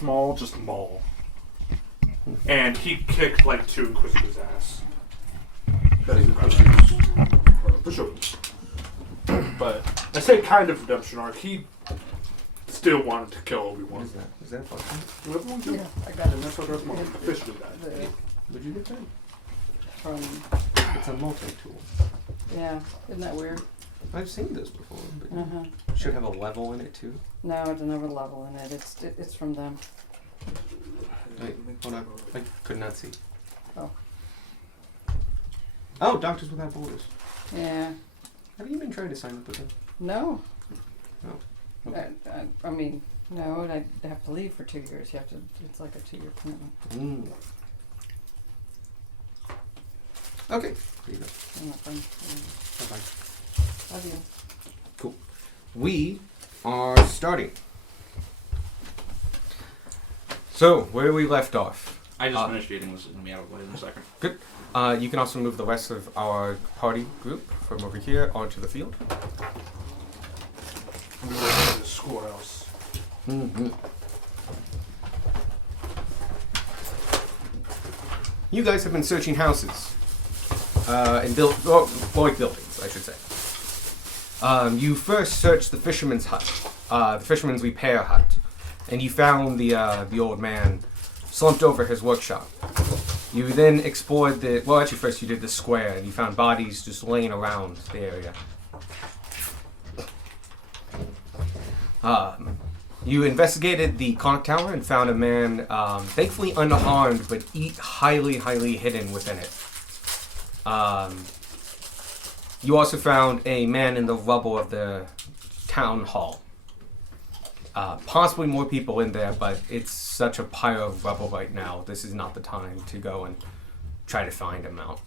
small, just maul. And he kicked like 2 Inquisitors' ass. That is Inquisitors. For sure. But I say kind of redemption arc. He still wanted to kill Obi-Wan. What is that? Is that fucking? Everyone do? Yeah, I got And that's what Darth Maul officially died. Where'd you get that? From, It's a multi-tool. yeah, isn't that weird? I've seen this before, but Uh-huh. it should have a level in it too. No, it doesn't have a level in it. It's from them. Wait, hold on. I could not see. Oh. Oh, Doctors Without Borders. Yeah. Have you been trying to sign up with them? No. Oh. Okay. I mean, no, and I'd have to leave for 2 years. You have to, it's like a 2-year commitment. Okay. There you go. I'm not fun. Bye-bye. Love you. We are starting. So, where we left off. I just finished eating. This is going to be out of the way in a second. Good. You can also move the rest of our party group from over here onto the field. I'm going to the schoolhouse. Mm-hmm. You guys have been searching houses. And buildings, I should say. You first searched the fisherman's hut, the fisherman's repair hut, and you found the old man slumped over his workshop. You then explored first you did the square, and you found bodies just laying around the area. You investigated the clock tower and found a man, thankfully unharmed, but highly, highly hidden within it. You also found a man in the rubble of the town hall. Possibly more people in there, but it's such a pile of rubble right now. This is not the time to go and try to find him out.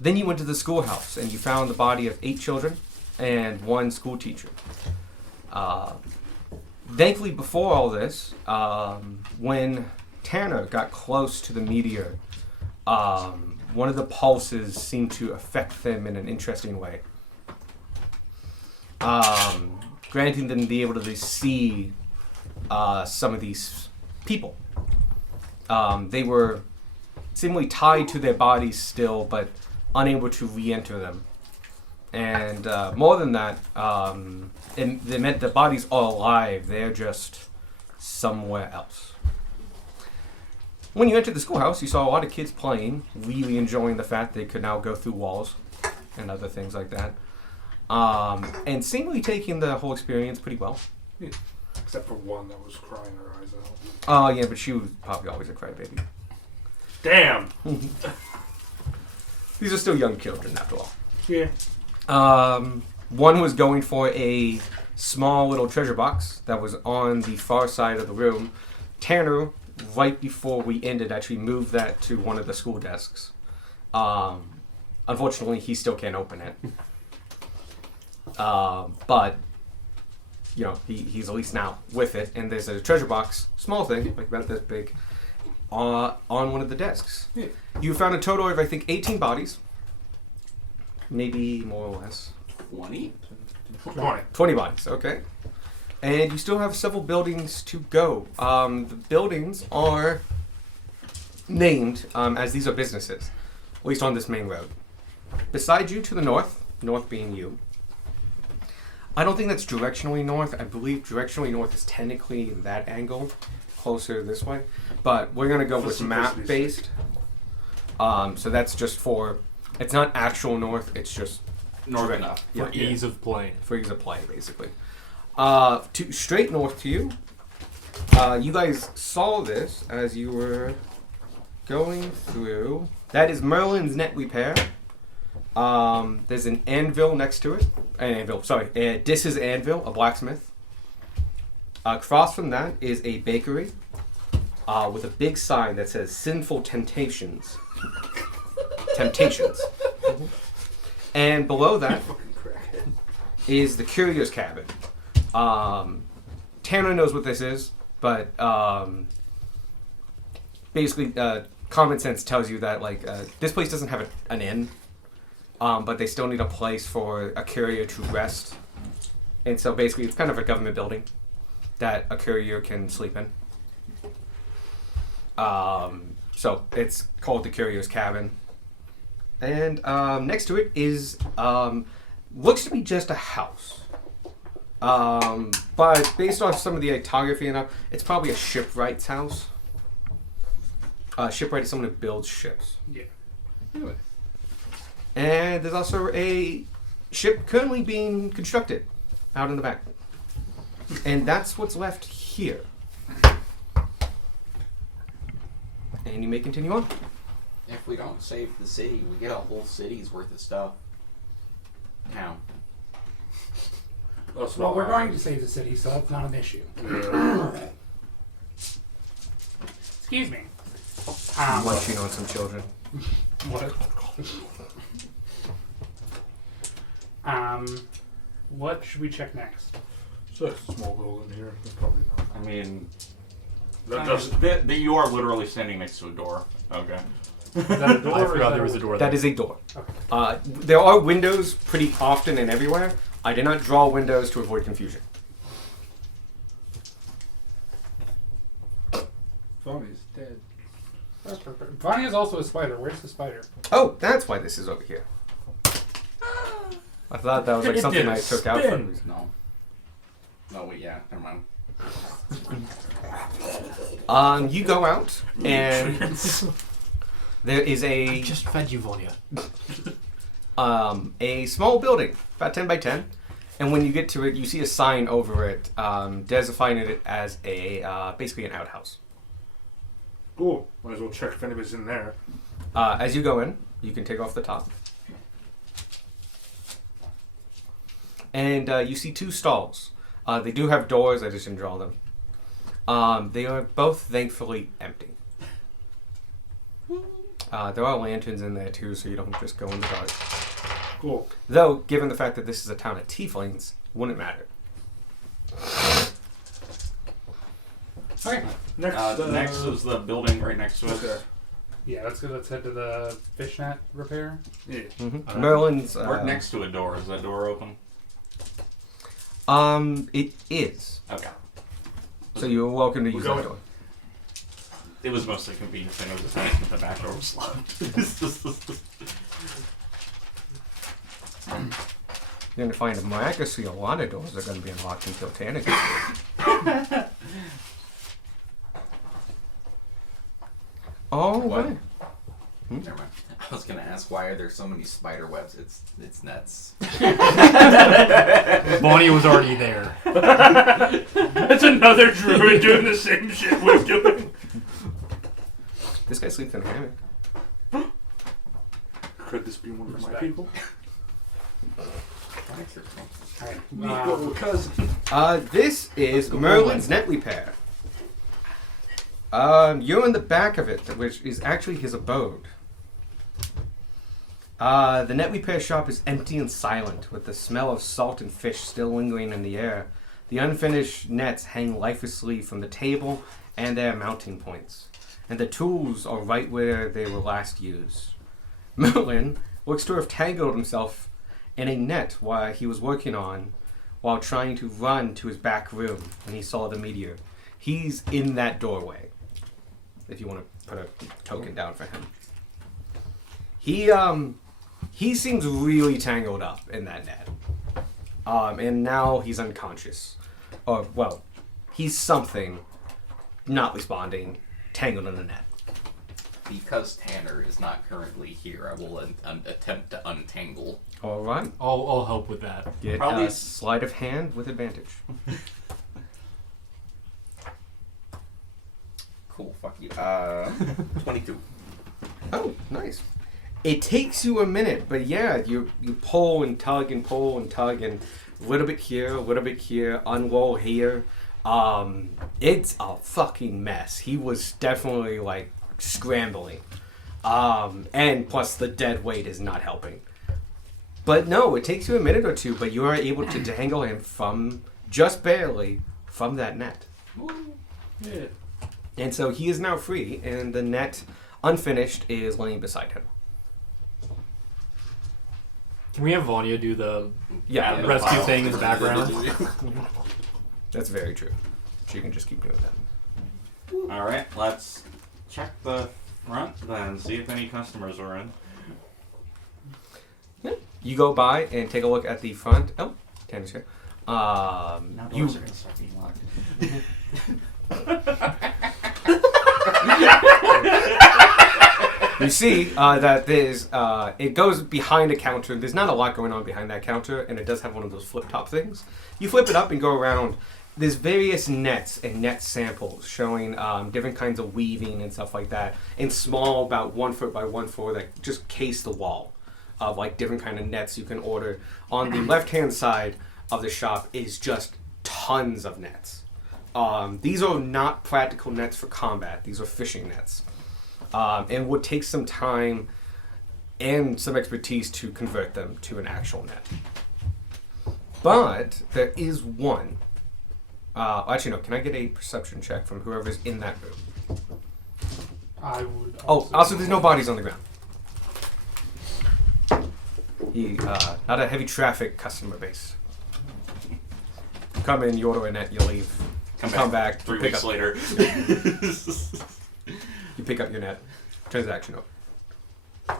Then you went to the schoolhouse and you found the body of 8 children and 1 school teacher. Thankfully, before all this, when Tanner got close to the meteor, one of the pulses seemed to affect them in an interesting way. Granting them to be able to see some of these people. They were seemingly tied to their bodies still, but unable to re-enter them. And more than that, it meant the bodies are alive. They're just somewhere else. When you entered the schoolhouse, you saw a lot of kids playing, really enjoying the fact they could now go through walls and other things like that. And seemingly taking the whole experience pretty well. Yeah. Except for one that was crying her eyes out. Oh, yeah, but she was probably always a crybaby. Damn! These are still young children, after all. Yeah. One was going for a small little treasure box that was on the far side of the room. Tanner, right before we ended, actually moved that to one of the school desks. Unfortunately, he still can't open it. But, you know, he's at least now with it. And there's a treasure box, small thing, like about this big, on one of the desks. Yeah. You found a total of, I think, 18 bodies. Maybe more or less. 20? 20 bodies, okay. And you still have several buildings to go. The buildings are named as these are businesses, at least on this main road. Beside you to the north being you. I don't think that's directionally north. I believe directionally north is technically that angle, closer this way. But we're going to go with map-based. So that's just for, it's not actual north, it's just North enough. For ease of playing. For ease of play, basically. To straight north to you, you guys saw this as you were going through. That is Merlin's Net Repair. There's an anvil next to it. This is anvil, a blacksmith. Across from that is a bakery with a big sign that says Sinful Temptations. Temptations. Mm-hmm. And below that is the Curier's Cabin. Tanner knows what this is, but basically common sense tells you that this place doesn't have an inn, but they still need a place for a courier to rest. And so basically it's kind of a government building. that a courier can sleep in. So it's called the courier's cabin. And next to it is looks to be just a house. But based off some of the iconography and all, it's probably a shipwright's house. Shipwright is someone who builds ships. Yeah. Anyway. And there's also a ship currently being constructed out in the back. And that's what's left here. And you may continue on. If we don't save the city, we get a whole city's worth of stuff. Now. That's Well, not we're going to ours. save the city, so that's not an issue. Yeah. Excuse me. Munching on some children. What? What should we check next? It's a small building here. It's probably not. I mean, That doesn't. you are literally standing next to a door. Okay. Is that a door? I or forgot that there was a door That there. is a door. Okay. There are windows pretty often and everywhere. I did not draw windows to avoid confusion. Bonnie's dead. That's perfect. Bonnie is also a spider. Where's the spider? Oh, that's why this is over here. I thought that was like It something did a I took out for a spin. reason. No. No, wait, yeah, never mind. You go out and there is I just fed you, Vonia. a small building, about 10 by 10. And when you get to it, you see a sign over it, designating it as a basically an outhouse. Cool. Might as well check if anybody's in there. As you go in, you can take off the top. And you see two stalls. They do have doors, I just didn't draw them. They are both thankfully empty. There are lanterns in there too, so you don't just go in the dark. Cool. Though, given the fact that this is a town of tieflings, wouldn't matter. Okay. Next. Next is the building right next to us. Okay. Yeah, let's go. Let's head to the fishnet repair. Yeah. Mm-hmm. Merlin's. We're next to a door. Is that door open? It is. Okay. So you're welcome to We're use that going. door. It was mostly convenient thing. It was the fact that the back door was locked. You're gonna find miraculously a lot of doors are gonna be unlocked until Tana gets here. Oh, What? right. Never mind. I was gonna ask why are there so many spider webs? It's nuts. Bonnie was already there. That's another druid doing the same shit we're doing. This guy sleeps in a hammock. Could this be one of my Respect. people? Alright. Cousin. This is Merlin's net repair. You're in the back of it, which is actually his abode. The net repair shop is empty and silent, with the smell of salt and fish still lingering in the air. The unfinished nets hang lifelessly from the table and their mounting points, and the tools are right where they were last used. Merlin looks to have tangled himself in a net while he was working on, while trying to run to his back room when he saw the meteor. He's in that doorway, if you want to put a token down for him. He seems really tangled up in that net. And now he's unconscious. Or, well, he's something, not responding, tangled in the net. Because Tanner is not currently here, I will attempt to untangle. Alright, I'll help with that. get Probably- a sleight of hand with advantage. Cool, fuck you. 22. Oh, nice. It takes you a minute, but yeah, you pull and tug and pull and tug and a little bit here, unroll here. It's a fucking mess. He was definitely like scrambling. And plus the dead weight is not helping. But no, it takes you a minute or two, but you are able to dangle him from, just barely, from that net. Yeah. And so he is now free, and the net, unfinished, is laying beside him. Can we have Vonia do the Yeah, rescue thing in the background? that's very true. So you can just keep doing that. All right, let's check the front then, see if any customers are in. You go by and take a look at the front. Oh, Tanner's here. Now You doors are gonna start being locked. You see that there's it goes behind a counter. There's not a lot going on behind that counter, and it does have one of those flip top things. You flip it up and go around. There's various nets and net samples showing different kinds of weaving and stuff like that, in small, about 1 foot by 1 foot, that just case the wall of like different kind of nets you can order. On the left-hand side of the shop is just tons of nets. These are not practical nets for combat. These are fishing nets. And would take some time and some expertise to convert them to an actual net. But there is one. Actually, no. Can I get a perception check from whoever's in that room? I would. Oh, also, there's no bodies on the ground. Not a heavy traffic customer base. You come in, you order a net, you leave. Come back 3 pick weeks up- later. You pick up your net. Transaction over.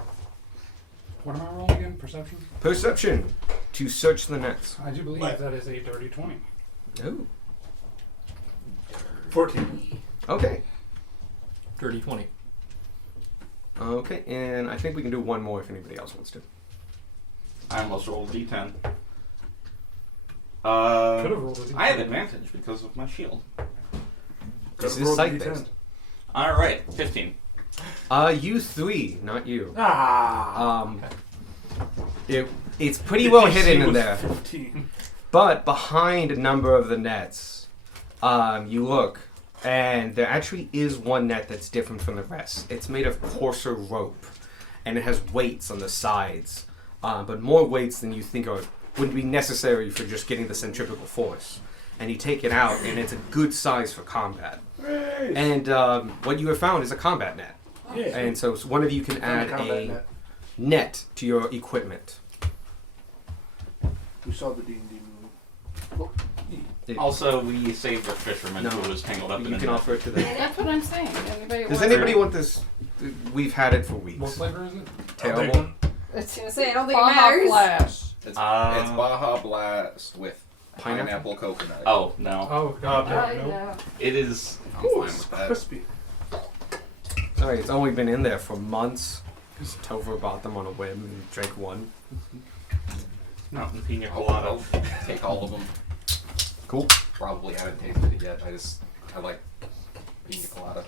What am I rolling again? Perception? Perception to search the nets. I do believe What? that is a dirty 20. Oh, 14. okay. Dirty 20. Okay, and I think we can do one more if anybody else wants to. I almost rolled a d10. Could have rolled a I have advantage because of my shield. This Gotta is roll the sight-based. All right, 15. You three, not you. Ah. It's pretty well The DC hidden in was there. 15. But behind a number of the nets, you look, and there actually is one net that's different from the rest. It's made of coarser rope, and it has weights on the sides, but more weights than you think would be necessary for just getting the centrifugal force. And you take it out, and it's a good size for combat. Hey. And what you have found is a combat net. Yeah. And so one of you can add Combat a net. net to your equipment. We saw the D&D movie. Also, we saved a fisherman No. who was tangled up in You a can net. offer it to them. That's what I'm saying. Does anybody want this? We've had it for What weeks. flavor is it? Terrible. I was gonna say I don't think Baja it matters. Blast. It's Uh, Baja Blast with Pineapple? pineapple coconut. Oh, no. Oh, God. I no. know. It is... I'm Ooh, fine it's with that. crispy. Sorry, it's only been in there for months. Because Topher bought them on a whim and drank one. Mountain pina I'll colada. take all of them. Cool. Probably haven't tasted it yet. I like pina colada.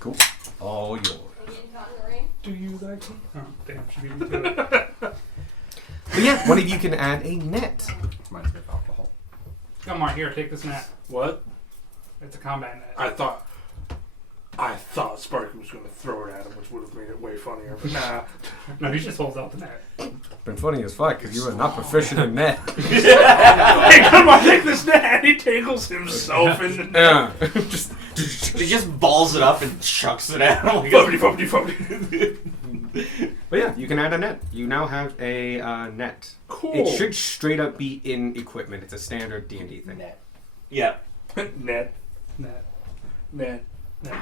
Cool. All yours. Do you like it? Oh, damn. She beat me to it. But yeah, one of you can add a net. Reminds me of alcohol. Come on, here, take this net. What? It's a combat net. I thought Sparky was going to throw it at him, which would have made it way funnier. But nah. No, he just holds out the net. Been funny as fuck because you are not proficient in net. Hey, come on, take this net! He tangles himself in the net. Yeah. Just. He just balls it up and chucks it at him. Fubbity, fubbity, fubbity. But yeah, you can add a net. You now have a net. Cool. It should straight up be in equipment. It's a standard D&D thing. Net. Yeah. Net. Net. Net. Net.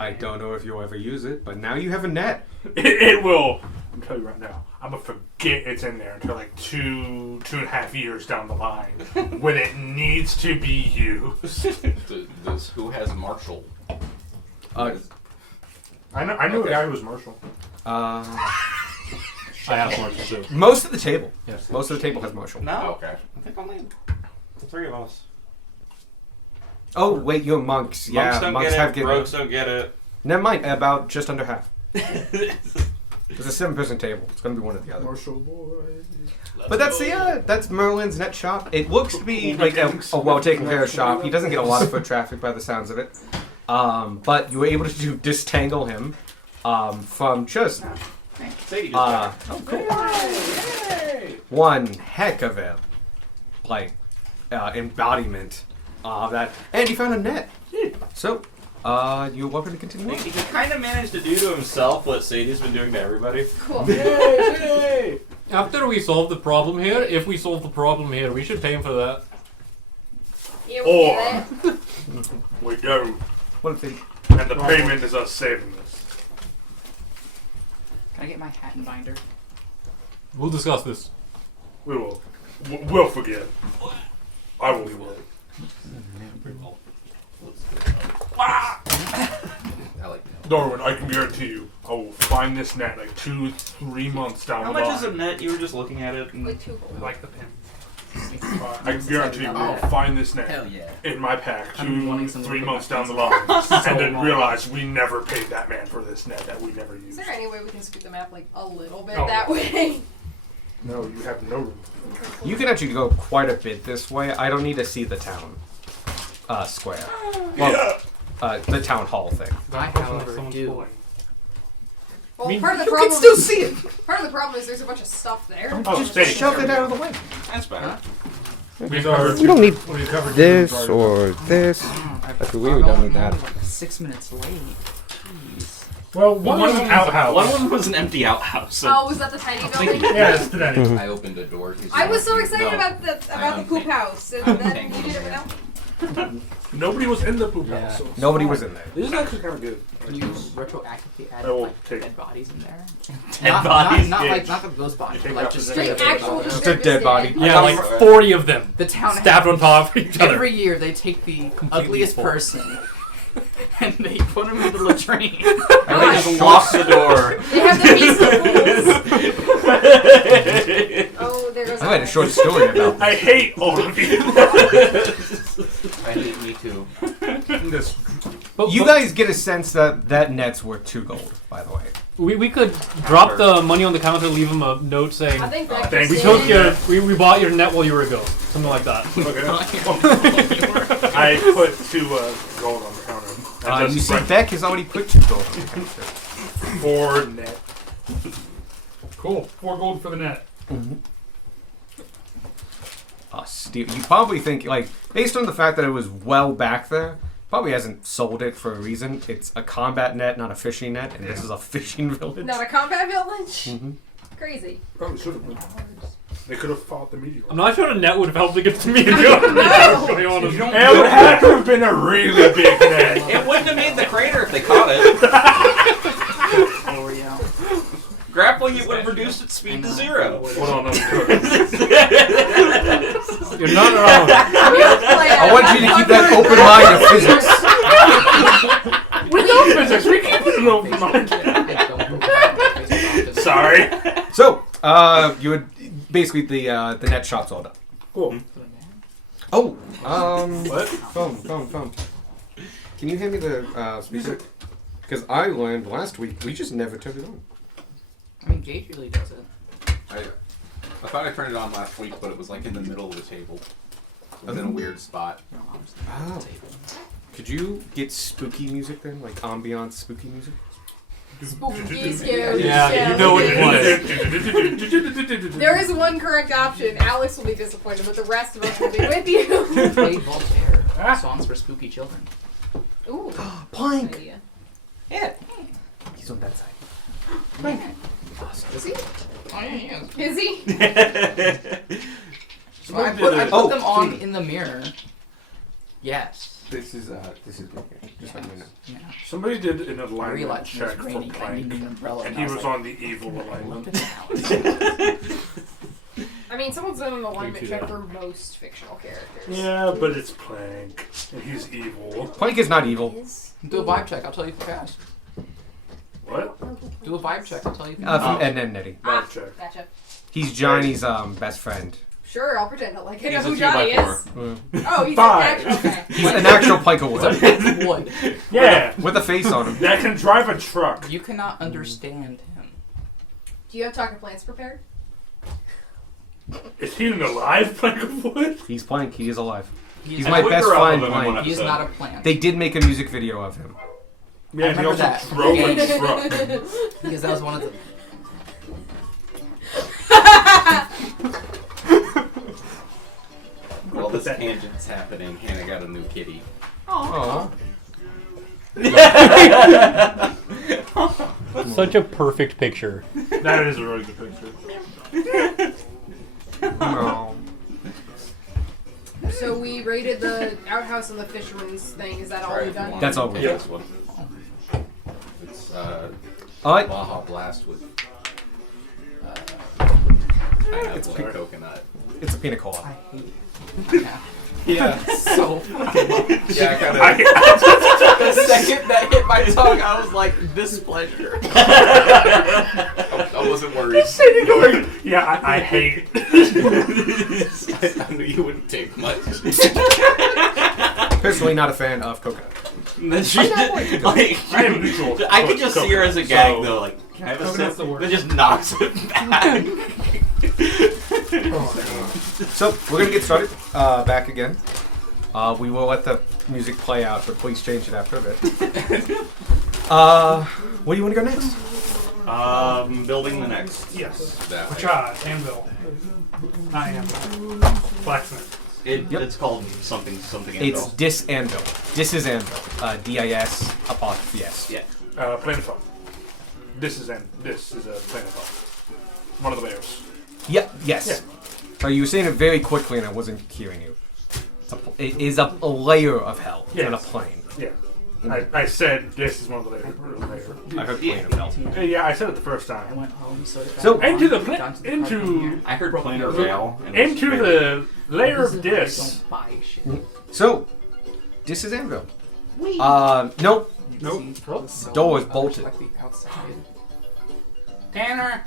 I don't know if you'll ever use it, but now you have a net. It will. I'm telling you right now. I'm gonna forget it's in there until like 2.5 years down the line when it needs to be used. Who has Marshall? Uh, I know Okay. a guy who was Marshall. uh, I have Marshall too. most of the table. Yes. Most of the table has Marshall. No. Okay. I think only the 3 of us. Oh wait, you're monks. Yeah, Monks don't monks get have it. given. Rogues don't get it. Never mind. About just under half. It's a 7-person table. It's gonna be one or the other. Marshall boy. But that's Merlin's net shop. It looks to be like a well taken care of shop. He doesn't get a lot of foot traffic by the sounds of it. But you were able to distangle him from just Sadie just oh cool. Hey! One heck of a embodiment of that, and you found a net. So you're welcome to continue. He can kind of manage to do to himself what Sadie's been doing to everybody. Cool. Hey! After we solve the problem here, if we solve the problem here, we should pay him for that. Yeah, Or We do. What if they? And the payment is us saving this. Can I get my hat and binder? We'll discuss this. We will. We'll forget. I will forget. I like that. Darwin, I can guarantee you, I will find this net like 2-3 months down How the much line. is a net? You were just looking at it. And Like 2 gold. Like the pin. I can guarantee you, we'll find this net Hell yeah. in my pack I'm wanting some 2-3 of months the down the line, and then realize we never paid that man for this net that we never Is used. there any way we can scoot the map like a little bit Oh. that way? No, you have no room. You can actually go quite a bit this way. I don't need to see the town square. Well, the town hall thing. I, however, Someone's do. pulling. Well, mean, part of the you problem can still see it. Part of the problem is there's a bunch of stuff there. Oh, Just thank shove you. it out of the way. That's better. We covered. We don't need We covered this Jordan's or this. Actually, we don't need that. I'm like 6 minutes late. Jeez. Well, one was an outhouse. One of them was an empty outhouse. So Oh, was that the tiny building? Yeah, it's today. Mhm. I opened a door. 'cause I you was so know, excited no. about the poop house, and then you did it without. Nobody was in the poop Yeah. house. So it's Nobody fine. was in there. This is actually kind of good. Can you retroactively add I will like take- dead bodies in there? Dead bodies? Not Yeah. like not those bodies, You but take like out just the straight dead up Actual bodies. Just a dead body. Yeah, like 40 of them. The town Stacked on top of each other. every year they take the ugliest full. person and they put him in the latrine. and they just lock the door. They have the beast of fools. Oh, there goes. I had a short story about I hate all of you. I hate me too. This- But, You but guys get a sense that that net's worth 2 gold, by the way. we could drop the money on the counter, leave him a note saying, I think that Thank we you. took your, we bought your net while you were a ghost. Something like that. Okay. I put 2 gold on the counter. And You just see, right Beck has already put 2 gold on the counter. 4 net. Cool. 4 gold for the net. Steve, you probably think, like, based on the fact that it was well back there, probably hasn't sold it for a reason. It's a combat net, not a fishing net, and this is a fishing village. Not a combat village. Mhm. Crazy. Probably should have been. They could have fought the meteor. I'm not sure a net would have helped against me and Jordan. No. To be honest. It would have to have been a really big net. It wouldn't have made the crater if they caught it. Oreo. Grappling it would have reduced its speed to 0. Hold on, You're not wrong. I want you to keep that open mind of physics. We know physics. We keep it an open mind. Sorry. So, you would basically the net shot's all done. Cool. Oh, What? phone. Can you hand me the speaker? Because I learned last week we just never turned it on. I mean, Gage really does it. I thought I turned it on last week, but it was like in the middle of the table. It was in a weird spot. No, honestly, Oh. Could you get spooky music then, like ambiance spooky music? Spooky, scary, Yeah, you know what it was. There is one correct option. Alex will be disappointed, but the rest of us will be with you. Play Voltaire. Songs for spooky children. Ooh. Plank! Idea. Yeah. He's on that side. Is he? Oh yeah, he is. Is he? So I put them on in the mirror. Yes. This is good. Just let me know. Yeah. Somebody did an I alignment realized it was check for raining. I needed Plank, an umbrella. and he I was like, on the evil alignment. look at that. I mean, someone's done an alignment Me too, check yeah. for most fictional characters. Yeah, but it's Plank, and he's evil. Plank is not evil. Do a vibe check. I'll tell you if you pass. What? Do a vibe check. I'll tell you if you From pass. Ed and Nettie. Vibe check. Gotcha. He's Johnny's best friend. Sure, I'll pretend like I know He's a who 2 Johnny by is. 4. Oh, he's Five. an actual. Okay. He's an actual plank of It's a wood piece of wood. Yeah, with a face on him. that can drive a truck. You cannot understand him. Do you have talking plants prepared? Is he an alive Plank of wood? He's Plank. He is alive. He He's is, my Quicker best out of friend, them in one Plank. he is episode. not a plant. They did make a music video of him. Yeah, and he remember also that. drove a Yeah. truck. Because that was one of the. While this tangent's happening, Hannah got a new kitty. Oh. Such a perfect picture. That is a really good picture. No. So we raided the outhouse and the fisherman's thing. Is that all we've done? That's all we Yeah. did. This one. It's Alright. Baja Blast with pineapple and coconut. It's a pina colada. I hate it. Yeah. So fucking. Yeah, kind The second that hit my tongue, I was like, displeasure. I wasn't worried. Yeah, I hate. I knew you wouldn't take much. Personally, not a fan of coconut. That's just, like, I am neutral. I could just see her as a gag So- though, like, can I have a Coconut's sip? the worst. Then just knocks it back. So we're gonna get started. Back again. We will let the music play out, but please change it after a bit. Where do you want to go next? Building the next. Yes. That way. Anvil. Not anvil. Blacksmith. It's called something It's Anvil. Dis Anvil. Dis is Anvil. DIS apostrophe S. Yeah. Planetfall. This is a planetfall. One of the layers. Yeah. Yes. Yeah. So you were saying it very quickly, and I wasn't hearing you. It is a layer of hell, not a Yes. plane. Yeah. I said this is one of the layers. I heard plane of hell. Yeah, I said it the first I time. went home so bad. So- Into the Gone to the into parking here. I heard planar rail. and it was into very- the layer This is of why I dis. don't buy shit. So, Dis is Anvil. Nope. Nope. So Door is much bolted. Like the outside. Tanner.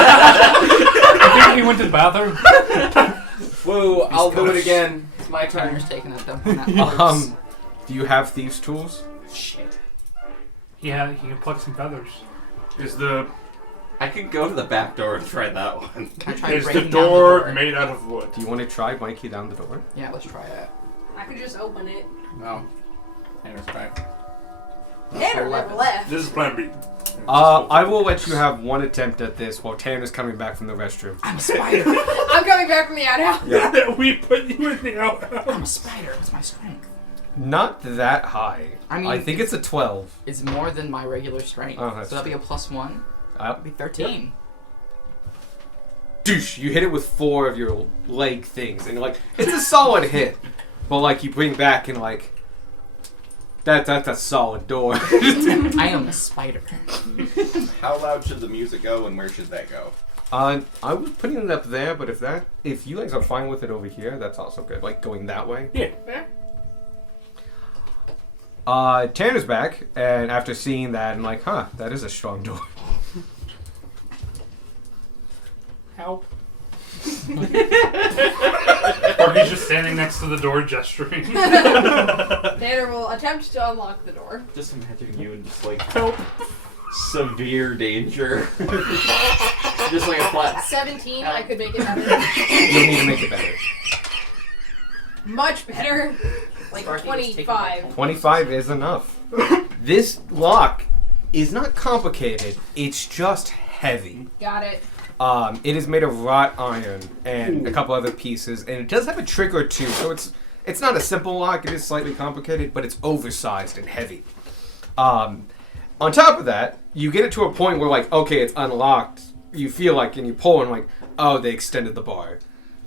I think he went to the bathroom. Whoa, I'll do it again. It's my turn. Tanner's taking a dump on that horse. Do you have thieves' tools? Shit. He can pluck some feathers. Is the I could go to the back door and try that one. Can I try is the breaking down door made out of wood? Do you want to try Mikey down the door? Yeah, let's try that. I could just open it. No. Tanner's fine. Tanner never left. This is Plan B. I will let you have one attempt at this while Tanner's coming back from the restroom. I'm a spider. I'm coming back from the outhouse. We put you in the outhouse. I'm a spider. It's my strength. Not that high. I mean, I think it's a 12. It's more than my regular strength. Oh, that's so that'll be a +1. That'll be 13. Douche! You hit it with 4 of your leg things, and like it's a solid hit. But like you bring back and like that's a solid door. I am a spider. How loud should the music go and where should that go? I was putting it up there, but if you guys are fine with it over here, that's also good. Like going that way. Yeah. Tanner's back, and after seeing that, I'm like, huh, that is a strong door. Help. Or he's just standing next to the door gesturing. Tanner will attempt to unlock the door. Just imagine you in just like Help. severe danger. Just like a flat. 17, I could make it better. You'll need to make it better. Much better. Like Sparky was taking my 25. 25 is enough. This lock is not complicated. It's just heavy. Got it. It is made of wrought iron and a couple other pieces, and it does have a trick or two. So it's not a simple lock. It is slightly complicated, but it's oversized and heavy. On top of that, you get it to a point where like, okay, it's unlocked. You feel like, and you pull, and like, oh, they extended the bar,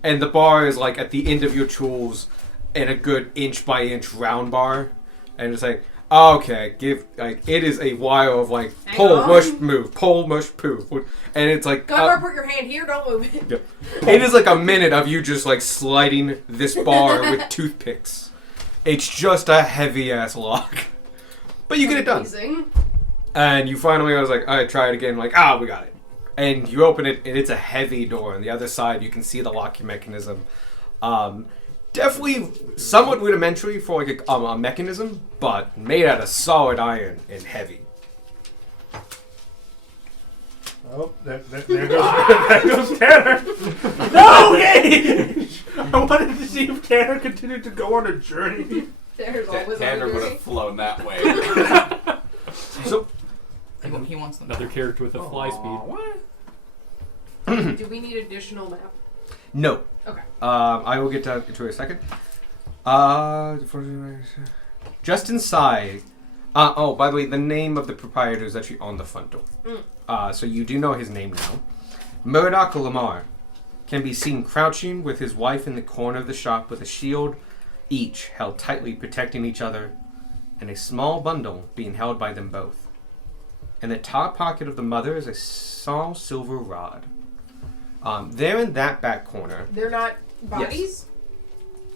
and the bar is like at the end of your tools, in a good inch by inch round bar, and it's like, okay, it is a wire of like Hang pull, on. mush, move, pull, mush, move, and it's like Gunnar, put your hand here, don't move it. Yep. It is like a minute of you just like sliding this bar with toothpicks. It's just a heavy ass lock, but you get it done. Amazing. And you finally, I was like, all right, try it again. Like, we got it. And you open it, and it's a heavy door. On the other side, you can see the locking mechanism. Definitely somewhat rudimentary for like a mechanism, but made out of solid iron and heavy. Oh, there goes Tanner. No, Gage! I wanted to see if Tanner continued to go on a journey. Tanner's always on Tanner the would journey. have flown that way. So, He wants them. Another character with a fly speed. Do we need additional map? no. Okay. I will get to it in a second. Just inside. Oh, by the way, the name of the proprietor is actually on the front door. So you do know his name now. Murdoch Lamar. can be seen crouching with his wife in the corner of the shop with a shield, each held tightly protecting each other, and a small bundle being held by them both. In the top pocket of the mother is a small silver rod. They're in that back corner. They're not bodies?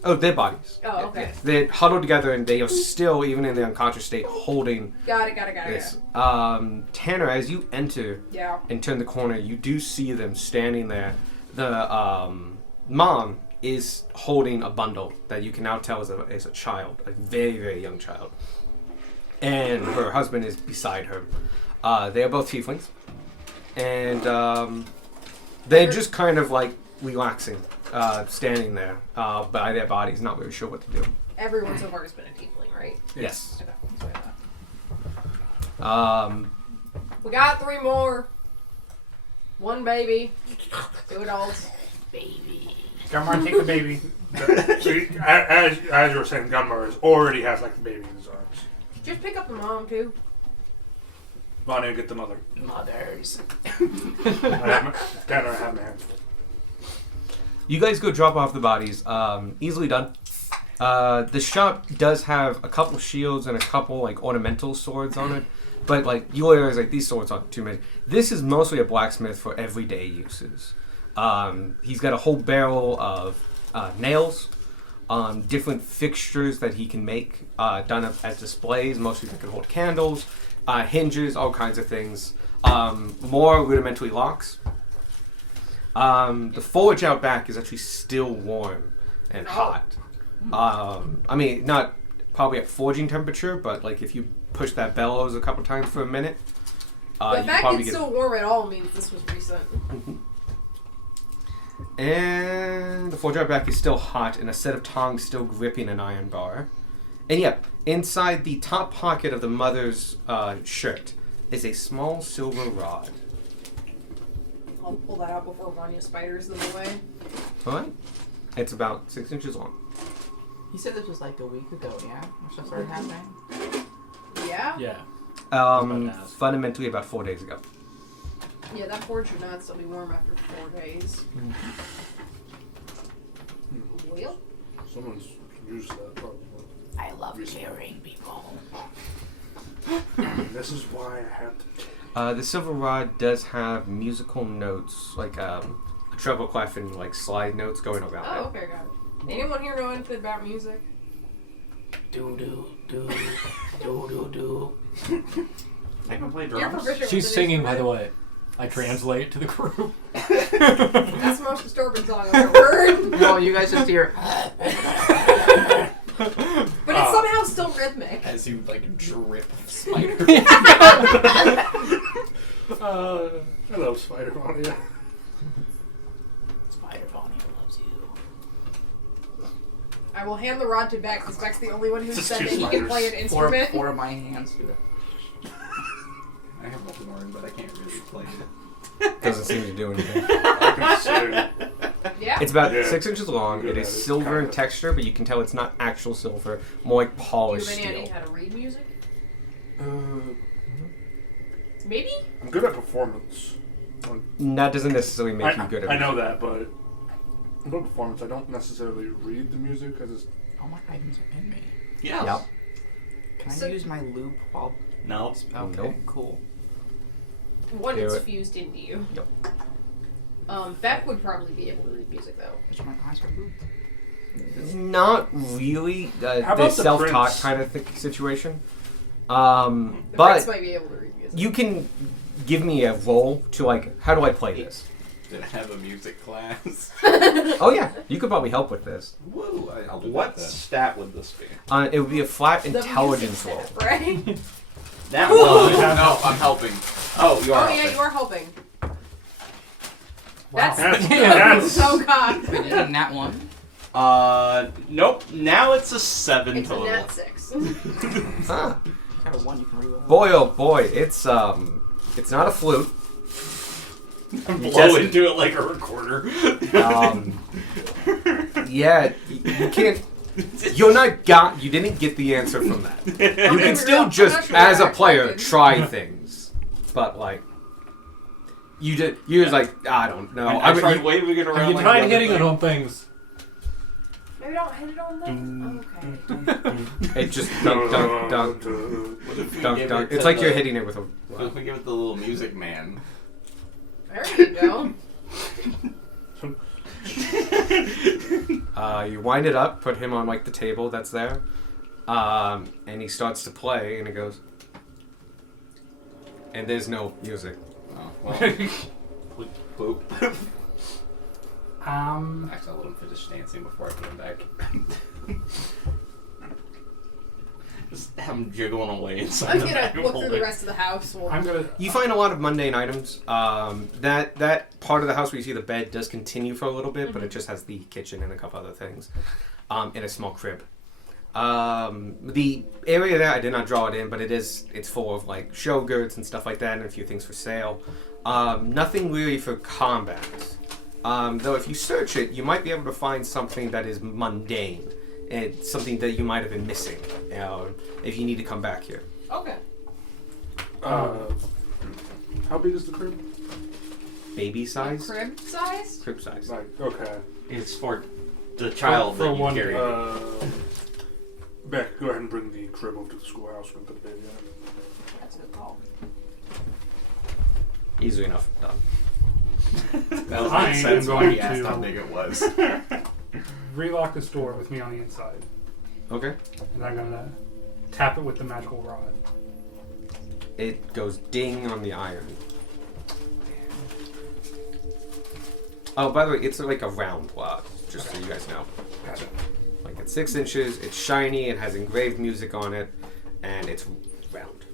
Oh, their bodies. Oh, okay. They're huddled together and they are still, even in their unconscious state, holding Got it. this. Tanner, as you enter Yeah. and turn the corner, you do see them standing there. The mom is holding a bundle that you can now tell is a child, a very, very young child. And her husband is beside her. They are both tieflings. And they're just kind of like relaxing, standing there by their bodies, not really sure what to do. Everyone so far has been a tiefling, right? Yes. Okay, that's what I thought. We got 3 more. 1 baby. 2 adults. Gunmar, take the baby. As you were saying, Gunmar already has like the baby in his arms. Just pick up the mom, too. Vonnie, get the mother. Mothers. Tanner, I have my hands full. You guys go drop off the bodies. Easily done. The shop does have a couple shields and a couple like ornamental swords on it, but like you realize like these swords aren't too many. This is mostly a blacksmith for everyday uses. He's got a whole barrel of nails, different fixtures that he can make, done up as displays. Mostly they can hold candles, hinges, all kinds of things. More rudimentary locks. The forge out back is actually still warm and hot. I mean, not probably at forging temperature, but like if you push that bellows a couple times for a minute, The you fact probably it's get. so warm at all means this was recent. And the forge out back is still hot, and a set of tongs still gripping an iron bar. And yep, inside the top pocket of the mother's shirt is a small silver rod. I'll pull that out before Vanya spiders them away. Alright? It's about 6 inches long. He said this was like a week ago, yeah? Or stuff started happening? Yeah? Yeah. About to ask. Fundamentally about 4 days ago. Yeah, that forge should not still be warm after 4 days. Well, Someone's used that probably. I love carrying people. And this is why I had to. The silver rod does have musical notes, like a treble clef and like slide notes going around oh, it. okay, got it. Anyone here know anything about music? Do do do do do do. I can play You're drums. proficient She's with an singing, by the instrument. way. I translate to the group. That's the most disturbing song I've ever heard. Well, you guys just hear. But it's somehow still rhythmic. As you like drip spider. Hello, Spider Vonnie. Spider Bonnie loves you. I will hand the rod to Beck, because Beck's the only one who Just said two that he can spiders. play an instrument. Four of my hands do it. I have nothing more, but I can't really play it. Doesn't seem to do anything. I can sing. Yeah. It's about Yeah. 6 inches long. Good It at is it, silver in kinda. texture, but you can tell it's not actual silver, more like Do you polished have any steel. idea how to read music? Uh, Maybe? I'm good at performance. That doesn't necessarily make you good at I know music. that, but I'm good at performance. I don't necessarily read the music because it's. All my items are in me. Yes. Yep. Can I So- use my loop while? No. Okay, Nope. cool. One, Do it's it. fused into you. Yep. Beck would probably be able to read music, though. Which my eyes are looped. Not really. How The about the self-taught Prince? kind of situation. The But Prince might be able to read music. you can give me a roll to like, how do I play this? Did I have a music class? Oh yeah, you could probably help with this. Woo! I'll do What that then. stat would this be? It would be a flat The intelligence music roll. step, right? That Oh, one. no, I'm helping. Oh, you are Oh, helping. yeah, you are helping. Wow. That's, Yeah. that's So cocked. Wait, isn't that one? Nope. Now it's a 7 It's a total. net 6. Ah, It's got a one you can reroll. boy, oh boy, it's not a flute. Blow Just- into it like a recorder. Yeah, you can't. You're not you didn't get the answer from that. You can still I'm just, not sure as what a I player, expected. try things, but like, You did. You was like, I don't know. I mean, tried you- waving it around. Have you like tried the hitting other it on things? Maybe don't hit it on them. Okay. it just dunk, dunk, dunk, What if we dunk, give dunk. it It's to like you're the- hitting it with a. What if we give it the little music man? There you go. You wind it up, put him on like the table that's there, and he starts to play, and it goes. And there's no music. Oh, well. Boop. Actually, I'll let him finish dancing before I put him back. Just have him jiggling away inside I'm the gonna bag of look through the holding. rest of the house. I'm gonna. You find a lot of mundane items. That part of the house where you see the bed does continue for a little bit, but it just has the kitchen and a couple other things, and a small crib. The area there, I did not draw it in, but it's full of like show goods and stuff like that, and a few things for sale. Nothing really for combat. Though if you search it, you might be able to find something that is mundane. It's something that you might have been missing if you need to come back here. Okay. How big is the crib? Baby size? Crib size? Crib size. Like, okay. It's for the child For that you one- carry. Beck, go ahead and bring the crib over to the schoolhouse and put the baby in it. That's a good call. Easily enough done. That was I makes am sense when going he asked to- how big it was. Relock this door with me on the inside, Okay. and I'm gonna tap it with the magical rod. It goes ding on the iron. Oh, by the way, it's like a round block, just so you guys know. Gotcha. Like it's 6 inches, it's shiny, it has engraved music on it, and it's round.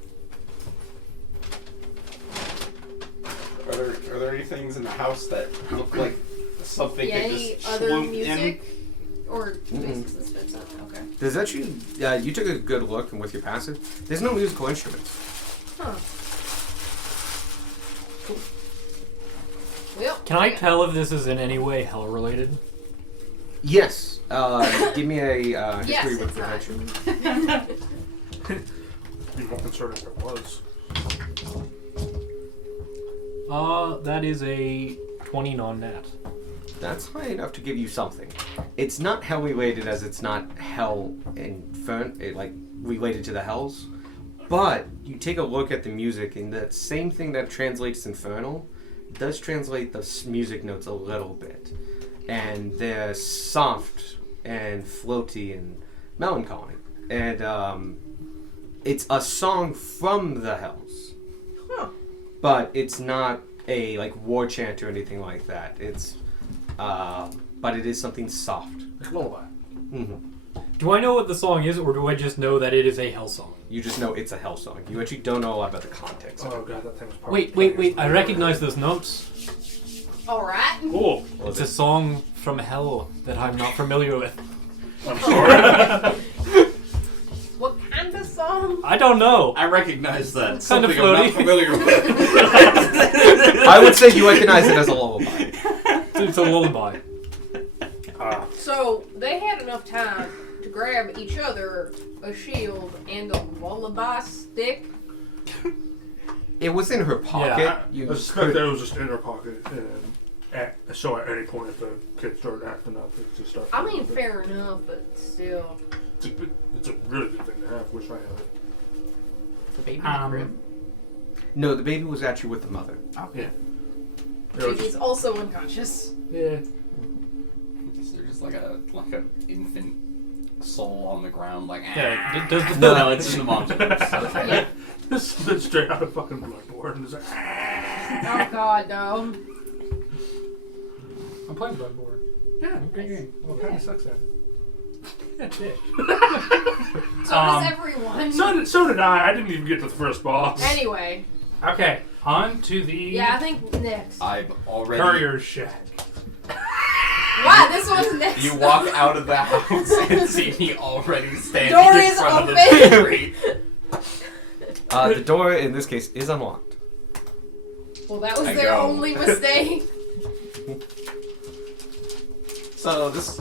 Are there any things in the house that look like something Yeah, could any just other swoop music? Or Mm-mm. bases this fits up? Okay. There's actually, you took a good look, and with your passive, there's no musical instruments. Huh. Cool. Well, Can I tell if this is in any way hell related? Yes. Give me a Yes, history with it's not. protection. Be more concerned if it was. That is a 20 non-nat. That's high enough to give you something. It's not hell related as it's not hell like related to the hells. But you take a look at the music, and that same thing that translates infernal does translate the music notes a little bit. And they're soft and floaty and melancholy. And it's a song from the hells. Huh. But it's not a like war chant or anything like that. It's but it is something soft. Like a lullaby. Mm-hmm. Do I know what the song is, or do I just know that it is a hell song? You just know it's a hell song. You actually don't know a lot about the context of Oh it. god, that thing was probably. Wait, I recognize those notes. alright. Cool. It's a song from hell that I'm not familiar with. I'm sorry. What kind of song? I don't know. I recognize that. Kind Something of I'm not floaty. familiar with. I would say you recognize it as a lullaby. It's a lullaby. So they had enough time to grab each other a shield and a lullaby stick. It was in her pocket. Yeah. You I just suspect put that it, it was just in her pocket, and so at any point if the kid started acting up, it just started. I mean, fair enough, but still. It's a really good thing to have. Wish I had it. The baby in the crib. no, the baby was actually with the mother. Okay. It was He's also unconscious. Yeah. Is there just like a infant soul on the ground, like Yeah. Does the No, it's in the mom's room. Yeah. just straight out of fucking Bloodborne. And it's like, Oh god, no. I'm playing Bloodborne. yeah, Great game. Well, kind of sucks at it. Yeah, dick. So does everyone. so did I. I didn't even get to the first boss. Anyway, Okay, on to the yeah, I think next. I've already. courier shack. Wow, this one's next. You walk out of the house and see me already standing Door in is front of open. the street. The door in this case is unlocked. Well, that was I their go. only mistake. So this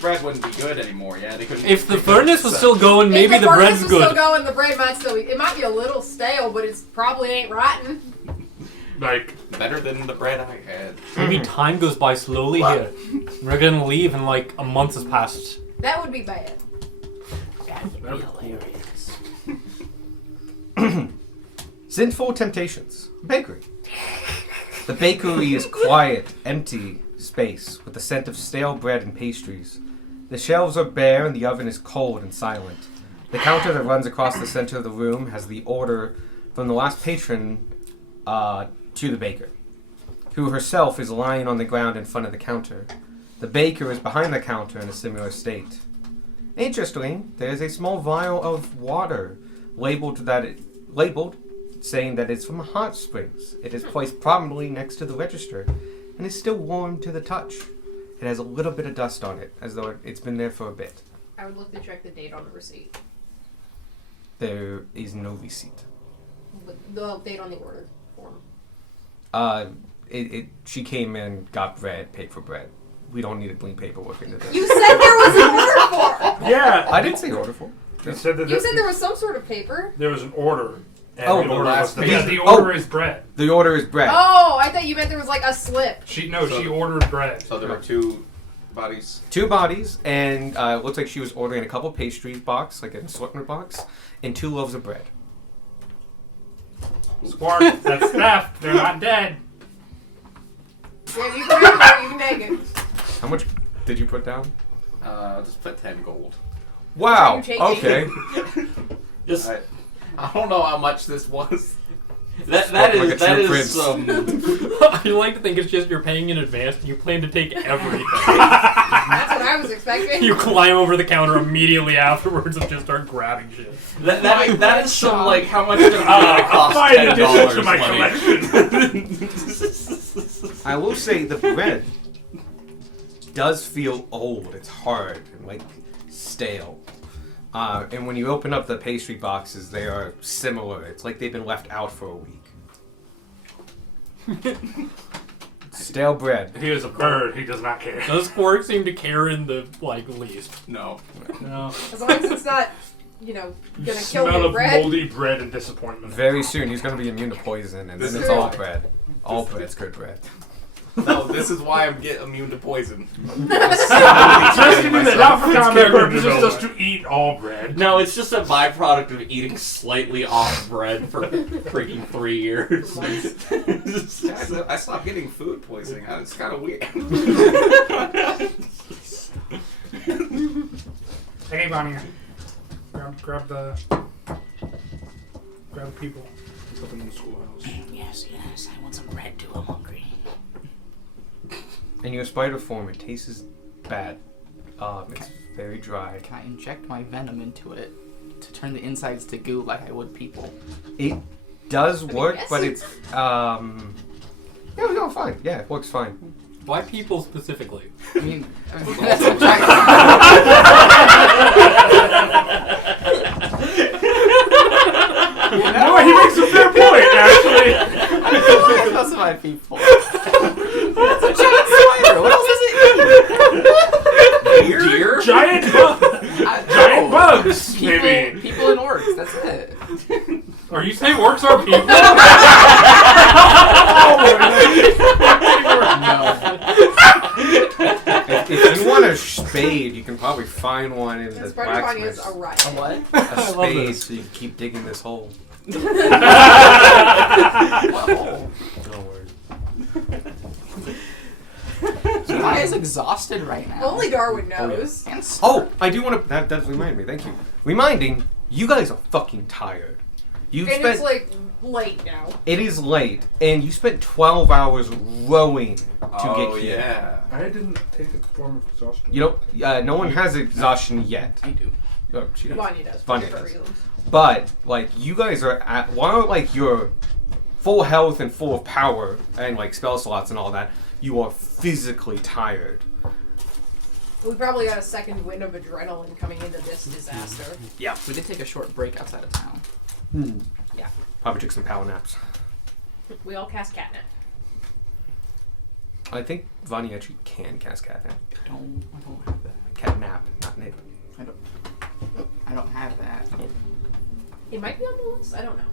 bread wouldn't be good anymore, yeah? They couldn't. If the they couldn't furnace was sell- still going, maybe if the furnace bread's was good. still going, the bread might still be. It might be a little stale, but it's probably ain't rotten. Like, Better than the bread I had. Maybe time goes by slowly here. We're gonna leave and like a month has passed. That would be bad. That would be hilarious. Sinful Temptations Bakery. The bakery is quiet, empty space with the scent of stale bread and pastries. The shelves are bare and the oven is cold and silent. The counter that runs across the center of the room has the order from the last patron to the baker, who herself is lying on the ground in front of the counter. The baker is behind the counter in a similar state. Interestingly, there is a small vial of water labeled saying that it's from hot springs. It is placed prominently next to the register and is still warm to the touch. It has a little bit of dust on it, as though it's been there for a bit. I would look to check the date on the receipt. There is no receipt. The date on the order form. She came in, got bread, paid for bread. We don't need to bring paperwork into this. You said there was an order form! yeah. I didn't say order for. You said that You said there was some sort of paper. there was an order. And Oh, the the order last was Yeah, the order is bread. The order is bread. Oh, I thought you meant there was like a slip. She So- ordered bread. So there were 2 bodies. 2 bodies, and it looks like she was ordering a couple pastries box, like an assortment box, and 2 loaves of bread. Squark, that's theft. They're not dead. Yeah, you can have it, you can take it. How much did you put down? Just put 10 gold. Wow. Are you taking? Okay. Just I don't know how much this was. that Like a is that true is prince. I like to think it's just you're paying in advance and you plan to take everything. That's what I was expecting. You climb over the counter immediately afterwards and just start grabbing shit. that is some like how much is it gonna cost Fine $10 addition to my money. collection. I will say the bread does feel old. It's hard and like stale. And when you open up the pastry boxes, they are similar. It's like they've been left out for a week. Stale bread. He is a bird. He does not care. Does Quark seem to care in the least? No. No. As long as it's not, gonna kill Smell me, of bread. moldy bread and disappointment. Very soon, he's going to be immune to poison, and then it's all bread. All bread's good bread. No, this is why I'm immune to poison. Just to do that, not for combat purposes, just to eat all bread. No, it's just a byproduct of eating slightly off bread for freaking 3 years. I stopped getting food poisoning. It's kind of weird. Hey, Bonnie. Grab the people. Put them in the schoolhouse. Yes, I want some bread too. I'm hungry. And your spider form, it tastes bad. It's very dry. Can I inject my venom into it to turn the insides to goo like I would people? It does work, yes. but it's yeah, no, fine. Yeah, it works fine. Why people specifically? I mean that's a No, he makes a fair point, actually. I don't know why I specify people. It's a giant spider. What else is it? Deer? Giant giant bugs, maybe. People and orcs. That's it. Are you saying orcs are people? If you want a spade, you can probably find one in the This Spider Bonnie is blacksmith. a riot. A what? A love spade, this. so you can keep digging this hole. Whoa. Don't worry. Maya is exhausted right now. Only Darwin knows. And Oh, I do want to. That does remind me. Thank you. Reminding you guys are fucking tired. You And spent. it's like late now. It is late, and you spent 12 hours rowing to Oh, get here. yeah. I didn't take a form of exhaustion. You know, no one has exhaustion yet. I do. Oh, she does. Vanya does. For Vanya different does. reasons. But like, you guys are at while like you're full health and full of power and like spell slots and all that, you are physically tired. We probably got a second wind of adrenaline coming into this disaster. Yeah. We did take a short break outside of town. Yeah. Probably took some power naps. We all cast catnip. I think Vanya actually can cast catnap. I don't have that. Catnap, not nip. I don't have that. It might be on the list. I don't know.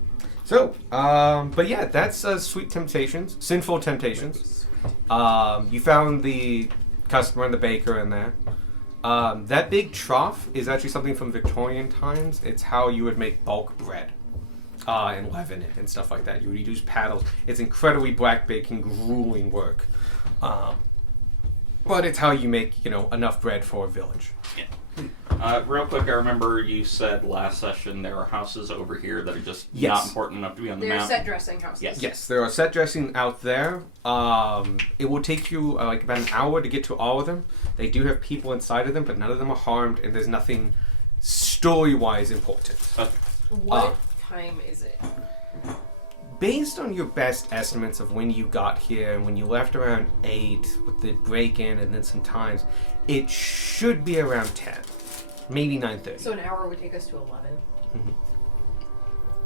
So, but yeah, that's Sweet Temptations, Sinful Temptations. You found the customer and the baker in there. That big trough is actually something from Victorian times. It's how you would make bulk bread and leaven it and stuff like that. You would use paddles. It's incredibly black baking, grueling work. But it's how you make, enough bread for a village. Real quick, I remember you said last session there are houses over here that are just Yes. not important enough to be on the They're map. set dressing houses. Yes. Yes, there are set dressing out there. It will take you like about an hour to get to all of them. They do have people inside of them, but none of them are harmed, and there's nothing story-wise important. What time is it? Based on your best estimates of when you got here and when you left around 8 with the break-in and then some times, it should be around 10, maybe 9:30. So an hour would take us to 11. Mhm.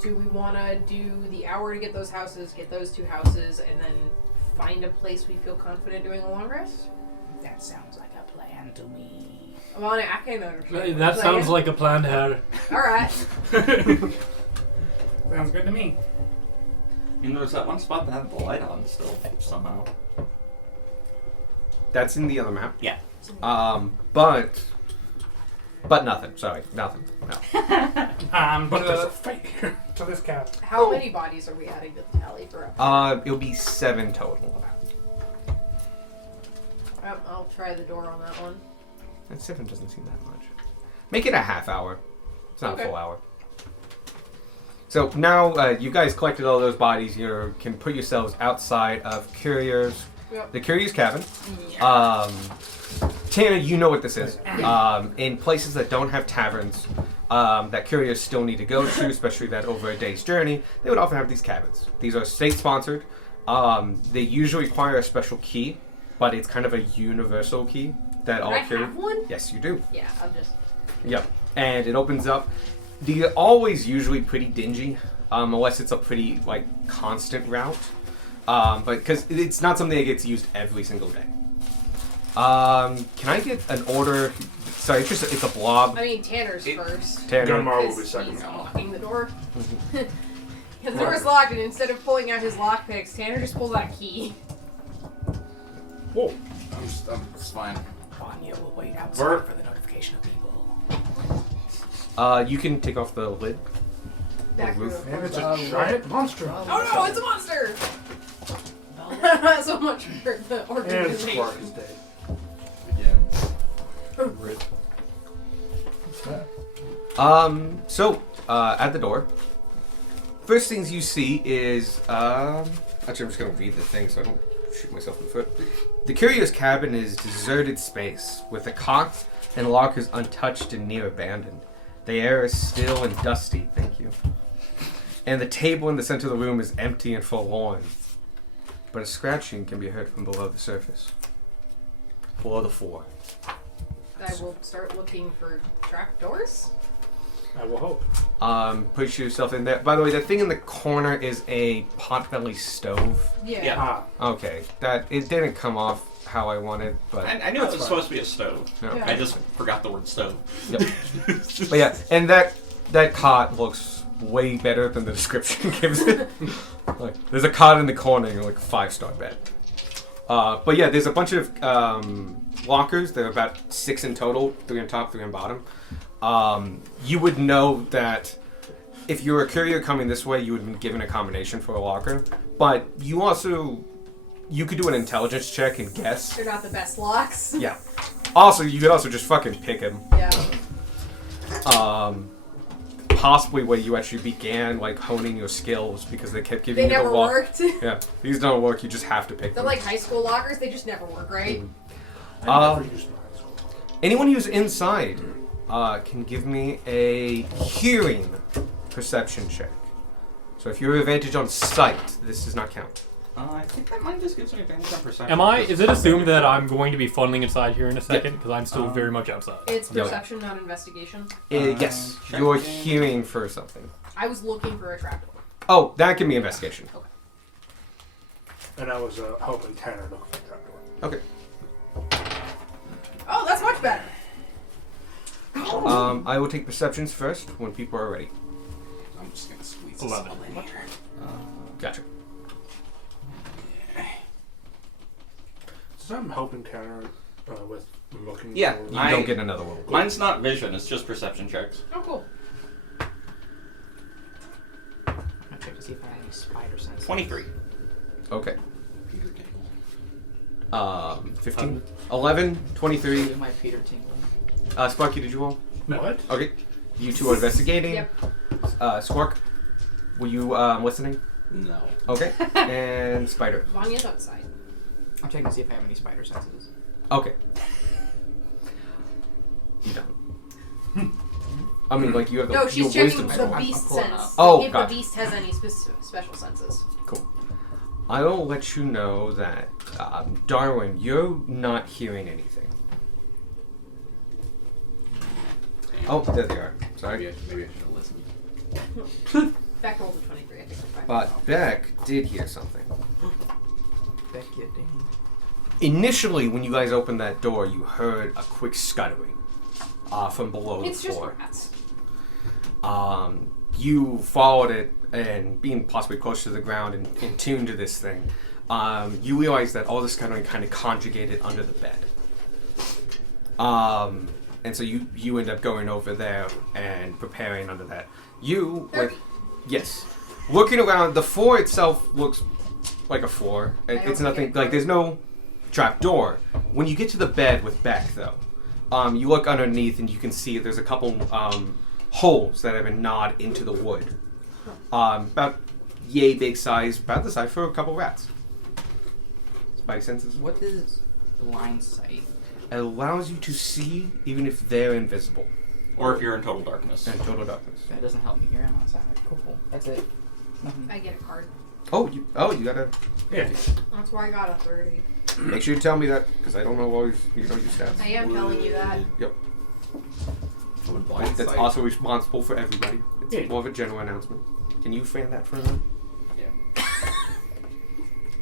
Do we want to do the hour to get those houses, get those 2 houses, and then find a place we feel confident doing a long rest? That sounds like a plan to me. Well, I can't understand. That sounds like a plan here. All right. Sounds good to me. There's that one spot that had the light on still somehow. That's in the other map. Yeah. But nothing. Sorry, nothing. No. But there's a fight here to this cabin. How many bodies are we adding to the tally for up? It'll be 7 total. I'll try the door on that one. And 7 doesn't seem that much. Make it a half hour. It's not Okay. a full hour. So now you guys collected all those bodies. You can put yourselves outside of Courier's, Yep. the Courier's cabin. Tanner, you know what this is. In places that don't have taverns, that couriers still need to go to, especially that over a day's journey, they would often have these cabins. These are state-sponsored. They usually require a special key, but it's kind of a universal key that all I couriers. have one? Yes, you do. Yeah, I'm just... Yep. And it opens up. They're always usually pretty dingy, unless it's a pretty constant route. But because it's not something that gets used every single day. Can I get an order? Sorry, it's a blob. I mean, Tanner's first. Tanner. Gunmar will be Because second. he's unlocking the door. The door is locked, and instead of pulling out his lockpicks, Tanner just pulls out a key. Whoa. It's fine. Vanya will wait outside Bert. for the notification of people. You can take off the lid. Back roof. to the And it's front. a giant monster. Oh no, it's a monster! So much for the And organization. Clark is dead. Again. So, at the door, first things you see is, actually I'm just going to read the thing so I don't shoot myself in the foot. The Courier's cabin is deserted space, with the cots and lockers untouched and near abandoned. The air is still and dusty, thank you. And the table in the center of the room is empty and forlorn. But a scratching can be heard from below the surface. Below the floor. I will start looking for trapdoors. I will hope. Put yourself in there. By the way, that thing in the corner is a potbelly stove. Yeah. Ah. Okay, it didn't come off how I wanted, but I knew it was supposed to be a stove. no. Yeah. I just forgot the word stove. Yep. But yeah, and that cot looks way better than the description gives it. There's a cot in the corner, and like a 5-star bed. But yeah, there's a bunch of lockers. There are about 6 in total, 3 on top, 3 on bottom. You would know that if you were a courier coming this way, you would have been given a combination for a locker. But you could do an intelligence check and guess. They're not the best locks. Yeah. Also, you could also just fucking pick him. Yeah. Possibly where you actually began honing your skills because they kept giving They you the never lock. worked. Yeah, these don't work. You just have to pick They're them. like high school lockers. They just never work, right? I never used my high school. Anyone who's inside can give me a hearing perception check. So if you have advantage on sight, this does not count. I think that might just gives me advantage on perception. Is it assumed that I'm going to be funneling inside here in a second? Because I'm still very much outside. It's Yeah. perception, not investigation. Yes, you're hearing for something. I was looking for a trapdoor. Oh, that can be investigation. And I was hoping Tanner looked for that door. Okay. Oh, that's much better. I will take perceptions first when people are ready. I'm just gonna squeeze 11. Gotcha. So I'm hoping counter with looking. Yeah, for- You don't get another one. Mine's not vision, it's just perception checks. Oh, cool. I'm gonna check to see if I have any spider sense. 23. Okay. 15, 11, 23. Do my Peter tingle. Sparky, did you roll? No. What? Okay. You two are investigating. Yep. Squark, were you listening? No. Okay. And Spider. Vanya's outside. I'm checking to see if I have any spider senses. Okay. You don't. I mean, like, you have No, your she's checking wisdom the score. beast I'm pulling sense. up. Oh, if gotcha. the beast has any special senses. Cool. I will let you know that, Darwin, you're not hearing anything. Oh, there they are. Sorry. Maybe I should have listened. Back roll to 23. I think we're fine. But Beck did hear something. Beck, you ding. Initially, when you guys opened that door, you heard a quick scuttering from below It's the just floor. rats. You followed it, and being possibly close to the ground and in tune to this thing, you realize that all the scuttering kind of conjugated under the bed. And so you end up going over there and preparing under that. Yes. Looking around, the floor itself looks like a floor. It's nothing, like there's no trap door. When you get to the bed with Beck, though, you look underneath and you can see there's a couple holes that have been gnawed into the wood. About yay big size, about the size for a couple rats. Spidey senses. What is blind sight? It allows you to see even if they're invisible. Or if you're in total darkness. And total darkness. That doesn't help me here. I'm outside. Cool. That's it. Nothing. I get a card. Oh, you gotta Yeah. That's why I got a 30. make sure you tell me that because I don't know always you know your stats. I am telling you that. Yep. Would blind That's sight- also responsible for everybody. It's Yeah. more of a general announcement. Can you fan that for them?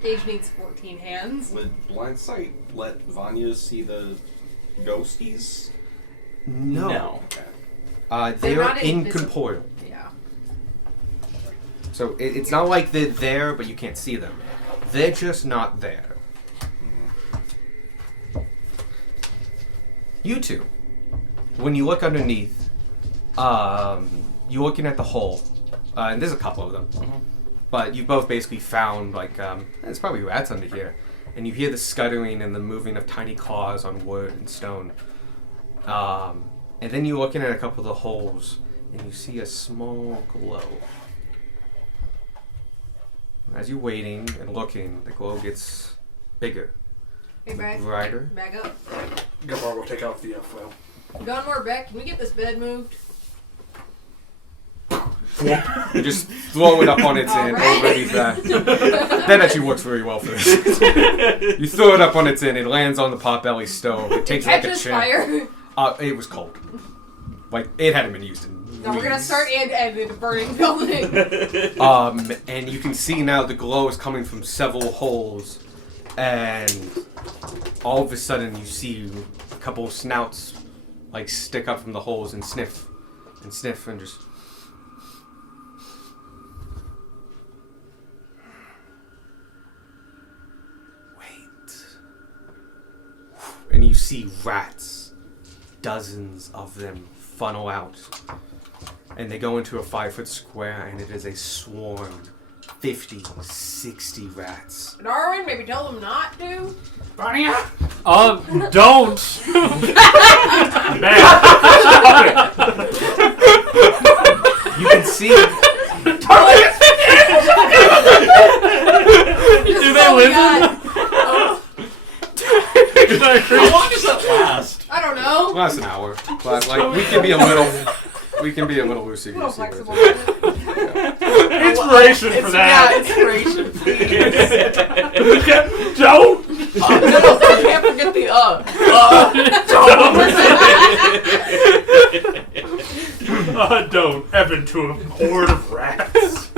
Gage needs 14 hands. Would blind sight let Vanya see the ghosties? No. They're They're not invisible. incorporeal. Yeah. So it's not like they're there, but you can't see them. They're just not there. You two, when you look underneath, you're looking at the hole, and there's a couple of them. But you both basically found, like, there's probably rats under here. And you hear the scuttering and the moving of tiny claws on wood and stone. And then you're looking at a couple of the holes, and you see a small glow. As you're waiting and looking, the glow gets bigger, Hey, Beck. brighter. Back up. Gilmore will take out the foil. Gunmore, Beck, can we get this bed moved? You just throw it up on its end. Alright. Already that. That actually works very well for this. You throw it up on its end. It lands on the potbelly stove. It takes like a Catches chance. fire. It was cold. Like it hadn't been used in. No, we're gonna weeks. start in a burning building. And you can see now the glow is coming from several holes, and all of a sudden you see a couple of snouts like stick up from the holes and sniff and just. And you see rats, dozens of them funnel out. And they go into a 5-foot square, and it is a swarm. 50, 60 rats. Darwin, maybe tell them not to. Don't! You can see. Do they listen? How long does that last? I don't know. Last an hour, but like we can be a little loosey A little goosey with flexible. it. Inspiration for that. Yeah, inspiration, please. Don't. No, I can't forget the Don't. Evan to a horde of rats.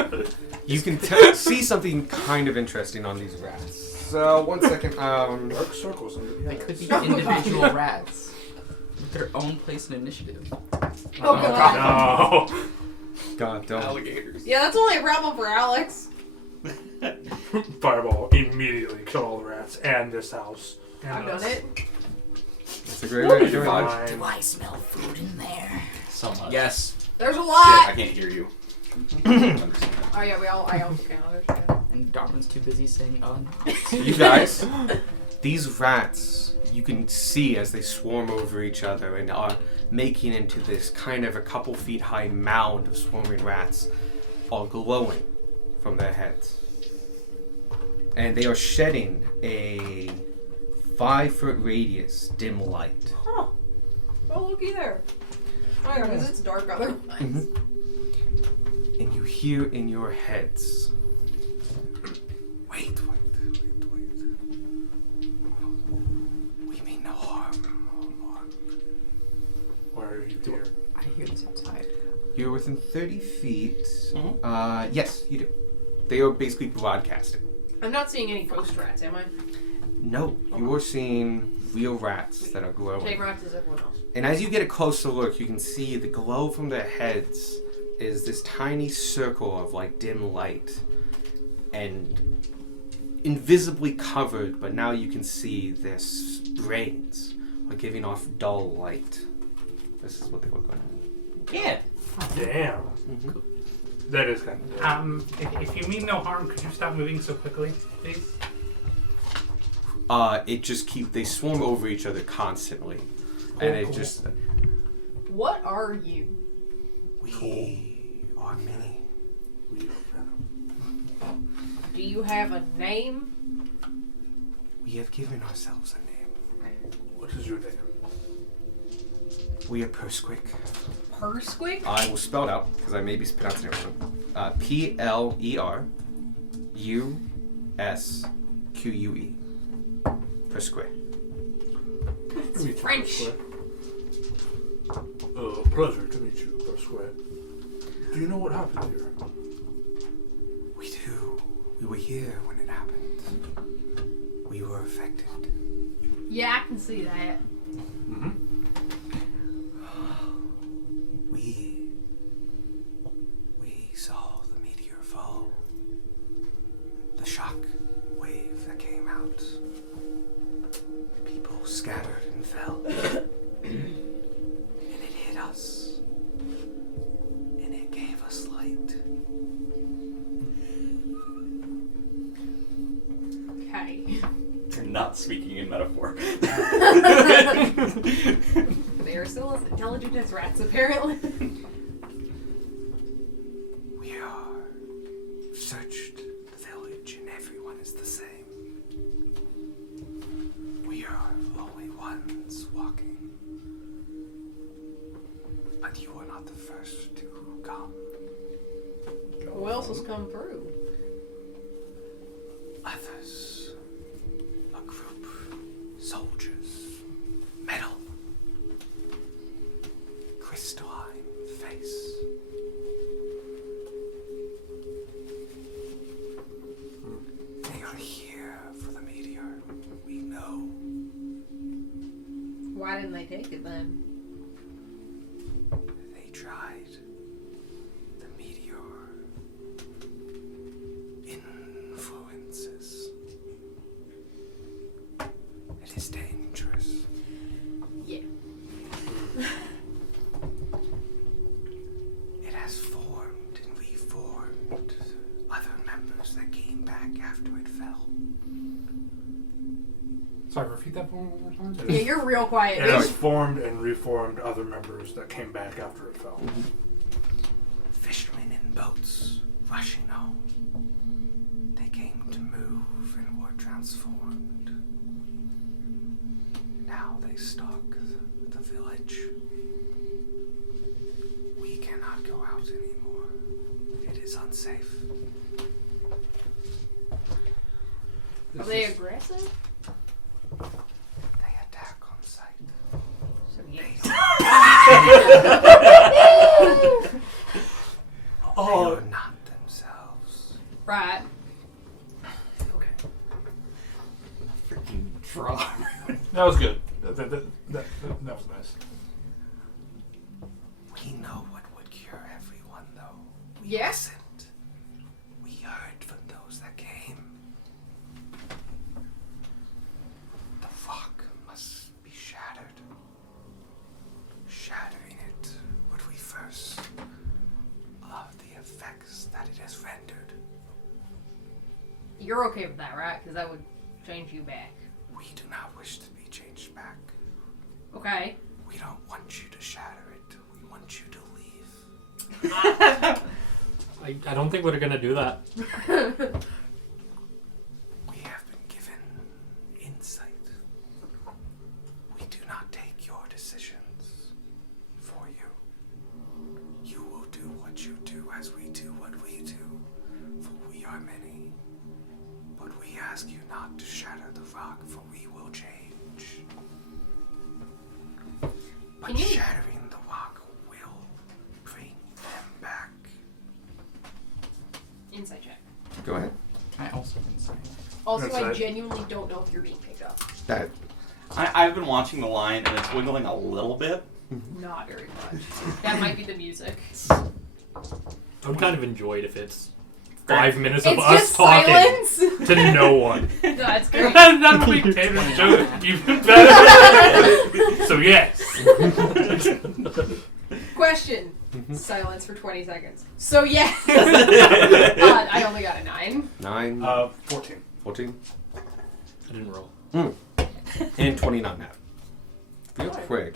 You can see something kind of interesting on these rats. So 1 second. Dark circles under the They eyes. could be individual rats with their own place in initiative. Oh, God. No. God, don't. Alligators. Yeah, that's only a problem for Alex. Fireball immediately kill all the rats and this house. I've done it. It's a great way to do it. Fine. I smell food in there? So much. Yes. There's a Shit, lot. I can't hear you. Understand. Oh yeah, I also can't understand. And Darwin's too busy saying, oh no. You guys, these rats, you can see as they swarm over each other and are making into this kind of a couple feet high mound of swarming rats, all glowing from their heads. And they are shedding a 5-foot radius dim light. Huh. Oh, looky there. Oh yeah, because it's dark otherwise. And you hear in your heads, wait. We mean no harm. Why are you here? I hear this outside. You're within 30 feet. Mhm. Yes, you do. They are basically broadcasting. I'm not seeing any ghost rats, am I? No, you are seeing real rats that are glowing. Same rats as everyone else. And as you get a closer look, you can see the glow from their heads is this tiny circle of like dim light and invisibly covered, but now you can see their brains are giving off dull light. This is what they look like. Yeah. Damn. That is kind of If you mean no harm, could you stop moving so quickly, please? It just they swarm over each other constantly. And it just, What are you? we are many. We are venom. Do you have a name? We have given ourselves a name. What is your name? We are Persquick. Persquick? I will spell it out because I may be pronouncing it wrong. PleruSque. Persquick. It's French. Pleasure to meet you, Persquick. Do you know what happened here? We do. We were here when it happened. We were affected. Yeah, I can see that. We saw the meteor fall. The shock wave that came out. People scattered and fell. And it hit us. And it gave us light. Okay. You're not speaking in metaphor. They are still as intelligent as rats, apparently. We are searched the village and everyone is the same. We are only ones walking. But you are not the first to come. Who else has come through? Others. A group. Soldiers. Metal. Crystalline face. They are here for the meteor. We know. Why didn't they take it then? They tried. The meteor influences. It is dangerous. Yeah. It has formed and reformed other members that came back after it fell. Sorry, repeat that one more time. Yeah, you're real quiet. It has formed and reformed other members that came back after it fell. Fishermen in boats rushing home. They came to move and were transformed. Now they stalk the village. We cannot go out anymore. It is unsafe. Are they aggressive? They attack on sight. So They yes. They are not themselves. Right. Freaking draw. That was good. That was nice. We know what would cure everyone, though. Yes. We heard from those that came. The rock must be shattered. Shattering it would reverse the effects that it has rendered. You're okay with that, right? Because that would change you back. We do not wish to be changed back. Okay. We don't want you to shatter it. We want you to leave. I don't think we're gonna do that. We have been given insight. We do not take your decisions for you. You will do what you do as we do what we do, for we are many. But we ask you not to shatter the rock, for we will change. But Can you- shattering the rock will bring them back. Insight check. Go ahead. I also can say. Also, I Insight. genuinely don't know if you're being picked up. That I've been watching the line and it's wiggling a little bit. Not very much. That might be the music. I would kind of enjoy it if it's 5 minutes of It's us just talking silence. to no one. No, that's great. That would make Taylor's joke even better. So yes. Question. Silence for 20 seconds. So yes. I only got a 9. 9, 14. 14, I didn't roll. and 29 now. Real quick.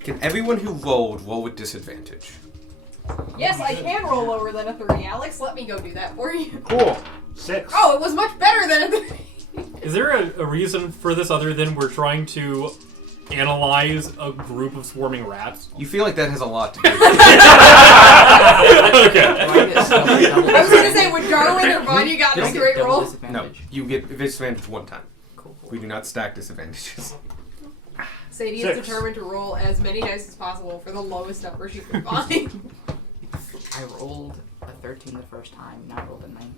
Can everyone who roll with disadvantage? Yes, I can roll lower than a 3. Alex, let me go do that for you. Cool. 6. Oh, it was much better than a 3. Is there a reason for this other than we're trying to analyze a group of swarming rats? You feel like that has a lot to do with Okay. I was gonna say, would Darwin or Vanya got a straight roll? it. No, you get disadvantage one time. Cool. We do not stack disadvantages. Sadie is 6. determined to roll as many dice as possible for the lowest number she can find. I rolled a 13 the first time, now I rolled a 19.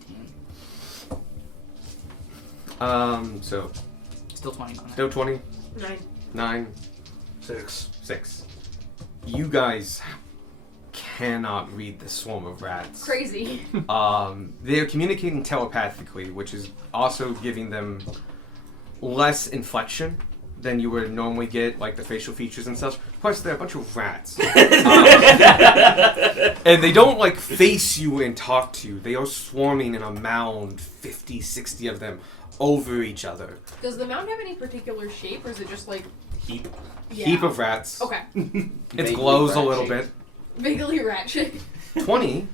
So Still 20 on it. still 20, 9. 9, 6. 6. You guys cannot read the swarm of rats. Crazy. They're communicating telepathically, which is also giving them less inflection than you would normally get, like the facial features and stuff. Plus, they're a bunch of rats. And they don't, like, face you and talk to you. They are swarming in a mound, 50, 60 of them, over each other. Does the mound have any particular shape, or is it just like Heap, Yeah. heap of rats. okay, It Vaguely glows a rat little shaped. bit. vaguely rat shape? 20,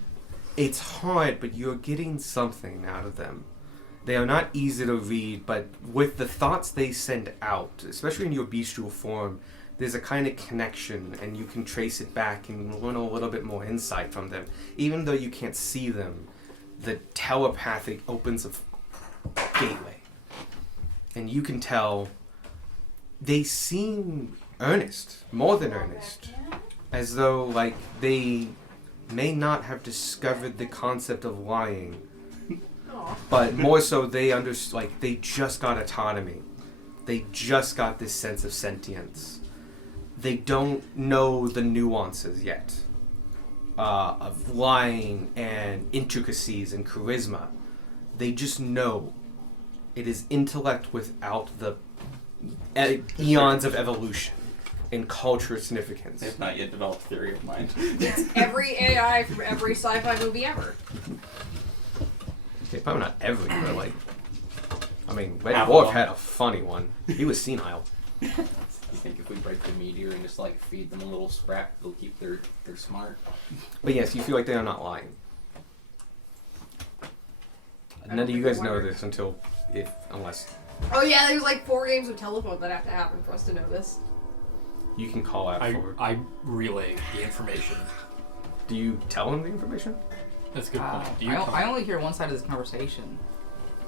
it's hard, but you're getting something out of them. They are not easy to read, but with the thoughts they send out, especially in your bestial form, there's a kind of connection, and you can trace it back and learn a little bit more insight from them. Even though you can't see them, the telepathic opens a gateway. And you can tell they seem earnest, more than earnest. As though, like, they may not have discovered the concept of lying, but more so they they just got autonomy. They just got this sense of sentience. They don't know the nuances yet of lying and intricacies and charisma. They just know it is intellect without the eons of evolution and cultural significance. They have not yet developed theory of mind. It's every AI from every sci-fi movie ever. Okay, probably not every, but like, I mean, Red Half Dwarf of them. had a funny one. He was senile. You think if we break the meteor and just like feed them a little scrap, they'll keep their smart? But yes, you feel like they are not lying. None of you guys know this unless Oh yeah, there's like 4 games of telephone that have to happen for us to know this. you can call out for. I relay the information. Do you tell him the information? That's a good point. Do you I only hear one side of this conversation.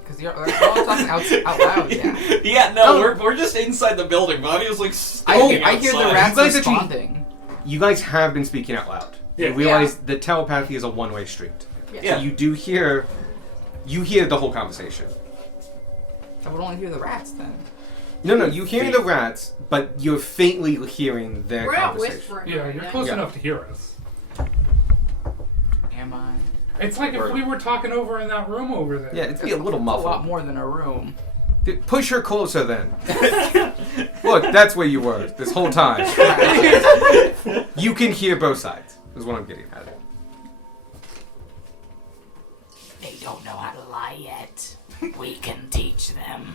Because you're all talking out loud, yeah. Yeah, no, we're just inside the building. Bonnie was like standing I hear the outside. rats You guys actually- responding. You guys have been speaking out loud. Yeah. You realize the telepathy is a one-way street. Yeah. So you do hear the whole conversation. I would only hear the rats then. No, you hearing the rats, but you're faintly hearing their We're not conversation. whispering. Yeah, right you're now. close Yeah. enough to hear us. Am I? It's like if we were talking over in that room over there. Yeah, it'd be a little A lot muffled. more than a room. Push her closer then. Look, that's where you were this whole time. You can hear both sides, is what I'm getting at. They don't know how to lie yet. We can teach them.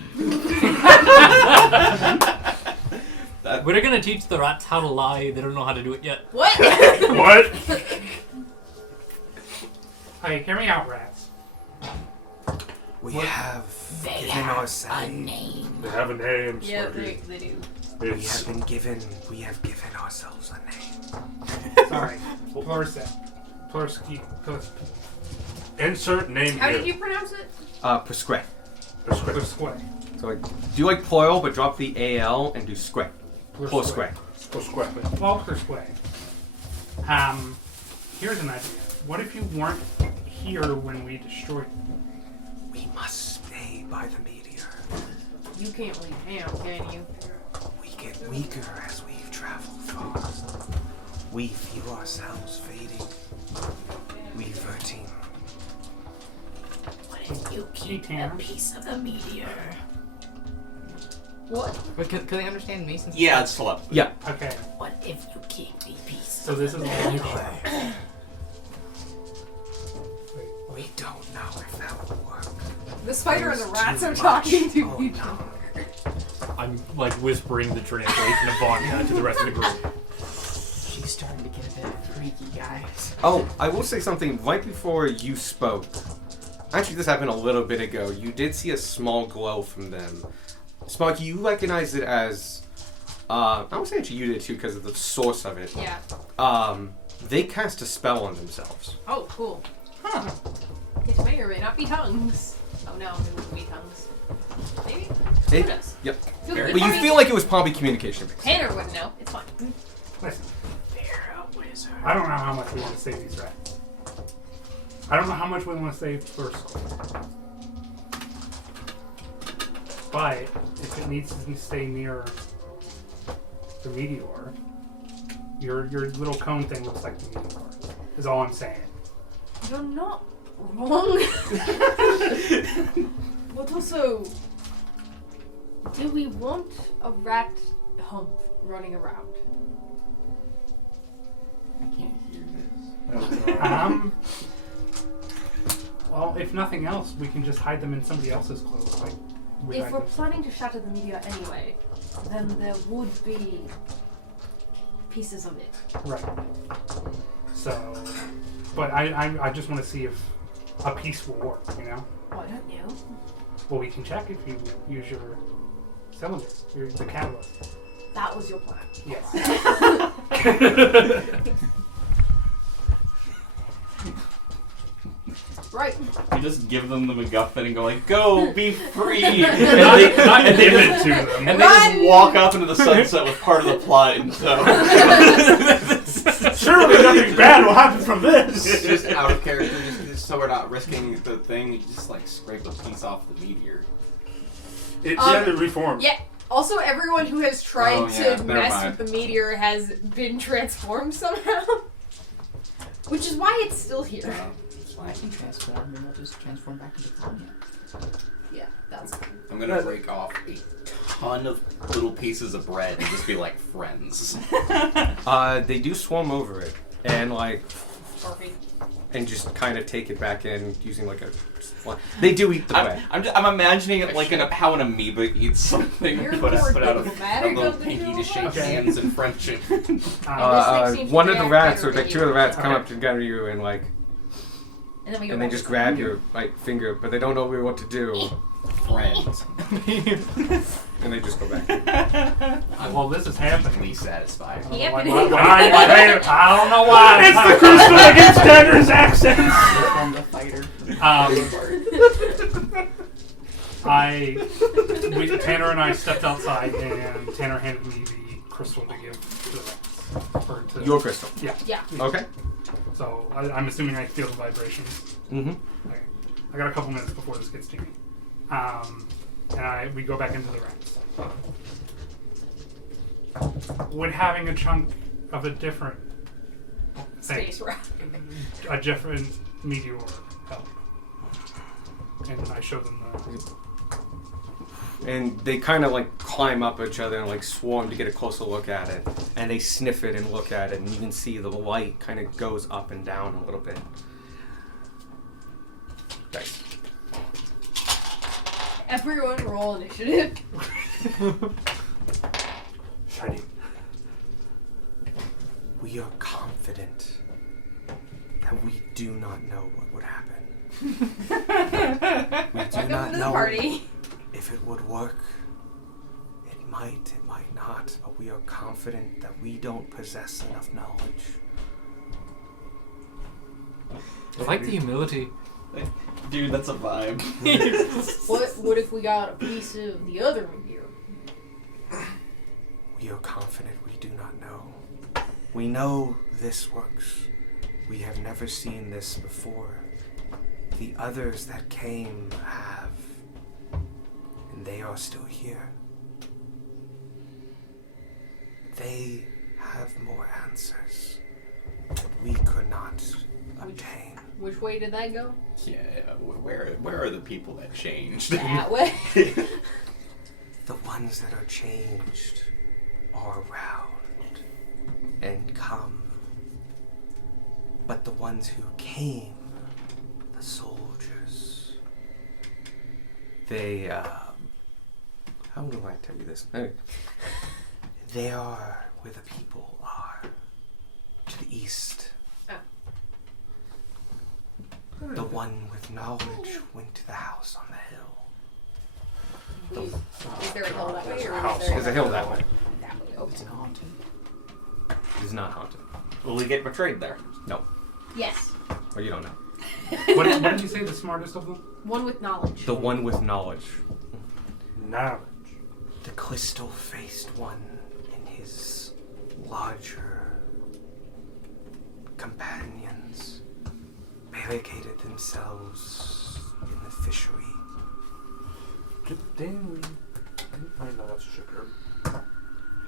We're gonna teach the rats how to lie. They don't know how to do it yet. What? What? Hey, hear me out, rats. We have They given have a ourselves. name. They have a name. Yeah, Sparky. they do. We It's have given ourselves a name. sorry. Plurset. Plurski. Insert name How here. did you pronounce it? Prescribe. Plurskwe. So do like ploil, but drop the AL and do square. Plurskwe. Plurskwe. Well, Plurskwe. Here's an idea. What if you weren't here when we destroyed you? We must stay by the meteor. You can't leave him, can you? We get weaker as we travel far. We feel ourselves fading, reverting. What if you keep a piece of the meteor? What? But can they understand me since? Yeah, it's telepathy. Yeah. Okay. What if you keep the piece? So this is a long shot. We don't know if that will work. The spider and the There's rats too are talking much to going each on. other. I'm like whispering the translation of Vanya to the rest of the group. She's starting to get a bit freaky, guys. Oh, I will say something right before you spoke. Actually, this happened a little bit ago. You did see a small glow from them. Sparky, you recognized it as... I would say actually you did too because of the source of it. Yeah. They cast a spell on themselves. Oh, cool. Huh. It may or may not be tongues. Oh no, it wouldn't be tongues. Maybe? Who knows? Yep. Feel- But it's you probably- feel like it was probably communication based. Tanner wouldn't know. It's fine. Listen, They're a wizard. I don't know how much we want to save these rats. I don't know how much we want to save first. But if it needs to stay near the meteor, your little cone thing looks like the meteor. Is all I'm saying. You're not wrong. But also, do we want a rat hump running around? I can't hear this. Well, if nothing else, we can just hide them in somebody else's clothes. Like, we If hide we're them. planning to shatter the meteor anyway, then there would be pieces of it. Right. So, but I just want to see if a piece will work, you know? Why don't you? Well, we can check if you use your cylinder, the catalyst. That was your plan. Yes. Right. You just give them the MacGuffin and go like, "Go, be free," and Not they give it to them. and they just walk up into the sunset with part of the plot. And so, Surely nothing bad will happen from this. Just out of character, just so we're not risking the thing, you just like scrape a piece off the meteor. It's Um, to reform. Yeah. Also, everyone who has tried Oh, yeah, to never mess mind. with the meteor has been transformed somehow. Which is why it's still here. I can transform, and we'll just transform back into Vanya. Yeah, that's fine. I'm gonna break off a ton of little pieces of bread and just be like friends. They do swarm over it and like, and just kind of take it back in using like a. They do eat the bread. I'm imagining it like how an amoeba eats something, You're but more put out a diplomatic little of the pinky two to of shake us. hands in friendship. This thing seems One of the very rats, or better like two of the than rats, come Okay. up together you and like, And then we go and they back just to grab your like finger, but they don't know what to do, Friends. and they just go back. Well, this is happening. Be satisfied. I Yep, don't it know is. why- I don't know why. It's the Christmas against Tanner's accents. From the fighter. Tanner and I stepped outside, and Tanner handed me the crystal to give to the rats. Or to, Your crystal. Yeah. Yeah. Okay. So I'm assuming I feel the vibrations. Mm-hmm. Okay. I got a couple minutes before this gets to me. And we go back into the ranks. Would having a chunk of a different thing, Space rock. a different meteor help? And I show them the... And they kind of like climb up each other and like swarm to get a closer look at it. And they sniff it and look at it, and you can see the light kind of goes up and down a little bit. Dice. Everyone roll initiative. Shiny. We are confident that we do not know what would happen. We do Welcome not to the know party. if it would work. It might not, but we are confident that we don't possess enough knowledge. I like the humility. Dude, that's a vibe. What if we got a piece of the other meteor? We are confident we do not know. We know this works. We have never seen this before. The others that came have, and they are still here. They have more answers that we could not obtain. Which way did that go? Yeah, where are the people that changed? That way. The ones that are changed are around and come. But the ones who came, the soldiers, they, how do I tell you this? Anyway, they are where the people are, to the east. The one with knowledge went to the house on the hill. Is there a hill that way? There's a Or house is there There's a hill that way. that way? Okay. It's haunted. It is not haunted. Will we get betrayed there? No. Yes. Or you don't know. What did you say the smartest of them? One with knowledge. The one with knowledge. Knowledge. The crystal-faced one and his larger companions barricaded themselves in the fishery. Didn't I know that's a shipyard.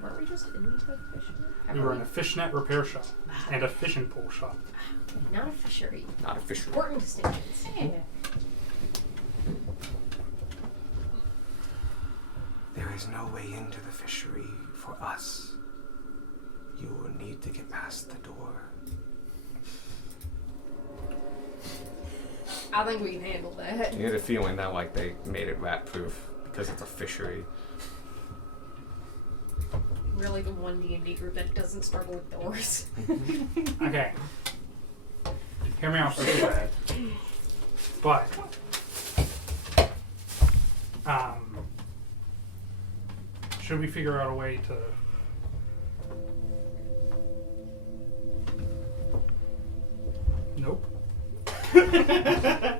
Weren't we just into fishing? We were in a fishnet repair shop and a fishing pole shop. Not a fishery. Not a fishery. Important distinctions. There is no way into the fishery for us. You will need to get past the door. I think we can handle that. You get a feeling that like they made it rat-proof because it's a fishery. We're like the one D&D group that doesn't struggle with doors. Okay. Hear me out for a bit. But, should we figure out a way to... Nope. I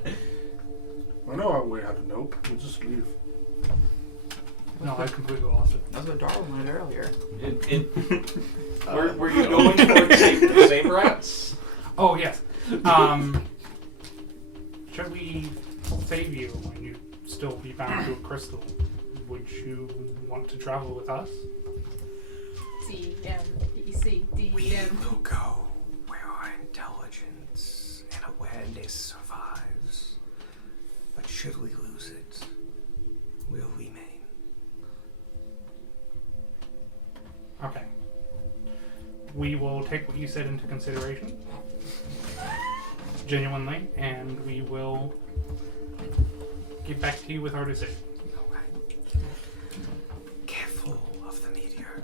know our way out of nope. We'll just leave. No, I completely lost it. That's what Darwin wanted earlier. Were you going towards the same routes? Oh, yes. Should we save you and you still be bound to a crystal? Would you want to travel with us? C-M-E-C-D-M. We will go where our intelligence and awareness survives. But should we lose it, we'll remain. Okay. We will take what you said into consideration. Genuinely, and we will get back to you with our decision. Okay. Careful of the meteor.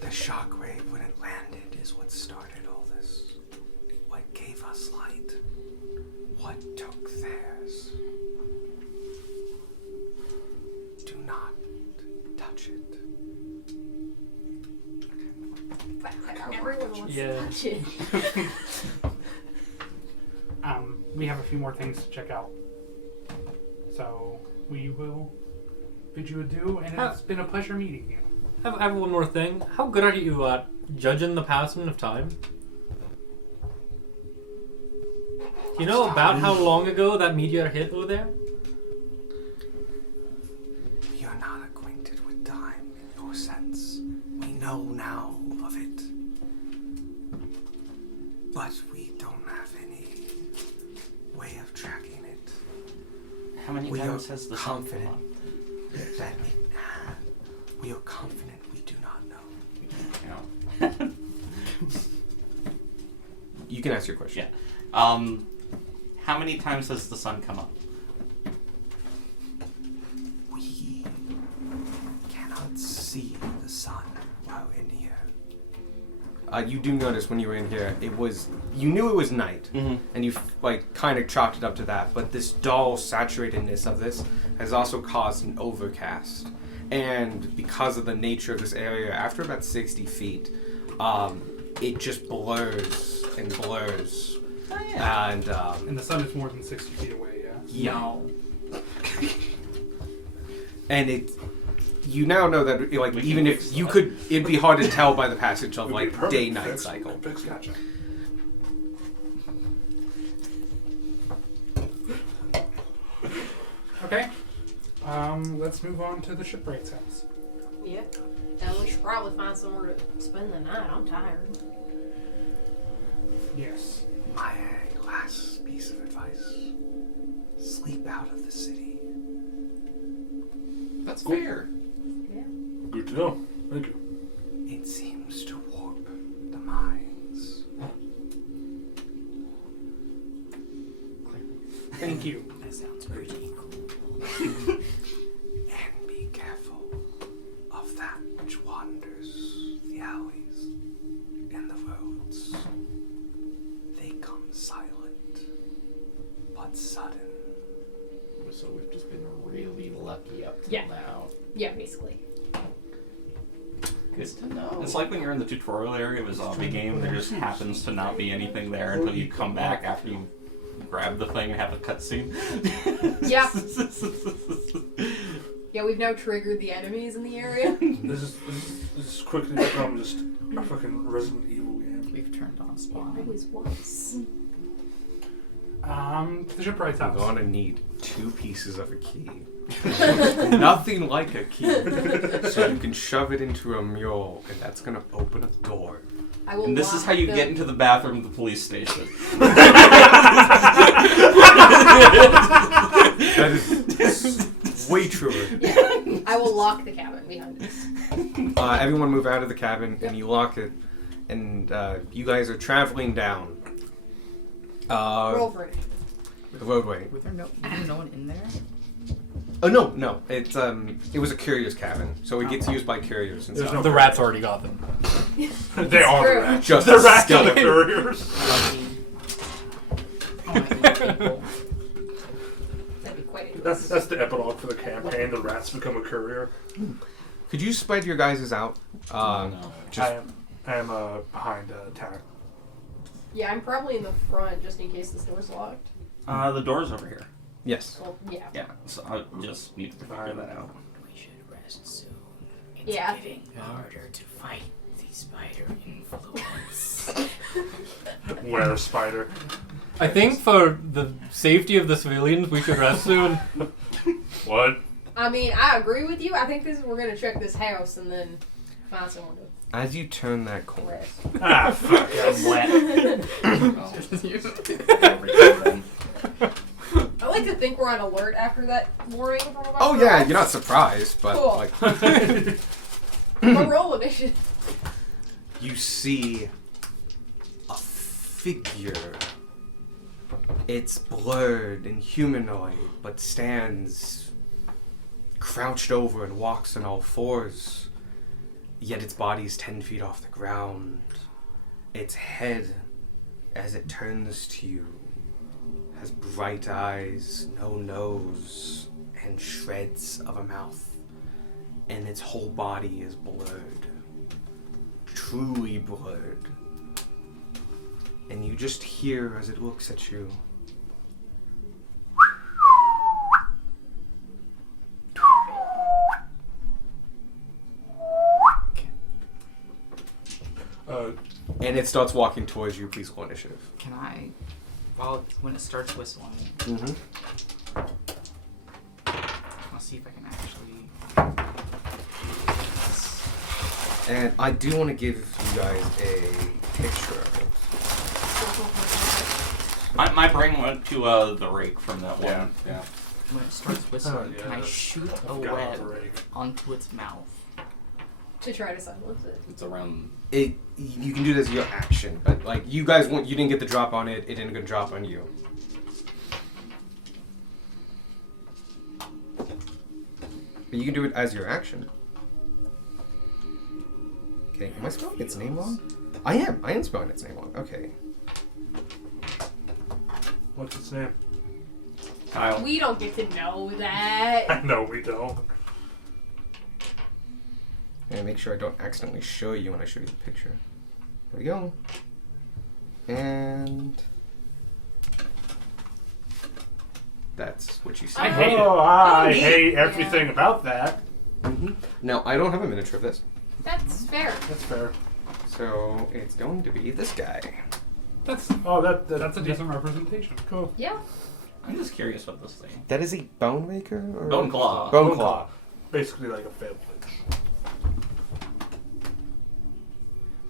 The shockwave when it landed is what started all this. What gave us light. What took theirs. Do not touch it. Everyone wants Yeah. to touch it. We have a few more things to check out. So we will bid you adieu, and it's been a pleasure meeting you. I have one more thing. How good are you at judging the passing of time? Do you know about how long ago that meteor hit over there? know now of it. But we don't have any way of tracking it. How many We times are has the sun come confident up? that we are confident we do not know. You can ask your question. Yeah. How many times has the sun come up? We cannot see the sun while in here. You do notice when you were in here, you knew it was night, and you kind of chalked it up to that. But this dull saturatedness of this has also caused an overcast, and because of the nature of this area, after about 60 feet, it just blurs and blurs. Oh, yeah. And the sun is more than 60 feet away, yeah? Yeah. And you now know that, even if you could, it'd be hard to tell by the passage of, day-night cycle. Gotcha. Okay. Let's move on to the shipwright's house. Yeah. And we should probably find somewhere to spend the night. I'm tired. Yes. My last piece of advice: sleep out of the city. That's fair. Yeah. Good to know. Thank you. It seems to warp the minds. Thank you. That sounds pretty cool. And be careful of that which wanders the alleys and the roads. They come silent, but sudden. So we've just been really lucky up to Yeah. now. Yeah, basically. Good to know. It's like when you're in the tutorial area of a zombie game, there just happens to not be anything there until you come back after you grab the thing and have a cutscene. Yeah. Yeah, we've now triggered the enemies in the area. This is quickly become just a fucking Resident Evil game. We've turned on It spawn. always was. The shipwright's I'm house. gonna need 2 pieces of a key. Nothing like a key. So you can shove it into a mule, and that's gonna open a door. I will And this is lock how you the- get into the bathroom of the police station. That is way truer. Yeah. I will lock the cabin behind us. Everyone move out of the cabin, and you lock it, and you guys are traveling down Roll for it. the roadway. Was there no one in there? Oh no, it was a courier's cabin, so it gets used by couriers and There's stuff. The rats already got them. They are true. the rats. Just the rats are the skeleton. couriers. Oh my people. That'd be quite That's interesting. the epilogue for the campaign. The rats become a courier. Could you spread your guys out? Just I am behind Tanner. Yeah, I'm probably in the front just in case this door's locked. The door's over here. yes. Well, yeah. Yeah, so I just need to figure that out. We should rest soon. It's Yeah. getting harder to fight the spider influence. Where spider? I think for the safety of the civilians, we should rest soon. What? I mean, I agree with you. I think we're gonna check this house and then find someone to As you turn that corner, rest. Ah, fuck. I'm wet. I like to think we're on alert after that warning from about oh the yeah, rats. you're not surprised, but Cool. like A roll initiative. you see a figure. It's blurred and humanoid, but stands crouched over and walks on all fours. Yet its body is 10 feet off the ground. Its head, as it turns to you, has bright eyes, no nose, and shreds of a mouth. And its whole body is blurred. Truly blurred. And you just hear as it looks at you. And it starts walking towards you. Please roll initiative. Can I, when it starts whistling, Mm-hmm. I'll see if I can actually. And I do want to give you guys a picture of it. My brain went to the rake from that one. Yeah. When it starts whistling, yeah, can I shoot a forgot about web the rake. onto its mouth? To try to silence it. It's around. You can do this as your action, but like you guys you didn't get the drop on it. It didn't get a drop on you. But you can do it as your action. Okay, am I spelling its name wrong? I am spelling its name wrong. Okay. What's its name? Kyle. We don't get to know that. No, we don't. And make sure I don't accidentally show you when I show you the picture. There we go. And that's what you see. I hate it. I neat. hate everything about that. Now, I don't have a miniature of this, That's fair. That's fair. so it's going to be this guy. That's That's a decent representation. cool. Yeah. I'm just curious what this thing. That is a bone maker? Or? Bone claw. Bone claw. Basically like a failed glitch.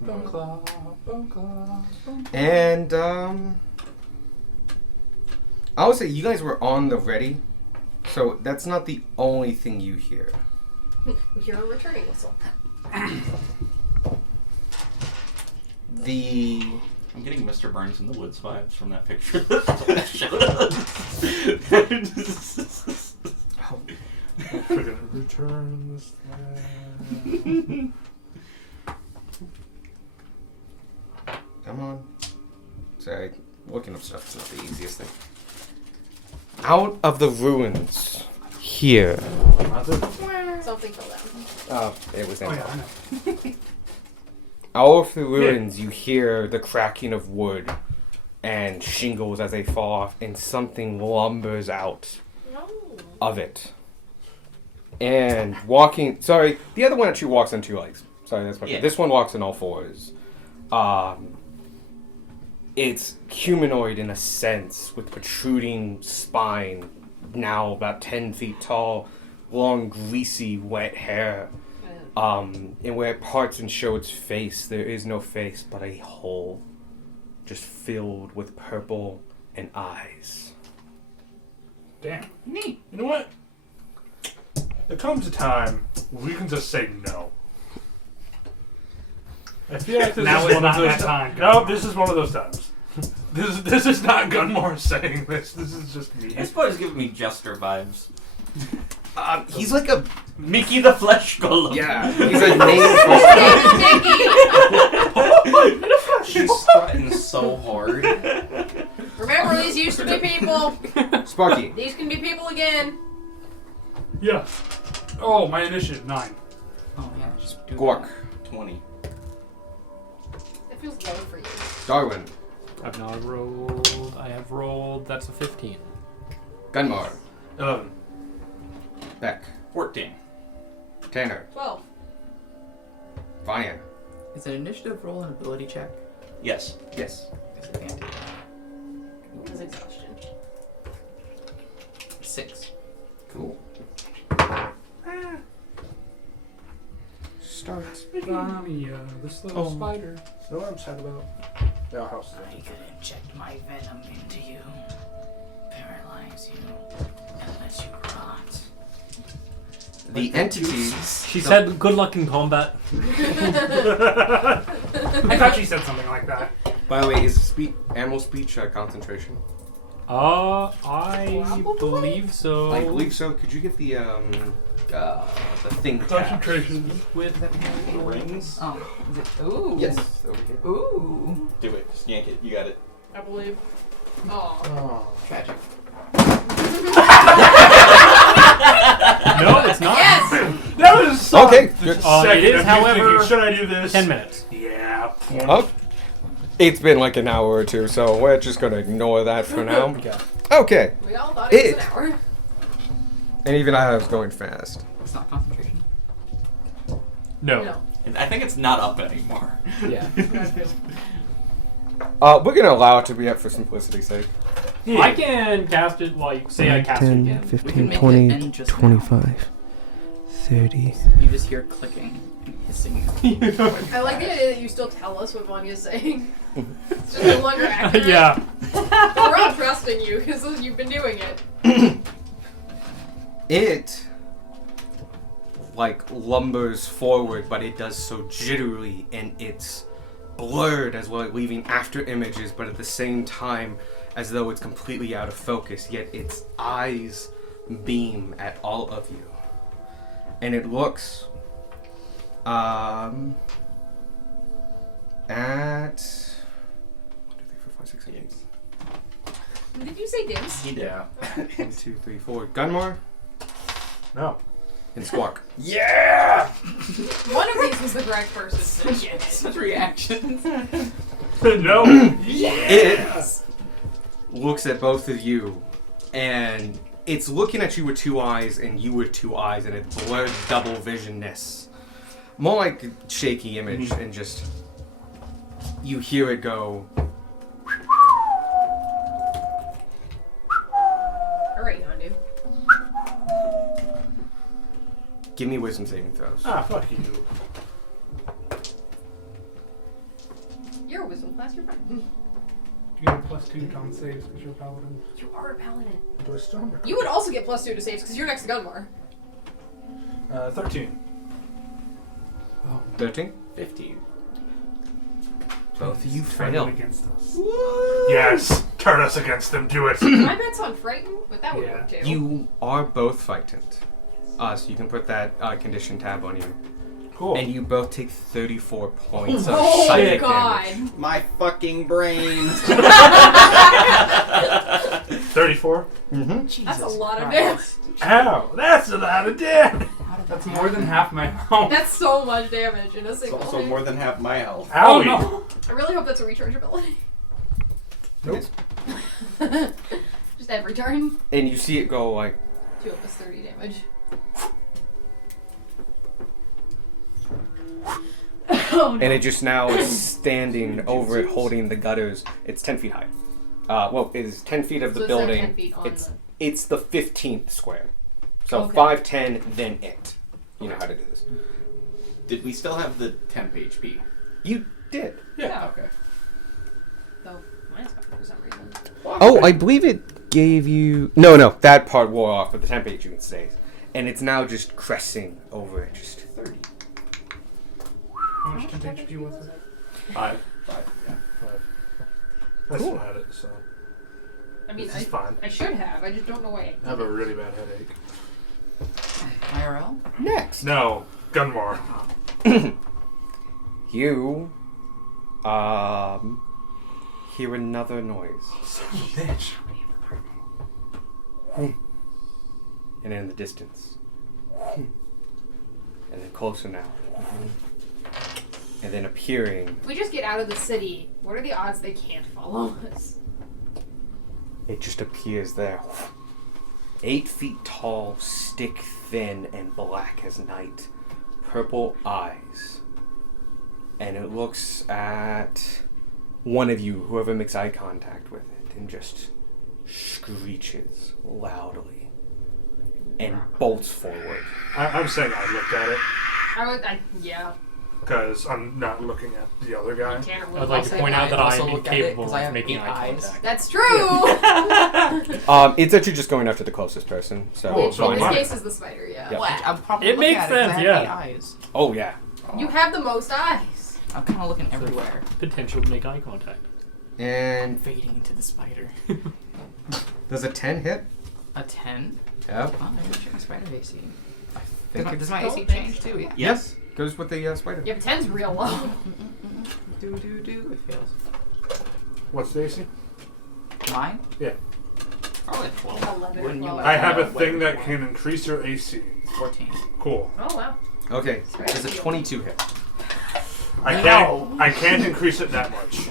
Bone claw, bone claw, bone claw. And, I would say you guys were on the ready, so that's not the only thing you hear. We hear a returning whistle. I'm getting Mr. Burns in the Woods vibes from that picture. We're gonna return this land. Come on. Sorry, looking up stuff is not the easiest thing. Out of the ruins, here. Something fell down. Oh, it was Oh empty. yeah, I know. Out of the ruins, you hear the cracking of wood and shingles as they fall off, and something lumbers out No. of it. And walking, sorry, the other one actually walks on two legs. Sorry, that's my Yeah. This one walks on all fours. It's humanoid in a sense, with protruding spine, now about 10 feet tall, long, greasy, wet hair. And where it parts and shows its face, there is no face, but a hole, just filled with purple and eyes. Damn. Neat. You know what? There comes a time when we can just say no. I feel like this Now is is one not of those that time, No, Gunmore. this is one of those times. This is not Gunmore saying this. This is just me. This boy's giving me Jester vibes. He's like a... Mickey the Flesh Golem. Yeah, he's a name for... She's strutting so hard. Remember, these used to be people. Sparky. These can be people again. Yeah. Oh, my initiative 9. Oh yeah, just do Gork. 20. It feels low for you. Darwin. I've not rolled. I have rolled. That's a 15. Gunmar. 11. Beck. 14. Tanner. 12. Vian. Is an initiative roll an ability check? Yes. Yes. Disadvantage. Because exhaustion. 6. Cool. Start. Mommy, this little spider. You know what I'm sad about? Our house is I empty. could inject my venom into you, paralyze you, and let you rot. The entities. She said, "Good luck in combat." I thought she said something like that. By the way, is animal speech concentration? I Probably. believe so. I believe so. Could you get the thing tab? Concentration. With The rings? Oh, is it? Ooh. Yes. Over here. Ooh. Do it. Just yank it. You got it. I believe. Oh. Tragic. No, it's not. Yes! That was so Okay, good. It second is, of you however, thinking, should I do this? 10 minutes. Yeah. Oh. It's been like an hour or two, so we're just gonna ignore that for now. Okay. Okay. We all thought it was an It. hour. And even I was going fast. It's not concentration. No. No. I think it's not up anymore. Yeah. We're gonna allow it to be up for simplicity's sake. I can cast it like say I cast it 10, again. 15, can make it 20, end just now. 25, 30. You just hear clicking. Hissing. I like the idea that you still tell us what Vanya's saying. It's just no longer accurate. Yeah. But we're all trusting you because you've been doing it. It like lumbers forward, but it does so jittery and it's blurred as well, leaving after images, but at the same time as though it's completely out of focus, yet its eyes beam at all of you. And it looks at 1, 2, 3, 4, 5, 6, 7, 8. Did you say Dims? Yeah. 1, 2, 3, 4. Gunmar No. and Squawk. Yeah! One of these was the correct person. Such reactions. No. It looks at both of you, and it's looking at you with 2 eyes and you with 2 eyes, and it's blurred double visionness. More like a shaky image, and just you hear it go. Alright, Yondu. Give me wisdom saving throws. Ah, fuck you. You're a wisdom class, you're fine. You get a +2 to con saves because you're a paladin. You are a paladin. Do I still remember? You would also get +2 to saves because you're next to Gunmar. 13. Oh, 13. 15. Both of you turn fail. them against us. Yes. Turn us against them. Do it. My bet's on frightened, but that would Yeah. work too. You are both frightened. So you can put that condition tab on you. Cool. And you both take 34 points of Oh psychic god. damage. My fucking brain. 34. Mm-hmm. That's a lot of damage. Ow. That's a lot of damage. That's more than half my health. That's so much damage in a It's single also hit. more than half my health. Owie. no. I really hope that's a recharge ability. Nope. Just every turn. And you see it go like 2 of us 30 damage. Oh, no. and it just now is standing over it, holding the gutters. It's 10 feet high. Well, it is 10 feet of the So it's not building. 10 feet on It's the 15th square. So Okay. 5, 10, then it. You know how to do this. Did we still have the temp HP? You did. Yeah. Okay. Though mine's gone for some reason. Oh, I believe it gave you. No, that part wore off, but the temp you can stay. And it's now just cresting over it. Just 30. How much temp HP was it? 5. 5. Yeah. 5. I still had it, so. I mean, This is fine. I should have. I just don't know why. I have a really bad headache. IRL? next. No. Gunmar. You hear another noise. Bitch. And then in the distance. And then closer now. And then appearing. If we just get out of the city, what are the odds they can't follow us? It just appears there. 8 feet tall, stick thin, and black as night. Purple eyes. And it looks at one of you, whoever makes eye contact with it, and just screeches loudly and bolts forward. I'm saying I looked at it Yeah. because I'm not looking at the other guy. You can't really I'd like to point out that I am incapable I of have making 8 eye eyes. contact. That's true. It's actually just going after the closest person. So Oh, In so this mine. case, is the spider. Yeah. Yeah. What? I'm probably It looking makes at it 'cause sense, I have yeah. 8 eyes. Oh yeah. You have the most eyes. I'm kind of looking everywhere. Potential to make eye contact. And Fading into the spider. does a 10 hit? A 10? Yeah. Oh, I didn't check my spider AC. Think Does my Don't AC think change so. too? Yeah. Yes. Goes with the spider. Yeah, but 10's real low. Do. It fails. What's the AC? Mine? Probably 12. 11 or Wouldn't you 12. like I have a Wait, thing that wait. can increase your AC. 14. Cool. Oh wow. Okay. Does a 22 hit? I can't increase it that much.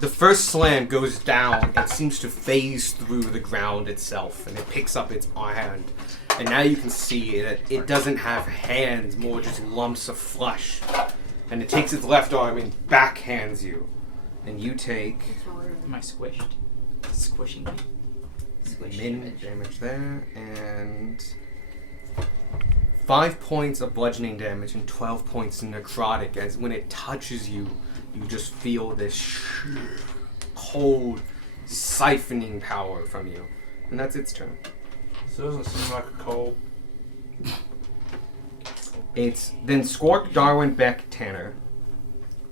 The first slam goes down and seems to phase through the ground itself, and it picks up its hand. And now you can see that it doesn't have hands, more just lumps of flesh. And it takes its left arm and backhands you. And you take Am I squished? Squishing me? Squish min damage. damage there, and 5 points of bludgeoning damage and 12 points necrotic. As when it touches you, you just feel this cold, siphoning power from you. And that's its turn. This doesn't seem like a cold. It's then Squark, Darwin, Beck, Tanner,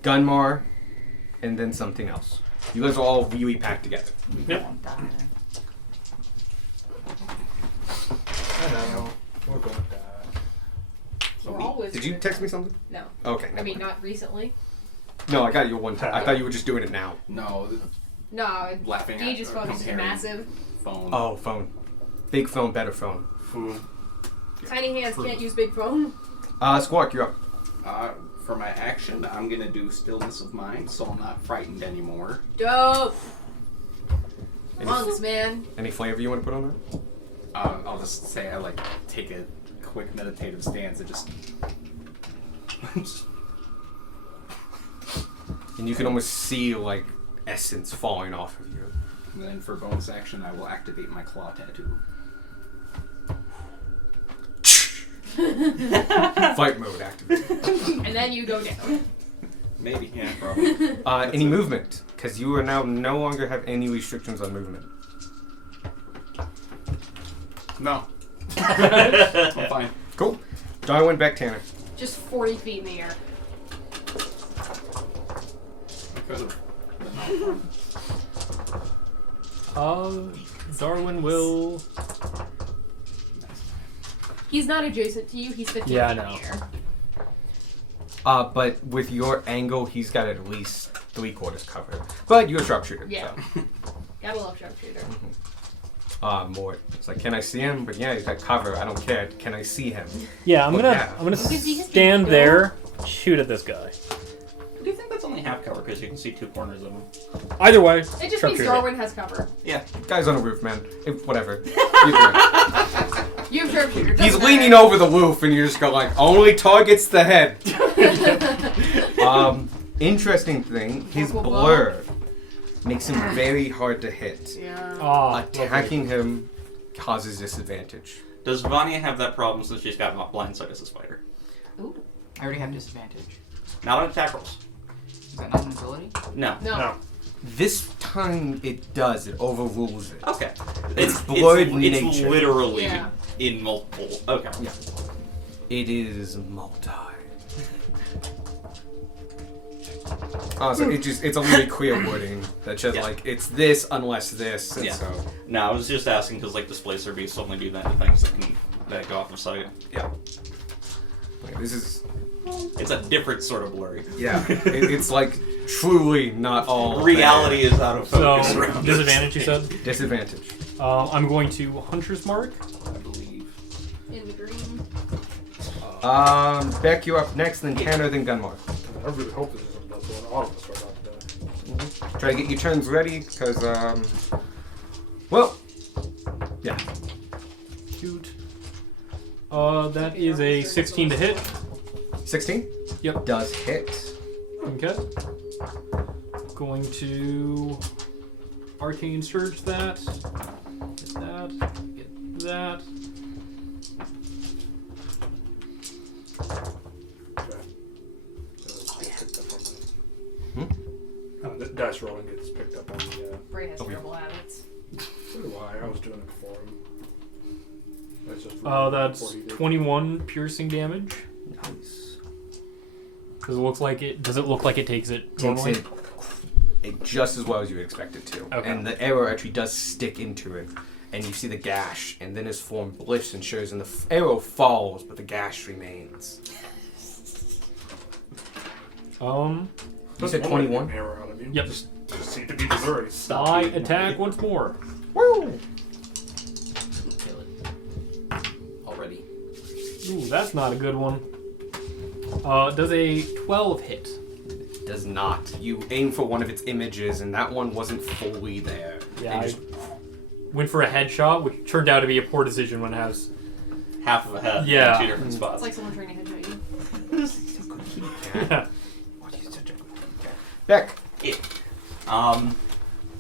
Gunmar, and then something else. You guys are all really packed together. Yep. I know. We're going to die. We're all wizards. Did you text me something? No. Okay. I mean, not recently. No, I got you one time. I thought you were just doing it now. No, No, laughing at Gage's or phone is just comparing massive. phone. Oh, phone. Big phone, better phone. Tiny hands can't use big phone. Squawk, you're up. For my action, I'm gonna do stillness of mind, so I'm not frightened anymore. Dope. Monks, man. Any flavor you want to put on that? I'll just say I like take a quick meditative stance and just. And you can almost see like essence falling off of you. And then for bonus action, I will activate my claw tattoo. Fight mode activated. And then you go down. Maybe, yeah, probably. Any movement, because you are now no longer have any restrictions on movement. No. I'm fine. Cool. Darwin, Beck, Tanner. Just 40 feet in the air. Darwin will. He's not adjacent to you. He's 15 Yeah, I feet know. in the air. But with your angle, he's got at least 3/4 covered. But you're a sharpshooter. Yeah. So. Gotta love sharpshooter. Mort. It's like, can I see him? But yeah, he's got cover. I don't care. Can I see him? Yeah, I'm Well, gonna yeah. I'm gonna You can see his stand feet, there, shoot at this guy. I do think that's only half cover because you can see 2 corners of him. Either way, It just means sharpshooter. Darwin has cover. Yeah. Guy's on the roof, man. Whatever. You're good. You have sharpshooter. He's doesn't leaning matter. over the roof, and you just go like, only targets the head. Interesting thing, his blur makes him very hard to hit. Yeah. Attacking him causes disadvantage. Does Vanya have that problem since she's got blindsight as a spider? Ooh. I already have disadvantage. Not on attack rolls. Is that not an ability? No. No. This time it does. It overrules it. Okay. It's blood it's nature. literally Yeah. in multiple. Okay. Yeah. It is multi. So it's a really clear wording that just Yeah. like it's this unless this. And Yeah. So No, I was just asking because like displacer beasts only do that to things that go off of sight. yeah. Like, this is It's a different sort of blurry. yeah. It's like truly not all Reality is out of So focus. around disadvantage, you said. disadvantage. I'm going to Hunter's Mark. I believe. In the green. Beck, you up next, then Tanner, then Gunmar. I really hope this isn't about to all of us are about to die. Try to get your turns ready, because well, yeah. Shoot. That is a 16 to hit. 16. Yep. Does hit. Okay. Going to Arcane Surge that. Get that. Get that. The dice rolling gets picked up on the. Bray has Okay. terrible habits. So do I. I was doing it before him. That's just That's before he did. 21 piercing damage. Nice. Does it look like it takes it Takes normally? it just as well as you would expect it to. Okay. And the arrow actually does stick into it. And you see the gash, and then his form lifts and shows, and the arrow falls, but the gash remains. You said 21? Arrow out of you. Yep. Just seem to be blurry. I attack once more. Woo! Kill it. Already. Ooh, that's not a good one. Does a 12 hit? Does not. You aim for one of its images, and that one wasn't fully there. Yeah, And I just- went for a headshot, which turned out to be a poor decision when it has. Half of a head Yeah. in 2 different It's spots. like someone trying to headshot you. Yeah. Beck,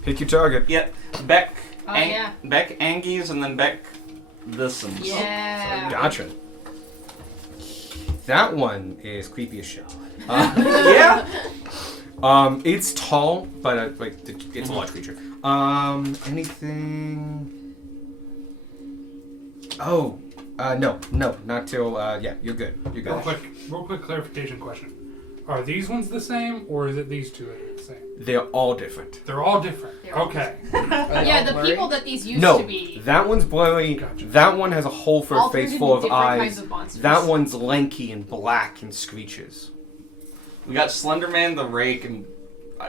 Pick your target. Yep. Beck. Oh, yeah. Beck Angies and then Beck this and Yeah. Gotcha. That one is creepy as shit. Yeah. It's tall, but like it's a large creature. Anything? Oh, no, not till. Yeah, you're good. You're good. Real quick clarification question. Are these ones the same, or is it these two that are the same? They're all different. They're all different. Okay. Yeah, the people that these used No, to be. that one's blurry. Gotcha. That one has a hole for All a face three full of different kinds eyes. of monsters. That one's lanky and black and screeches. We got Slenderman, the Rake, and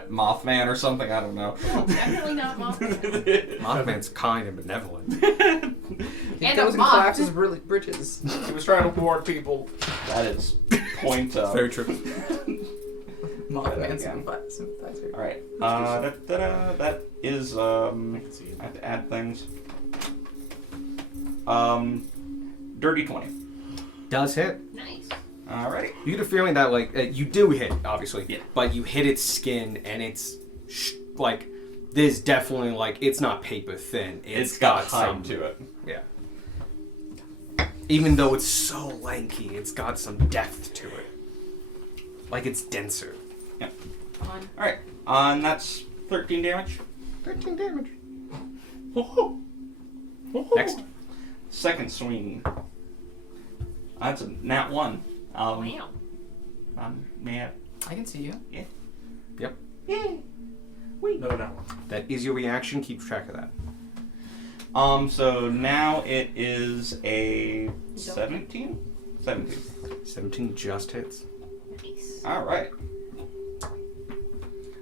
Mothman or something. I don't know. No, definitely not Mothman. Mothman's kind and benevolent. He And goes a and moth. collapses bridges. He was trying to warn people. That is point up. Very true. Mothman sympathizer. All right. That is I have to add things. Dirty 20. Does hit. Nice. Alrighty. You get a feeling that like you do hit, obviously, Yeah. but you hit its skin and it's like there's definitely like it's not paper thin. It's got some height to it. Yeah. Even though it's so lanky, it's got some depth to it. Like it's denser. Yeah. Fun. Alright. And that's 13 damage. 13 damage. Next. Second swing. That's a nat 1. Wow. Yeah. I can see you. Yeah. Yep. No, that one. That is your reaction. Keep track of that. So now it is a 17? 17. 17 just hits. Nice. Alright.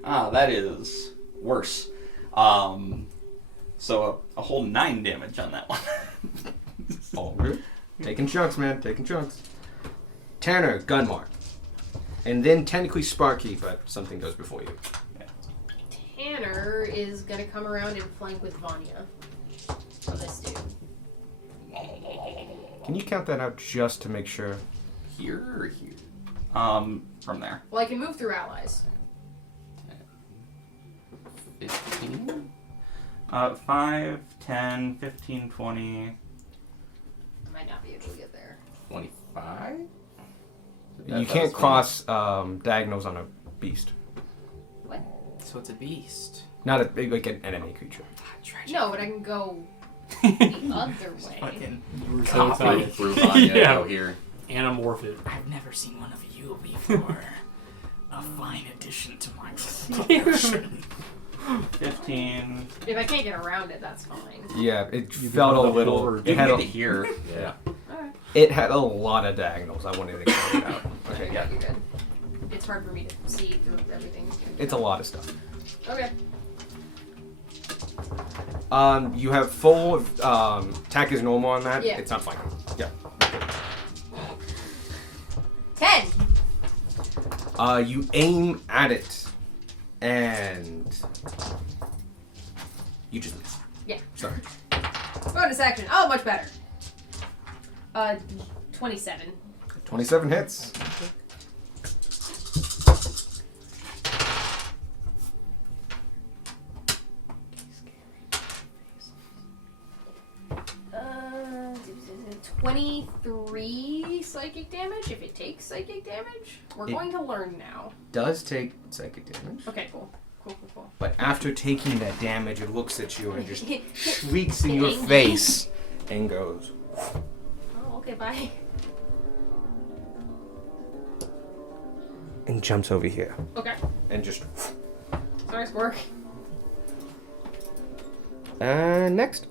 That is worse. So a whole 9 damage on that one. All good. Taking chunks, man. Taking chunks. Tanner, Gunmar. And then technically Sparky, but something goes before you. Tanner is gonna come around and flank with Vanya. On this dude. Can you count that out just to make sure? Here or here? From there. Well, I can move through allies. 15? 5, 10, 15, 20, I might not be able to get there. 25? You can't cross diagonals on a beast. What? So it's a beast. Not a big like an enemy creature. No, but I can go the other way. Fucking You were so copy. excited. Through Vanya, Yeah. go here. Anamorph it. I've never seen one of you before. A fine addition to my collection. 15. If I can't get around it, that's fine. Yeah, it You felt a can go little. forward. You It had can get a, to here. Yeah. Alright. it had a lot of diagonals. I wanted to count it out. Okay, Yeah, yeah, you're good. It's hard for me to see through everything. it's a lot of stuff. Okay. You have full attack is normal on that. Yeah. It's not flanking. Yeah. 10! You aim at it, and you just miss. Yeah. Sorry. Bonus action. Oh, much better. 27. 27 hits. Uh, 23 psychic damage if it takes psychic damage. We're It- going to learn now. Does take psychic damage, Okay, cool. Cool. but after taking that damage, it looks at you and just shrieks in your Angry. face and goes. Oh, okay, bye. And jumps over here Okay. and just. Sorry, Squirk. Next,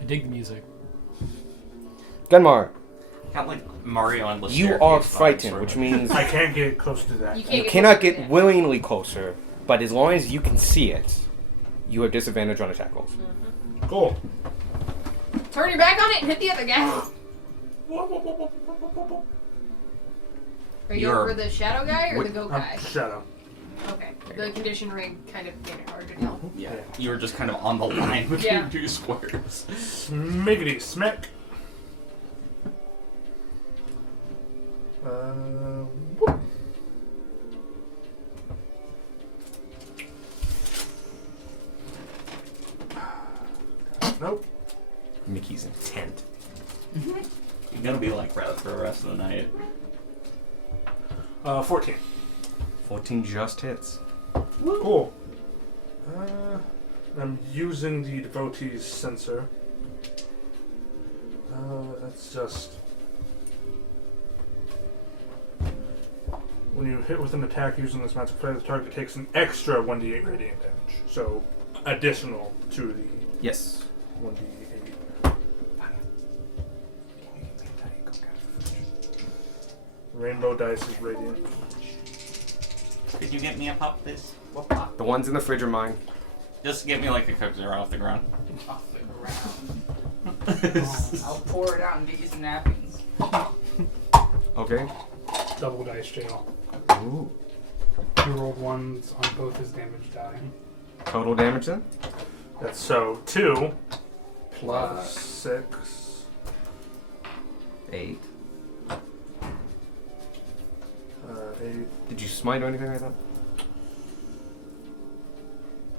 I dig the music. Gunmar. Kind of like Mario on the You staircase are vibes, frightened, sort which of. means I can't get close to that. You can't you get cannot closer to get it. willingly closer. But as long as you can see it, you have disadvantage on attack rolls. Cool. Turn your back on it and hit the other guy. Are you You're- going for the shadow guy or the goat guy? Shadow. Okay. The condition ring kind of made it hard to tell. Yeah. You were just kind of on the line between Yeah. two squares. Smiggity smack. Whoop. Nope. Mickey's intent. You're gonna be like that for the rest of the night. 14. 14 just hits. Cool. I'm using the devotee's sensor. That's just... When you hit with an attack using this magic flare, the target takes an extra 1d8 radiant damage. So, additional to the Yes. 1d8. Rainbow dice is radiant. Could you get me a pop, please? What pop? The ones in the fridge are mine. Just get me like a Coke Zero off the ground. Off the ground. I'll pour it out and get you some napkins. Okay. Double dice jail. Ooh. You rolled ones on both his damage die. Total damage then? That's so 2 plus 6. 8. 8. Did you smite or anything like that?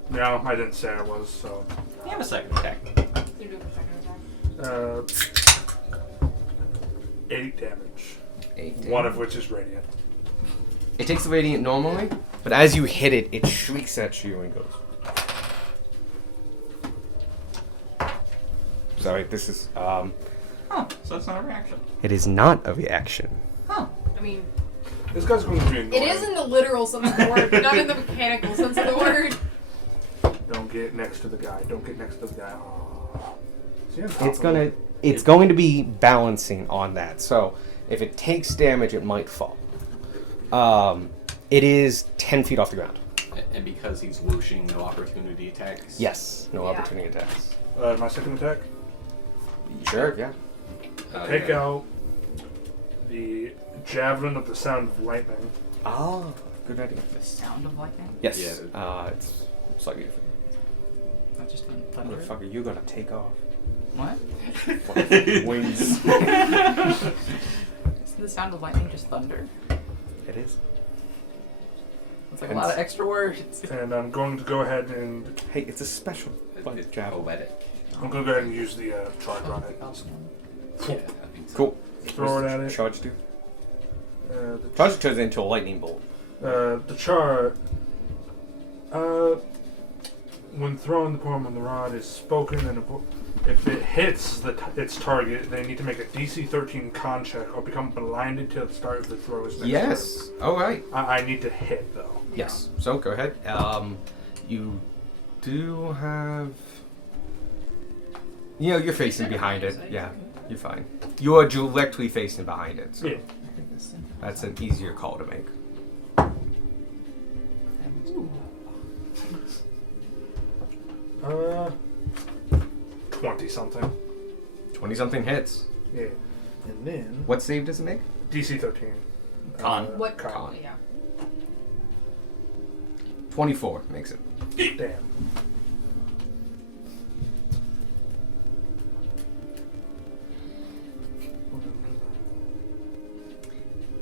No, I didn't say I was, so. You have a second attack. You're doing a second attack. 8 damage. 8 damage. One of which is radiant. It takes the radiant normally, but as you hit it, it shrieks at you and goes. Sorry, this is Oh, so that's not a reaction. It is not a reaction. I mean, This guy's going to be annoying. it is in the literal sense of the word, not in the mechanical sense of the word. Don't get next to the guy. Don't get next to the guy. Oh. It's going to be balancing on that. So if it takes damage, it might fall. It is 10 feet off the ground. And because he's whooshing, no opportunity attacks. Yes, no Yeah. opportunity attacks. My second attack. Sure, yeah. Take out the javelin of the sound of lightning. Ah, good idea. The sound of lightning? Yes. Yeah. It's slightly different. Not just thunder? Motherfucker, you're gonna take off. What? Wings. Isn't the sound of lightning just thunder? It is. It's like a lot of extra words. And I'm going to go ahead and... Hey, it's a special javelin. Poetic. I'm going to go ahead and use the charge on it. Yeah, I think so. Cool. Throw it at it. Charge do? The Charge turns into a lightning bolt. the char... when throwing the poem on the rod is spoken, and if it hits its target, they need to make a DC 13 con check or become blinded till the start of the throw's next Yes. All right. turn. I need to hit, though. Yes. So go ahead. You do have. You know, you're facing behind it. Yeah, you're fine. You are directly facing behind it. So Yeah. that's an easier call to make. 20-something. 20-something hits. Yeah. And then... What save does it make? DC 13. Con. What? Con. Yeah. 24 makes it. Damn.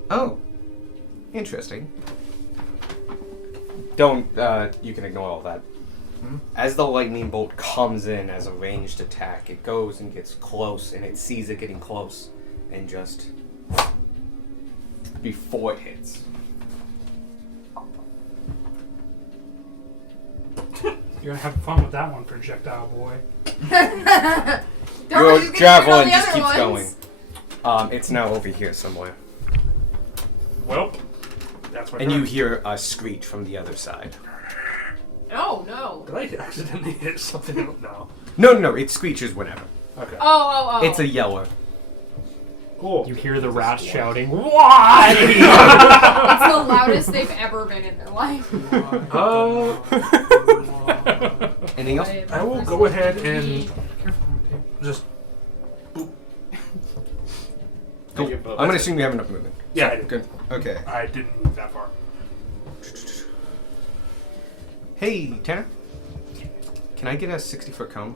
Oh, interesting. Don't, you can ignore all that. As the lightning bolt comes in as a ranged attack, it goes and gets close, and it sees it getting close, and just before it hits. You're gonna have fun with that one, projectile boy. Your Don't javelin the just other keeps ones. going. It's now over here somewhere. Well, that's my And turn. you hear a screech from the other side. Oh no. Did I accidentally hit something else? No. No, it screeches whenever. Okay. Oh. It's a yeller. Cool. You hear the rats shouting, "Why?" It's the loudest they've ever been in their life. Anything else? I will go ahead and just... Cool. I'm gonna assume you have enough movement. Yeah, I did. Good. Okay. I didn't move that far. Hey, Tanner. Can I get a 60-foot cone?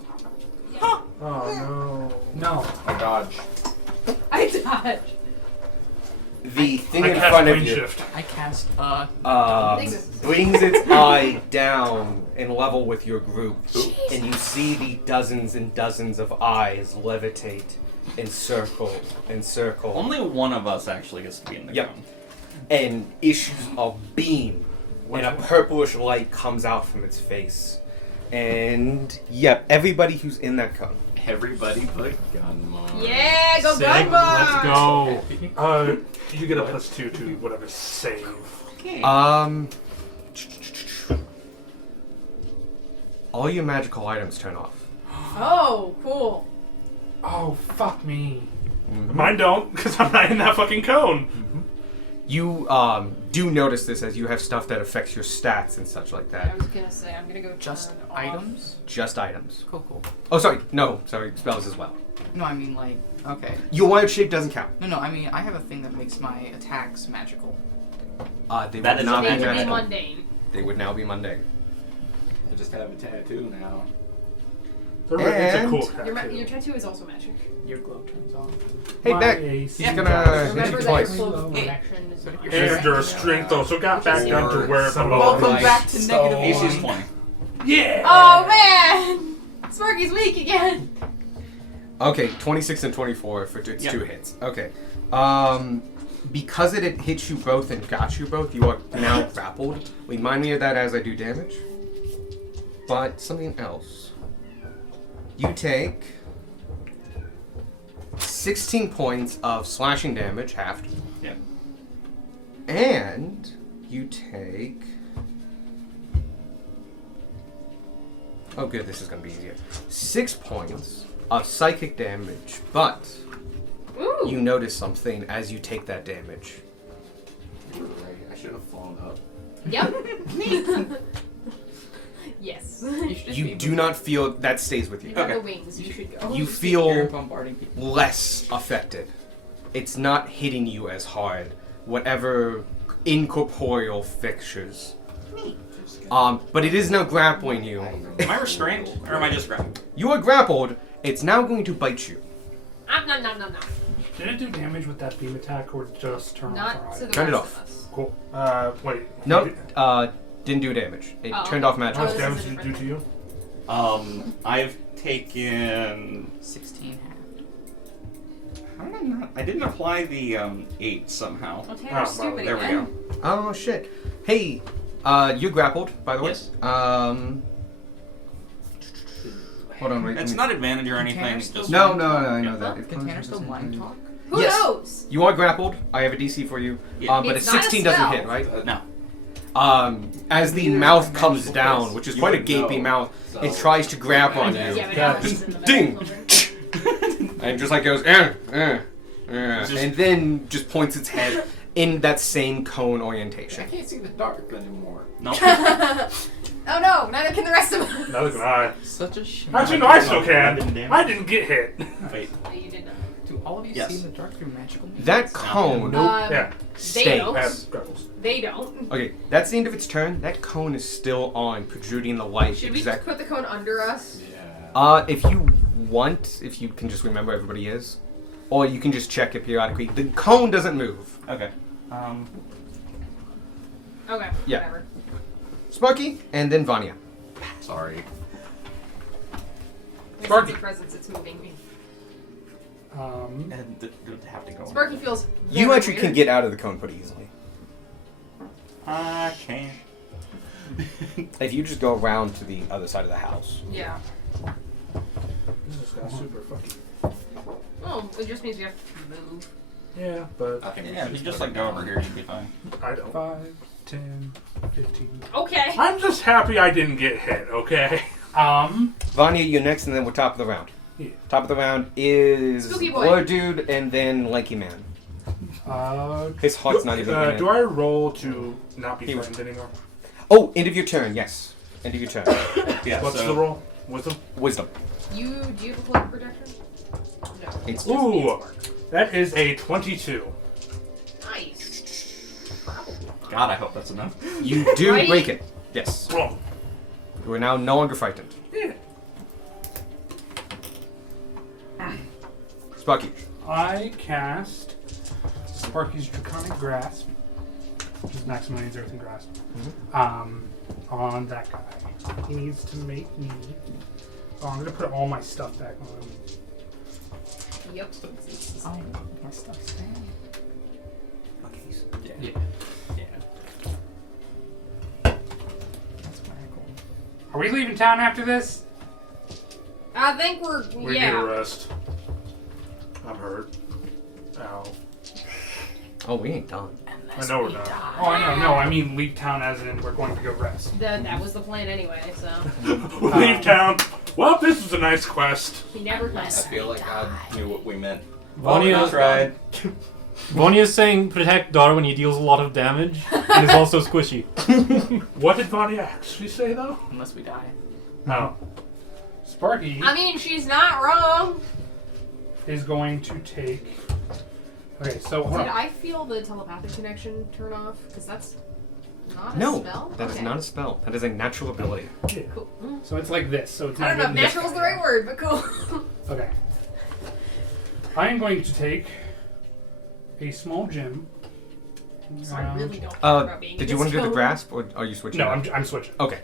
Oh, no. No. I dodge. I dodge. The thing I in cast front of Wind you Shift. I cast, brings its eye down in level with your group, and you see the dozens and dozens of eyes levitate and circle and circle. Only one of us actually gets to be in the Yep. ground. and issues a beam, and a purplish light comes out from its face. And yep, everybody who's in that cone. Everybody but Gunmar. Yeah, go Sick. Gunmar! Let's go. You get a +2 to whatever save. All your magical items turn off. Oh, cool. Oh, fuck me. Mine don't, because I'm not in that fucking cone. You do notice this as you have stuff that affects your stats and such like I that. was gonna say, I'm gonna go Just turn off. items? Just items. Cool. Oh, sorry. No, sorry. Spells as well. No, I mean like, okay. Your wild shape doesn't count. No, I mean I have a thing that makes my attacks magical. They That would is not They be would be magical. mundane. They would now be mundane. I just have a tattoo now. It's a And- cool Your tattoo. tattoo is also magic. Your glow turns on. Hey, My Beck. AC He's gonna guys. hit Remember you that twice. your cloak Hey. protection is But not- you're- And your strength also got back down to where it Son of a belongs. Welcome back to So- negative AC's 1. 20. Yeah! Oh man! Sparky's weak again! Okay, 26 and 24 for it's Yep. 2 hits. Okay. Because it had hit you both and got you both, you are now grappled. Remind me of that as I do damage. But something else. You take 16 points of slashing damage, halved. Yeah. And you take... Oh good, this is going to be easier. 6 points of psychic damage, but Ooh! you notice something as you take that damage. You were right. I should have flown up. Yep. Yes. You should just You be do not feel... That stays with You you. have Okay. the wings, you should go. You You're feel bombarding people. less affected. It's not hitting you as hard. Whatever incorporeal fixtures. But it is now grappling you. Am I restrained or am I just grabbed? You are grappled. It's now going to bite you. No. Did it do damage with that beam attack or just turn off our Not to the Turn it rest off. of us. Cool. Wait. No, didn't do damage. It Oh, turned okay. off magic. How much this is damage a did it do different to you? I've taken. 16 half. How did I not? I didn't apply the 8 somehow. Oh, Tanner's Oh, stupid There we again. go. Oh shit. Hey, you're grappled, by the way. Yes. Hold on, wait. It's not advantage or anything. Tanner Just still- No, I know Yeah. that. Can Tanner still mind talk? Who Yes. knows? You are grappled. I have a DC for you. Yeah. But It's a not a 16 doesn't spell. hit, right? No. As the Neither mouth is comes magical down, fist. which is You quite a would gaping know. mouth, So- it tries to grab on you. Yeah, but Yeah. now he's in the Ding! middle. And just like goes, and then just points its head in that same cone I orientation. can't see the dark anymore. No. Oh no, neither can the rest of us. Neither can I. Such a shame. Actually, no, I still can. 11 damage. I didn't get hit. Wait. No, you did not. Do all of you Yes. see in the dark through magical means? That cone Yeah. They stays. don't. As grapples. They don't. Okay, that's the end of its turn. That cone is still on, protruding the light. Should we just exact- put the cone under us? Yeah. If you want, if you can just remember everybody is, or you can just check it periodically. The cone doesn't move. Okay. Okay, Yeah. whatever. Sparky, and then Vanya. Sorry. My Sparky. sense of presence, it's moving me. And have to go. Sparky feels You very actually weird. can get out of the cone pretty easily. I can't. If you just go around to the other side of the house. Yeah. This is got super fucking. Oh, it just means we have to move. Yeah, but I think we Yeah, should if you just put like it go down. over here, you'd be fine. I don't. 5, 10, 15. Okay. I'm just happy I didn't get hit, okay? Vanya, you're next, and then we're top of the round. Yeah. Top of the round is Spooky boy. Blur Dude, and then Lanky Man. His heart's not even in it. Do I roll to not be He- frightened anymore? Oh, end of your turn, yes. End of your turn. Yeah. What's so the roll? Wisdom? Wisdom. Do you have a cloak protection? No. It's Ooh, that is a 22. Nice. God, I hope that's enough. You do Right? break it. Yes. Wrong. You are now no longer frightened. Yeah. Sparky. I cast Sparky's Draconic Grasp, which is maximum Earth and Grasp, on that guy. He needs to make me. Oh, I'm gonna put all my stuff back on him. Yep. Oh, my stuff's there. Okay. Yeah. Are we leaving town after this? I think We need a rest. I'm hurt. Ow. Oh, we ain't done. I know we're not. Oh, I know. No, I mean leave town as in we're going to go rest. That was the plan anyway, so. We leave town. Well, this was a nice quest. He never I does. feel like God knew what we meant. Vanya tried. Vanya is saying protect Darwin. He deals a lot of damage and is also squishy. What did Vanya actually say, though? Unless we die. No. Sparky I mean, she's not wrong. is going to take. Okay, so hold Did on. I feel the telepathic connection turn off? Because that's not a No, spell? that is Okay. not a spell. That is a natural ability. Yeah. Cool. So it's like this. So it's I not don't know if getting this natural's the guy. right word, but cool. Okay. I am going to take a small gem. So I really don't care about being Did you want to do the disco. grasp, or are you switching? No, back? I'm switching. Okay.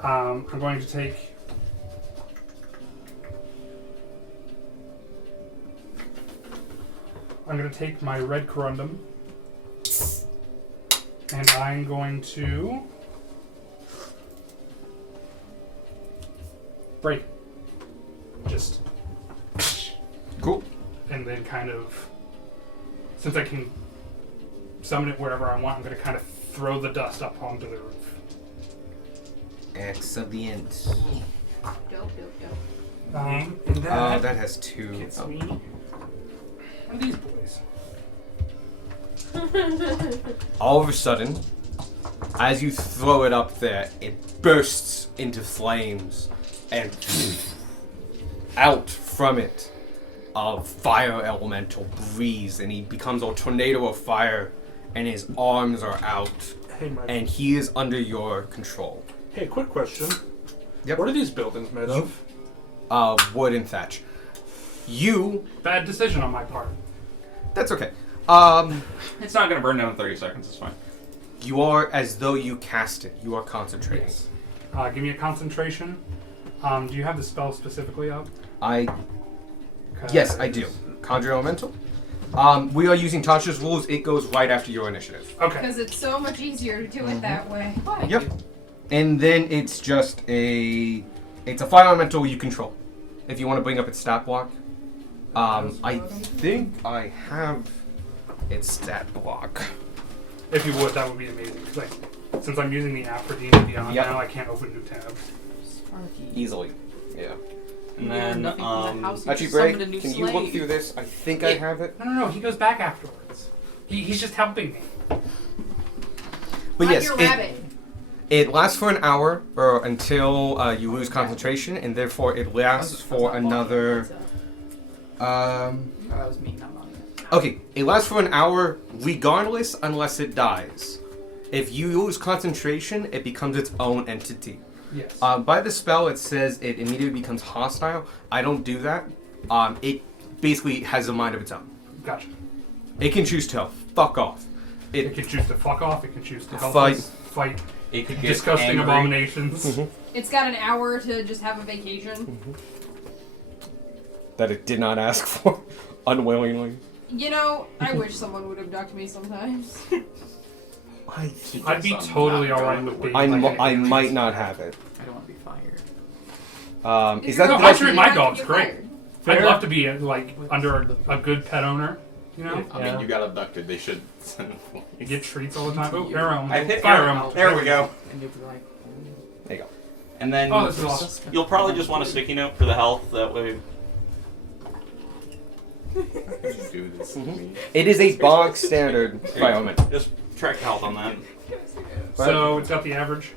I'm going to take. I'm going to take my red corundum, and I'm going to break it. Just Cool. and then kind of, since I can summon it wherever I want, I'm going to kind of throw the dust up onto the roof. Excellent. Dope. And That has two. gets Oh. me. And these boys. All of a sudden, as you throw it up there, it bursts into flames, and out from it, a fire elemental breeze, and he becomes a tornado of fire, and his arms are out, Hey, Mike. and he is under your control. Hey, quick question. Yep. What are these buildings made of? Wood and thatch. You. Bad decision on my part. That's okay. It's not gonna burn down in 30 seconds. It's fine. You are as though you cast it. You are concentrating. Yes. Give me a concentration. Do you have the spell specifically up? Yes, I do. Conjure Elemental. We are using Tasha's rules. It goes right after your initiative. Okay. Because it's so much easier to do it that way. Yep. And then it's just it's a fire elemental you control. If you want to bring up its stat block. I think I have its stat block. If you would, that would be amazing. 'Cause, like, since I'm using the app for D&D Beyond Yep. now, I can't open new tabs. Easily. Yeah. And then, Actually, Bray, can you look through this? I think I have it. No. He goes back afterwards. He's just helping me. But Like yes, your rabbit. it lasts for an hour or until you lose concentration, and therefore it lasts for another. That was me, not mine. Okay, it lasts for an hour regardless unless it dies. If you lose concentration, it becomes its own entity. Yes. By the spell, it says it immediately becomes hostile. I don't do that. It basically has a mind of its own. Gotcha. It can choose to fuck off. It can choose to fuck off. It can choose to help Fight. us fight it could get disgusting angry. abominations. It's got an hour to just have a vacation. That it did not ask for, unwillingly. You know, I wish someone would abduct me sometimes. I'd be totally alright with being. I like, might not have it. I don't want to be fired. Is that No, the I best? treat my dog's You're great. Fair. I'd love to be like under a good pet owner. You know, I mean, you got abducted. They should send you get treats all the time. Oh, arrow. I hit Fire arrow. emblem. There we go. And you'll be like, There you go. And then Oh, this is awesome. you'll probably just want a sticky note for the health. That way. do this to me. It is a bog standard fire elemental. Just track health on that. So it's got the average.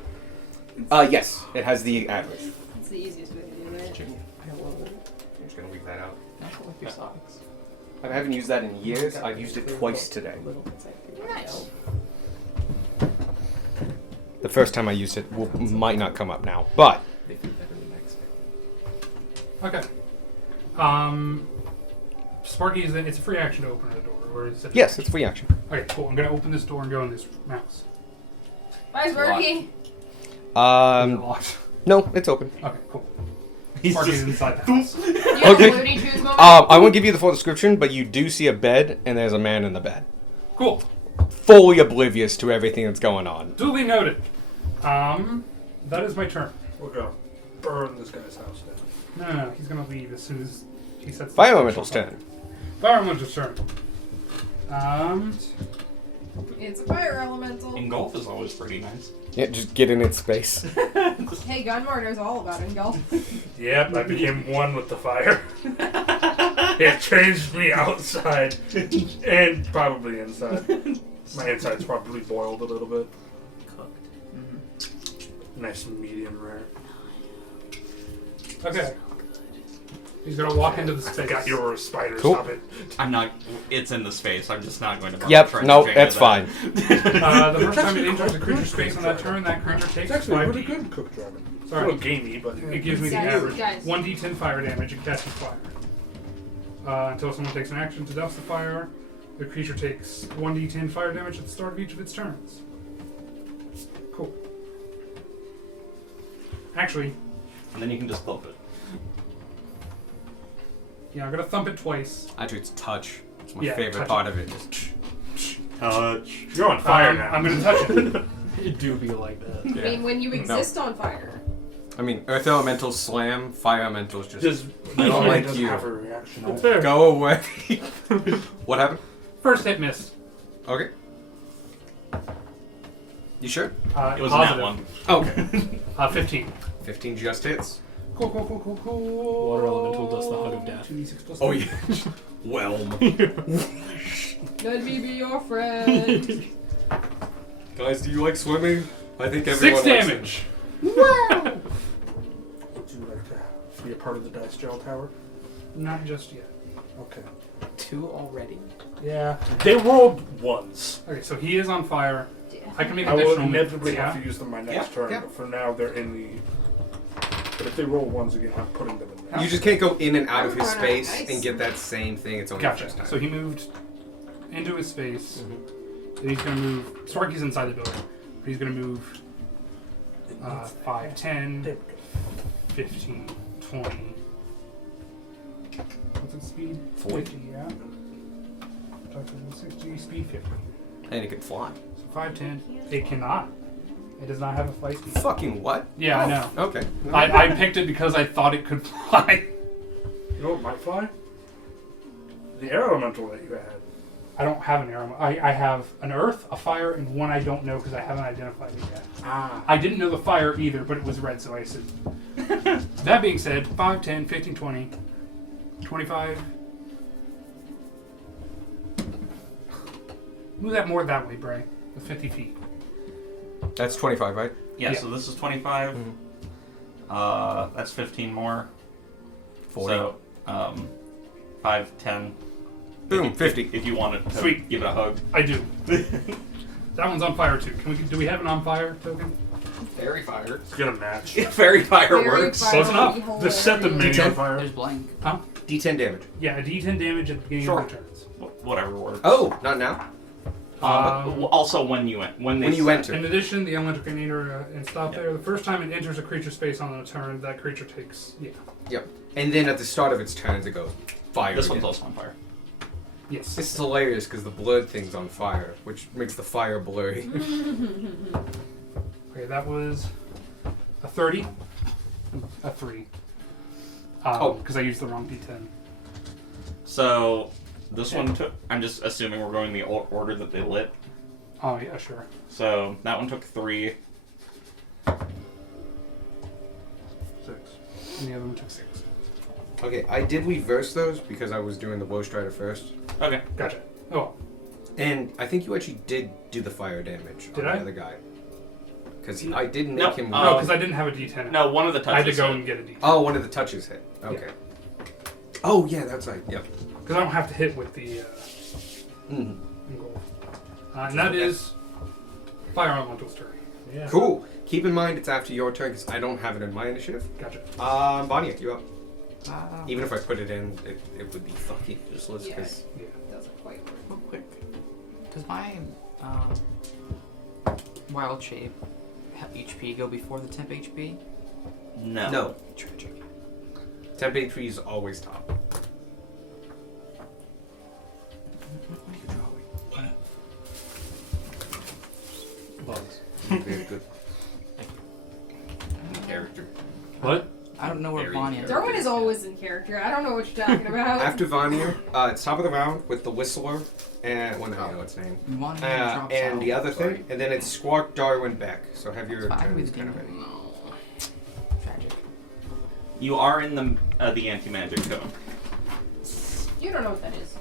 Yes, it has the average. It's the easiest way to do it. I love it. I'm just gonna leave that out. That's what your socks. I haven't used that in years. I've used it twice today. Nice. The first time I used it might not come up now, but They feel better the next day. Okay. Sparky, it's a free action to open the door, or is it? yes, it's free action. Okay, cool. I'm gonna open this door and go in this mouse. Bye, Sparky. No, it's open. Okay, cool. He's Sparky's just inside the house. Do you have Okay. a Looney Tunes moment? I won't give you the full description, but you do see a bed, and there's a man in the bed, Cool. fully oblivious to everything that's going on. Duly noted. That is my turn. We're gonna burn this guy's house down. No, he's gonna leave as soon as he sets. Fire Elemental's turn. Fire Elemental's turn. It's a fire elemental. Engulf is always pretty nice. Yeah, just get in its space. Hey, Gunmar knows all about Engulf. Yep, I became one with the fire. It changed me outside and probably inside. My inside's probably boiled a little bit. Nice medium rare. Okay. He's gonna walk into the space. I got your spider. Cool. Stop it. I'm not. It's in the space. I'm just not going to. bother Yep, trying no, to change that's that. fine. The first time it enters a creature space on that turn, that creature It's takes actually a 5d. really good cooked dragon. It's a Sorry. little gamey, but It gives me the Guys, average guys. 1d10 fire damage and catches fire. Until someone takes an action to douse the fire, the creature takes 1d10 fire damage at the start of each of its turns. Cool. Actually, And then you can just thump it. yeah, I'm gonna thump it twice. Actually, it's touch. It's my Yeah, favorite touch part it. of it. Just Touch. you're on fire now. I'm gonna touch it. It do be like that. I mean, when you exist on fire. I mean, Earth Elementals slam, Fire Elementals just Just I don't like doesn't you. have a reaction. That's fair. go away. What happened? First hit missed. Okay. You sure? It was positive. that one. Okay. 15. 15 just hits. Cool. Water elemental does the hug of death. 2d6 plus Oh 3. yeah. Whelm. Let me be your friend. Guys, do you like swimming? I think 6 everyone likes damage. Would you like to be a part of the Dice Gel Tower? Not just yet. Okay. 2 already? Yeah. They rolled ones. Okay, so he is on fire. I can make I will additional inevitably yeah? have to use them my next Yeah, turn, yeah. but for now they're in the. But if they roll ones again, I'm putting them in there. You just can't go in and out of his I'm running space nice. and get that same thing. It's only the first Gotcha. time. So he moved into his space. Then he's going to move. Sparky's inside the building. But he's going to move 5, 10, 15, 20. What's its speed? 40. 50, yeah. Talking 60, speed 50. And it can fly. So 5, 10. It cannot. It does not have a flight speed. Fucking what? Yeah, I know. Okay. I picked it because I thought it could fly. You know what might fly? The air elemental that you had. I don't have an arrow. I have an earth, a fire, and one I don't know because I haven't identified it yet. Ah. I didn't know the fire either, but it was red, so I said. That being said, 5, 10, 15, 20, 25. Move that more that way, Bray. With 50 feet. That's 25, right? Yeah, Yeah. so this is 25. That's 15 more. 40. So, 5, 10. Boom, 50. If you want to Sweet. give it a hug. I do. That one's on fire too. Do we have an on fire token? Fairy fire. It's gonna match. Fairy fireworks. Very Close enough. fiery, The set the mini on fire. There's blank. Huh? D10 damage. Yeah, a D10 damage at the beginning Sure. of the turns. Whatever works. Oh, not now. Also, when you When you enter. In addition, the elemental can enter and stop there. The first time it enters a creature space on a turn, that creature takes. Yeah. Yep. And then at the start of its turns, it goes fire. This again. one's also on fire. Yes. This is hilarious because the blurred thing's on fire, which makes the fire blurry. Okay, that was a 30. A 3. Oh. Because I used the wrong D10. So, this one took. I'm just assuming we're going the order that they lit. Oh, yeah, sure. So, that one took 3. 6. And the other one took 6. Okay, I did reverse those because I was doing the Woe Strider first. Okay. Gotcha. Oh, And I think you actually did do the fire damage Did on I? the other guy. Because I did make No, him... no, because I didn't have a D10. No, one of the touches. I had to go hit. and get a D10. Oh, one of the touches hit. Okay. Oh, yeah, that's right. Yep. Because I don't have to hit with the Mhm. goal. And that is Fire Elemental's turn. Yeah. Cool. Keep in mind it's after your turn because I don't have it in my initiative. Gotcha. Bonnie, you up. Uh, Even if I put it in, it would be fucking useless Yeah. because... Yeah. Doesn't quite work. real quick. Does my wild shape HP go before the temp HP? No. No. Tragic. Temp HP is always top. Bugs. Very good. There. character. What? I don't know where Very Vanya is. Derwin is always in character. I don't know what you're talking about. After Vanya, it's top of the round with the Whistler and well, now I know its name. Vanya drops And out. the other thing, and then it's Squawk, Darwin, Beck. So have your That's fine turns with kind of you. ready. Tragic. You are in the anti-magic zone. You don't know what that is.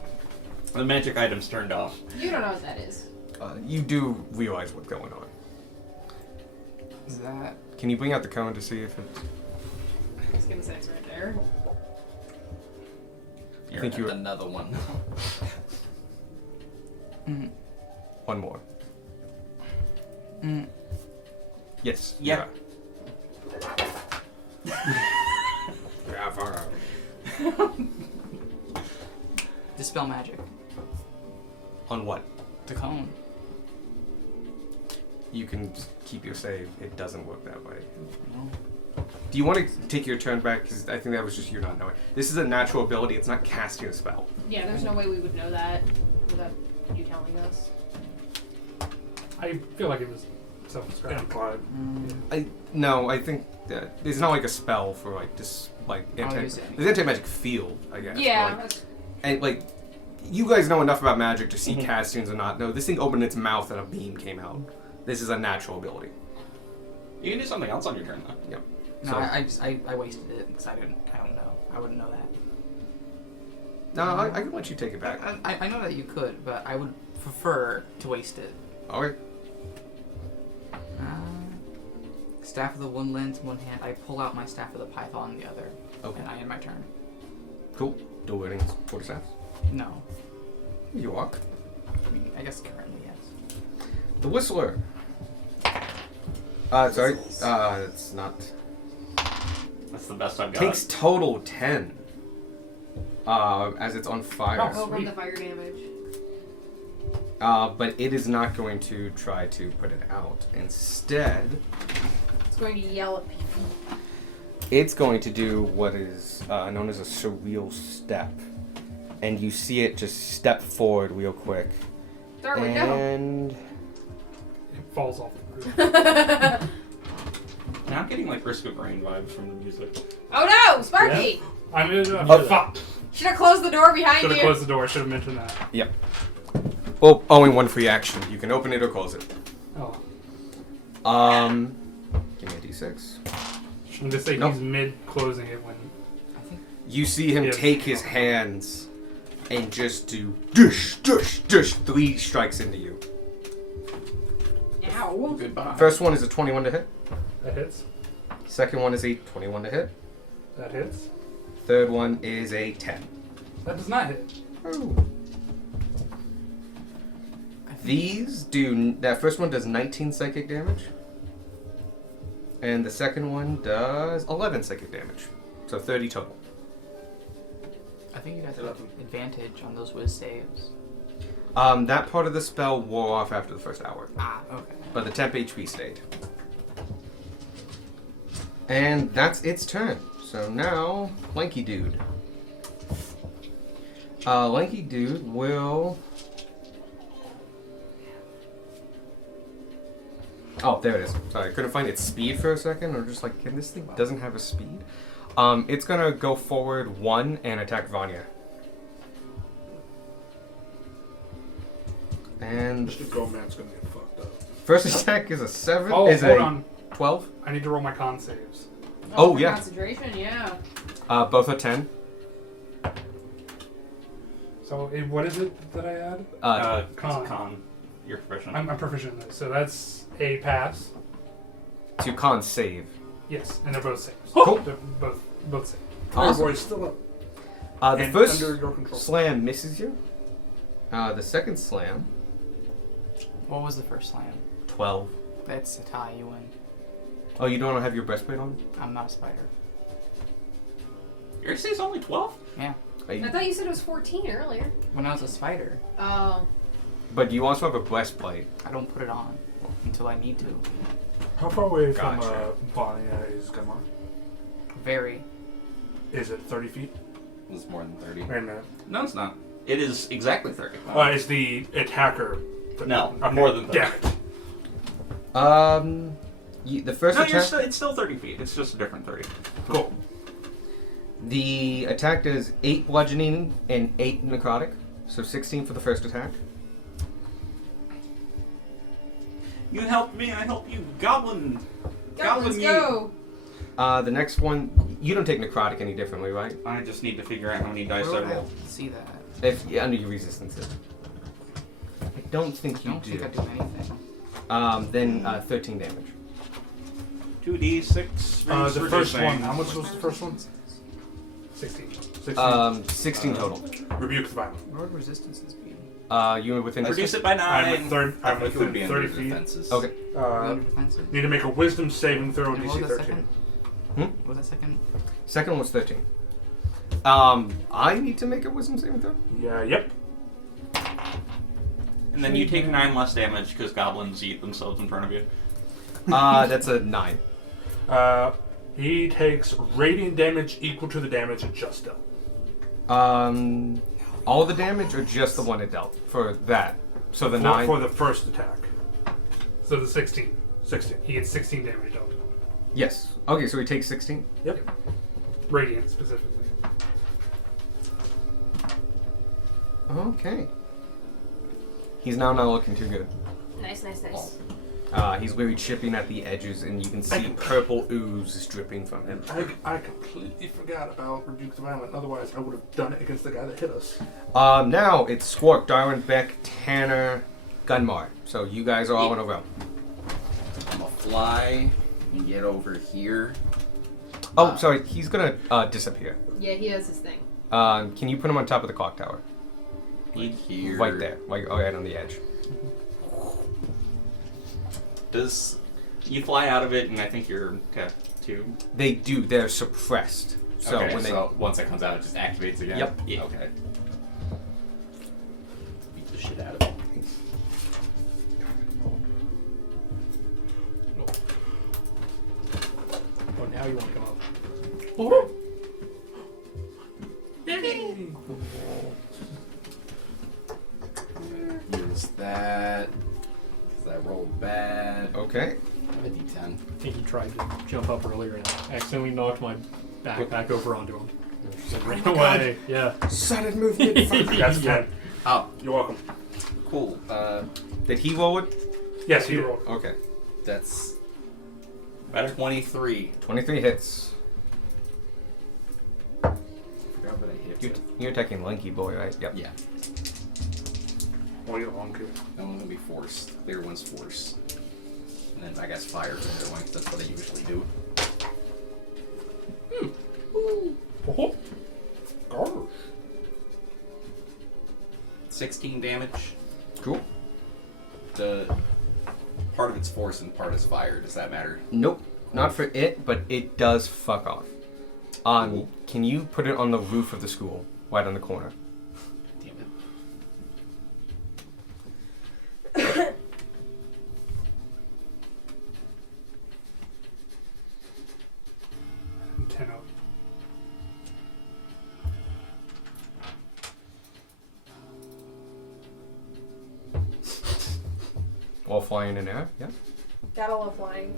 The magic item's turned off. You don't know what that is. You do realize what's going on. Is that? Can you bring out the cone to see if it's... I was gonna say it's right there. You're think at you were- another one. Mm. One more. Mm. Yes. Yeah. Yeah, far out. Dispel magic. On what? The cone. You can keep your save. It doesn't work that way. No. Do you want to take your turn back? Because I think that was just you not knowing. This is a natural ability. It's not casting a spell. Yeah, there's no way we would know that without you telling us. I feel like it was self-described. Implied. I think that it's not like a spell for like this like anti. use it. There's anti-magic field, I guess. Yeah. but, like, and like, you guys know enough about magic to see castings and not know. This thing opened its mouth and a beam came out. This is a natural ability. You can do something else on your turn, though. Yep. No, So- I wasted it because I don't know. I wouldn't know that. No, I can let you take it back. I know that you could, but I would prefer to waste it. Alright. Staff of the Woodlands in one hand. I pull out my Staff of the Python in the other. Okay. And I end my turn. Cool. Dual wielding quarterstaffs. No. You walk. I mean, I guess currently, yes. The Whistler. Sorry. It's not. That's the best I've got. Takes total 10. As it's on fire. Over the fire damage. But it is not going to try to put it out. Instead, It's going to yell at people. it's going to do what is known as a surreal step. And you see it just step forward real quick. Darwin, no. And It falls off the roof. Now I'm getting like Risk of Rain vibes from the music. Oh no, Sparky! I mean, fuck. Should have closed the door behind Should you. have closed the door. Should have mentioned that. Yep. Well, only one free action. You can open it or close it. Oh. Give me a d6. I'm just saying Nope. he's mid closing it when. You see him Yes. take his hands and just do dush, dush, dush, 3 strikes into you. Ow. Goodbye. First one is a 21 to hit. That hits. Second one is a 21 to hit. That hits. Third one is a 10. That does not hit. These do. That first one does 19 psychic damage. And the second one does 11 psychic damage. So 30 total. I think you guys have advantage on those whiz saves. That part of the spell wore off after the first hour. Ah, okay. But the temp HP stayed. And that's its turn. So now, Lanky Dude. Lanky Dude will... Oh, there it is. Sorry, I couldn't find its speed for a second. Or just like, can this thing doesn't have a speed? It's gonna go forward 1 and attack Vanya. And Mr. Goldman's gonna get fucked up. first attack is a 7. Oh, is hold a on. 12. I need to roll my con saves. Oh, for yeah. Concentration, yeah. Both are 10. So what is it that I add? Con. Con. You're proficient. I'm proficient in this, so that's a pass. To con save. Yes, and they're both saves. Cool. They're both saves. Awesome. Boy's still up. The And first under your control. slam misses you. The second slam, What was the first slam? 12. That's a tie. You win. Oh, you don't have your breastplate on? I'm not a spider. Your AC's only 12? Yeah. I thought you said it was 14 earlier. When I was a spider, Oh. But you also have a breastplate. I don't put it on until I need to. How far away from Gotcha. Vanya is Gunmar? Very. Is it 30 feet? It's more than 30. Wait a minute. No, it's not. It is exactly 30. Is the attacker... No, Okay. more than 30. Damn it. The first No, attack. it's still 30 feet. It's just a different 30. Cool. The attack does 8 bludgeoning and 8 necrotic, so 16 for the first attack. You helped me, I help you. Goblin. Goblins you. go. The next one, you don't take necrotic any differently, right? I just need to figure out how many dice Where I would roll. see that? If under your resistances. I don't think I you don't do. think I do anything. Then 13 damage. 2d6. The first one. How much was the first one? 16. 16 total. Rebuke the violence. Where would resistances be? You were within. Reduce it by 9. I'm It would within be 30 under feet. defenses. Okay. Under defensive? Need to make a wisdom saving throw, And what DC was that 13. second? Hmm? What was that second? Second one was 13. I need to make a wisdom saving throw? Yeah, yep. And then you take 9 less damage because goblins eat themselves in front of you. That's a 9. He takes radiant damage equal to the damage it just dealt. All the damage or just the one it dealt for that? So the 9? For the first attack. So the 16. 16. He gets 16 damage dealt. Yes. Okay, so he takes 16? Yep. Radiant specifically. Okay. He's now not looking too good. Nice, nice, nice. He's very chipping at the edges, and you can see purple ooze is dripping from him. I completely forgot about Rebuke the Violent. Otherwise, I would have done it against the guy that hit us. Now it's Squawk, Darwin, Beck, Tanner, Gunmar. So you guys are all in a row. I'm gonna fly and get over here. Oh, sorry. He's gonna disappear. Yeah, he has his thing. Can you put him on top of the clock tower? Right here. Right there. Right on the edge. Does you fly out of it, and I think you're okay too. They do. They're suppressed. So okay, when they so once it comes out, it just activates again. Yep. Yeah. Okay. Beat the shit out of it. Oh, now you want to come up. Use that. Because I rolled bad. Okay. I have a D10. I think he tried to jump up earlier and accidentally knocked my backpack over onto him. Just ran away. Yeah. Sudden movement. That's 10. Oh, You're welcome. cool. Did he roll it? Yes, he rolled. Okay. That's Better. 23. 23 hits. I forgot what I hit. You're attacking Lanky Boy, right? Yep. Yeah. Oh, you're long too. That one's gonna be force. Clear one's force. And then I guess fire's the other one, 'cause that's what I usually do. Oh, gosh. 16 damage. Cool. The part of its force and part is fire. Does that matter? Nope. Not for it, but it does fuck off. Can you put it on the roof of the school, right on the corner? Damn it. I'm 10 up. While flying in air? Yeah. Gotta love flying.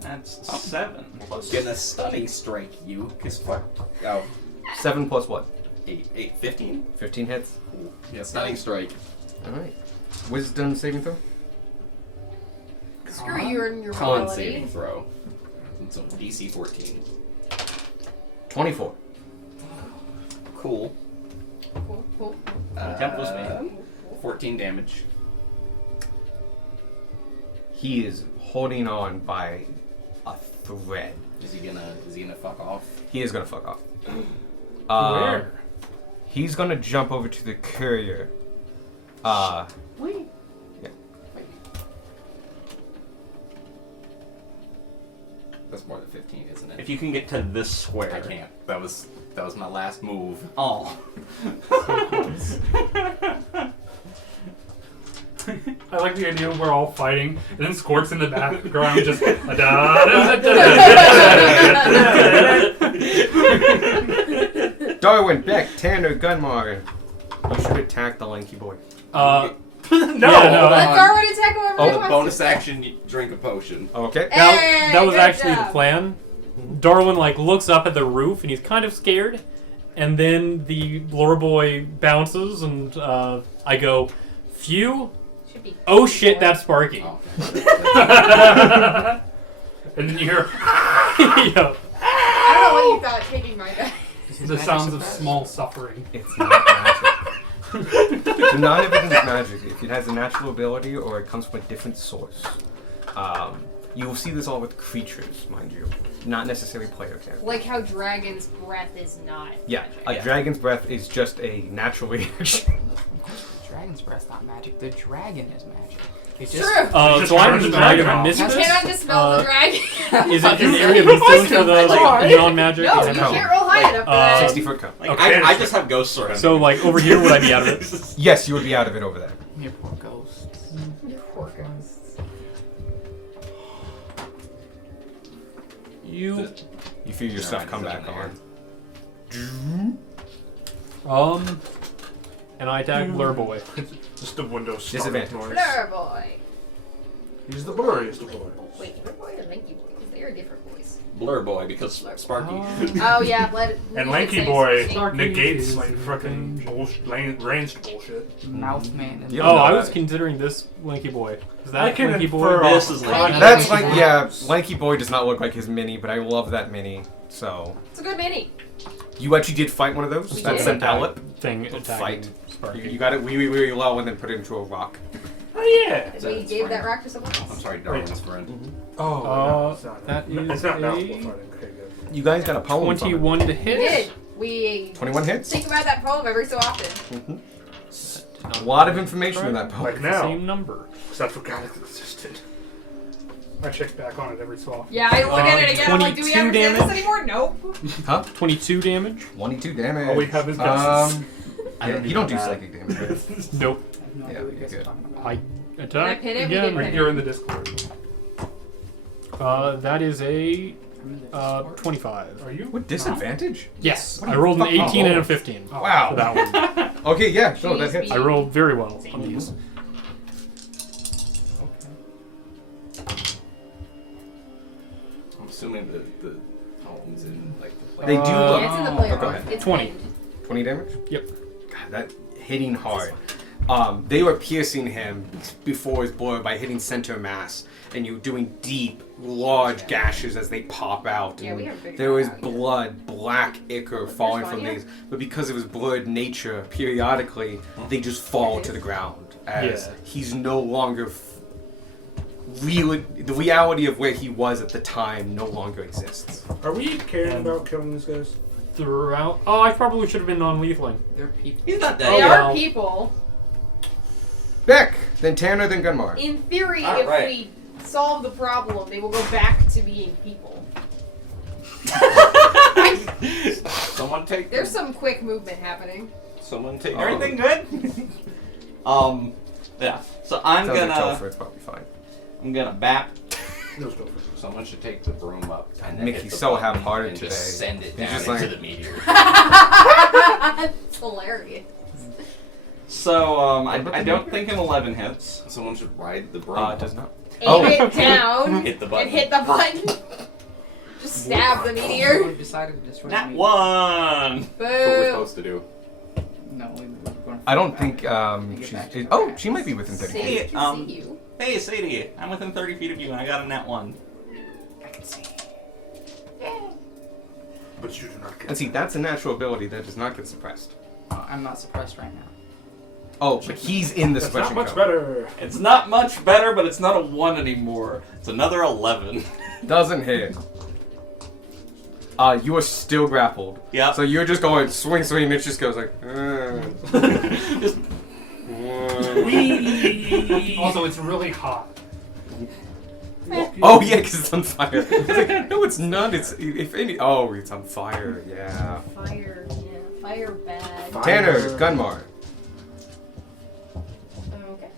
That's 7. Gonna stunning strike you, cause fuck. Oh, 7 plus what? 8, 15. 15 hits. Cool. Yeah, stunning strike. Alright. Wisdom saving throw? Screw you and your Con morality. saving throw. So DC 14. 24. Cool. Cool, cool. Temp was me. 14 damage. He is holding on by a thread. Is he gonna fuck off? He is gonna fuck off. Where? He's gonna jump over to the courier. Wait. Yeah. Wait. That's more than 15, isn't it? If you can get to this square. I can't. That was my last move. Oh. I like the idea we're all fighting, and then Squirt's in the background just. Darwin, Beck, Tanner, Gunmar. You should attack the lanky boy. No. Yeah, no. Let Garwood attack whoever Oh, he The wants bonus to. action, you drink a potion. Okay. That was Good actually the job. plan. Darwin like looks up at the roof and he's kind of scared, and then the lure boy bounces and I go, "Phew! Should be Oh shit, that's Sparky." Oh, And then you hear Yeah. I don't know what you thought taking my back. The sounds of small suffering. It's not magic. Not everything is magic. If it has a natural ability or it comes from a different source. You will see this all with creatures, mind you. Not necessarily player characters. Like how Dragon's Breath is not. Yeah, a dragon's breath is just a natural reaction. Of course, the dragon's breath's not magic. The dragon is magic. It's True. just So I'm turns the just might dragon have off. missed You this. cannot dispel the dragon. Is it an area of influence for the non-magic? No, Is you it- can't roll high enough for that. 60-foot cone. Like, Okay. I just have ghost sword. So like over here, would I be out of it? Yes, you would be out of it over there. Your poor ghosts. Poor ghosts. You You feel your stuff come back on. and I attack Blur Boy. just the window Disadvantage. noise. Blur boy. He's the blurriest of boys. Wait, Blur boy or Lanky boy? Because they are different boys. Blur boy because Sparky. Oh yeah, let it. And you Lanky could say Boy something. negates like fucking bullshit, ranged bullshit. Mouth man. You Oh, don't know I was that. considering this Lanky Boy. Is I that can Lanky infer Boy? This is Lanky. That's like, yeah, Lanky Boy does not look like his mini, but I love that mini. So, It's a good mini. you actually did fight one of those? We That's did. an Alep. Thing Fight. attacking Sparky. You got it really, really low and then put it into a rock. Oh yeah. And we gave that rock to someone I'm else. sorry, Darwin's friend. Oh, Uh, it's not. that It's is not a- mouthful fighting. Okay, good. You guys got a poem from it. 21 to We hit. did. We 21 hits? think about that poem every so often. A lot of information in that poem. Like now. Same number. Because I forgot it existed. I check back on it every so often. Yeah, I look at it again. I'm like, do we 22 understand this damage? anymore? Nope. Huh? 22 damage. 22 damage. All we have is guesses. Yeah, you don't do psychic damage. Right? Nope. No Yeah, idea what you're you guys are good. talking about. I Can I attack pin it? We again. didn't Right pin here in the Discord. That is a I'm in the Discord. 25. Are you? With disadvantage? Yes, What are I you rolled an fucking 18 and a rolling? 15 Wow. for that one. Okay, yeah, sure, that Jeez, hits. I rolled very well on these. I'm assuming the poem's in like the play. They do Yeah, look it's in the player. go ahead. It's 20. pinned. 20 damage? Yep. God, that hitting hard. They were piercing him before his blow by hitting center mass, and you doing deep, large gashes as they pop out. Yeah, and we have big there was out here. blood, black ichor falling one from here? these. But because of his blurred nature, periodically they just fall to the ground as Yeah. he's no longer. The reality of where he was at the time no longer exists. Are we caring about killing these guys? Throughout. Oh, I probably should have been non-lethaling. They're people. He's not They dead. are well. people. Beck, then Tanner, then Gunmar. In theory, All if right. we solve the problem, they will go back to being people. Someone take. There's some quick movement happening. Someone take. Everything good? Yeah. So I'm Sounds like gonna Topher, it's probably fine. bap. Let's go for Someone should take the broom up. And then Mickey's hit the so button half-hearted and today. Just send it He's down just into like- the meteor. It's hilarious. So I don't think an 11 hits. Someone should ride the broom. It does not. Aim Oh. it down Hit the button. and hit the button. Just stab the meteor. We decided to destroy Nat the meteor. 1. That's what we're Boo. supposed to do. No, we were going I don't think she's. back to Oh, she might be within 30 See, feet. Hey, can see you. Hey, Sadie, I'm within 30 feet of you, and I got a nat 1. I can see. But you do not get And see, that's a natural ability that does not get suppressed. I'm not suppressed right now. Oh, but he's in the That's not suppression much code. better. It's not much better, but it's not a 1 anymore. It's another 11. Doesn't hit. You are still grappled. Yep. So you're just going swing, swing, and it just goes like. Just Also, it's really hot. Oh yeah, because it's on fire. It's like, no, it's not. It's if any. Oh, it's on fire. Yeah. Fire, yeah, fire bad. Tanner, Gunmar. Okay.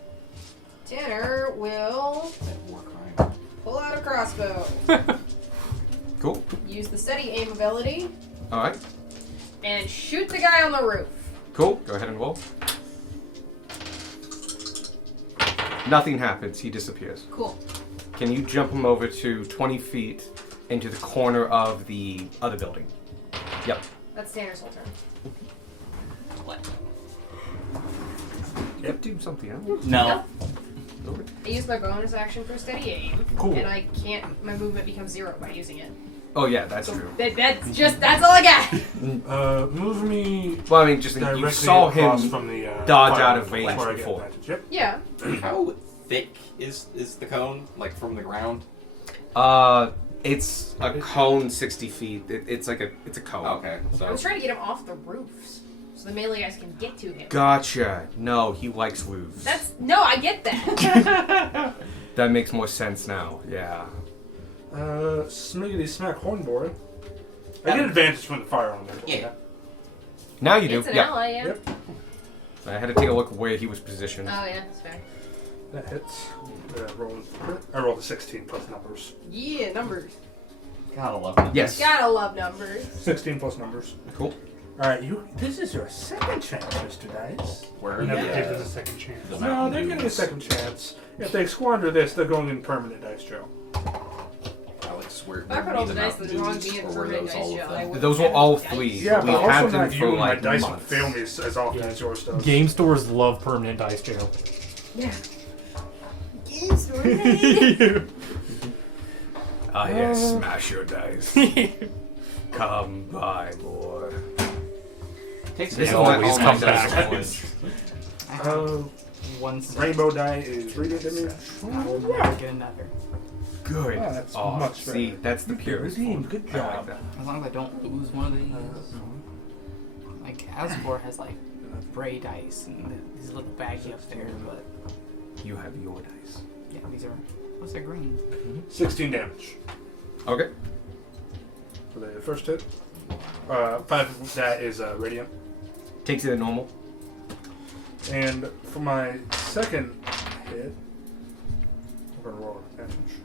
Tanner will War crime. pull out a crossbow, Cool. use the steady aim ability, All right. and shoot the guy on the roof. Cool. Go ahead and roll. Nothing happens. He disappears. Cool. Can you jump him over to 20 feet into the corner of the other building? Yep. That's Tanner's whole turn. What? Yep. Do something else. No. I use my bonus action for steady aim. Cool. And I can't. My movement becomes 0 by using it. Oh yeah, that's So true. that's all I got. Move me. Well, I mean, just you directly saw him across from the, dodge fire out of where range I get before. advantage. Yep. Yeah. How thick is the cone? Like from the ground? It's a cone 60 feet. It's a cone. Okay, I so was trying to get him off the roofs so the melee guys can get to him. Gotcha. No, he likes roofs. No, I get that. That makes more sense now. Yeah. Smiggity smack hornboy. I get advantage from the fire on there. Yeah. Now you do. It's an Yeah. ally, yeah. Yep. I had to take a look where he was positioned. Oh yeah, that's fair. That hits. I rolled a 16 plus numbers. Yeah, numbers. Gotta love it. Yes. Gotta love numbers. 16 plus numbers. Cool. All right, this is your second chance, Mr. Dice. Where Never the, give us a second chance. the No, Mountain they're getting a Dews. second chance. If they squander this, they're going in permanent dice jail. Alex, where If I put all the dice that that are on me in permanent dice jail, I would. Those were all 3. Yeah, we but had also them not for you and my like dice would months. fail me as often as yours does. Game stores love permanent dice jail. Yeah. Game store. Ah, yes, smash your dice. Come by, boy. Takes This me one always is come come back. back. I have Uh, one set. rainbow die is reading damage. I will never get another. Good. Oh, that's oh, much see, better. that's the purest Redeem, form. good I like job. that. As long as I don't lose one of these. Like Asgore has like Bray dice and these little baggy up there, but You have your dice. yeah, these are what's that green? 16 damage Okay. for the first hit. 5 of that is radiant. Takes it to normal. And for my second hit, we're going to roll advantage.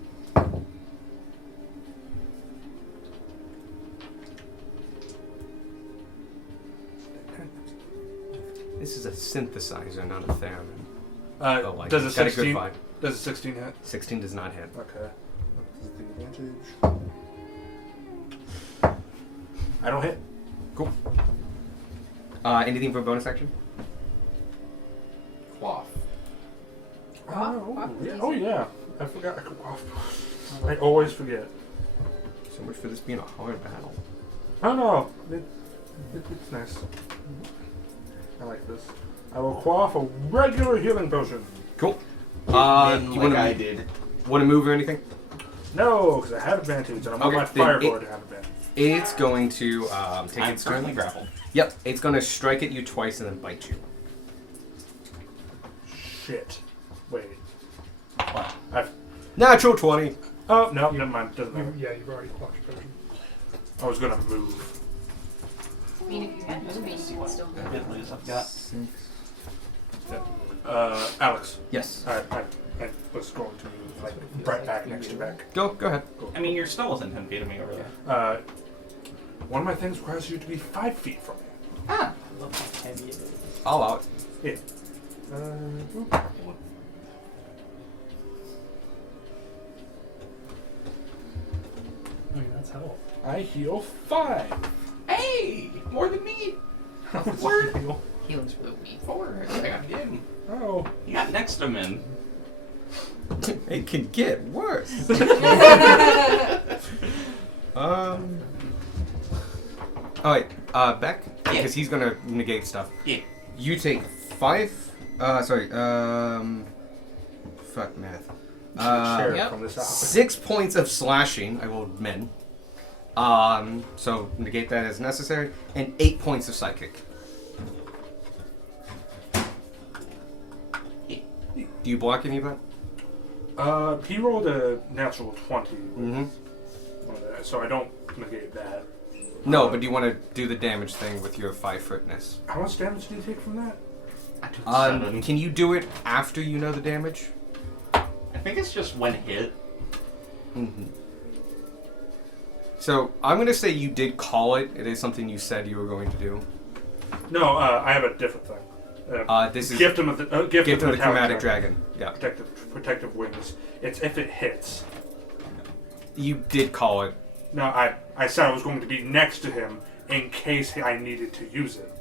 This is a synthesizer, not a theremin. Oh, like, Does a it's got a good 16 vibe. Does a 16 hit? 16 does not hit. Okay. This is the advantage. I don't hit. Cool. Anything for bonus action? Quaff. Oh, yeah. Oh yeah. I forgot I could quaff. I always forget. So much for this being a hard battle. Oh no. It's nice. I like this. I will quaff a regular healing potion. Cool. Then, You like want I to did. move or anything? No, because I have advantage, and I'm on Okay, my then fireboard to have advantage. It's going to take I'm its currently turn. grappled. Yep, it's going to strike at you twice and then bite you. Shit. Wait. What? Natural 20. Oh no, never mind. Doesn't matter. Yeah, you've already blocked your potion. I was gonna move. I mean, if you had moving, you would still go. Hit lose I've got. Alex. Yes. I was going to like right back next to back. Go ahead. I mean, you're still within 10 feet of me over there. One of my things requires you to be 5 feet from me. Ah, I love how heavy it is. All out. Yeah. I mean, that's hell. I heal 5. Hey, more than me. Word. Heal. Healing's really weak. 4. I got him. Oh. You got next to him in. It can get worse. Oh wait, Beck, because he's gonna negate stuff. Yeah. You take 5. Fuck math. Share Yep. from this out. 6 points of slashing. I will min. So negate that as necessary, and 8 points of psychic. Do you block any of that? He rolled a natural 20. Mm-hmm. So I don't negate that. No, but do you want to do the damage thing with your 5-footness? How much damage do you take from that? I took 7. Can you do it after you know the damage? I think it's just when hit. Mm-hmm. So I'm gonna say you did call it. It is something you said you were going to do. No, I have a different thing. This is Gift of the Gift of the Metallic Chromatic Dragon. Yeah. Protective wings. It's if it hits. You did call it. No, I said I was going to be next to him in case I needed to use it.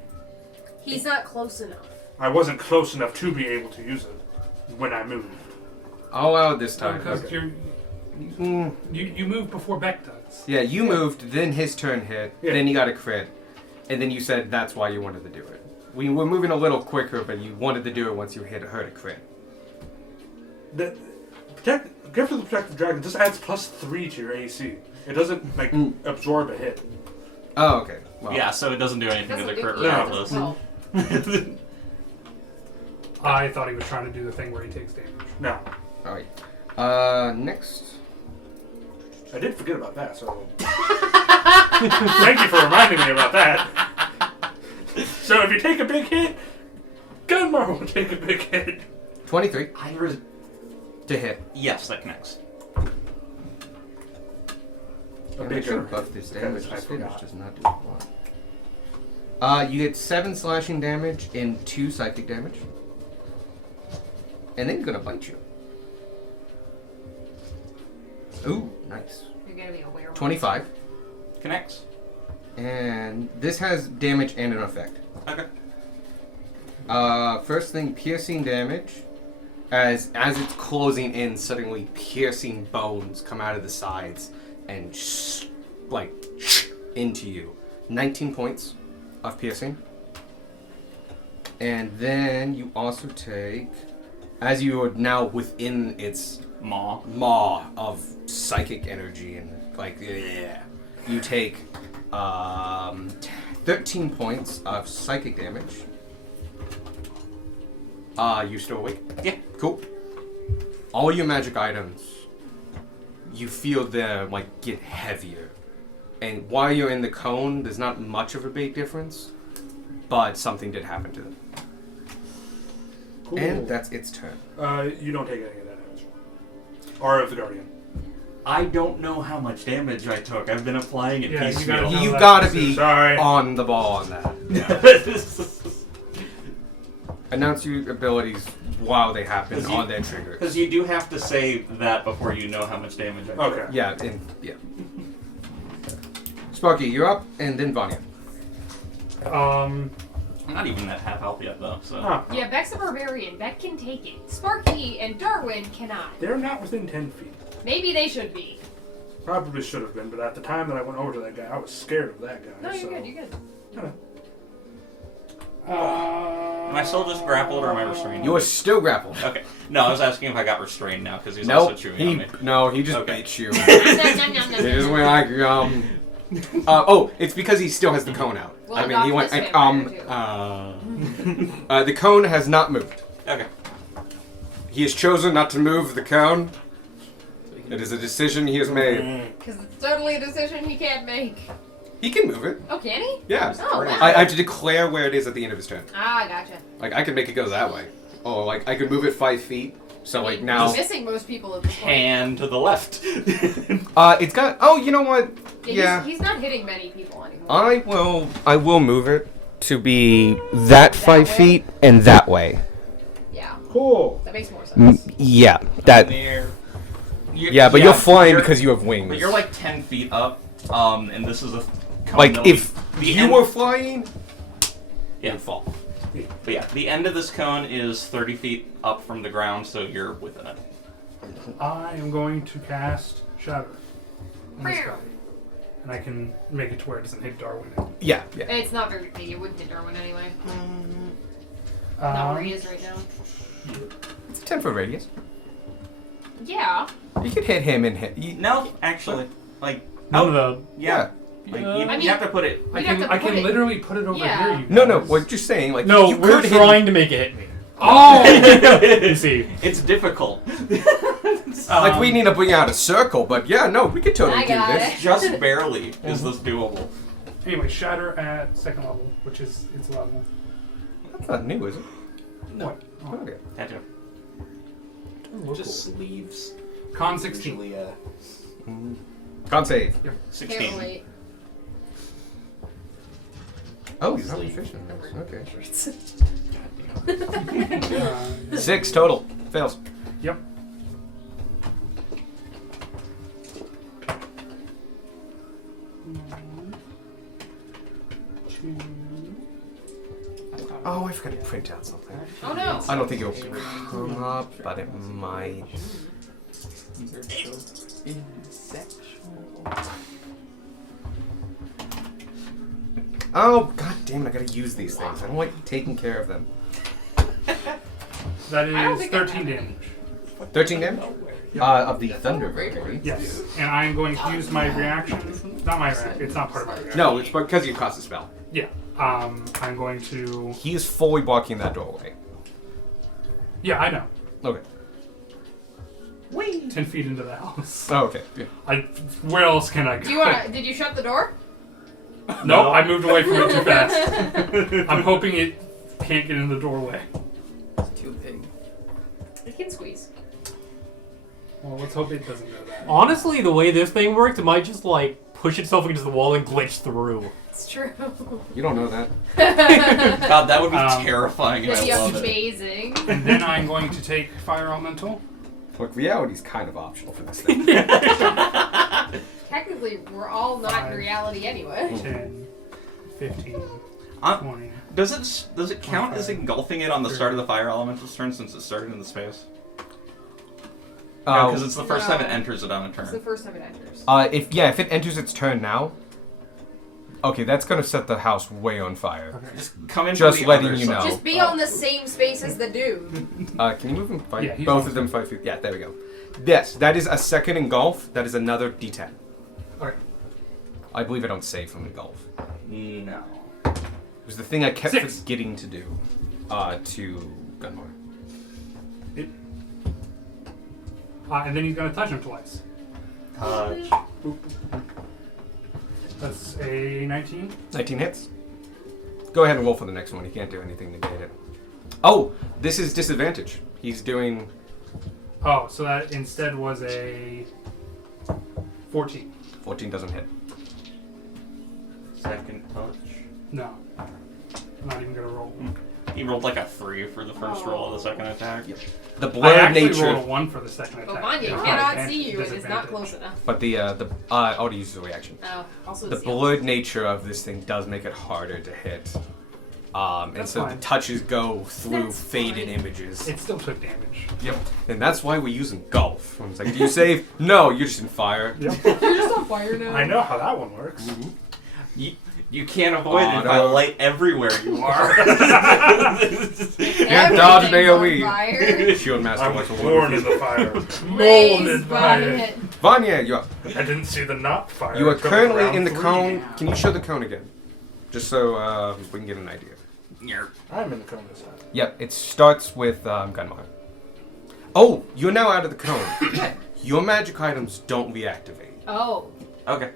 He's not close enough. I wasn't close enough to be able to use it when I moved. I'll allow it this time. Because Okay. you moved before Beck does. Yeah, you moved, then his turn hit, Yeah. then you got a crit, and then you said that's why you wanted to do it. We were moving a little quicker, but you wanted to do it once you heard a crit. The Gift of the Protective Dragon just adds +3 to your AC. It doesn't absorb a hit. Oh, okay. Well, Yeah, so it doesn't do anything to the crit yeah, it regardless. Well, I thought he was trying to do the thing where he takes damage. No, All right. Next. I did forget about that. So thank you for reminding me about that. So if you take a big hit, Gunmar will take a big hit. 23 to hit. Yes, that connects. A Yeah, big make sure hit. buff this damage. Because I This finish forgot. does not do a lot. You get 7 slashing damage and 2 psychic damage. And then he's gonna bite you. Ooh, nice. you're gonna be a werewolf. 25. Connects. And this has damage and an effect. Okay. First thing, piercing damage. As it's closing in, suddenly piercing bones come out of the sides and into you. 19 points of piercing. And then you also take, as you are now within its maw of psychic energy and you take 13 points of psychic damage. You still awake? Yeah. Cool. All your magic items, you feel them get heavier. And while you're in the cone, there's not much of a big difference, but something did happen to them. Cool. And that's its turn. You don't take any of that damage. Or of the Guardian. I don't know how much damage I took. I've been applying it Yeah, you piecemeal. gotta know You that. gotta be Sorry. on the ball on that. Announce your abilities while they happen 'Cause you- on their triggers. Because you do have to say that before you know how much damage I took. Okay. Yeah. Sparky, you're up, and then Vanya. I'm not even at half health yet, though. So. Huh. Yeah, Beck's a barbarian. Beck can take it. Sparky and Darwin cannot. They're not within 10 feet. Maybe they should be. Probably should have been, but at the time that I went over to that guy, I was scared of that guy. No, you're so. good. You're good. Am I still just grappled or am I restrained? You are still grappled. Okay. No, I was asking if I got restrained now because he's also Nope. chewing on me. He just Okay. beats you. Nom, nom, nom, He just went it's because he still has the cone out. We'll I mean, he went adopt this vampire, the cone has not moved. Okay. He has chosen not to move the cone. It is a decision he has made. Because it's totally a decision he can't make. He can move it. Oh, can he? Yeah. Oh, wow. I have to declare where it is at the end of his turn. Ah, gotcha. I can make it go that way. Oh, I could move it 5 feet. So now. He's missing most people at this point. Hand to the left. It's got. Oh, you know what? Yeah. He's not hitting many people anymore. I will move it to be that 5 way? feet and that way. Yeah. Cool. That makes more sense. Yeah. That. There. Yeah, but you're flying because you have wings. But you're like 10 feet up, and this is a cone Like that'll if be- the you end- were flying, yeah. you'd fall. But yeah, the end of this cone is 30 feet up from the ground, so you're within it. I am going to cast Shatter on this guy. And I can make it to where it doesn't hit Darwin. Yeah. It's not very big. It wouldn't hit Darwin anyway. Not where he is right now. It's a 10-foot radius. Yeah. You could hit him and hit. No, actually, like None of the. yeah. Like, you have to put it. I can literally put it over here. You No, guys. we're just saying, like, No, you we're could trying to make it hit me. Oh! You see. It's difficult. Like, we need to bring out a circle, but yeah, no, we could totally I do got this. it. Just barely is this doable. Anyway, Shatter at 2nd level, which is its level. That's not new, is it? What? Oh. Okay. Tattoo. Just sleeves. Con 16. Usually, Can't save. 16. Can't wait. Oh, he's not efficient. Okay. 6 total. Fails. Yep. Oh, I forgot to print out something. Oh no. I don't think it'll come up, but it might. These are so insexual. Oh, god damn it, I gotta use these things. I don't like taking care of them. That I don't is think 13 damage. 13 damage? Of the Thunder Victory. Yes. And I'm going to use my reaction. Not my reaction. It's not part of my reaction. No, it's because you cast a spell. Yeah. I'm going to. He is fully blocking that doorway. Yeah, I know. Okay. 10 feet into the house. Oh, okay. Where else can I go? Do you want? Did you shut the door? No, I moved away from it too fast. I'm hoping it can't get in the doorway. It's too big. It can squeeze. Well, let's hope it doesn't go that. Honestly, the way this thing worked, it might just like push itself against the wall and glitch through. It's true. You don't know that. God, that would be terrifying. And That'd be I love it. amazing. And then I'm going to take Fire Elemental. Look, reality's kind of optional for this thing. Technically, we're all not in reality anyway. 10, 15, 20. Does it count as engulfing it on the start of the fire elemental's turn since it started in the space? Because it's the first time it enters it on a turn. It's the first time it enters. If it enters its turn now, okay, that's gonna set the house way on fire. Okay. Just come in. Just from the letting other you side. know. Just be on the same space as the dude. Can you move him 5? Yeah, he's both on of them 5 feet. Yeah, there we go. Yes, that is a second engulf. That is another D10. Alright. I believe I don't save from engulf. No. It was the thing I kept 6. forgetting to do to Gunmore. And then he's going to touch him twice. Touch. That's a 19. 19 hits. Go ahead and roll for the next one. He can't do anything to negate it. Oh, this is disadvantage. He's doing... Oh, so that instead was a 14. 14 doesn't hit. Second touch. No. I'm not even going to roll. He rolled like a 3 for the first roll of the second attack. The I blurred actually nature... rolled a 1 for the second attack. But Vanya Yeah. cannot see you. It is not Disadvantage. close enough. But the I already used the reaction. Oh, also The it's yellow. blurred nature of this thing does make it harder to hit. And That's so fine. the touches go through That's faded fine. images. It still took damage. Yep. And that's why we're using golf. It's like, do you save? No, you're just in fire. Yep. You're just on fire now. I know how that one works. You can't avoid it by Auto. light everywhere you are. Can't dodge an Everything's AoE. on fire. Shield Master I'm was a born in wonderful. the fire. Raised Molded by by it. it. Vanya, you're up. I didn't see the not fire. You are until currently round in the 3. cone. Can you show the cone again? Just so we can get an idea. I'm in the cone this time. Yep, it starts with Gunmar. Oh, you're now out of the cone. Your magic items don't reactivate. Oh. Okay.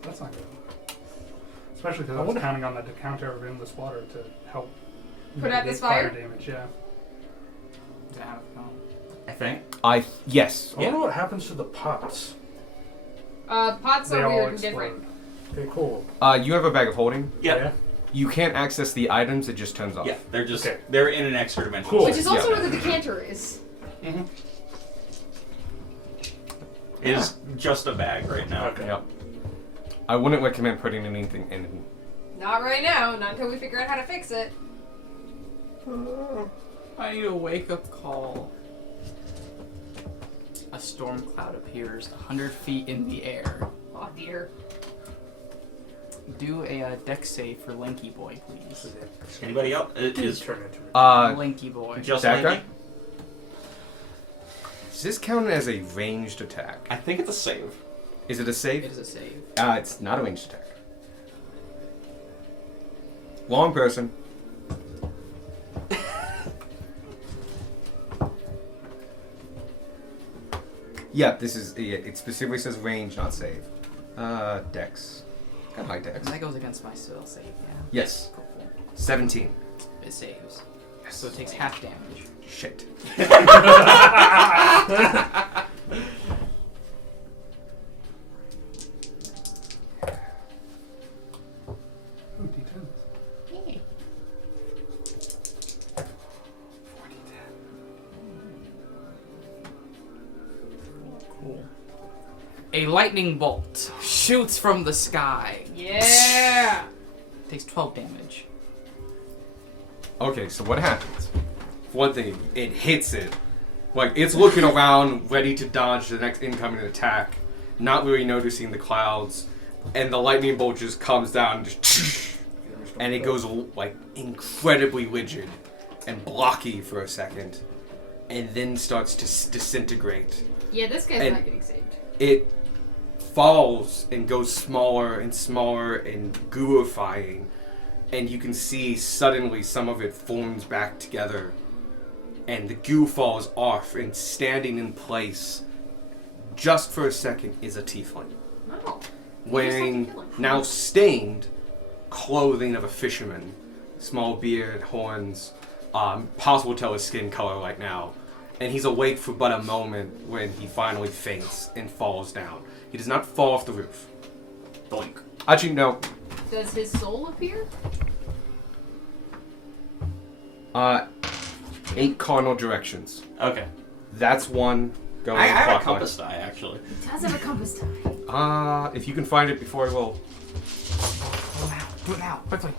That's not good. Especially because I was counting on that decounter of endless water to help Put out mitigate this fire? damage. Yeah. I think. Yes. I wonder what happens to the pots. Pots They are all weird and explode. different. Okay, cool. You have a bag of holding. Yeah. You can't access the items, it just turns off. Yeah. They're just Okay. they're in an extra dimension. Cool. Which is also Yeah. where the decanter is. It is just a bag right now. Okay. Yep. I wouldn't recommend putting anything in. Not right now, not until we figure out how to fix it. I need a wake-up call. A storm cloud appears 100 feet in the air. Oh dear. Do a dex save for Lanky Boy, please. Anybody else? It is Turn into Lanky Boy. just that Lanky? guy? Does this count as a ranged attack? I think it's a save. Is it a save? It is a save. It's not a ranged attack. Long person. Yeah, this is. It specifically says range, not save. Dex. Got high dex. And that goes against my spell save, yeah. Yes. Cool. 17. It saves. So it takes half damage. Shit. Ooh, D10s. Cool. A lightning bolt shoots from the sky. Yeah. Takes 12 damage. Okay, so what happens? One thing, it hits it. Like, it's looking around, ready to dodge the next incoming attack, not really noticing the clouds, and the lightning bolt just comes down, just and it goes, like, incredibly rigid and blocky for a second, and then starts to disintegrate. Yeah, this guy's And not getting saved. It falls and goes smaller and smaller and gooifying, and you can see suddenly some of it forms back together, and the goo falls off, and standing in place, just for a second, is a tiefling. Oh. Wearing, now stained, clothing of a fisherman. Small beard, horns, possible to tell his skin color right now. And he's awake for but a moment when he finally faints and falls down. He does not fall off the roof. Doink. Actually, no. Does his soul appear? 8 cardinal directions. Okay. That's one going I have a clockwise. compass die, actually. He does have a compass die. If you can find it before I will. Do it now, quickly.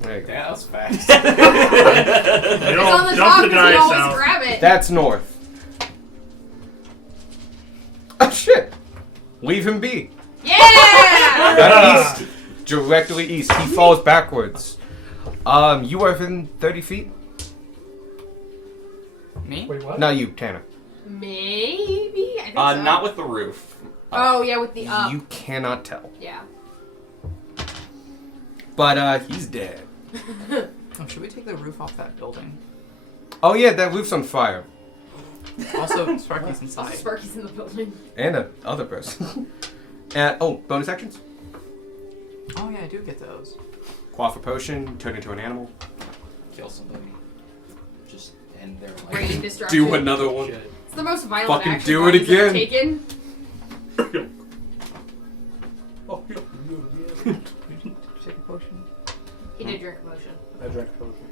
There you go. Yeah, that was fast. You It's on the top because you always grab it. That's north. Oh shit! Leave him be. Yeah! That's east. Directly east. He falls backwards. You are within 30 feet? Me? Wait, what? Not you, Tanner. Maybe? I think so. Not with the roof. Oh, yeah, with the up. You cannot tell. Yeah. But, he's dead. Oh, should we take the roof off that building? Oh yeah, that roof's on fire. Also, Sparky's Also, inside. Sparky's in the building. And a other person. Bonus actions? Oh yeah, I do get those. Quaff a potion, turn into an animal. Kill somebody. Just end their life. Brain destruction. Do another one. It's the most violent Fucking action do it Bonnie's ever again. taken. Take a potion. He did drink a potion. I drank a potion.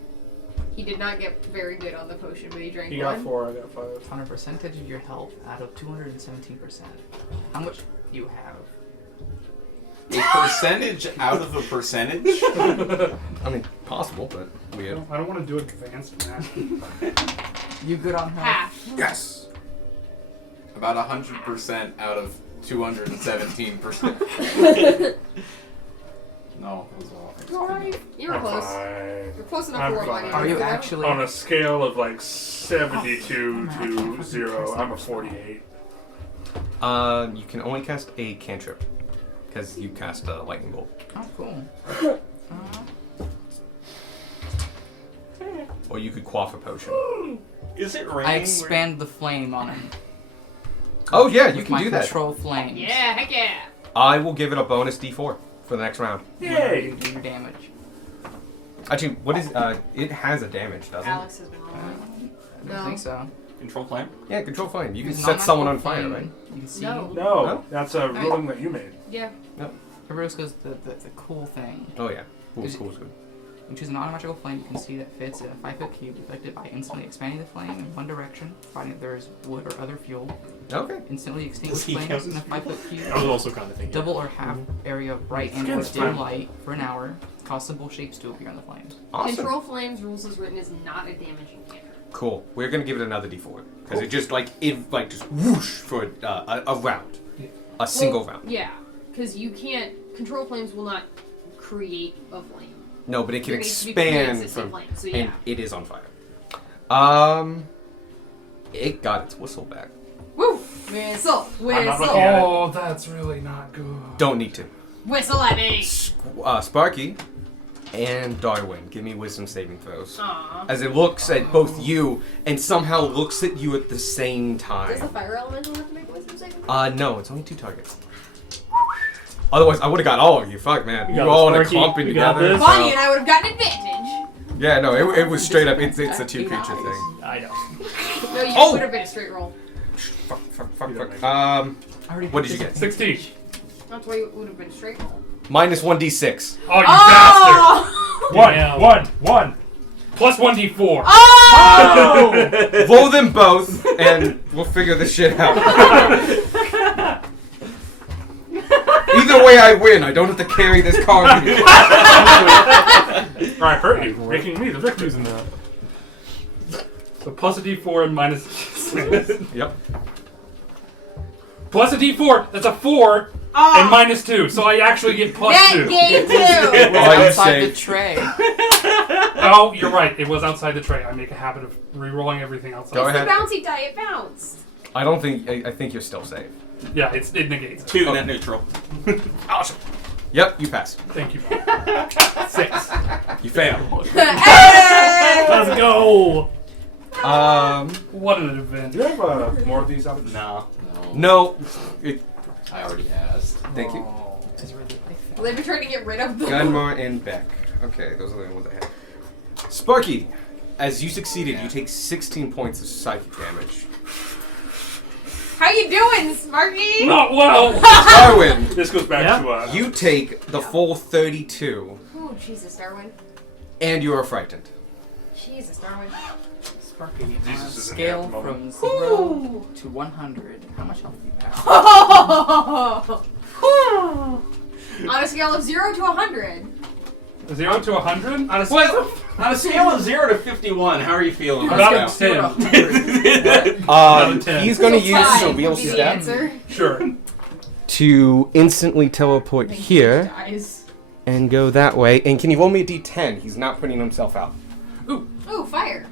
He did not get very good on the potion, but he drank He one. got 4, I got 5. On a percentage of your health out of 217%. How much do you have? A percentage out of a percentage? I mean, possible, but I weird. don't want to do advanced math. You good on health? Half. Yes! About 100% out of 217%. No, it was off. Alright. You were I'm close. fine. You're close enough I'm for what fine. Are you know? actually? On a scale of like 72 to 0, I'm a 48. You can only cast a cantrip. Because you cast a lightning bolt. Oh, cool. Or you could quaff a potion. Is it raining? I expand the flame on him. Oh yeah, you with can my do that. control flames. Yeah, heck yeah. I will give it a bonus d4 for the next round. Yay! Do your damage. Actually, what is, it has a damage, doesn't it? Alex has been rolling. I don't think so. Control flame? Yeah, control flame. You can Use set someone on non-magical fire, flame. right? You can see. No. No, that's a ruling that you made. Yeah. Everybody goes the cool thing. Oh yeah. Cool, Is it- cool, good. You choose a non-magical flame you can see that fits in a 5-foot cube affected by instantly expanding the flame in one direction, finding that there is wood or other fuel. Okay. Instantly extinguish He flames counts in a as 5-foot cube. I was also kind of thinking. Double or half area of bright and or Against dim time. light for an hour. Cause simple shapes to appear on the flames. Awesome. Control Flames rules as written is not a damaging cantrip. Cool. We're gonna give it another d4 because it just just whoosh for a round, a single round. Yeah, because you can't. Control Flames will not create a flame. No, but it can There needs to be plants expand that say from, flame, so and yeah. it is on fire. It got its whistle back. Woo! Whistle! I'm not Whistle! looking at it. Oh, that's really not good. Don't need to. Whistle at me! Sparky and Darwin, give me wisdom saving throws. Aww. As it looks at both you and somehow looks at you at the same Does the time. fire elemental have to make a wisdom saving? No, it's only 2 targets. Otherwise, I would have got all of you. Fuck, man. You You got were all in a this, Sparky. clumping You got together. this. Bonnie and I would have gotten advantage. Yeah, no, it was straight up. It's a 2 creature Nice. thing. I know. No, you Oh! would have been a straight roll. Fuck. You don't make it. I already What did you picked get? 16. That's why it would have been a straight roll. Minus 1d6. Oh, you bastard! One. Plus 1d4. Oh! Roll them both, and we'll figure this shit out. way I win. I don't have to carry this card. with me. Alright, hurt you. Making me the victor. Using that. So plus a d4 and minus. Yep. Plus a d4. That's a 4 and minus 2. So I actually get plus Net 2. gain 2. It was Are you outside the safe? tray. Oh, you're right. It was outside the tray. I make a habit of re-rolling everything outside. Go It's ahead. the bouncy die. It bounced. I don't think. I think you're still safe. Yeah, it negates it. 2 net neutral. Awesome. Yep, you pass. Thank you. 6. You fail. Hey! Let's go. What an event. Do you have more of these out of No. No. It, I already asked. thank you. Well, they've been trying to get rid of them. Gunmar and Beck. Okay, those are the ones I had. Sparky, as you succeeded, you take 16 points of psychic damage. How you doing, Sparky? Not well. Darwin, This goes back Yeah? to you take the full 32, Oh, Jesus, Darwin. and you are frightened. Jesus, Darwin. Sparky, on a Jesus is an scale apt moment. from 0 to 100, how much health do you have? On a scale of 0 to 100. 0 to 100? On a scale, on a scale of 0 to 51, how are you feeling? About a right 0 to 10. 100. 10. He's going to So use five surreal would be the step answer. Sure. to instantly teleport here Dies. and go that way. And can you roll me a d10? He's not putting himself out. Ooh, fire.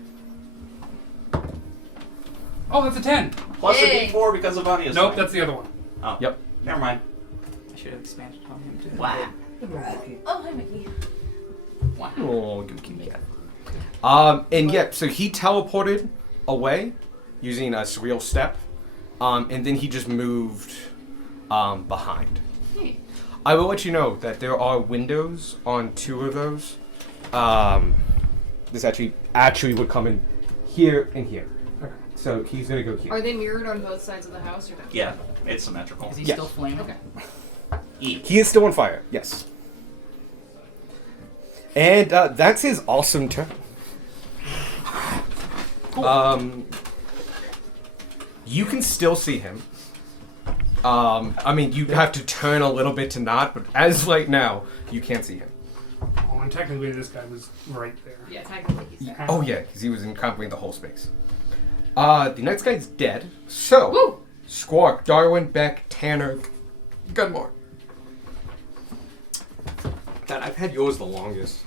Oh, that's a 10. Plus a Yay. d4 because of Vania's Nope, thing. that's the other one. Oh. Yep. Never mind. I should have expanded on him too. Wow. Oh, hi, Mickey. Oh, good cat. And yeah, so he teleported away using a surreal step, and then he just moved behind. Hey. I will let you know that there are windows on 2 of those. This actually would come in here and here. So he's gonna go here. Are they mirrored on both sides of the house or no? Yeah, it's symmetrical. Is he Yes. still flaming? Okay. He is still on fire. Yes. And that's his awesome turn. You can still see him. I mean, you have to turn a little bit to not, but as right now, you can't see him. Oh, and technically this guy was right there. Yeah, technically he's dead. Oh yeah, because he was encompassing the whole space. The next guy's dead. So, Woo! Squawk, Darwin, Beck, Tanner, Gunmore. God, I've had yours the longest.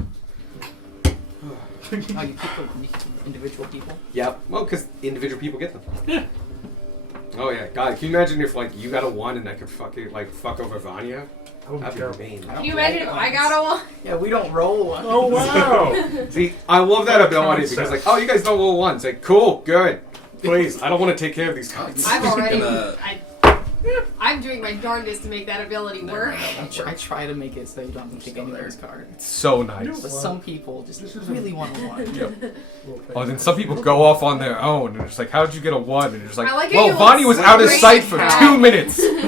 Oh, you keep individual people? Yep. Well, because individual people get them. Oh yeah, God, can you imagine if like you got a 1 and I could fucking like fuck over Vanya? That would be That'd terrible. be mean. Can you imagine if I got a one? Yeah, we don't roll one. Oh wow! See, I love that ability Concept. because like, oh, you guys don't roll 1s. Like, cool, good. Please, I don't want to take care of these cards. I've already. Gonna- I'm doing my darndest to make that ability work. I try to make it so you don't have to take anyone's card. So nice. But some people just really want to one. Oh, then some people go off on their own and it's like, how'd you get a 1? And it's like, I like how well, you Vanya was out of great sight for cat. 2 minutes. Does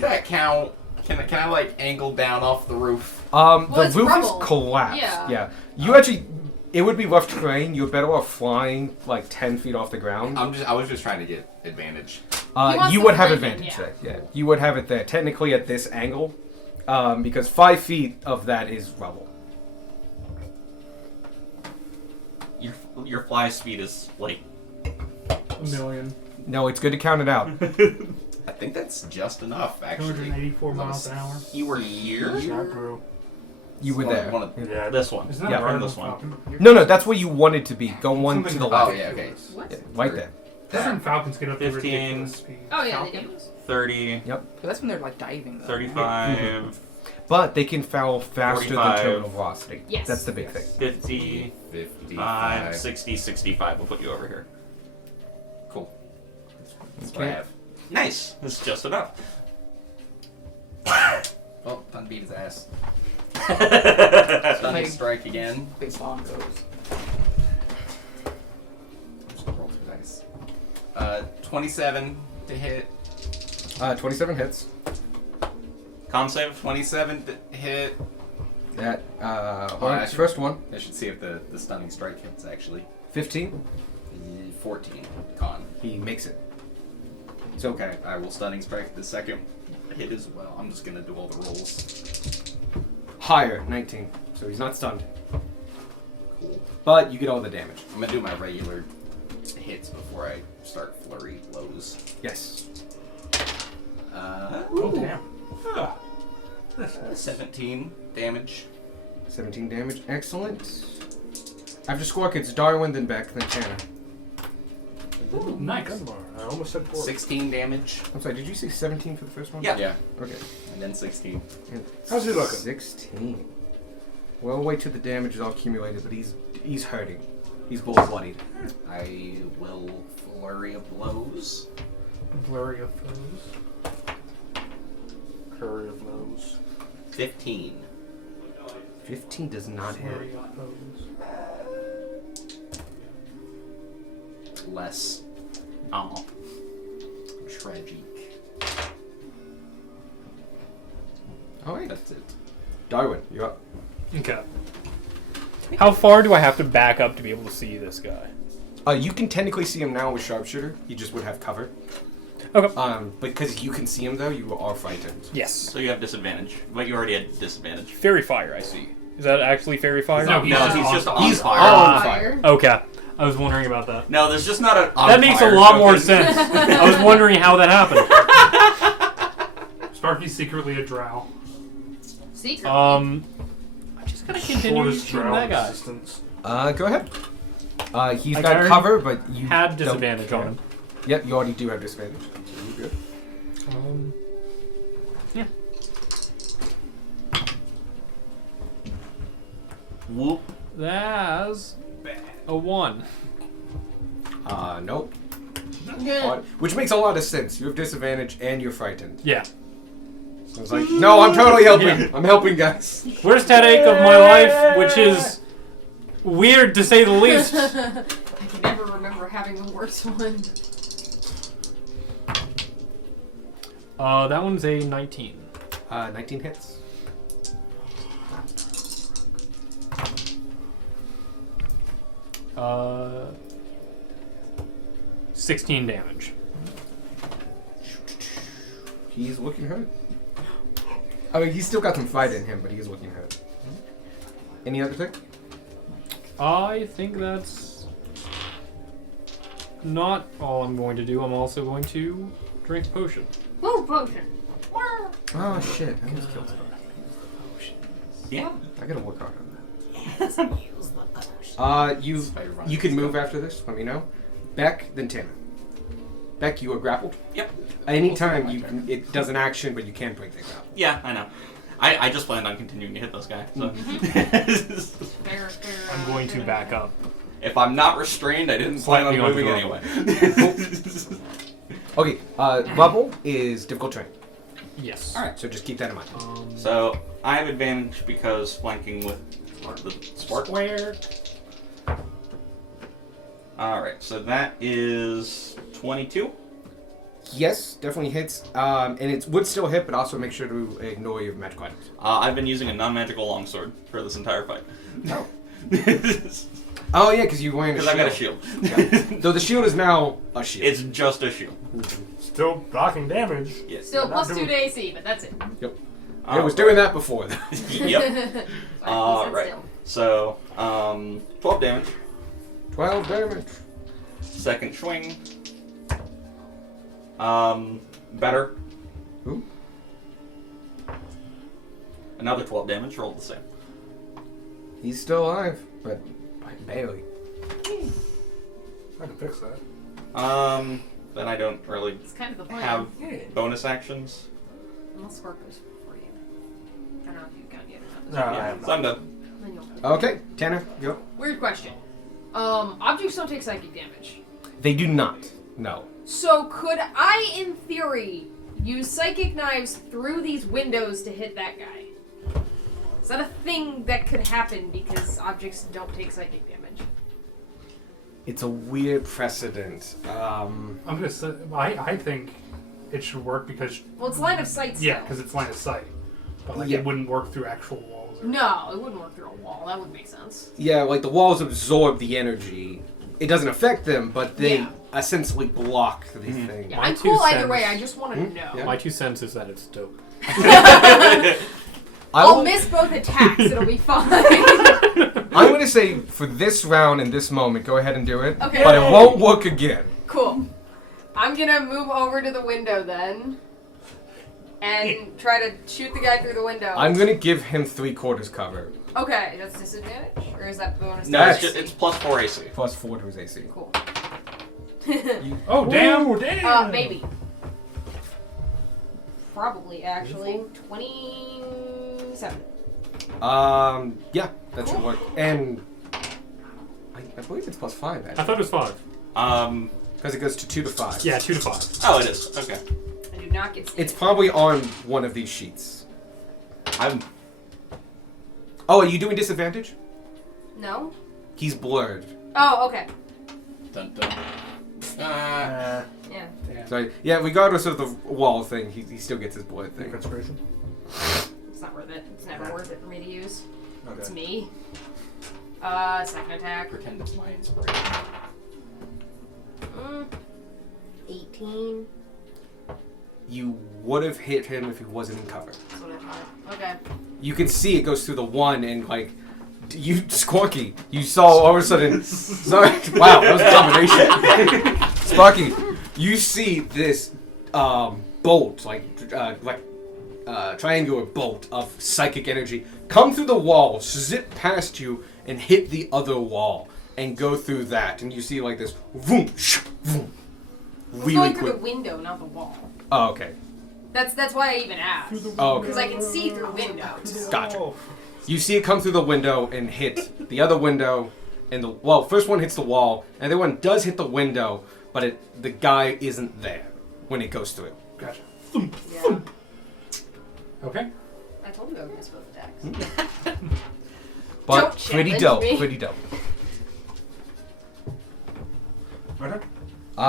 that count? Can I like angle down off the roof? Well, The it's roof rubble. is collapsed. Yeah. You actually, it would be rough terrain. You're better off flying like 10 feet off the ground. I was just trying to get advantage. wants You the would have friggin', advantage yeah. there. Yeah, you would have it there. Technically at this angle, because 5 feet of that is rubble. Your fly speed is like A million. No, it's good to count it out. I think that's just enough, actually. 284 miles an hour. you were here. Not brew. You were there. Yeah, This one. Isn't that Yeah. harder Or this than one. Falcon? No, that's where you wanted to be. Go one to the Oh, left. yeah, okay. What? Yeah, right there. Different Falcons get up to 15. ridiculous speed. Oh yeah, they do. 30, But that's when they're like diving though. 35, But they can foul faster than 45. terminal velocity. Yes. That's the big thing. 50, 55. 60, 65. We'll put you over here. Cool. That's what I Okay. have. Nice. This is just enough. Well, done beat his ass. Like- Stunning strike again. Big song goes. Just roll 2 dice. 27 to hit. 27 hits. Con save. 27 to hit. That Oh, I should- first one. I should see if the stunning strike hits actually. 15. 14 con. He makes it. It's okay. I will stunning strike the second hit as well. I'm just gonna do all the rolls. Higher, 19. So he's not stunned. Cool. But you get all the damage. I'm gonna do my regular hits before I start flurry blows. Yes. Oh, damn. 17 damage. 17 damage. Excellent. After Squawk, it's Darwin, then Beck, then Tanner. Ooh, nice. Gunbar. I almost said 4. 16 damage. I'm sorry, did you say 17 for the first one? Yeah. Okay. And then 16. And How's he looking? 16. Well, wait till the damage is all accumulated, but he's hurting. He's bloodied. I will flurry of blows. Blurry of foes. Curry of blows. 15. 15 does not Flurry hit. of foes. Less. Oh. Tragic. Alright. That's it. Darwin, you're up. Okay. How far do I have to back up to be able to see this guy? You can technically see him now with Sharpshooter. He just would have cover. Okay. Because you can see him, though, you are frightened. Yes. So you have disadvantage. But you already had disadvantage. Fairy fire, I see. Is that actually fairy fire? No, No, he's just on He's fire. on fire. Okay. I was wondering about that. No, there's just not an on That makes a fire lot more token. sense. I was wondering how that happened. Sparky's secretly a drow. Secret. I'm just gonna continue Shortest shooting drow that guy. existence. Go ahead. He's Like, I got already cover, but you Had don't disadvantage care. on him. Yep, you already do have disadvantage. So you're good. Yeah. Whoop. That's a 1. Nope. Yeah. Odd. Which makes a lot of sense. You have disadvantage and you're frightened. Yeah. I was like, no, I'm totally helping. Yeah. I'm helping, guys. Worst headache of my life, which is weird to say the least. I can never remember having the worst one. That one's a 19. 19 hits. Uh, 16 damage. He's looking hurt. I mean, he's still got some fight in him, but he's looking hurt. Any other thing? I think that's not all I'm going to do. I'm also going to drink a potion. Woo, potion. Oh shit! I almost killed him. Yeah. I gotta work hard on Use the potion. that. You can move after this. Let me know. Beck, then Tanner. Beck, you are grappled. Yep. Anytime it does an action, but you can break the grapple. Yeah, I know. I just planned on continuing to hit those guys. So. Fair, I'm going to back up. If I'm not restrained, I didn't plan on Slightly moving undurable. anyway. Okay, level is difficult terrain. Yes. Alright. So just keep that in mind. So I have advantage because flanking with the spark. Square. Alright, so that is 22. Yes, definitely hits. And it would still hit, but also make sure to ignore your magical items. I've been using a non-magical longsword for this entire fight. No. Oh yeah, because you're wearing a Because shield. I got a shield. Yeah. Though the shield is now a shield. It's just a shield. Still blocking damage. Yes. Still Not plus 2 doing- to AC, but that's it. Yep. It was doing that before. Though. Yep. Right. Still. So, 12 damage. 12 damage. Second swing. Better. Ooh. Another 12 damage. Rolled the same. He's still alive, but barely. I can fix that. Then I don't really It's kind of the plan. have bonus actions. Unless Spark goes for you. I don't know if you've gone yet or No, not. I Yeah, have so not. I'm done. Then you'll- Okay, Tanner, go. Weird question. Objects don't take psychic damage. They do not. No. So could I, in theory, use psychic knives through these windows to hit that guy? Is that a thing that could happen because objects don't take psychic damage? It's a weird precedent. I'm gonna say, I think it should work because Well, it's line of sight still. yeah, because it's line of sight. But like Yeah. it wouldn't work through actual walls. Or No, it wouldn't work through a wall. That would make sense. Yeah, like the walls absorb the energy, it doesn't affect them, but they Yeah. essentially block the Mhm. thing. Yeah, My I'm two cool either cents. way. I just want to know. Yeah. My 2 cents is that it's dope. I'll miss both attacks. It'll be fine. I'm going to say for this round and this moment, go ahead and do it. Okay. But it won't work again. Cool. I'm gonna move over to the window then, and try to shoot the guy through the window. I'm going to give him 3/4 cover. Okay, that's disadvantage, or is that bonus? No, to it's, AC? just, it's plus 4 AC. Plus 4 to his AC. Cool. Oh, damn! Damn! Maybe. Probably, actually. 27. Yeah, that should Cool. work. And I believe it's plus 5, I actually. thought it was 5. Because it goes to 2 to 5. Yeah, 2 to 5. Oh, it is. Okay. I do not get It's probably on one of these sheets. I'm. Oh, are you doing disadvantage? No? He's blurred. Oh, okay. Dun, dun. Yeah. So, yeah, regardless of the wall thing, he still gets his blurred thing. Inspiration? It's not worth it. It's never worth it for me to use. Okay. It's me. Second attack. Pretend it's my inspiration. 18. You would have hit him if he wasn't in cover. That's what I thought. Okay. You can see it goes through the one and like you Squawky. You saw all of a sudden. Sorry, wow, that was a combination. Sparky, you see this bolt, triangular bolt of psychic energy come through the wall, zip past you, and hit the other wall, and go through that, and you see like this vroom, vroom, It's really going through quick. the window, not the wall. Oh, okay. That's why I even asked. Oh, Because okay. I can see through windows. Gotcha. You see it come through the window and hit the other window, and first one hits the wall, and the other one does hit the window, but the guy isn't there when it goes through. Gotcha. Yeah. Okay. I told you I would miss both attacks. But Don't pretty challenge dope, me. pretty dope. Okay. Do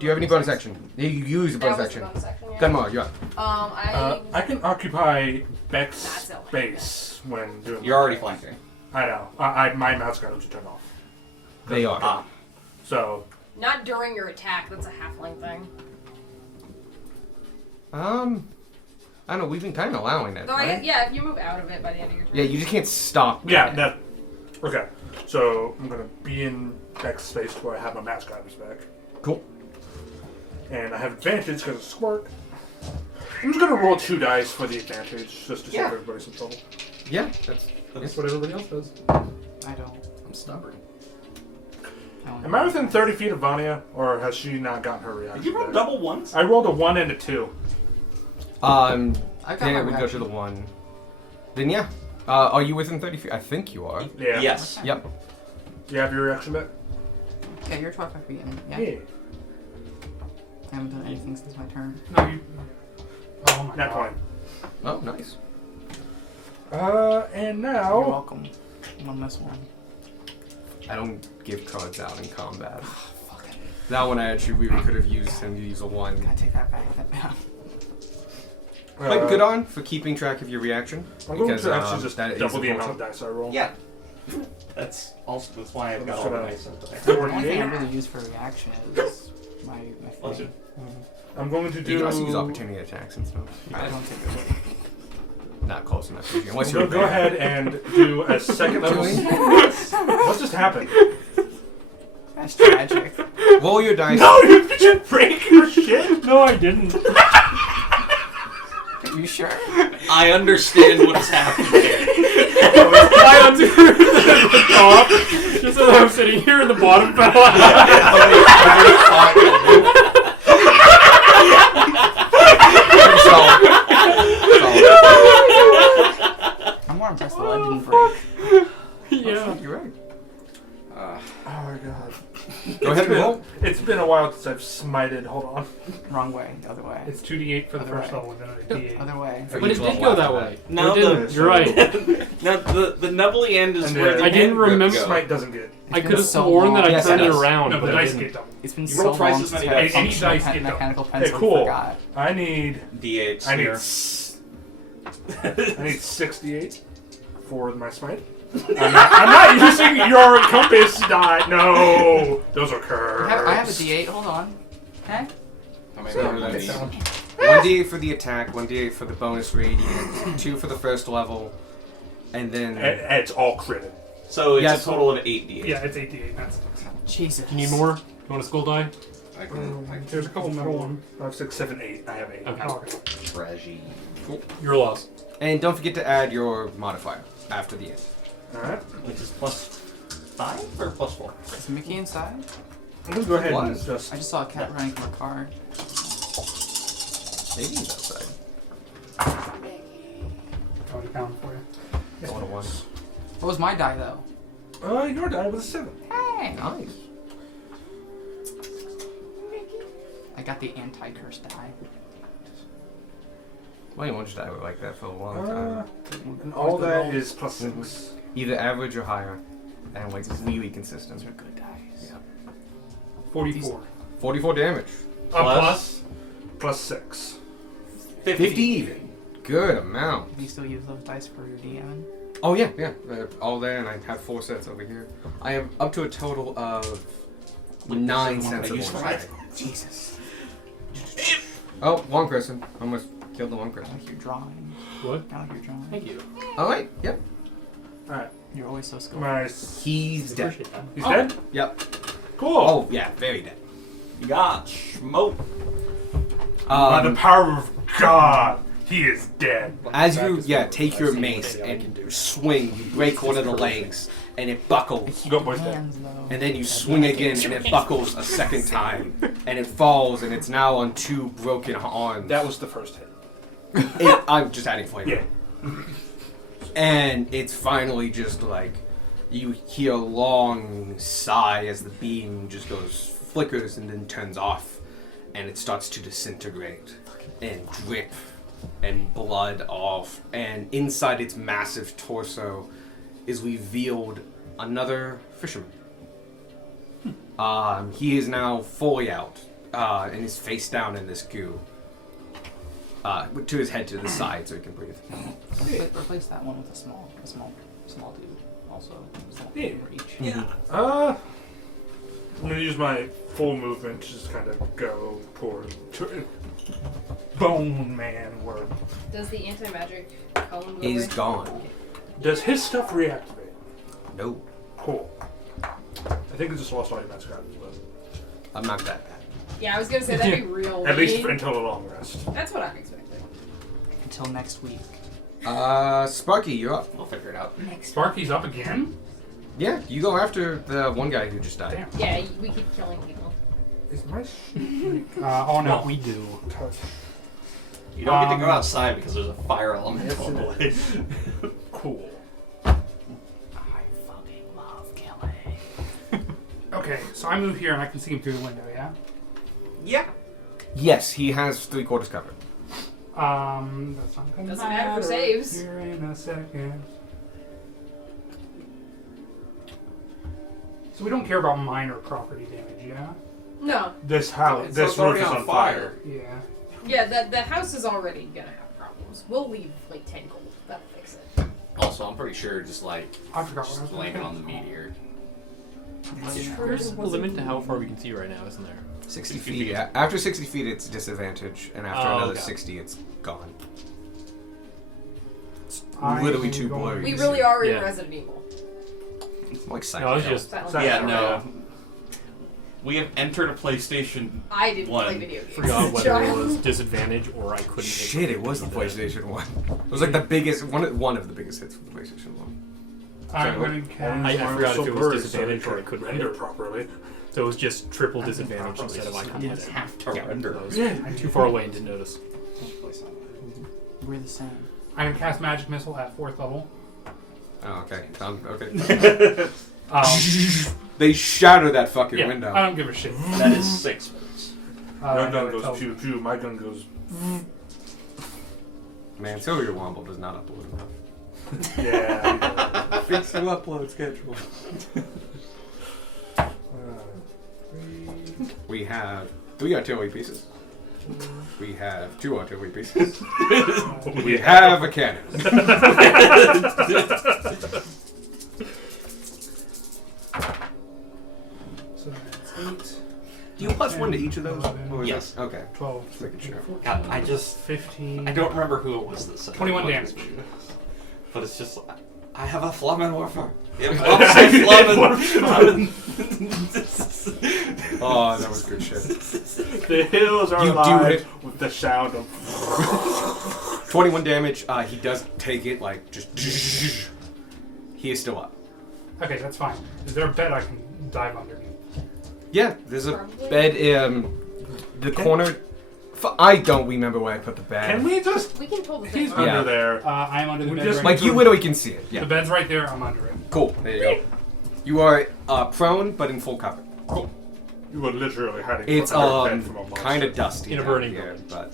you have any bonus action? You use a bonus That was action. the bonus action, yeah. Gunmar, you're up. I can occupy Beck's That's it. space when doing. You're already flanking. I know. My mouse guard was turned off. They are. Ah. So. Not during your attack. That's a halfling thing. I don't know, we've been kind of allowing that, Though right? if you move out of it by the end of your turn. Yeah, you just can't stop. Yeah, that. Okay. So I'm gonna be in Beck's space where I have my mouse guiders back. Cool. And I have advantage because it's squirt. I'm just gonna roll 2 dice for the advantage, just to see if everybody's in trouble. Yeah, That's what everybody else does. I don't. I'm stubborn. Am I within 30 feet of Vanya, or has she not gotten her reaction? Did you roll back? double ones? I rolled a 1 and a 2. I got yeah, my we go to reaction. the one. Then yeah. Are you within 30 feet? I think you are. Yeah. Yes. Yep. Do you have your reaction back? Yeah, you're 12 feet in. Yeah. I haven't done anything since my turn. No, you. Oh my Nat god. 20. Oh, nice. And You're now. welcome. I'm gonna miss one. I don't give cards out in combat. That one I actually we could have used him to use a 1. Gotta take that back. But good on for keeping track of your reaction. I'm going because, to actually just that is double the amount of important. dice I roll. Yeah. That's why I've got all the dice up there. The only thing I really use for reaction is my Bless flame. I'm going to do. You can also use opportunity attacks and stuff. I don't typically. Not close enough. Unless So you're go ahead and do a second level. What just happened? That's tragic. Roll your dice. No, did you break your shit? No, I didn't. Are you sure? I understand what is happening here. I undo the top, just as I'm sitting here and the bottom fell I'm more impressed that didn't break. Yeah. You're right. Oh my god. Go ahead and roll. It's been a while since I've smited. Hold on. Wrong way. The other way. It's 2d8 for the Other first way. level, and then a d8. Other way. For But it each did level go after that way. No, it didn't. the- You're right. Now the nubbly end is And where the- the I didn't end grip remember- goes. Smite doesn't get. I been could have so sworn that I long. Yes, turned it it does. around, No, but the I dice didn't. get double. It's been You so roll twice long as since many I dice. Any functional dice get double. mechanical Hey, pencil cool. forgot. I need. D8s I need. here. I need 68 for my smite. I'm not using your compass die. No, those are curves. I have a D8. Hold on. Okay. How many more do I need? 1d8 for the attack, 1d8 for the bonus radiant, 2 for the first level, and then And it's all critted. So it's Yeah, a total of 8d8. Yeah, it's 8d8. That's Jesus. You need more? You want a skull die? There's a couple metal ones. 5, 6, 7, 8. I have 8. Okay. Oh, okay. Treasure. Your loss. and don't forget to add your modifier after the end. Alright. Which is plus 5 or plus 4? Is Mickey inside? I'm gonna go ahead and What? just. I just saw a cat running from a car. Maybe he's outside. Already found for you. One to one. What was my die though? Your die was a 7. Hey. Nice. I got the anti-curse die. Well, you won't just die like that for a long time. And all that is plus 6. Either average or higher, and like really consistent. Those are good dice. Yeah. 44. 44 damage. Plus 6. 50 even. Good amount. Do you still use those dice for your DMing? Oh yeah, yeah. All there, and I have 4 sets over here. I am up to a total of 9 sets of ones. Jesus. Oh, one person. Almost killed the one I person. like your drawing. What? I like your drawing. Thank you. Alright, yep. Alright. You're always so skillful. Nice. He's dead. Appreciate that. He's dead? Yep. Cool. Oh, yeah, very dead. You got smoke. By the power of God, he is dead. As you, take your mace and swing, you break one of the legs, and it buckles. Go, boys, dead. Hands though. And then you swing again, and it buckles a second time. And it falls, and it's now on 2 broken arms. That was the first hit. I'm just adding flavor. Yeah. And it's finally just like, you hear a long sigh as the beam just goes, flickers, and then turns off. And it starts to disintegrate and drip and blood off. And inside its massive torso is revealed another fisherman. He is now fully out and is face down in this goo. To his head to the side so he can breathe. Replace that one with a small dude. Also, small Yeah. for each. Yeah. I'm gonna use my full movement to just kind of go toward Bone Man Worm. Does the anti-magic cone go Is away? gone. Does his stuff reactivate? No, Cool. I think I just lost all your magic items, but I'm not that bad. Yeah, I was gonna say that'd be real. at least mean. until the long rest. That's what I'm expecting. Until next week. Sparky, you're up. We'll figure it out. Next. Sparky's up again? Yeah, you go after the one guy who just died. Damn. Yeah, we keep killing people. Is my shit Oh no. What we do. touch? You don't get to go outside because there's a fire element on the way. Cool. I fucking love killing. Okay, so I move here and I can see him through the window, yeah? Yeah. Yes, he has 3/4 covered. That's not gonna Doesn't matter for saves. Here in a second. So we don't care about minor property damage, yeah? No. This house, It's this already roof is on on fire. Yeah. Yeah, the house is already gonna have problems. We'll leave like 10 gold. That'll fix it. Also, I'm pretty sure just like I forgot what I was just gonna blame it say. on the meteor. There's a limit to how far we can see right now, isn't there? 60 feet. After 60 feet, it's disadvantage, and after Oh, another okay. 60, it's gone. It's I literally am too going- blurry. We to really see. are in Yeah. Resident Evil. It's like No, I was Silent just. Silent Yeah, Hill. no. We have entered a PlayStation. I didn't One. play video games. Forgot as a whether it child. was disadvantage or I couldn't. Shit, it was the PlayStation 1. It was like the biggest, one of the biggest hits for the PlayStation 1. I'm Sorry, going to cast. I forgot if it was blurry, disadvantage so or I it couldn't render hit it. properly. So it was just triple disadvantage instead of icon You hit. just have to Yeah. render. I was too far away and didn't notice. We're the same. I'm going to cast Magic Missile at 4th level. Oh, okay. Okay. They shatter that fucking Yeah, window. I don't give a shit. That is 6 minutes. Your gun I goes tell- pew pew. My gun goes. Man, Sylvia Womble does not upload enough. Yeah. Fix the upload schedule. We have 3 artillery pieces. We have 2 artillery pieces. We have a cannon. Do you plus 1 to each of those? 11, Or is Yes. it- Okay. 12, Just making sure. 14, God, I just 15. I don't remember who it was that said 21 it. damage. But it's just I have a Flamenwerfer. It won't say Flamen. Oh, that was good shit. The hills are You do alive hit- with the sound of. 21 damage. He does take it, like, just. He is still up. Okay, that's fine. Is there a bed I can dive underneath? Yeah, there's a Probably. bed in the corner. I don't remember where I put the bed. Can we just We can pull the He's thing. Yeah. under there? I am under the We bed. just- right Like, you now. literally can see it. Yeah. The bed's right there. I'm under it. Cool. There you go. You are prone, but in full cover. You were literally hiding It's under a bed from a monster. kind of dusty In a down burning here, building. but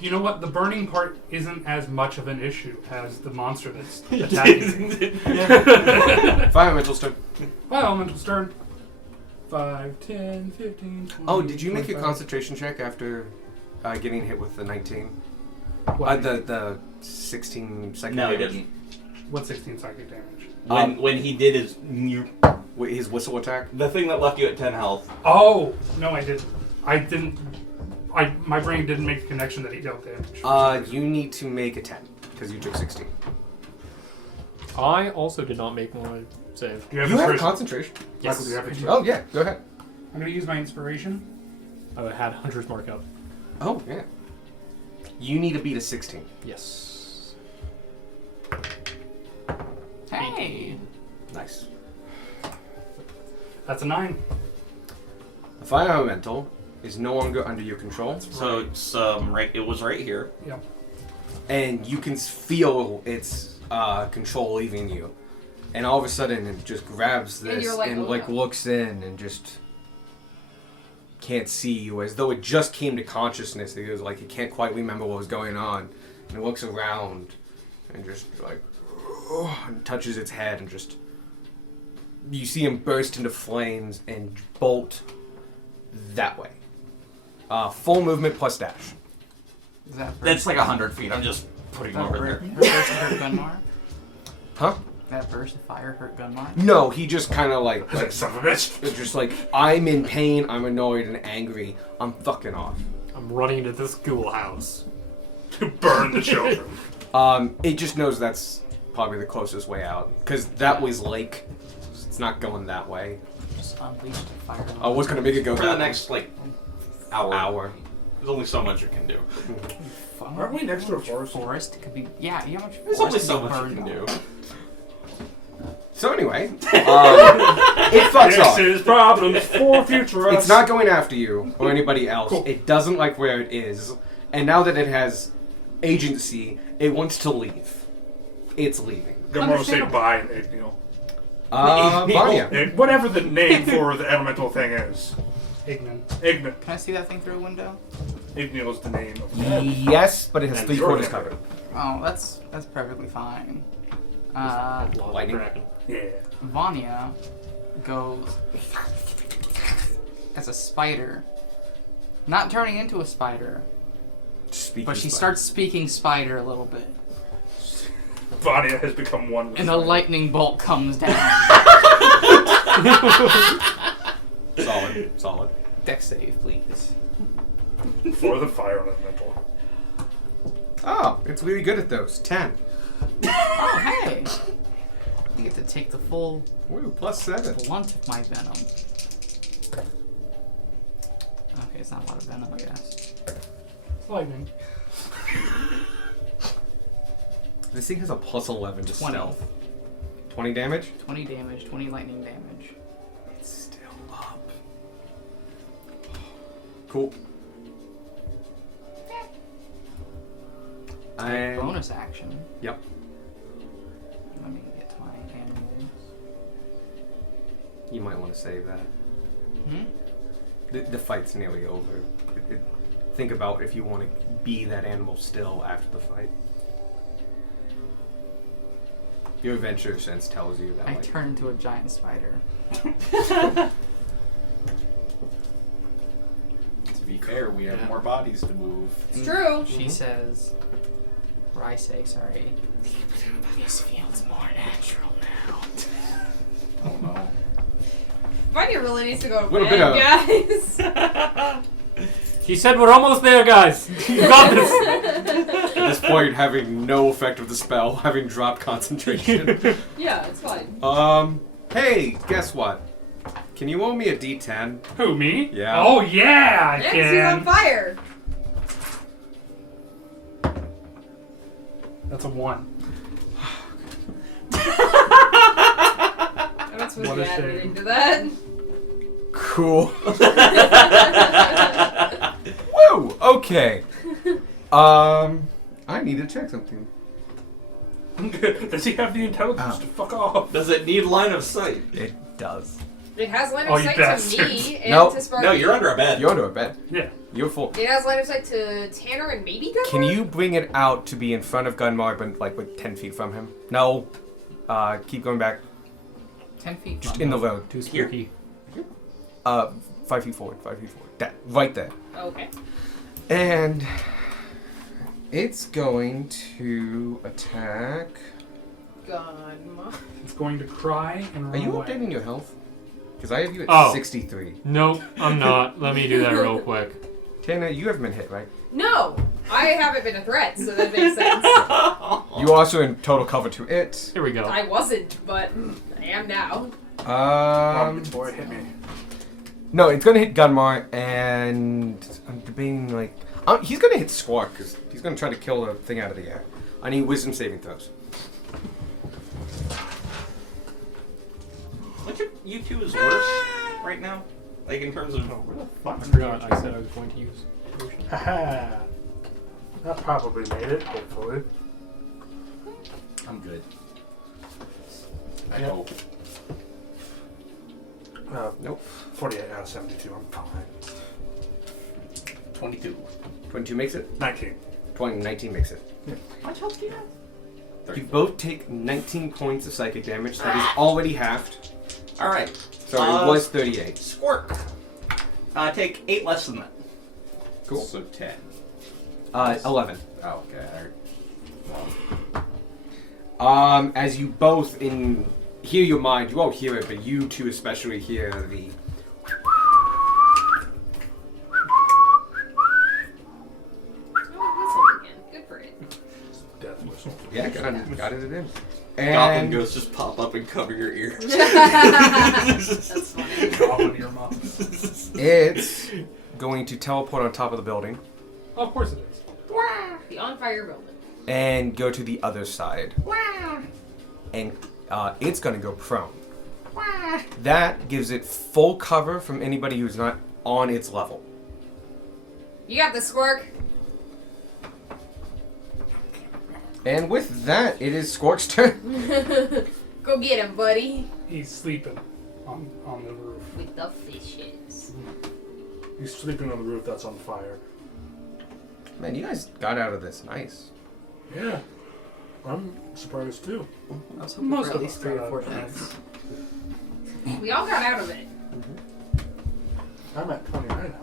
You know what? The burning part isn't as much of an issue as the monster that's attacking me. fire elemental stone. My elemental stern. 5, 10, 15, 20, Oh, did you make your 25. concentration check after getting hit with the 19? What? The 16 second No, he damage? didn't. What 16 psychic damage? When he did his Wait, his whistle attack? the thing that left you at 10 health. Oh! No, I didn't. My brain didn't make the connection that he dealt damage. You need to make a 10 because you took 16. I also did not make my save. Do you have You have inspiration? concentration. Yes. Michael, do you have it? Oh yeah, go ahead. I'm going to use my inspiration. I had Hunter's Mark up. Oh yeah. You need to beat a 16. Yes. Hey. Nice. That's a 9. The fire elemental is no longer under your control, So it's right. It was right here. Yep. and you can feel its control leaving you. And all of a sudden, it just grabs And this you're like, and "Oh, like no." looks in and just can't see you, as though it just came to consciousness. It was like it can't quite remember what was going on, and it looks around and just like and touches its head and just you see him burst into flames and bolt that way. Full movement plus dash. Is that That's like 100 feet. I'm just putting him over there. burst hurt Gunmar? Huh? That burst of fire hurt Gunmar? No, he just kind of like Son of a bitch. it's just like I'm in pain, I'm annoyed and angry. I'm fucking off. I'm running into the schoolhouse. To burn the children. It just knows that's probably the closest way out because that was lake. It's not going that way. Just unleashed a fire. I was gonna make it go For that the next like hour. There's only so much you can do. Aren't we next to a forest? Forest could be. Yeah, you know how much There's forest only could so be much you burned can down? do. So anyway, it fucks off. This is problems for future us. It's not going after you or anybody else. Cool. It doesn't like where it is, and now that it has agency, it wants to leave. It's leaving. I'm gonna say bye, Igneal. Vanya. Whatever the name for the elemental thing is. Ignan. Igneal. Can I see that thing through a window? Igneal is the name of Yes, but it has And 3 your quarters name. covered. Oh, that's perfectly fine. Lightning. Kraken. Yeah. Vanya goes as a spider, not turning into a spider, Speaking but she spider. starts speaking spider a little bit, Vanya has become one with and a spider. lightning bolt comes down. Solid. Dex save, please. For the fire elemental. Oh, it's really good at those. 10. Oh, hey! You get to take the full Woo, plus 7. blunt of my venom. Okay, it's not a lot of venom, I guess. Lightning. This thing has a plus 11 to 20. stealth. 20 damage? 20 damage, 20 lightning damage. It's still up. Cool. And Bonus action. Yep. Let me get to my animals. You might want to save that. Hmm? The fight's nearly over. Think about if you want to be that animal still after the fight. Your adventure sense tells you that. I like, turn into a giant spider. To be fair, we have more bodies to move. It's true. She says, or I say, sorry. This feels more natural now. Oh no. Vanya really needs to go to Little bed, bit guys. He said we're almost there, guys. You got this. At this point, having no effect of the spell, having dropped concentration. Yeah, it's fine. Hey, guess what? Can you owe me a D10? Who, me? Yeah. Oh, yeah, I Yes, can. he's on fire. That's a 1. I'm not supposed What to a add shame. anything to that. Cool. Woo! Okay. I need to check something. Does he have the intelligence to fuck off? Does it need line of sight? It does. It has line Oh, of you sight to bastards. me and Nope. to Sparky. No, you're under a bed. You're under a bed. Yeah. You're full. It has line of sight to Tanner and maybe Gunmar? Can you bring it out to be in front of Gunmar, but like with 10 feet from him? No. Keep going back. 10 feet. Just from in the him. road. Too spooky. 5 feet forward. 5 feet forward. That right there. Okay. And it's going to attack. Gunmar. It's going to cry and Are run you away. updating your health? Because I have you at Oh. 63. Nope, I'm not. Let me do that real quick. Tana, you haven't been hit, right? No, I haven't been a threat, so that makes sense. You also in total cover to it. Here we go. I wasn't, but I am now. Boy, hit me. No, it's gonna hit Gunmar, and I'm debating like he's gonna hit Squawk because he's gonna try to kill the thing out of the air. I need wisdom saving throws. Which of you two is worse right now? Like in terms of. I forgot. I said I was going to use potion. Haha. That probably made it, hopefully. I'm good. I Yeah. hope. Nope. 48 out of 72, I'm fine. 22. 22 makes it. 19. 19 makes it. How much health do you have? You both take 19 points of psychic damage. That is already halved. Alright. So it was 38. Squirk. Take 8 less than that. Cool. So 10. 11. Oh, okay. As you both hear your mind, you won't hear it, but you two especially hear the. Oh, whistle again. Good for it. Death whistle. Yeah, got it in. Goblin And ghosts just pop up and cover your ears. That's funny. Goblin your mom. it's going to teleport on top of the building Oh, of course it is. The on fire building. and go to the other side. And it's going to go prone. That gives it full cover from anybody who's not on its level. You got this, Squirk. And with that, it is Squawk's turn. Go get him, buddy. He's sleeping on the roof. With the fishes. He's sleeping on the roof that's on fire. Man, you guys got out of this nice. Yeah. I'm surprised too. I was hoping Most for at of least us 3 got or out 4 of deaths. We all got out of it. I'm at 29 health.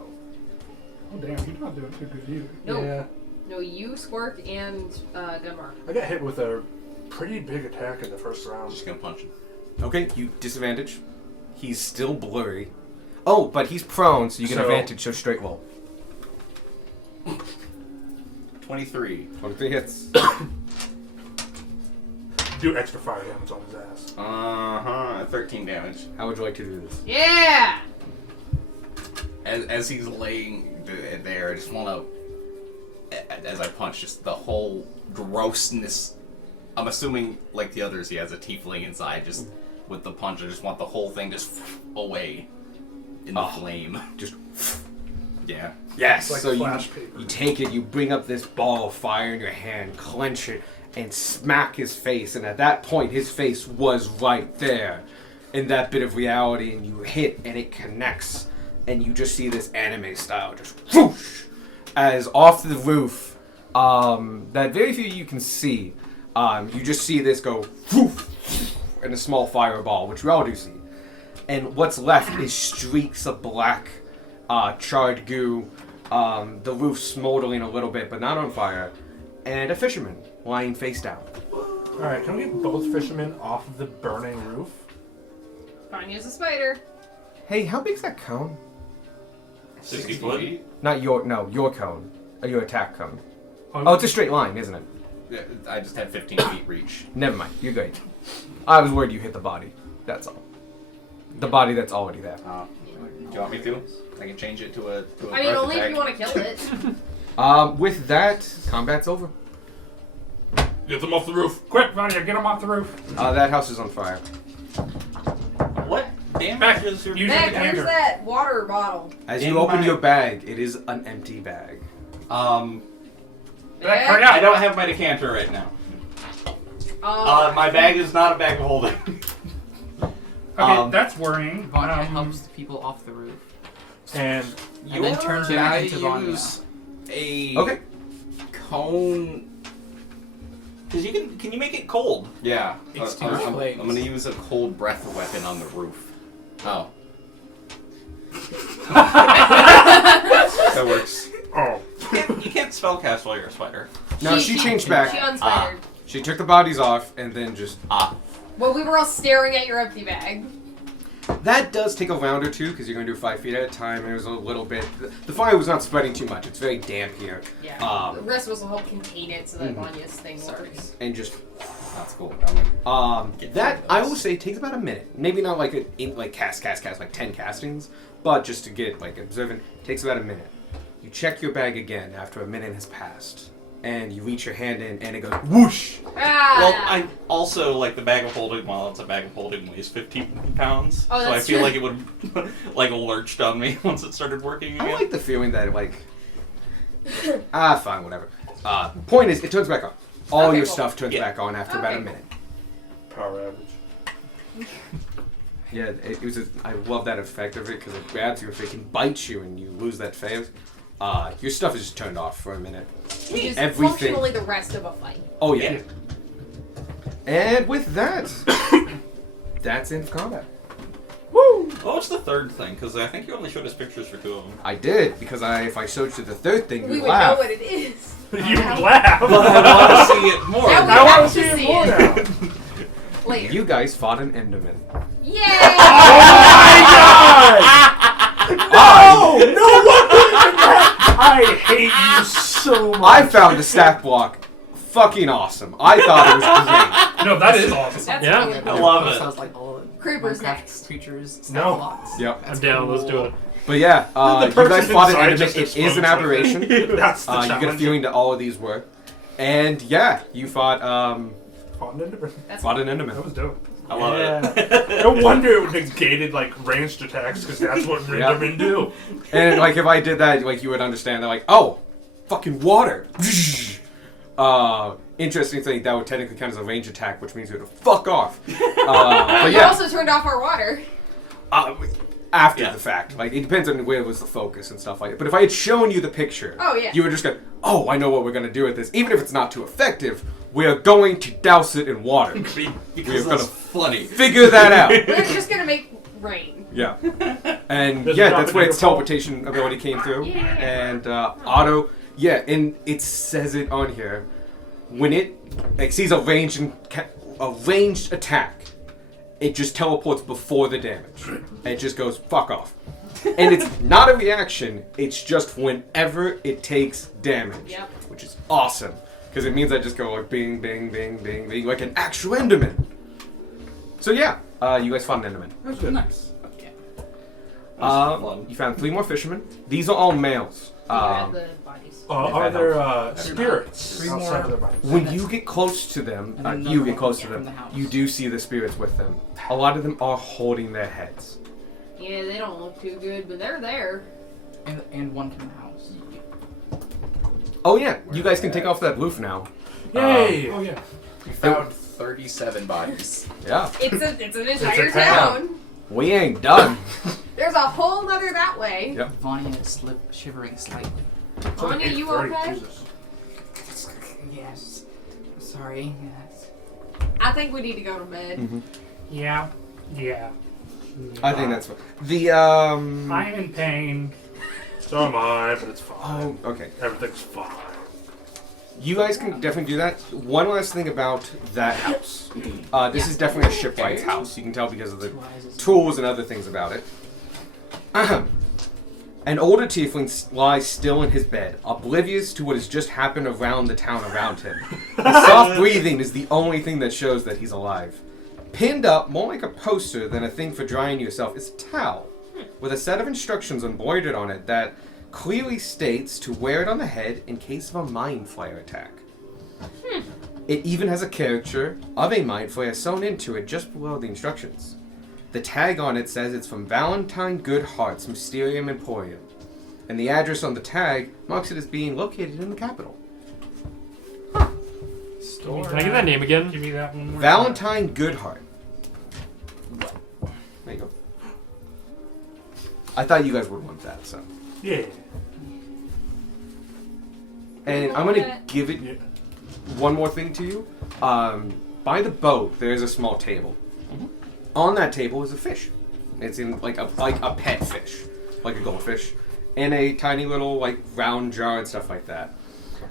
Oh, damn, you're not doing too good either. No. Yeah. No, you, Squirk, and Gunmar. I got hit with a pretty big attack in the first I'm round. just gonna punch him. Okay, you disadvantage. He's still blurry. Oh, but he's prone, so you get So- advantage, so straight roll. 23. 23 hits. Do extra fire damage on his ass. 13 damage. How would you like to do this? Yeah! As he's laying there, I just want to, as I punch, just the whole grossness. I'm assuming, like the others, he has a tiefling inside. Just with the punch, I just want the whole thing just away in the flame. Just Yeah. yes. Like So flash paper. you take it, you bring up this ball of fire in your hand, clench it, and smack his face. And at that point, his face was right there in that bit of reality. And you hit, and it connects, and you just see this anime style just whoosh as off the roof. That very few you can see. You just see this go whoosh in a small fireball, which we all do see. And what's left is streaks of black, charred goo, the roof smoldering a little bit, but not on fire, and a fisherman lying face down. Alright, can we get both fishermen off of the burning roof? Vanya's a spider. Hey, how big's that cone? 60 foot? Not your cone. Your attack cone. Oh, it's a straight line, isn't it? Yeah, I just had 15 feet reach. Never mind, you're good. I was worried you hit the body. That's all. The body that's already there. Do you want me to? I can change it to a. I mean, only if you want to kill it. With that, combat's over. Get them off the roof. Quick, Vanya, get him off the roof. That house is on fire. What damage Back. is your Use Meg, the where's decanter. that water bottle? As In you open my- your bag, it is an empty bag. Back, Meg? hurry I up. don't have my decanter right now. My bag is not a bag of holding. Okay, that's worrying. Vanya helps the people off the roof. And And then turns Can it I into Vanya. use a Okay. cone? Because can you make it cold? Yeah. It's too I'm much flames. gonna use a cold breath weapon on the roof. Oh. That works. oh, You can't spellcast while you're a spider. No, she changed back. She unspired. She took the bodies off and then just. Well, we were all staring at your empty bag. That does take a round or two because you're going to do 5 feet at a time. And it was a little bit. The fire was not spreading too much. It's very damp here. Yeah. The rest was to help contain it so that Vanya's thing works. And just. That's cool. That I will say takes about a minute. Maybe not like cast like 10 castings, but just to get like observant takes about a minute. You check your bag again after a minute has passed, and you reach your hand in, and it goes whoosh. Ah! Well, I also like the bag of holding. Well, it's a bag of holding weighs 15 pounds, Oh, so I that's feel true. like it would like lurched on me once it started working again. I like the feeling that like fine, whatever. Point is, it turns back on. All Okay, your cool. stuff turns Yeah. back on after about a Okay. minute. power average. Yeah, it was. I love that effect of it because it grabs you if it can bite you and you lose that phase. Your stuff is just turned off for a minute. Which is Everything. functionally the rest of a fight. Oh yeah. And with that, that's end of combat. What was the third thing? Because I think you only showed us pictures for 2 of them. I did because if I showed you the third thing, We you'd would laugh. know what it is. You laugh. I want to see it more. Now we I have want to to see it see more it. now. Later. You guys fought an Enderman. Yay! Oh no! What? I hate you so much. I found the stack block fucking awesome. I thought it was great. No, that is awesome. That's Yeah. really I cool. love it. Sounds like all the Creepers Minecraft next. creatures. No. blocks. Yep. I'm down. Let's do it. But yeah, The you guys person fought an inside Enderman. just It is explodes an like aberration. that. That's the You get a challenge. feeling that all of these were. And yeah, you fought Fought an Enderman. That's fought an That Enderman. was dope. I love Yeah. No wonder it negated like ranged attacks because that's what Endermen do. And like if I did that, like you would understand that like, oh, fucking water. Interesting thing, that would technically count as a range attack, which means you would fuck off. But You yeah, also turned off our water. after Yeah. the fact. Like it depends on where was the focus and stuff like that. But if I had shown you the picture, Oh, yeah. you would just go, oh, I know what we're gonna do with this. Even if it's not too effective, we are going to douse it in water. Because gonna that's funny. Figure that out. We're just gonna make rain. Yeah. And Does it yeah, drop that's it where in its your phone? teleportation ability came through. Yeah. And auto, yeah, and it says it on here. When it sees a ranged attack, it just teleports before the damage. And it just goes, fuck off. And it's not a reaction, it's just whenever it takes damage. Yep. Which is awesome. Because it means I just go like bing, bing, bing, bing, bing, like an actual Enderman. So yeah, you guys fought an Enderman. That's good. Nice. You found 3 more fishermen. These are all males. You had the bodies. Are there spirits Three outside more. of their bodies? When you get close to them, And then you another get close one to from them, the house. you do see the spirits with them. A lot of them are holding their heads. Yeah, they don't look too good, but they're there. And one from the house. Oh yeah, you guys can take off that roof now. Yay! Oh yeah. We found 37 bodies. Yeah, It's an entire a town. town. we ain't done. There's a whole nother that way. Yep. Vanya is shivering slightly. Anya, you okay? Jesus. Yes. Sorry. Yes. I think we need to go to bed. Yeah. Yeah. I think that's what the I'm in pain. So am I, but it's fine. Oh, okay. Everything's fine. You guys can definitely do that. One last thing about that house. This is definitely a shipwright's house. You can tell because of the tools and other things about it. An older tiefling lies still in his bed, oblivious to what has just happened around the town around him. His soft breathing is the only thing that shows that he's alive. Pinned up, more like a poster than a thing for drying yourself, is a towel with a set of instructions embroidered on it that clearly states to wear it on the head in case of a mind flare attack. It even has a caricature of a mind flare sewn into it just below the instructions. The tag on it says it's from Valentine Goodhart's Mysterium Emporium, and the address on the tag marks it as being located in the capital. Can I get that name again? Give me that one more. Valentine Goodhart. There you go. I thought you guys would want that, so. Yeah. And I'm gonna give it one more thing to you. By the boat, there's a small table. On that table is a fish. It's in like a pet fish, like a goldfish, in a tiny little like round jar and stuff like that.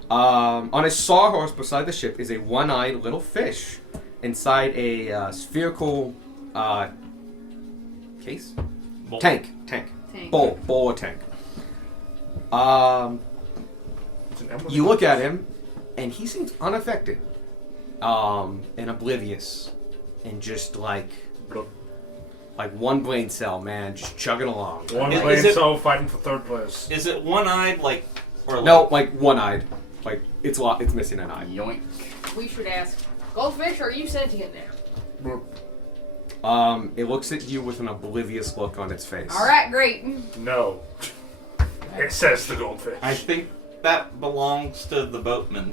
On a sawhorse beside the ship is a one-eyed little fish inside a spherical case, Bowl. tank, bowl or tank. You look at him, and he seems unaffected, and oblivious, and just like one brain cell, man, just chugging along. One Is brain it- cell fighting for third place. Is it one-eyed, like, or No, like one-eyed, like it's missing an eye. Yoink. We should ask, Goldfish, are you sentient now? It looks at you with an oblivious look on its face. Alright, great. No. It says the goldfish. I think that belongs to the boatman.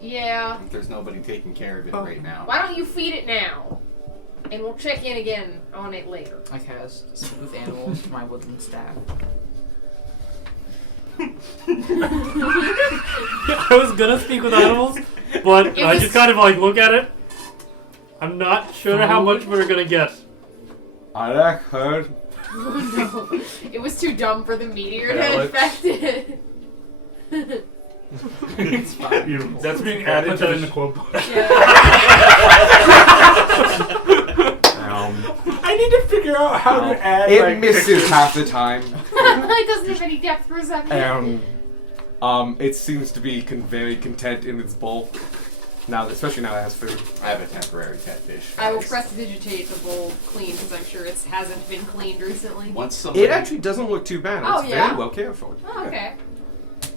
Yeah. There's nobody taking care of it right now. Why don't you feed it now? And we'll check in again on it later. I cast Speak with Animals for my woodland staff. I was gonna speak with animals, but It I was- just kind of like look at it. I'm not sure how much we're gonna get. I like her. No. It was too dumb for the meteor Yeah, to let's- infect it. It's fine. That's being I'll added put to that the in the quote book. I need to figure out how to add. It like, misses pictures. half the time. It doesn't have any depth perception. It seems to be very content in its bowl. Now, especially now it has food. I have a temporary catfish. I will guys. press digitate the bowl clean because I'm sure it hasn't been cleaned recently. Once somebody. It actually doesn't look too bad. Oh, It's yeah? very well cared for. Oh, okay.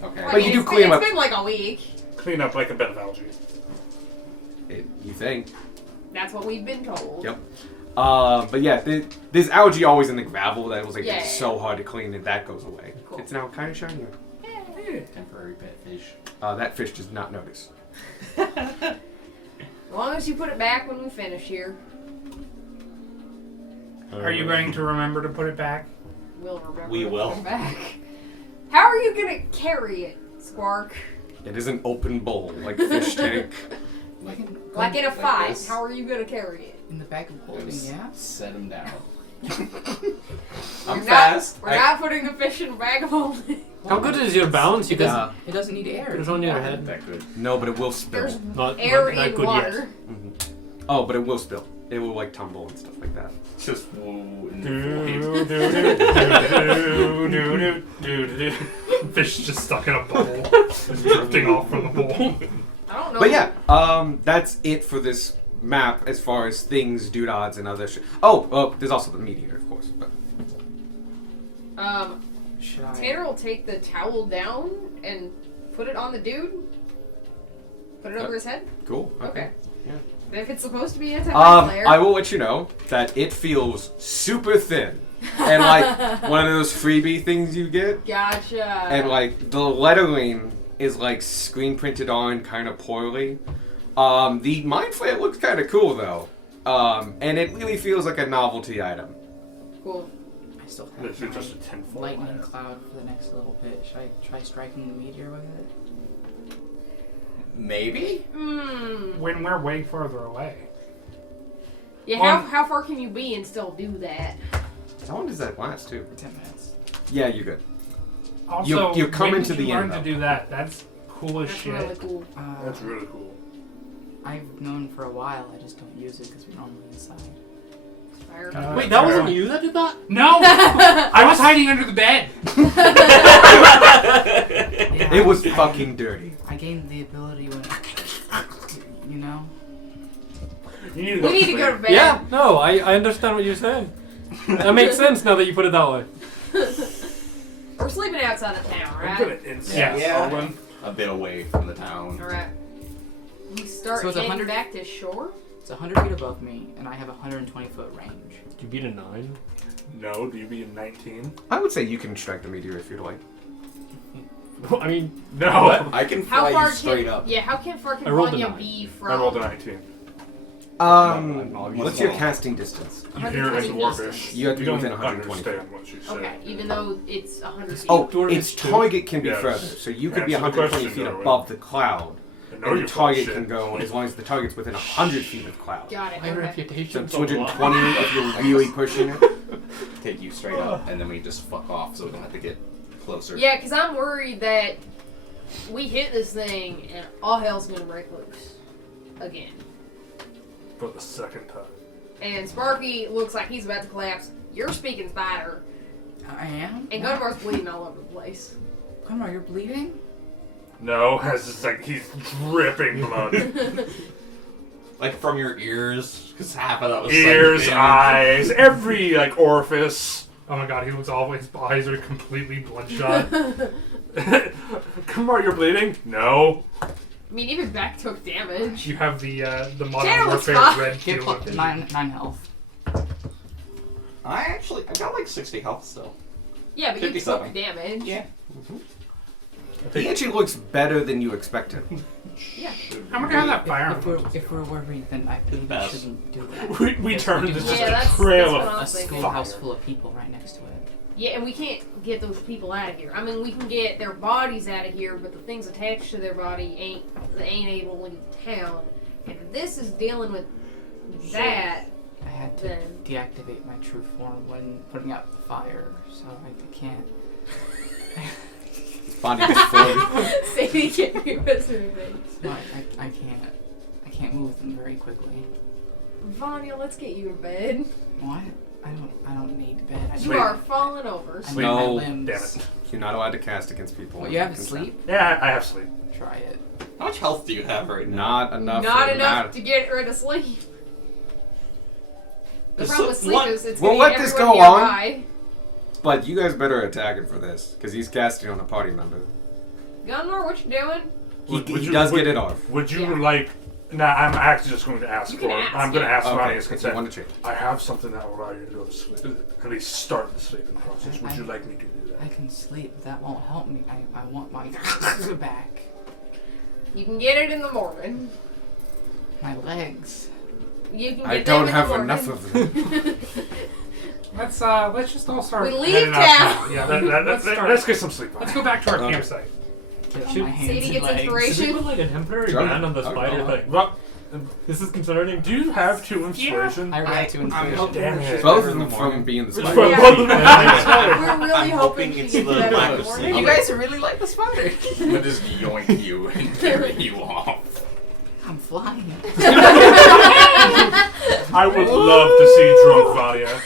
Okay. Well, I But mean, you do it's clean been, up. It's been like a week. Clean up like a bed of algae. You think? That's what we've been told. Yep. But yeah, there's algae always in the gravel that was like Yeah. it's so hard to clean, and that goes away. Cool. It's now kind of shinier. Temporary pet fish. That fish does not notice. As long as you put it back when we finish here, Are you going to remember to put it back? we'll remember We to will. put it back. How are you gonna carry it, Squark? It is an open bowl, like fish tank. Like in a Like fight, this? how are you gonna carry it? In the bag of holding, Just yeah? Set him down. We're I'm not- fast. We're not putting the fish in a bag of holding. How good is your balance? You It guys doesn't, it doesn't need air. put it on your Not head. that good. No, but it will spill. There's Not, air not in good water. yet. Oh, but it will spill. It will like tumble and stuff like that. Just whoa in the Do, void. do, do, do, do, do, do. Fish just stuck in a bowl, drifting off from the bowl. I don't know. But yeah, that's it for this map as far as things, doodads, and other shit. Oh, there's also the meteor, of course. But Should I? Tanner will take the towel down and put it on the dude. Put it over his head. cool. Okay. Yeah. If it's supposed to be anti-mind flare. I will let you know that it feels super thin, and like one of those freebie things you get, Gotcha. and like the lettering is like screen printed on kind of poorly. The mind flare looks kind of cool though, and it really feels like a novelty item. Cool. I still This have is my just a tinfoil lightning hat. cloud for the next little bit. Should I try striking the meteor with it? Maybe? Hmm. When we're way further away. Yeah, Well- how far can you be and still do that? How long does that last too? 10 minutes. Yeah, you're good. Also, you're coming when to did you the learn end, to do that? That's cool as That's shit. really cool. That's really cool. I've known for a while. I just don't use it because we're normally inside. Fire. Wait, that wasn't you that did that? No! I was hiding under the bed. Yeah, It was I- fucking dirty. I gained the ability when, you know. You need to We need to go to bed. Yeah, no, I understand what you're saying. That makes sense now that you put it that way. We're sleeping outside of town, I'm right? gonna insult Yeah. someone. A bit away from the town. Alright. We start So it's heading 100 back to shore? It's 100 feet above me, and I have a 120-foot range. Did you beat a 9? No, do you be in 19? I would say you can strike the meteor if you'd like. I mean, No. I can How fly far you straight can up. Yeah, how far can I rolled a Vanya 9. be from I rolled a 19. What's your casting distance? You hear in 120 Dwarfish. distance. You have to be don't within 120 understand what she said. Okay, even though it's 100 feet. Oh, Dwarvish its too. target can be Yes. further, so you could be Answer the 120 question, feet Darwin. above the cloud, I know and you're the target full of can shit. go as long as the target's within 100 feet of cloud. Got it. my Okay. So reputation. 220 if you're really pushing it. Take you straight up, and then we just fuck off so we don't have to get closer. Yeah, because I'm worried that we hit this thing and all hell's gonna break loose again. For the second time. And Sparky looks like he's about to collapse. You're speaking spider, I am? and Gunmar's bleeding all over the place. Gunmar, you're bleeding? No, it's just like he's dripping blood. Like from your ears, because half of that was Ears, psychic damage. eyes, every like orifice. Oh my god, he looks awful. His eyes are completely bloodshot. Come on, you're bleeding? No. I mean, even Beck took damage. You have the Modern General Warfare Scott. red Hit field plus of vision. 9 health. I've got like 60 health still. Yeah, but you 57. took damage. Yeah. He actually looks better than you expected. Yeah. I'm gonna have that fire. If we're worried, then I think we best. shouldn't do that. We Because turned do into have just Yeah, a that's trail what I of a was thinking. schoolhouse full of people right next to it. Yeah, and we can't get those people out of here. I mean, we can get their bodies out of here, but the things attached to their body ain't able to leave town. And if this is dealing with that, I had to then deactivate my true form when putting out the fire, so I can't. Body is full. Sadie can't do anything. No, I can't move them very quickly. Vanya, let's get you in bed. What? I don't need bed. You are falling over. I need my No, limbs. damn it. You're not allowed to cast against people. What, you have Consent. sleep? Yeah, I have sleep. Try it. How much health do you have right now? Not enough. Not for enough that. to get rid of sleep. The Just problem with sleep one- is it's We'll gonna let eat this everyone go on. nearby. But you guys better attack him for this, because he's casting on a party member. Gunnar, what you doing? He does get it off. Would you Yeah. like? Nah, I'm actually just going to ask You for. can ask, I'm going to yeah. ask Okay, Vanya's if you consent. want to change. I have something that will allow you to go to sleep. At least start the sleeping process. Would you like me to do I that? can sleep, but that won't help me. I want my back. You can get it in the morning. My legs. You can get I them don't in the have morning. enough of them. Let's just all start. We leave heading out town. now. Yeah, Let's let's get some sleep. Let's go back to our Okay. campsite. Get on Should- my hands Sadie and gets legs. Should we inspiration. put like a temporary Sure. ban on the Okay. spider thing? Well, This is concerning. do you have two inspiration? I got to inspiration. Damn it. Both of them from being the From spider. both of them. We're really I'm hoping hoping she it's gets the better lack in the of morning. You guys really like the spider. I'm gonna just yoink you and carry you off. I'm flying. I would love to see drunk Vanya.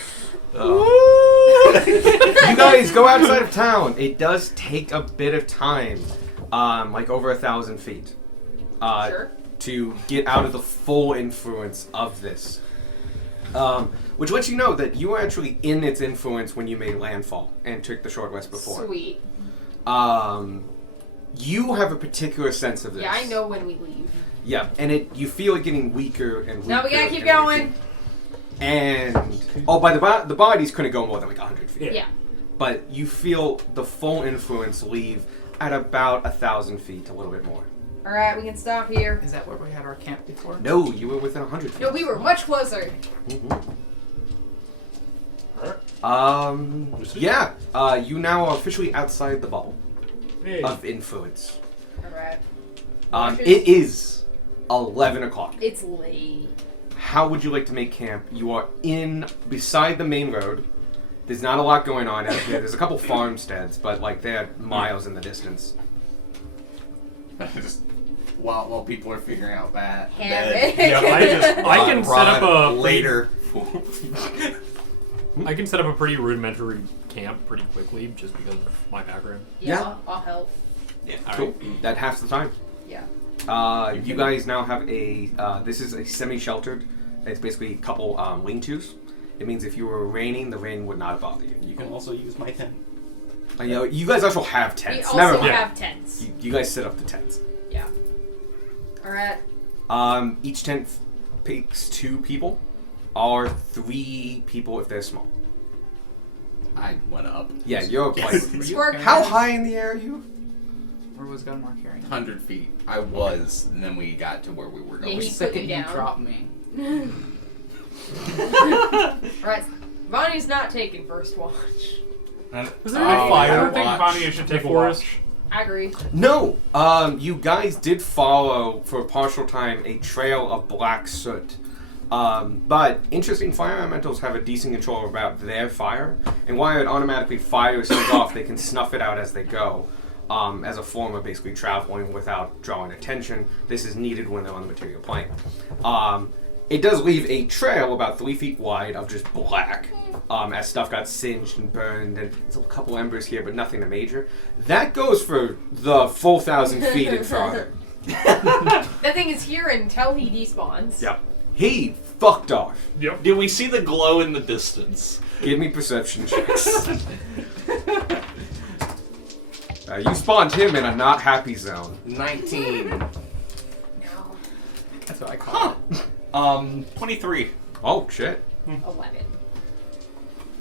You guys go outside of town. It does take a bit of time, like over 1,000 feet, Sure. to get out of the full influence of this. Which lets you know that you were actually in its influence when you made landfall and took the short rest before. Sweet. You have a particular sense of this. Yeah, I know when we leave. Yeah, and you feel it getting weaker and weaker. Now we gotta keep and going. weaker. And by the bodies couldn't go more than like 100 feet. Yeah. But you feel the full influence leave at about 1,000 feet, a little bit more. All right, we can stop here. Is that where we had our camp before? No, you were within 100 feet. No, we were much closer. Yeah. You now are officially outside the bubble Hey. of influence. All right. It is 11 o'clock. It's late. How would you like to make camp? You are beside the main road. There's not a lot going on out here. There's a couple farmsteads, but like they're miles in the distance. Just while people are figuring out that. Hammock. Yeah, I can set up a later. I can set up a pretty rudimentary camp pretty quickly just because of my background. Yeah, I'll help. Yeah. Cool. That halves the time. Yeah. You guys now have a. This is a semi-sheltered. It's basically a couple lean-tos. It means if you were raining, the rain would not bother you. You can also use my tent. You guys also have tents. We Never also mind. have tents. You guys set up the tents. Yeah. Alright. Each tent takes 2 people, or 3 people if they're small. I went up. Yeah, you're like. Squirt. How high in the air are you? Where was Gunmar carrying? 100 feet. I was, and then we got to where we were going. Yeah, The he put second you you down. dropped me. Alright. Bonnie's not taking first watch. Is there a fire? I don't think Bonnie should take a forest? watch. I agree. No. You guys did follow for a partial time a trail of black soot. But interesting, fire elementals have a decent control about their fire, and while it automatically fires things off, they can snuff it out as they go. As a form of basically traveling without drawing attention. This is needed when they're on the material plane. It does leave a trail about 3 feet wide of just black, as stuff got singed and burned, and there's a couple embers here, but nothing major. That goes for the full 1,000 feet in front. That thing is here until he despawns. Yep. He fucked off. Yep. Did we see the glow in the distance? Give me perception checks. You spawned him in a not happy zone. 19. No. That's what I call it. 23. Oh, shit. 11.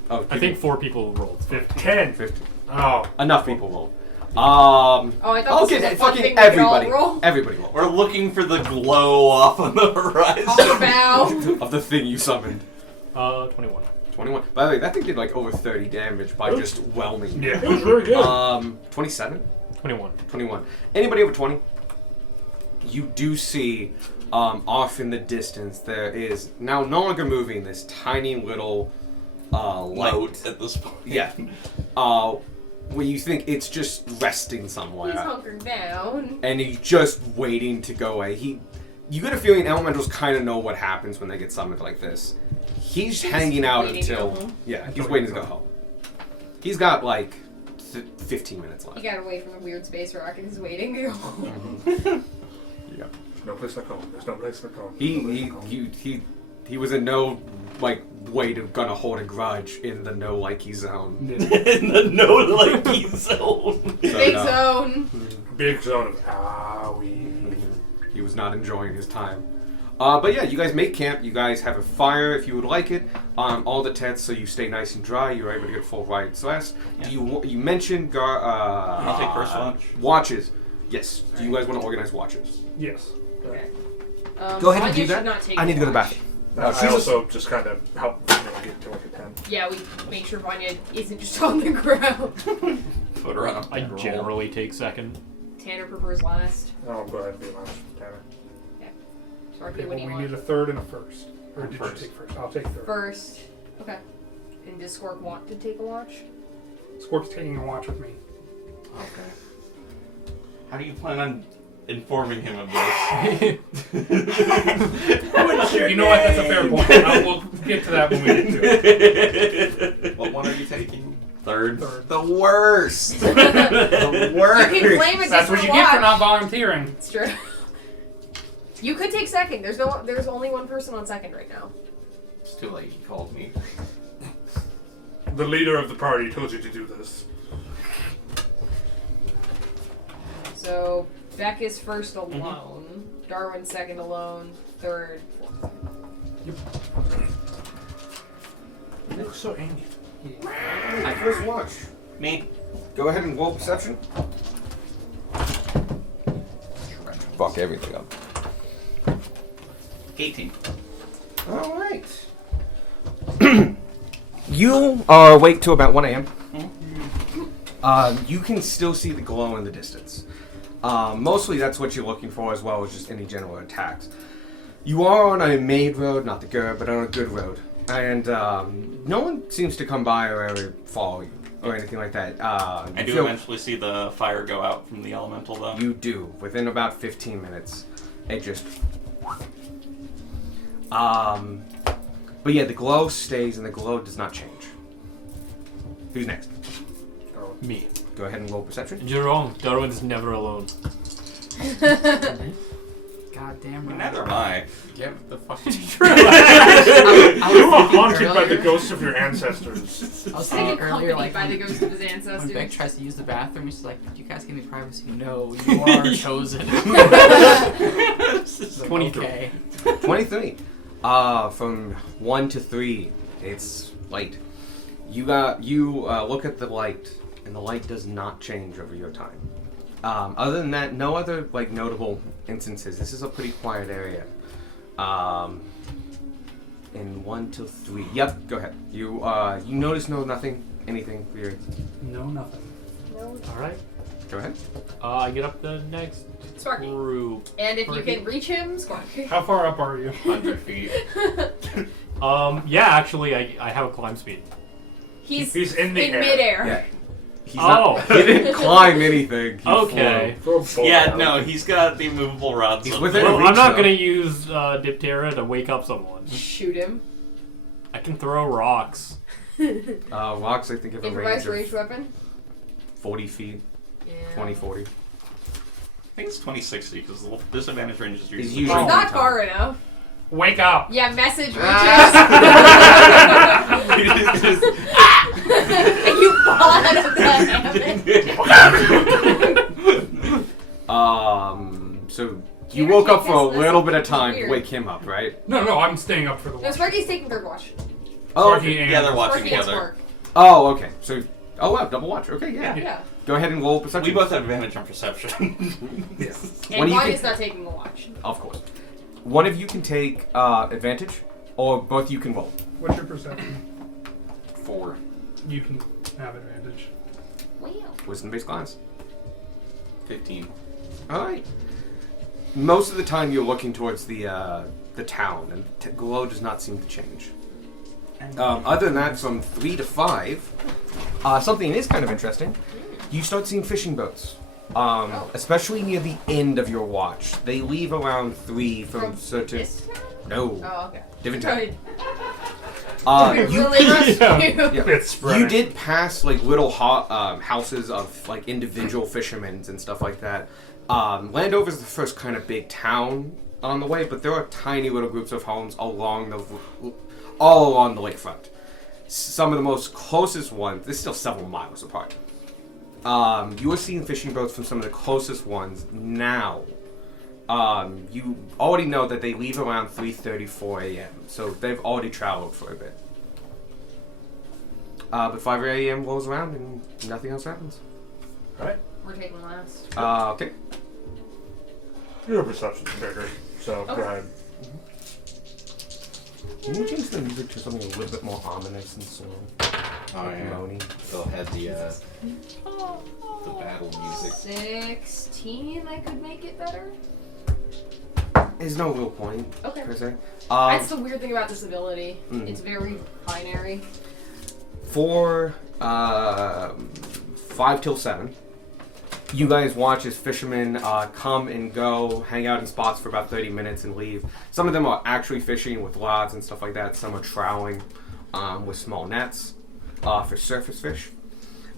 Oh, I think 4 people rolled. 10. 50. Oh. Enough people rolled. Oh, I thought this Okay, was a fun fucking thing we could all everybody. roll. Everybody roll. We're looking for the glow off on the horizon. Off the bow. Of the thing you summoned. 21. 21. By the way, that thing did like over 30 damage by just whelming. Yeah, it was very good. 27? 21. 21. Anybody over 20? You do see off in the distance there is now no longer moving this tiny little light. Light at this point. Yeah. Where you think it's just resting somewhere. He's hunkered down. And he's just waiting to go away. You get a feeling elementals kind of know what happens when they get summoned like this. He's hanging out waiting to go until home. he's waiting to go home. He's got like 15 minutes left. He got away from the weird space rock and he's waiting to go home. Yeah. There's no place like home. There's no place like home. He was in no like way to gonna hold a grudge in the no likey zone. In the no likey zone. Big zone. Big zone of owie. He was not enjoying his time. But yeah, you guys make camp. You guys have a fire if you would like it. All the tents so you stay nice and dry. You're able to get full ride. So you mentioned I'll take first watch. Watches. Yes. Do you guys want to organize watches? Yes. Okay. Go ahead and Vanya do should that. not take I need to go to the watch. bathroom. I also just kind of help get to like a 10. Yeah, we make sure Vanya isn't just on the ground. Put her on a I roll. generally take second. Tanner prefers last. I'll go ahead and be last, Tanner. Sparky, Okay, what well, do you we want? need a third and a first. Or I'm did first. you take first? I'll take third. First. Okay. And does Squirk want to take a watch? Squirk's taking a watch with me. Okay. How do you plan on informing him of this? You know what? That's a fair point. We'll get to that when we get to it. What one are you taking? Third. The worst. The worst. You can claim a That's what different you get for watch. not volunteering. It's true. You could take second. There's only one person on second right now. It's too late. He called me. The leader of the party told you to do this. So Beck is first alone. Darwin's second alone. Third. Fourth. You look so angry. My first watch. Me. Go ahead and roll perception. Fuck everything up. 18. All right. You are awake till about 1 a.m. You can still see the glow in the distance. Mostly that's what you're looking for, as well as just any general attacks. You are on a made road, not the GURB, but on a good road. And no one seems to come by or ever follow you or anything like that. I do eventually see the fire go out from the elemental, though. You do. Within about 15 minutes, it just... But yeah, the glow stays and the glow does not change. Who's next? Me. Go ahead and roll perception. You're wrong. Darwin's never alone. Goddamn right. Neither am I. Get the fuck. You are haunted by the ghosts of your ancestors. I was Taken thinking earlier, company like by the when, ghost of his when ancestors. Beck tries to use the bathroom, she's like, "You guys give me privacy." No, you are chosen. 23. Okay. 23. From 1 to 3, it's light. You look at the light, and the light does not change over your time. Other than that, no other like notable instances. This is a pretty quiet area. In 1 to 3. Yep, go ahead. You notice anything weird. No, nothing. No. All right. Go ahead. I get up the next Sparky. group. And if you Sparky. can reach him, Sparky. How far up are you? 100 feet. Yeah, actually, I have a climb speed. He's in the air. midair. Yeah. He's Oh. not, he didn't climb anything. He Okay. Yeah, no, he's got the movable rods. He's up within there. Well, reach, I'm not though. gonna use Diptera to wake up someone. Shoot him. I can throw rocks. Rocks, I think, have a Improvised range ranged of weapon. 40 feet, Yeah. 20, 40. I think it's 2060 because the disadvantage range is He's usually. usually- It's not far enough. Wake up! Yeah, message reaches. And you fall out of the hammock. So you Can't woke up take for a this little bit of lesson. time to Weird. wake him up, right? No, I'm staying up for the No, watch. Sparky's taking third watch. Oh, Sparky and Yeah, they're watching Sparky and together. Spark. oh, okay. So, wow, double watch. Okay, yeah. Yeah. Go ahead and roll perception. We both have advantage on perception. What And do you one think? is not taking a watch. Of course. One of you can take advantage, or both you can roll. What's your perception? 4. You can have advantage. Wow. Wisdom-based class. 15. All right. Most of the time, you're looking towards the town, and glow does not seem to change. Other than that, from 3 to 5, something is kind of interesting. You start seeing fishing boats, especially near the end of your watch. They leave around 3 from certain. This town? No, Oh, okay. different town. Right. You Really rescue. Yeah. It's spreading. You did pass like little houses of like individual fishermen and stuff like that. Landover's the first kind of big town on the way, but there are tiny little groups of homes all along the lakefront. Some of the most closest ones, they're still several miles apart. You are seeing fishing boats from some of the closest ones now. You already know that they leave around 3:30, 4 a.m. So they've already traveled for a bit. But 5 a.m. rolls around and nothing else happens. Alright. We're taking last. Okay. Your perception's bigger, so go Okay. ahead. Can you change the music to something a little bit more ominous and slow? Oh, yeah. Moany. They'll have the battle music. 16, I could make it better. There's no real point, Okay. per se. That's the weird thing about this ability. Mm. It's very binary. For 5 till 7, you guys watch as fishermen come and go, hang out in spots for about 30 minutes and leave. Some of them are actually fishing with rods and stuff like that. Some are troweling with small nets for surface fish.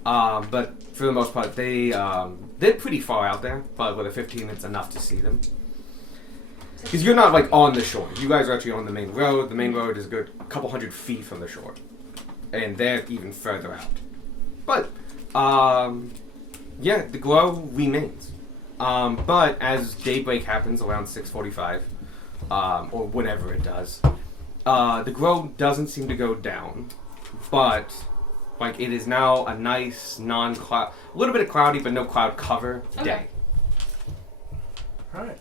But for the most part, they're pretty far out there. But with a 15, it's enough to see them. Because you're not like on the shore. You guys are actually on the main road. The main road is a good couple hundred feet from the shore. And they're even further out. But, yeah, the glow remains. But as daybreak happens around 6:45, or whenever it does, the glow doesn't seem to go down. But, like, it is now a nice non-cloud, a little bit of cloudy, but no cloud cover Okay. day. Alright.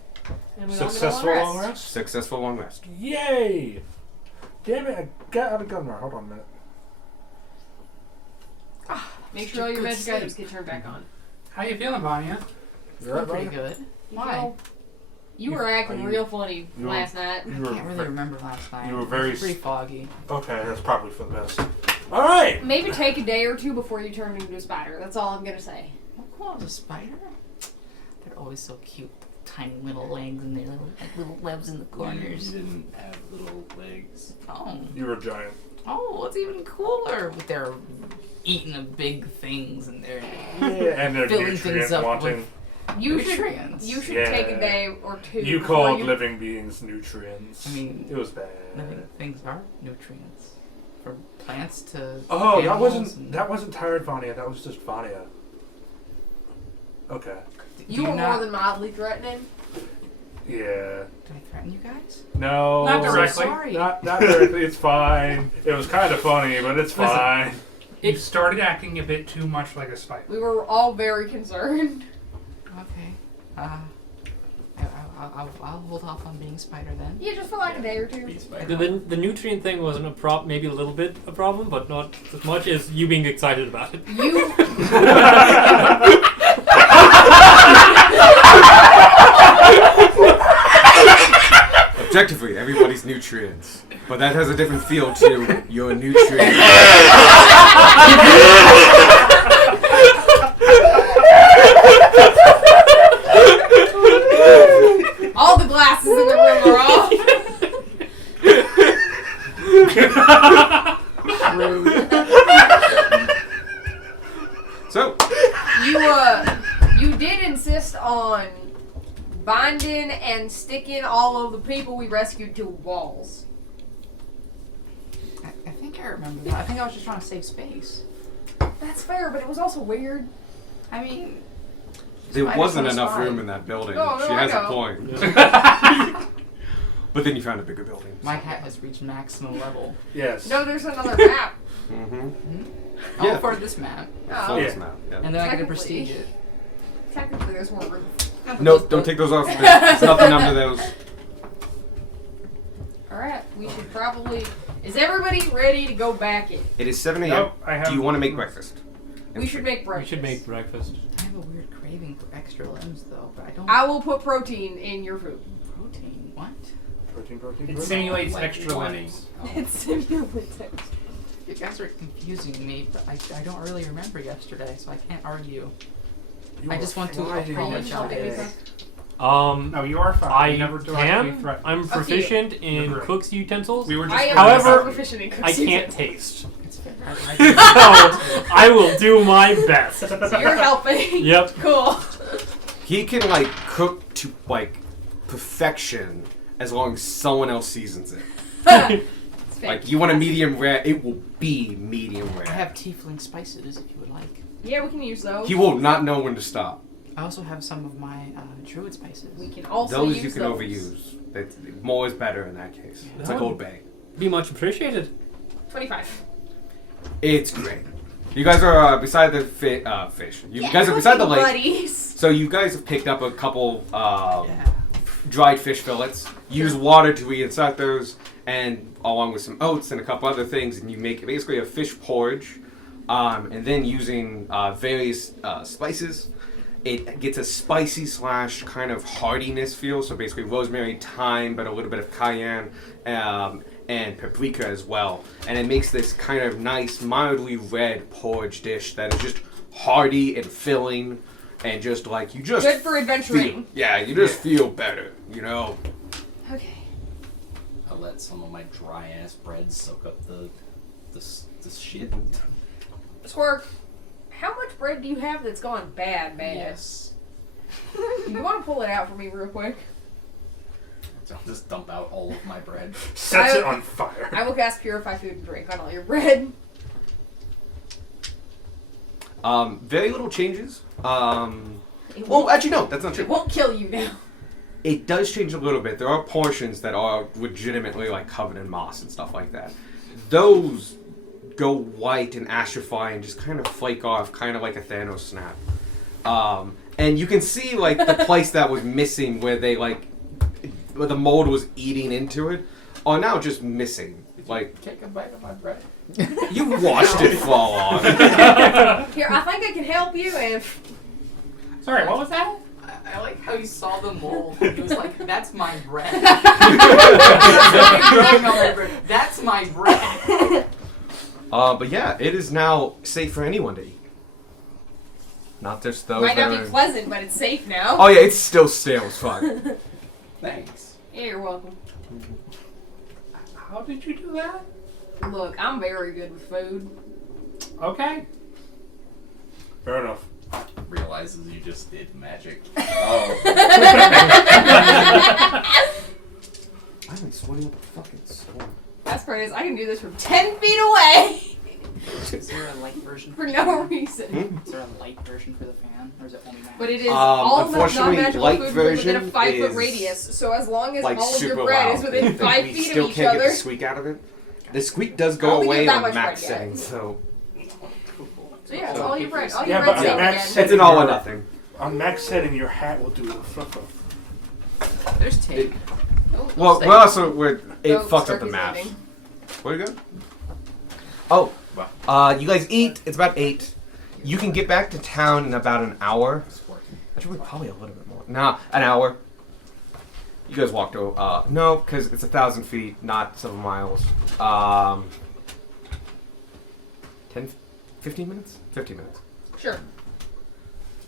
And we all get a Successful long long rest. rest? Successful long rest. Yay! Damn it, I got out of Gunmar. Hold on a minute. Make sure all your magic items get turned back on. How you feeling, Vanya? You alright, Pretty Vanya? good. You Why? feel- You were acting Are you- real funny you were- last night. You I were can't really remember last night. you were It was very pretty foggy. Okay, that's probably for the best. Alright! Maybe take a day or two before you turn into a spider. That's all I'm gonna say. How cool is a spider? They're always so cute. tiny little legs and their little webs in the corners. You didn't have little legs. Oh. You were a giant. Oh, it's even cooler with their eating of big things and their And they're filling things nutrient up wanting. with You nutrients. should take a day or two. You before called you- living beings nutrients. I mean, it was bad. living things are nutrients for plants to. Oh, that animals wasn't tired Vanya. That was just Vanya. Okay. You were more than mildly threatening. Yeah. Did I threaten you guys? No. Not directly. Sorry. Not directly. It's fine. It was kind of funny, but it's Listen. fine. It started acting a bit too much like a spider. We were all very concerned. Okay. I'll hold off on being a spider then. Yeah, just for like a day or two. The nutrient thing wasn't a problem, maybe a little bit a problem, but not as much as you being excited about it. You. Objectively, everybody's nutrients. But that has a different feel to your nutrients. All the glasses in the room are off. So, you did insist on binding and sticking all of the people we rescued to walls. I think I remember that. I think I was just trying to save space. That's fair, but it was also weird. I mean, there Spider wasn't sounds enough fine. room in that building. No, She I has know. a point. But then you found a bigger building. my hat has reached maximum level. Yes. No, there's another map. Mm-hmm. Oh, Yeah. for this map. Oh. Full Yeah. map, yeah. And then I get to Technically. prestige it. Technically, there's more room. Nope, don't take those off. There's nothing under those. Alright, we should probably. Is everybody ready to go back in? It is 7 a.m. Nope, I have. Do you want to make breakfast? We should make We breakfast. should make breakfast. I have a weird craving for extra limbs though, but I don't. I will put protein in your food. Protein. What? Protein. It simulates Like extra wanting- limbs. It's simulated. You guys are confusing me, but I don't really remember yesterday, so I can't argue. I just want to apologize. No, you are fine. I You never directly can. threatened. I'm proficient in You're great. cook's utensils. We were just I am However, also proficient in I cooking. can't taste. It's fair. So I will do my best. So you're helping. Yep. Cool. He can like cook to like perfection as long as someone else seasons it. It's Like you want a medium rare, it will be medium rare. I have tiefling spices if you would like. Yeah, we can use those. He will not know when to stop. I also have some of my druid spices. We can also Those use you can those. overuse. More is better in that case. It's like Oh. Old Bay. Be much appreciated. 25. It's great. You guys are beside the fish. You guys are beside the lake. Buddies. So you guys have picked up a couple Yeah. dried fish fillets. Use water to reinsert those, and along with some oats and a couple other things, and you make basically a fish porridge. And then using various spices, it gets a spicy / kind of hardiness feel. So basically rosemary, thyme, but a little bit of cayenne, and paprika as well. And it makes this kind of nice, mildly red porridge dish that is just hearty and filling, and just like you just Good for adventuring. you just feel better, you know. Okay. I let some of my dry ass bread soak up the shit. Squirk, how much bread do you have that's gone bad? Yes. You want to pull it out for me real quick? I'll just dump out all of my bread. Sets it on fire. I will cast Purify Food and Drink on all your bread. Very little changes. It Well, won't, actually, no, that's not it true. won't kill you now. It does change a little bit. There are portions that are legitimately like covered in moss and stuff like that. Those go white and atrophy and just kind of flake off, kind of like a Thanos snap. And you can see like the place that was missing, where they like, where the mold was eating into it, are now just missing. Like Take a bite of my bread. you watched it fall off. Here, I think I can help you if... Sorry, what was that? I like how you saw the mold. He was like, "That's my bread." That's my bread. But yeah, it is now safe for anyone to eat. Not just those Might that not are... be pleasant, but it's safe now. Oh yeah, it's still stale as fuck. Thanks. Yeah, you're welcome. How did you do that? Look, I'm very good with food. Okay. Fair enough. Realizes you just did magic. Oh. I've been sweating up a fucking storm. That's crazy. I can do this from 10 feet away Is there a light version? for no reason. Is there a light version for the fan, or is it only magic? But it is all unfortunately, non-magical light food within a version 5-foot is, radius. So as long as like all of super your bread loud. is within 5 We feet still of each can't get other. the squeak out of it. The squeak does I go don't think away it's that on much max bread yet. settings, so So yeah, it's all your bread. All Yeah, your but bread's on safe max again. setting, it's an all or your- nothing. On max setting, your hat will do the flip. There's tape. Oh, Well, stay. we're also it Oh, fucked up the Starkey's math. landing. Where'd it go? Oh, you guys eat. It's about 8. You can get back to town in about an hour. Actually, probably a little bit more. Nah, an hour. You guys walked over. No, because it's 1,000 feet, not 7 miles. 10, 15 minutes? 15 minutes. Sure.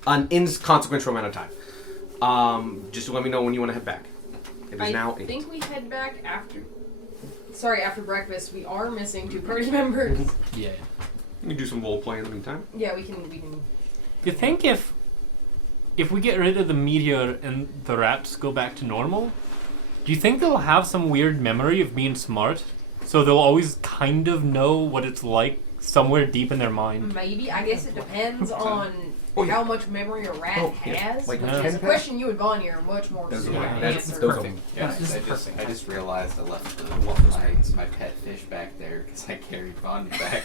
An inconsequential amount of time. Just let me know when you want to head back. It is now 8. I think we head back after. Sorry, after breakfast. We are missing 2 party members. Yeah. You can do some role play in the meantime. Yeah, we can. You think if we get rid of the meteor and the rats go back to normal, do you think they'll have some weird memory of being smart? So they'll always kind of know what it's like somewhere deep in their mind. Maybe. I guess it depends on how much memory a rat has. Like which 10 is a packs? question you and Bonnie are much more Those are suited like- to that's- answer. those are- Yeah, This is I just realized I left my pet fish back there because I carried Bonnie back.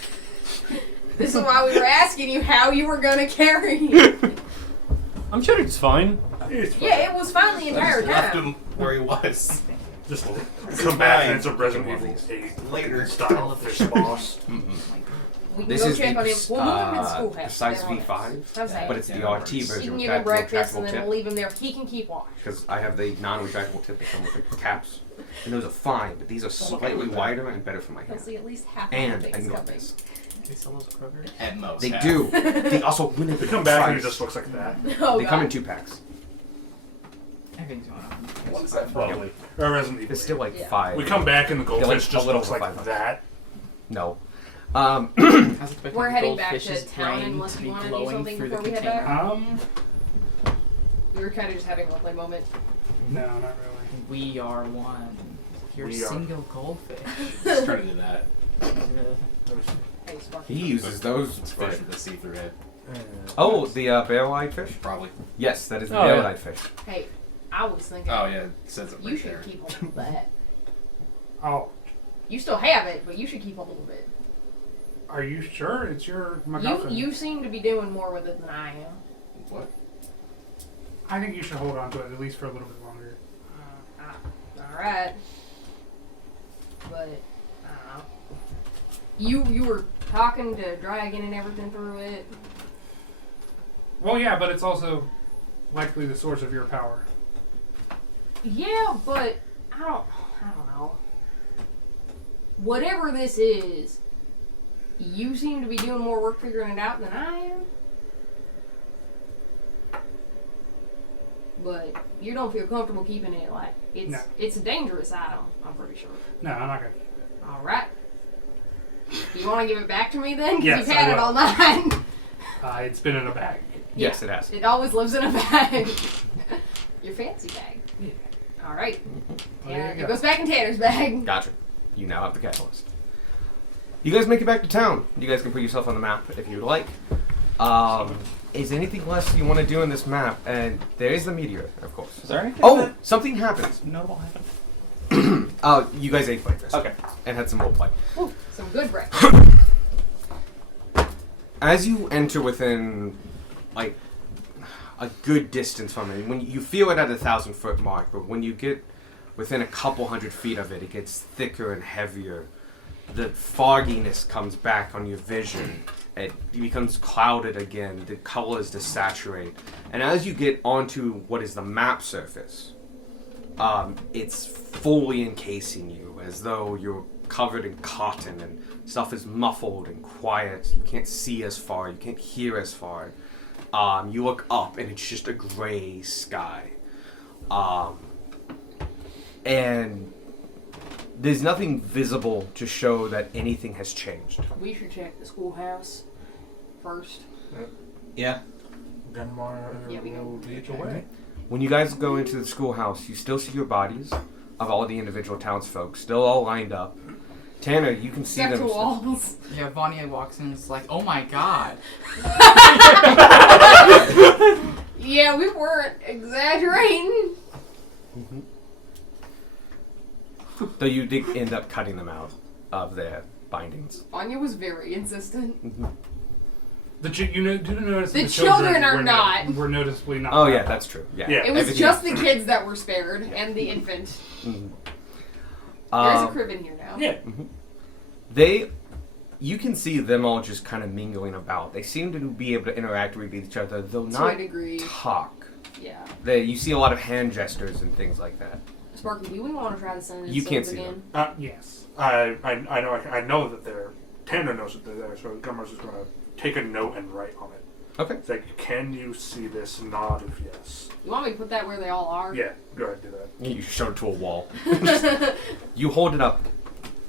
This is why we were asking you how you were gonna carry it. I'm sure it's fine. Yeah, it was fine the I entire just left time. him where he was. Just come back and it's a Resident Evil 8 Later. style fish boss. We can This go is check on him. We'll move him in schoolhouse. precise They're on V5, it. How's that? but it's the Yeah, RT You version can with give him that breakfast retractable and then tip. we'll leave him there. He can keep watch. Because I have the non-retractable tip that come with the caps, and those are fine, but these are slightly wider and better for my He'll hand. see at least half And of the I things know coming. this. They sell those at Kroger? At most. They half. do. They also when They come back and it just looks like that. Oh, They come in God. 2 packs. Everything's going on. What is that from? Probably. Or Resident Evil It's still 8. like Yeah. 5. We come back and the They're like goldfish a just little looks over like 500. that. No. How's it affecting We're heading back to goldfish's town brain unless to you be want to do glowing something through the before we head container? back. We were kind of just having a roleplay moment. No, not really. We are one. You're We are. single goldfish. It's turning to that. Hey, Sparky. He uses those Fish fish. with a see-through head. Oh, the barrel-eyed fish? Probably. Yes, that is the Oh, yeah. barrel-eyed fish. Hey, I was thinking Oh yeah, it says it you right should there. keep hold of that. Oh, You still have it, but you should keep hold of it. are you sure it's your MacGuffin? You seem to be doing more with it than I am. What? I think you should hold on to it at least for a little bit longer. Alright. But, I don't know. You were talking to Dragon and everything through it. Well, yeah, but it's also likely the source of your power. Yeah, but I don't know. Whatever this is, you seem to be doing more work figuring it out than I am. But you don't feel comfortable keeping it like it's No. it's a dangerous item, I'm pretty sure. No, I'm not gonna. Alright. Do you want to give it back to me then? 'Cause Yes, you've had I it will. all night. It's been in a bag. Yes, it has. It always lives in a bag. Your fancy bag. Yeah. Alright. Well, there you It go. goes back in Tanner's bag. Gotcha. You now have the catalyst. You guys make it back to town. You guys can put yourself on the map if you would like. Is anything less you want to do in this map? And there is the meteor, of course. Is there anything Oh, that something happens. notable happened? You guys ate breakfast. Okay. And had some roleplay. Ooh, some good breakfast. As you enter within, like, a good distance from it, when you feel it at 1,000-foot mark, but when you get within a couple hundred feet of it, it gets thicker and heavier. The fogginess comes back on your vision. It becomes clouded again. The colors desaturate. And as you get onto what is the map surface, it's fully encasing you, as though you're covered in cotton and stuff is muffled and quiet. You can't see as far. You can't hear as far. You look up and it's just a gray sky. And there's nothing visible to show that anything has changed. We should check the schoolhouse first. Yeah. Gunmar Yeah, we will go. lead the way. When you guys go into the schoolhouse, you still see your bodies of all the individual townsfolk, still all lined up. Tanner, you can see Stuck them. to walls. Yeah, Vanya walks in and is like, oh my god. Yeah, we weren't exaggerating. Though you did end up cutting them out of their bindings. Anya was very insistent. You didn't notice The that children are were not. Were noticeably not. Oh yeah, that's true. Yeah. Yeah. It was Everything just else- the kids that were spared and the infant. Mhm. There's a crib in here now. Yeah. You can see them all just kind of mingling about. They seem to be able to interact with each other, though To not a degree. talk. Yeah. You see a lot of hand gestures and things like that. Sparky, do we want to try to send You can't see again? Yes. I know that they're. Tanner knows that they're there, so Gunmar's just gonna take a note and write on it. Okay. It's like, can you see this? Nod if yes. You want me to put that where they all are? Yeah, go ahead and do that. You show it to a wall. You hold it up,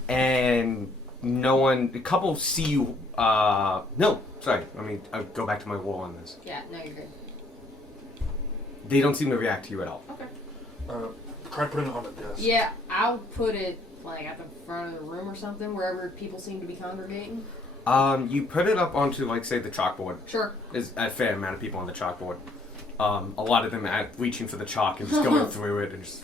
and no one. A couple see you. No, sorry. Let me go back to my wall on this. Yeah, no, you're good. They don't seem to react to you at all. Okay. Try putting it on the desk. Yeah, I'll put it like at the front of the room or something, wherever people seem to be congregating. You put it up onto, like, say, the chalkboard. Sure. There's a fair amount of people on the chalkboard. A lot of them reaching for the chalk and just going through it and just.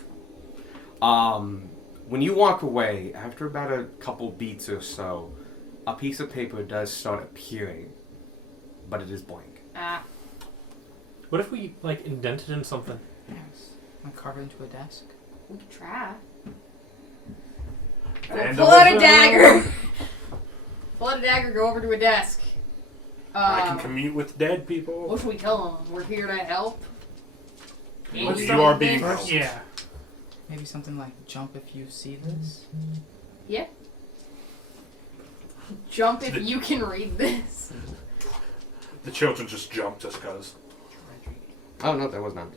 When you walk away, after about a couple beats or so, a piece of paper does start appearing, but it is blank. Ah. What if we like indented in something? Yes. I carve it into a desk. We could try. And Pull out a dagger! Pull out a dagger, go over to a desk. I can commute with dead people. What should we tell them? We're here to help? Well, you are being helped. Yeah. Maybe something like jump if you see this. Yeah. Jump if you can read this. The children just jump just because. Oh, no, that was not me.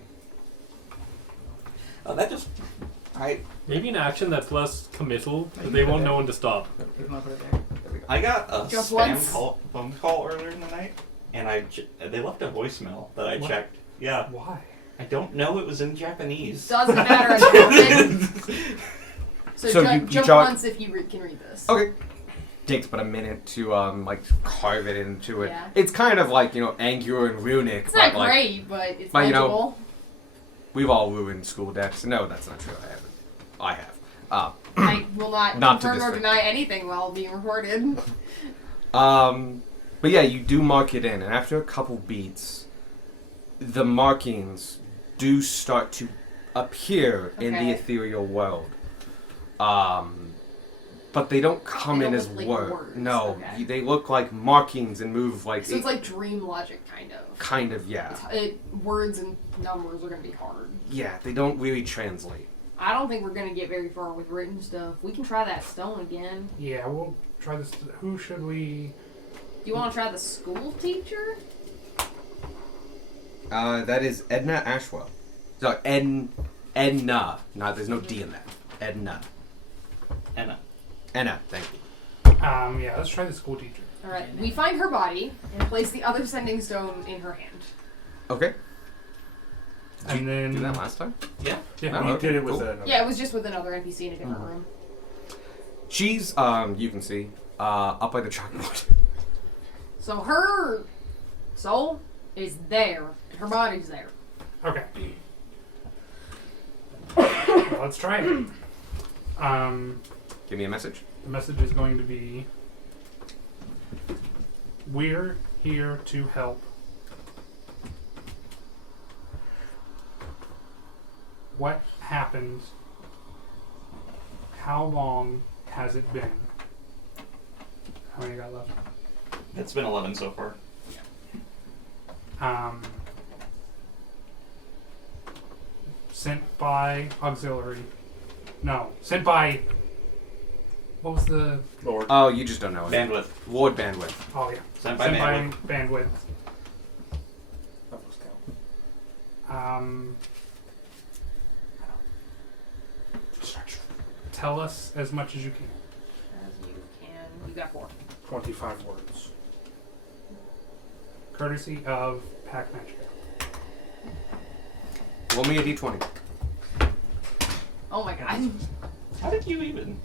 Oh, that just. Maybe an action that's less committal, but they won't know when to stop. You can put it there. I got a Jump spam phone call earlier in the night, and they left a voicemail that I What? checked. Yeah. Why? I don't know. It was in Japanese. Doesn't matter. I don't think. So So jump, you jump jog- once if you can read this. Okay. Takes but a minute to like carve it into it. Yeah. It's kind of like, Angular and Runic. It's not but, like, great, but it's but, legible. we've all ruined school decks. No, that's not true. I have. I will not, Not to confirm this or thing. deny anything while being recorded. But yeah, you do mark it in, and after a couple beats, the markings do start to appear in the Okay. ethereal world. But they don't come They in don't as look like words. words, No, okay. they look like markings and move like. So it's like dream logic, kind of. Kind of, yeah. Words and numbers are going to be hard. Yeah, they don't really translate. I don't think we're going to get very far with written stuff. We can try that stone again. Yeah, we'll try this. Who should we? Do you want to try the school teacher? That is Edna Ashwell. So Edna. No, there's no D in that. Edna. Enna, thank you. Yeah, let's try the school teacher. All right. We find her body and place the other sending stone in her hand. Okay. Did And you then do that last time? Yeah. Yeah, Oh, We okay, did it with cool. another. Yeah, it was just with another NPC in a different room. She's you can see up by the chalkboard. So her soul is there. Her body's there. Okay. Well, let's try it. Give me a message. The message is going to be: we're here to help. What happened? How long has it been? How many got left? It's been 11 so far. Sent by auxiliary. No, sent by. What was the? Lord. Oh, you just don't know it. Bandwidth. Lord Bandwidth. Oh yeah. Sent by bandwidth. bandwidth. Tell us as much as you can. As you can. You got 4. 25 words. Courtesy of Pack Magic. Roll me a d20. Oh my god. How did you even?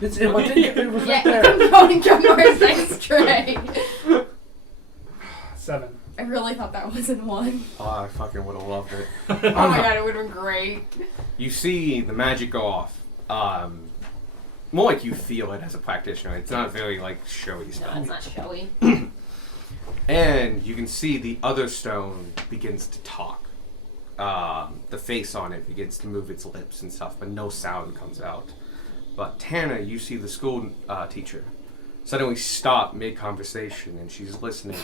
It was right Yeah, there. I'm going to Gilmore's next tray. 7. I really thought that wasn't 1. Oh, I fucking would have loved it. Oh my god, it would have been great. You see the magic go off. More like you feel it as a practitioner. It's not very like showy No, stuff. it's not showy. And you can see the other stone begins to talk. The face on it begins to move its lips and stuff, but no sound comes out. But Tana, you see the school teacher suddenly stop mid-conversation, and she's listening.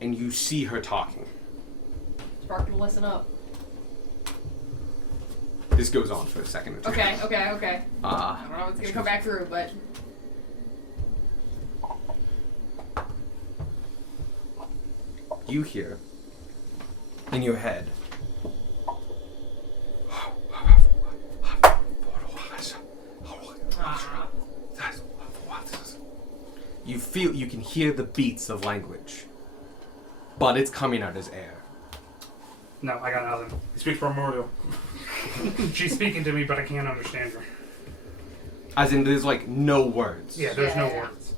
And you see her talking. Sparkle, listen up. This goes on for a second or two. Okay. I don't know if it's gonna come back through, but You hear in your head. You can hear the beats of language, but it's coming out as air. No, I got nothing. He speaks primordial. She's speaking to me, but I can't understand her. As in, there's like no words. Yeah, there's no Yeah. words.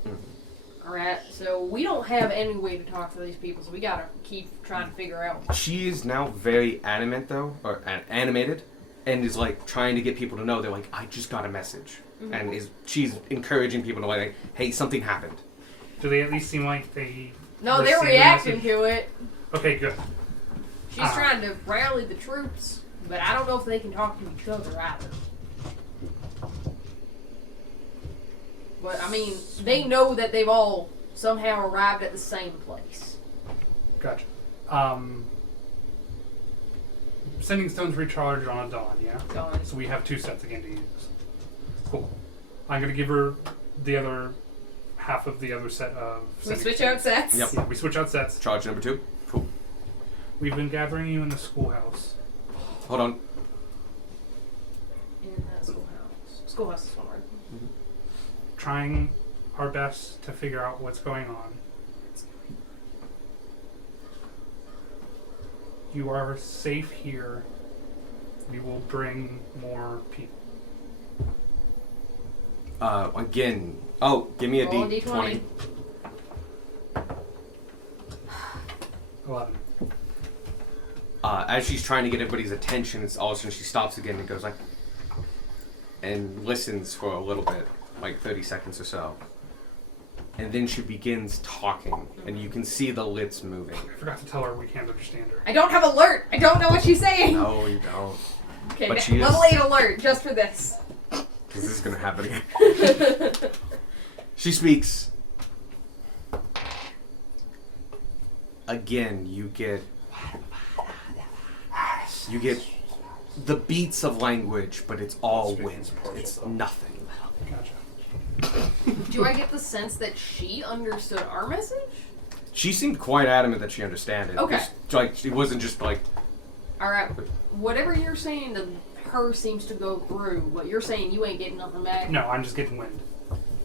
alright, so we don't have any way to talk to these people, so we gotta keep trying to figure out. She is now very animate though, or animated, and is like trying to get people to know. They're like, I just got a message, and she's encouraging people to like, hey, something happened. Do they at least seem like they... No, they're receive the reacting message? to it. Okay, good. She's trying to rally the troops, but I don't know if they can talk to each other either. But, I mean, they know that they've all somehow arrived at the same place. Gotcha. Sending stones recharge on dawn, yeah? Dawn. So we have 2 sets again to use. Cool. I'm going to give her the other half of the other set of... We sending switch stones. out sets? Yep. Yeah, we switch out sets. Charge number 2. Cool. We've been gathering you in the schoolhouse. Hold on. In that schoolhouse. Schoolhouse is one word. Trying our best to figure out what's going on. You are safe here. We will bring more people. Again. Oh, give me a Roll a D20. 11. As she's trying to get everybody's attention, it's all of a sudden she stops again and goes like, and listens for a little bit, like 30 seconds or so. And then she begins talking, and you can see the lips moving. I forgot to tell her we can't understand her. I don't have alert! I don't know what she's saying! No, you don't. Okay, But she is- level 8 alert, just for this. Because this is going to happen again. She speaks. Again, you get the beats of language, but it's all wind. It's nothing. Gotcha. Do I get the sense that she understood our message? She seemed quite adamant that she understood it. Okay. It's like, it wasn't just like, Alright, whatever you're saying to her seems to go through, but you're saying you ain't getting nothing back? No, I'm just getting wind.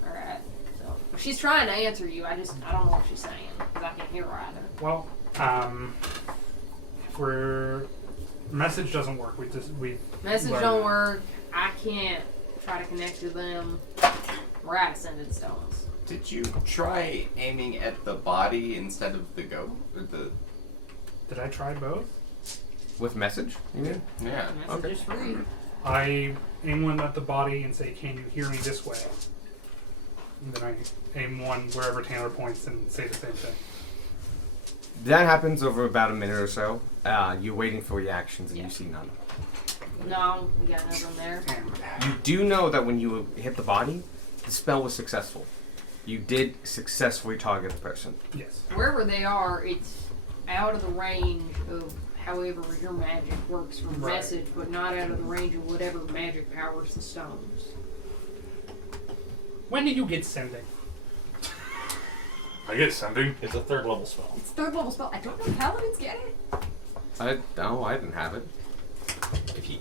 Alright, so she's trying to answer you, I don't know what she's saying, because I can't hear her either. Well, if we're... Message doesn't work. We Message learned don't that. work, I can't try to connect to them. We're at Ascended Stones. Did you try aiming at the body instead of the goat? Or the... Did I try both? with message, you mean? Yeah. Message is free. I aim one at the body and say, can you hear me this way? And then I aim one wherever Taylor points and say the same thing. That happens over about a minute or so. You're waiting for reactions and you see none. No, we got nothing there. You do know that when you hit the body, the spell was successful. You did successfully target the person. Yes. Wherever they are, it's out of the range of however your magic works for Right. message, but not out of the range of whatever magic powers the stones. When did you get sending? I get sending. It's a 3rd level spell. It's 3rd level spell. I don't know if paladins get it. I didn't have it.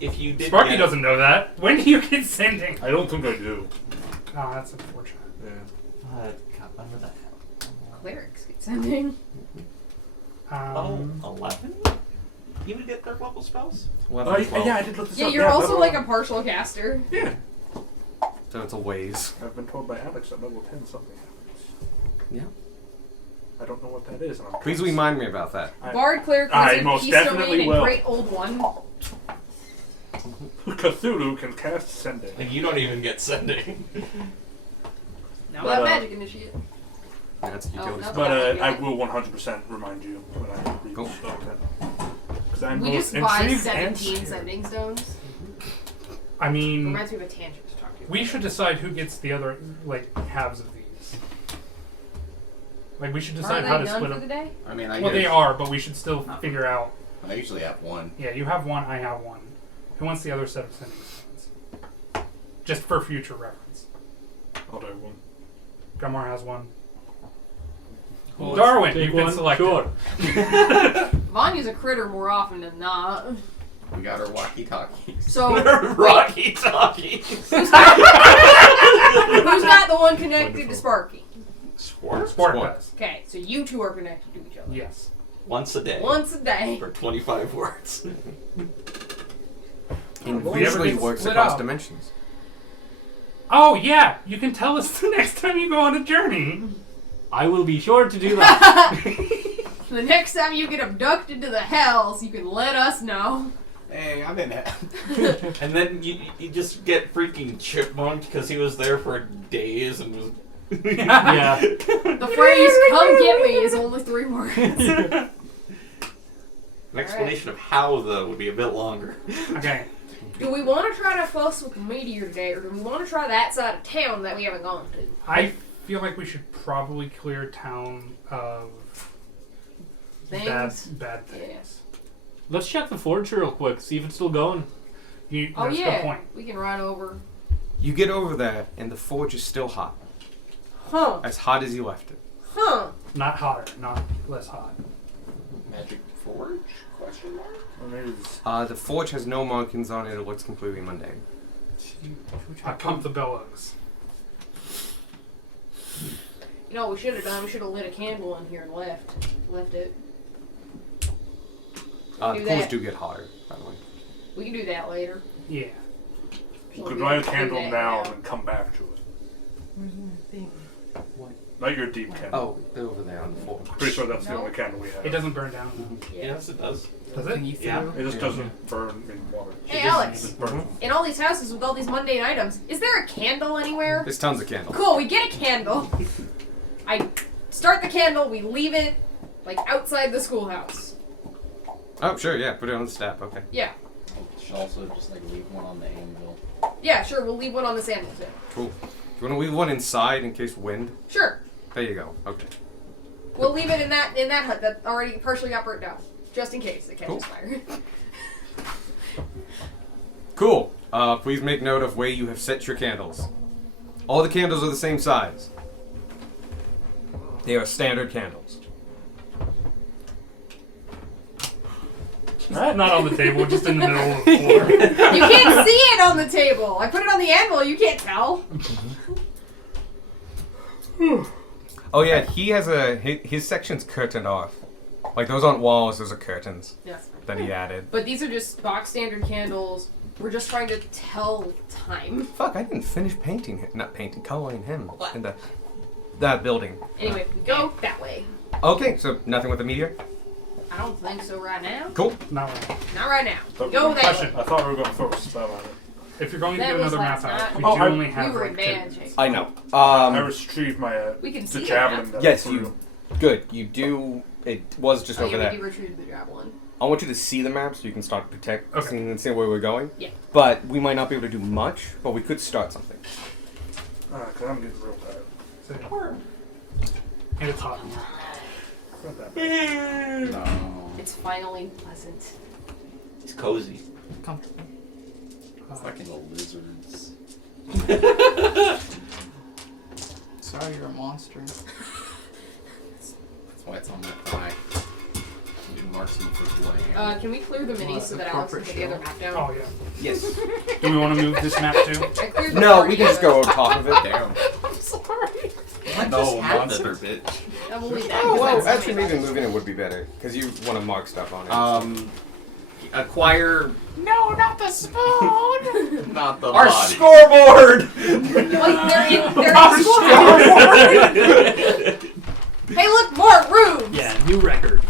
If you did, Sparky get doesn't know that. When do you get sending? I don't think I do. Oh, that's unfortunate. Yeah. God, when would that happen? Clerics get sending. Oh, 11? You would get 3rd level spells? 11, 12. Yeah, I did look this Yeah, up. you're also like a partial caster. Yeah. So it's a ways. I've been told by Alex that level 10 something happens. Yeah. I don't know what that is. And I'm Please remind me about that. Bard, cleric, I wizard, most keystone definitely maid, will. and great old one. Cthulhu can cast sending. Like, you don't even get sending. Now But, that magic initiate. That's utility no. spell. But Okay. I will 100% remind you when I read Cool. level 10. Because I'm We both just buy intrigued and 17 scared. sending stones. I mean, Reminds me of a tangent to talk to you. we should decide who gets the other halves of these. Like we should decide Are how they to done split for the them. day? I mean, I Well, they guess- are, but we should still figure out. I usually have one. Yeah, you have one. I have one. Who wants the other set of sending stones? Just for future reference. I'll do one. Gumar has one. Well, Darwin, take you've been one. selected. Sure. Vanya's a critter more often than not. We got our walkie-talkies. So, Rocky Talkie. who's not the one connected to Sparky? Sport. Sport Sport. does. Okay, so you two are connected to each other. Yes. Once a day. Once a day. For 25 words. And Well, visually everything's works split across up. dimensions. Oh yeah, you can tell us the next time you go on a journey. I will be sure to do that. The next time you get abducted to the hells, you can let us know. Hey, I'm in it. And then you just get freaking chipmunked because he was there for days and was. Yeah. The phrase "come get me" is only 3 words. An explanation of how, though, would be a bit longer. Okay. Do we want to try to fuss with the meteor today, or do we want to try that side of town that we haven't gone to? I feel like we should probably clear town of Things? bad things. Let's check the forge real quick, see if it's still going. You, Oh that's a good yeah, point. we can ride over. You get over there, and the forge is still hot. Huh? As hot as you left it. Huh? Not hotter, not less hot. Magic Forge? Question mark? Or maybe it's- The forge has no markings on it. It looks completely mundane. I pump the bellows. You know what we should have done? We should have lit a candle in here and left it. The Do pools that. do get hotter, by the way. We can do that later. Yeah. You We'll could do light a that candle now now. and come back to it. Where's my thing? Light your deep candle. Oh, they're over there on the forge. Pretty sure that's the No. only candle we have. It doesn't burn down. Yeah. Yes, it does. Does it? Yeah. It just doesn't burn in water. Hey It Alex, just burns. in all these houses with all these mundane items, is there a candle anywhere? There's tons of candles. Cool, we get a candle. I start the candle, we leave it like outside the schoolhouse. Oh, sure, yeah. Put it on the staff. Okay. Yeah. Should also just like leave one on the anvil. Yeah, sure, we'll leave one on the sandal too. Cool. Do you want to leave one inside in case wind? Sure. There you go. Okay. We'll leave it in that hut that already partially got burnt down. Just in case it catches Cool. fire. Cool. Please make note of where you have set your candles. All the candles are the same size. They are standard candles. Not on the table, just in the middle of the floor. You can't see it on the table. I put it on the anvil, you can't tell. Oh yeah, he has his section's curtained off. Like those aren't walls; those are curtains Yes. that he added. But these are just box standard candles. We're just trying to tell time. Fuck! I didn't finish painting him. Not painting, coloring him in that building. Anyway, we go that way. Okay, so nothing with the meteor. I don't think so right now. Cool. Not really. Not right now. But Go that question, way. I thought we were going to throw a spell at it. If you're going to That do was another map last out, night. we Oh, do I- only have We were like in 2. bad shape. I know. I retrieved my We can see the it javelin. now. That Yes, I you. Good. You do. It was just Oh over yeah, there. we do retrieve the javelin. I want you to see the map so you can start Okay. seeing where we're going. Yeah. But we might not be able to do much, but we could start something. Because I'm getting real tired. So, and it's hot. Not that bad. No. It's finally pleasant. It's cozy. Comfortable. Fucking lizards. Sorry, you're a monster. why it's on my thigh. It marks me for who I am. Can we clear the minis so that Alex can get the other map down? Oh, yeah. Yes. Do we want to move this map too? I cleared the No, party, we can just but- go on top of it. Damn. I'm sorry. What No, just happened? monster. bitch. I will leave that. Oh, 'cause well, that's actually, funny. maybe moving it would be better because you want to mark stuff on it. Acquire No, not the spoon! not the Our body. scoreboard! Like, they're in Hey, look, more rooms! Yeah, new record.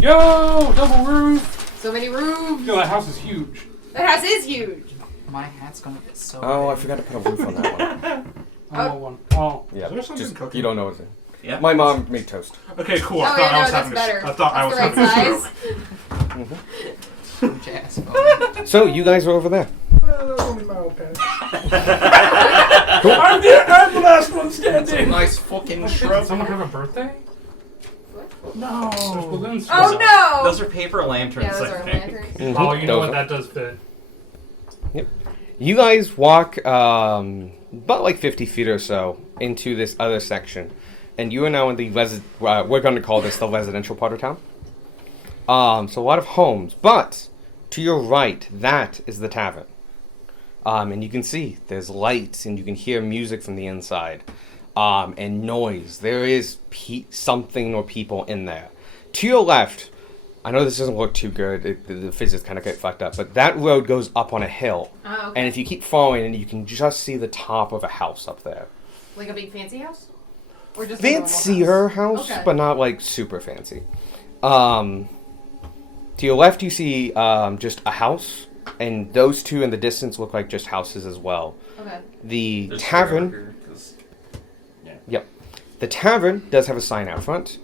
Yo, double roof. So many rooms. Yo, that house is huge. That house is huge. My hat's gonna get so Oh, I big. forgot to put a roof on that one. Oh, one. Oh. Yeah, Is there something just cooking? you don't know what's in. Yeah. My mom made toast. Okay, cool. Oh, I thought yeah, I no, was that's having better. I thought I was That's having the a right stroke. size. Huge ass phone. So you guys are over there. That was only my old pen. I'm the last one It's a standing. nice fucking Did shrub. someone have a birthday? No. There's balloons. Oh no! Those are paper lanterns, Yeah, those I are think. lanterns. Oh, you know Those what? are- That does fit. You guys walk about like 50 feet or so into this other section, and you are now in the we're going to call this the residential part of town. So a lot of homes, but to your right, that is the tavern. And you can see there's lights, and you can hear music from the inside, and noise. There is something or people in there. To your left, I know this doesn't look too good. The physics kind of get fucked up, but that road goes up on a hill. Oh, okay. And if you keep following, you can just see the top of a house up there. Like a big fancy house? Or just a normal Fancier house, Okay. but not like super fancy. To your left, you see just a house, and those two in the distance look like just houses as well. Okay. The There's tavern, three over here, 'cause- yep, the tavern does have a sign out front,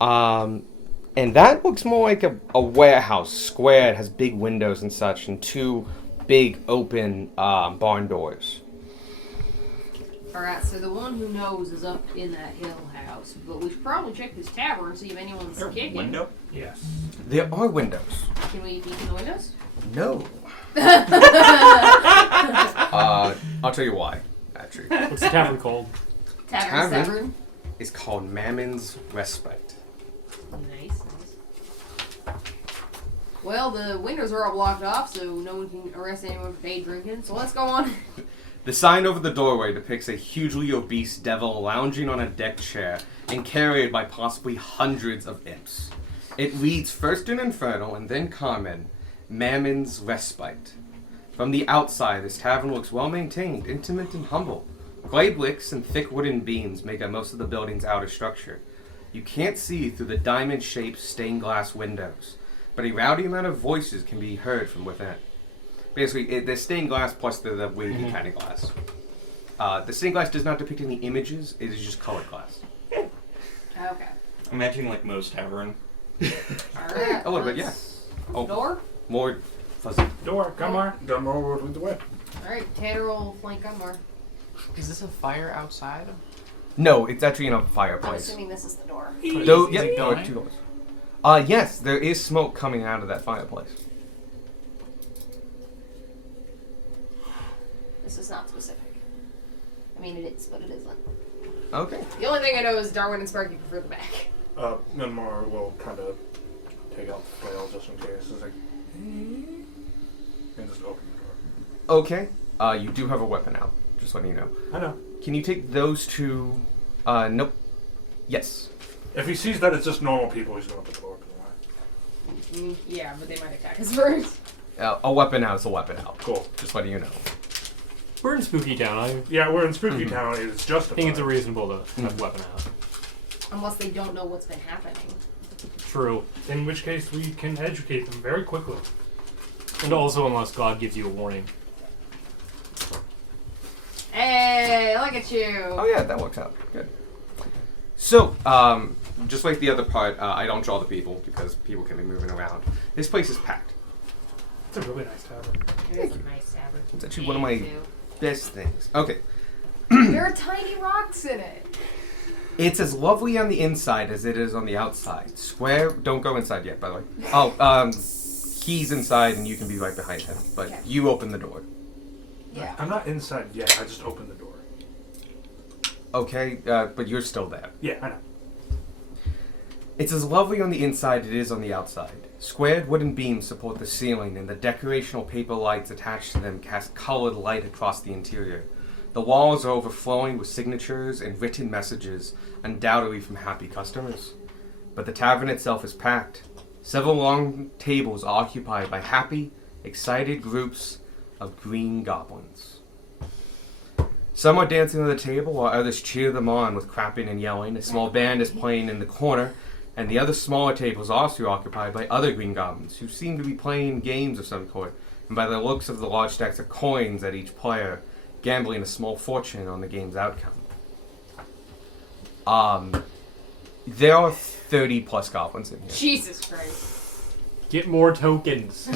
and that looks more like a warehouse, square. It has big windows and such, and two big open barn doors. Alright, so the one who knows is up in that hill house, but we should probably check this tavern and see if anyone's Is there a kicking. window? Yes. There are windows. Can we peek in the windows? No. I'll tell you why, actually. What's the tavern called? Tavern. Tavern. It's called Mammon's Respite. Nice, nice. Well, the windows are all blocked off, so no one can arrest anyone for day drinking. So let's go on. The sign over the doorway depicts a hugely obese devil lounging on a deck chair and carried by possibly hundreds of imps. It reads first in Infernal and then Common, Mammon's Respite. From the outside, this tavern looks well maintained, intimate, and humble. Clay bricks and thick wooden beams make up most of the building's outer structure. You can't see through the diamond-shaped stained glass windows, but a rowdy amount of voices can be heard from within. Basically, the stained glass plus the wavy kind of glass. The stained glass does not depict any images, it is just colored glass. Okay. Imagine like Moe's Tavern. Alright. A little bit, yeah. let's- Oh. Door? More fuzzy. Door, come on. Dunmore will lead the way. Alright, Tanner will flank Gunmar. Is this a fire outside? No, it's actually in a I'm fireplace. assuming this is the door. Though, Is yeah, it there are going? 2 doors. Yes, there is smoke coming out of that fireplace. This is not specific. I mean, it is, but it isn't. Okay. The only thing I know is Darwin and Sparky prefer the back. Dunmore will kind of take out the flail just in case. It's like, and just open the door. Okay. You do have a weapon out, just letting you know. I know. Can you take those two? Nope. Yes. If he sees that it's just normal people, he's going to blow up the line. Yeah, but they might attack us first. A weapon out is a weapon out. Cool. Just letting you know. We're in Spooky Town. I Yeah, we're in Spooky Town. It's justified. think it's reasonable to have weapon out. Unless they don't know what's been happening. True. In which case, we can educate them very quickly. And also unless God gives you a warning. Hey, look at you. Oh yeah, that works out. Good. So, just like the other part, I don't draw the people because people can be moving around. This place is packed. It's a really nice tavern. It is a nice tavern. It's actually one of my best things. Okay. There are tiny rocks in it. It's as lovely on the inside as it is on the outside. Square. Don't go inside yet, by the way. Oh, he's inside and you can be right behind him. But Okay. you open the door. Yeah. I'm not inside yet. I just opened the door. Okay, but you're still there. Yeah, I know. It's as lovely on the inside as it is on the outside. Squared wooden beams support the ceiling, and the decorational paper lights attached to them cast colored light across the interior. The walls are overflowing with signatures and written messages, undoubtedly from happy customers. But the tavern itself is packed. Several long tables are occupied by happy, excited groups of green goblins. Some are dancing on the table while others cheer them on with clapping and yelling. A small band is playing in the corner, and the other smaller tables are also occupied by other green goblins who seem to be playing games of some sort, and by the looks of the large stacks of coins at each player, gambling a small fortune on the game's outcome. There are 30 plus goblins in here. Jesus Christ. Get more tokens.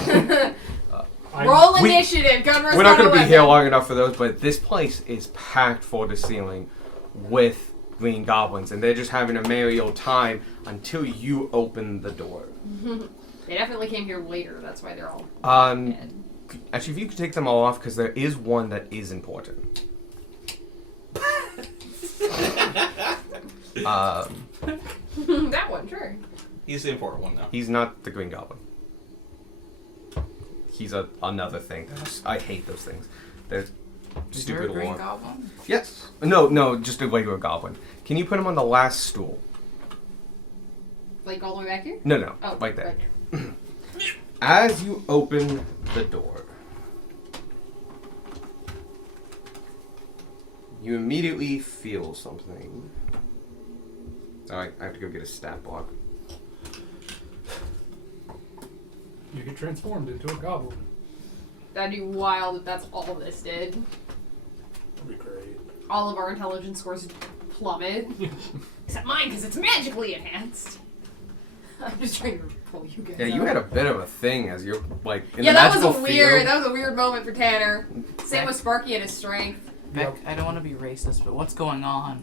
Roll initiative. Gunrun's We're not going to be weapon. here long enough for those, but this place is packed floor to ceiling with green goblins, and they're just having a merry old time until you open the door. They definitely came here later. That's why they're all dead. Actually, if you could take them all off, because there is one that is important. That one, sure. He's the important one now. He's not the green goblin. He's another thing. I hate those things. They're Is stupid there a green war. goblin? Yes. No, just a regular goblin. Can you put him on the last stool? Like all the way back here? No, Oh, like that. right there. As you open the door, you immediately feel something. Alright, I have to go get a stat block. You get transformed into a goblin. That'd be wild if that's all this did. That'd be great. All of our intelligence scores plummet. Except mine, because it's magically enhanced. I'm just trying to pull you guys Yeah, you up. had a bit of a thing as you're like in Yeah, the that was magical a weird. field. That was a weird moment for Tanner. Same with Sparky and his strength. Beck, I don't want to be racist, but what's going on?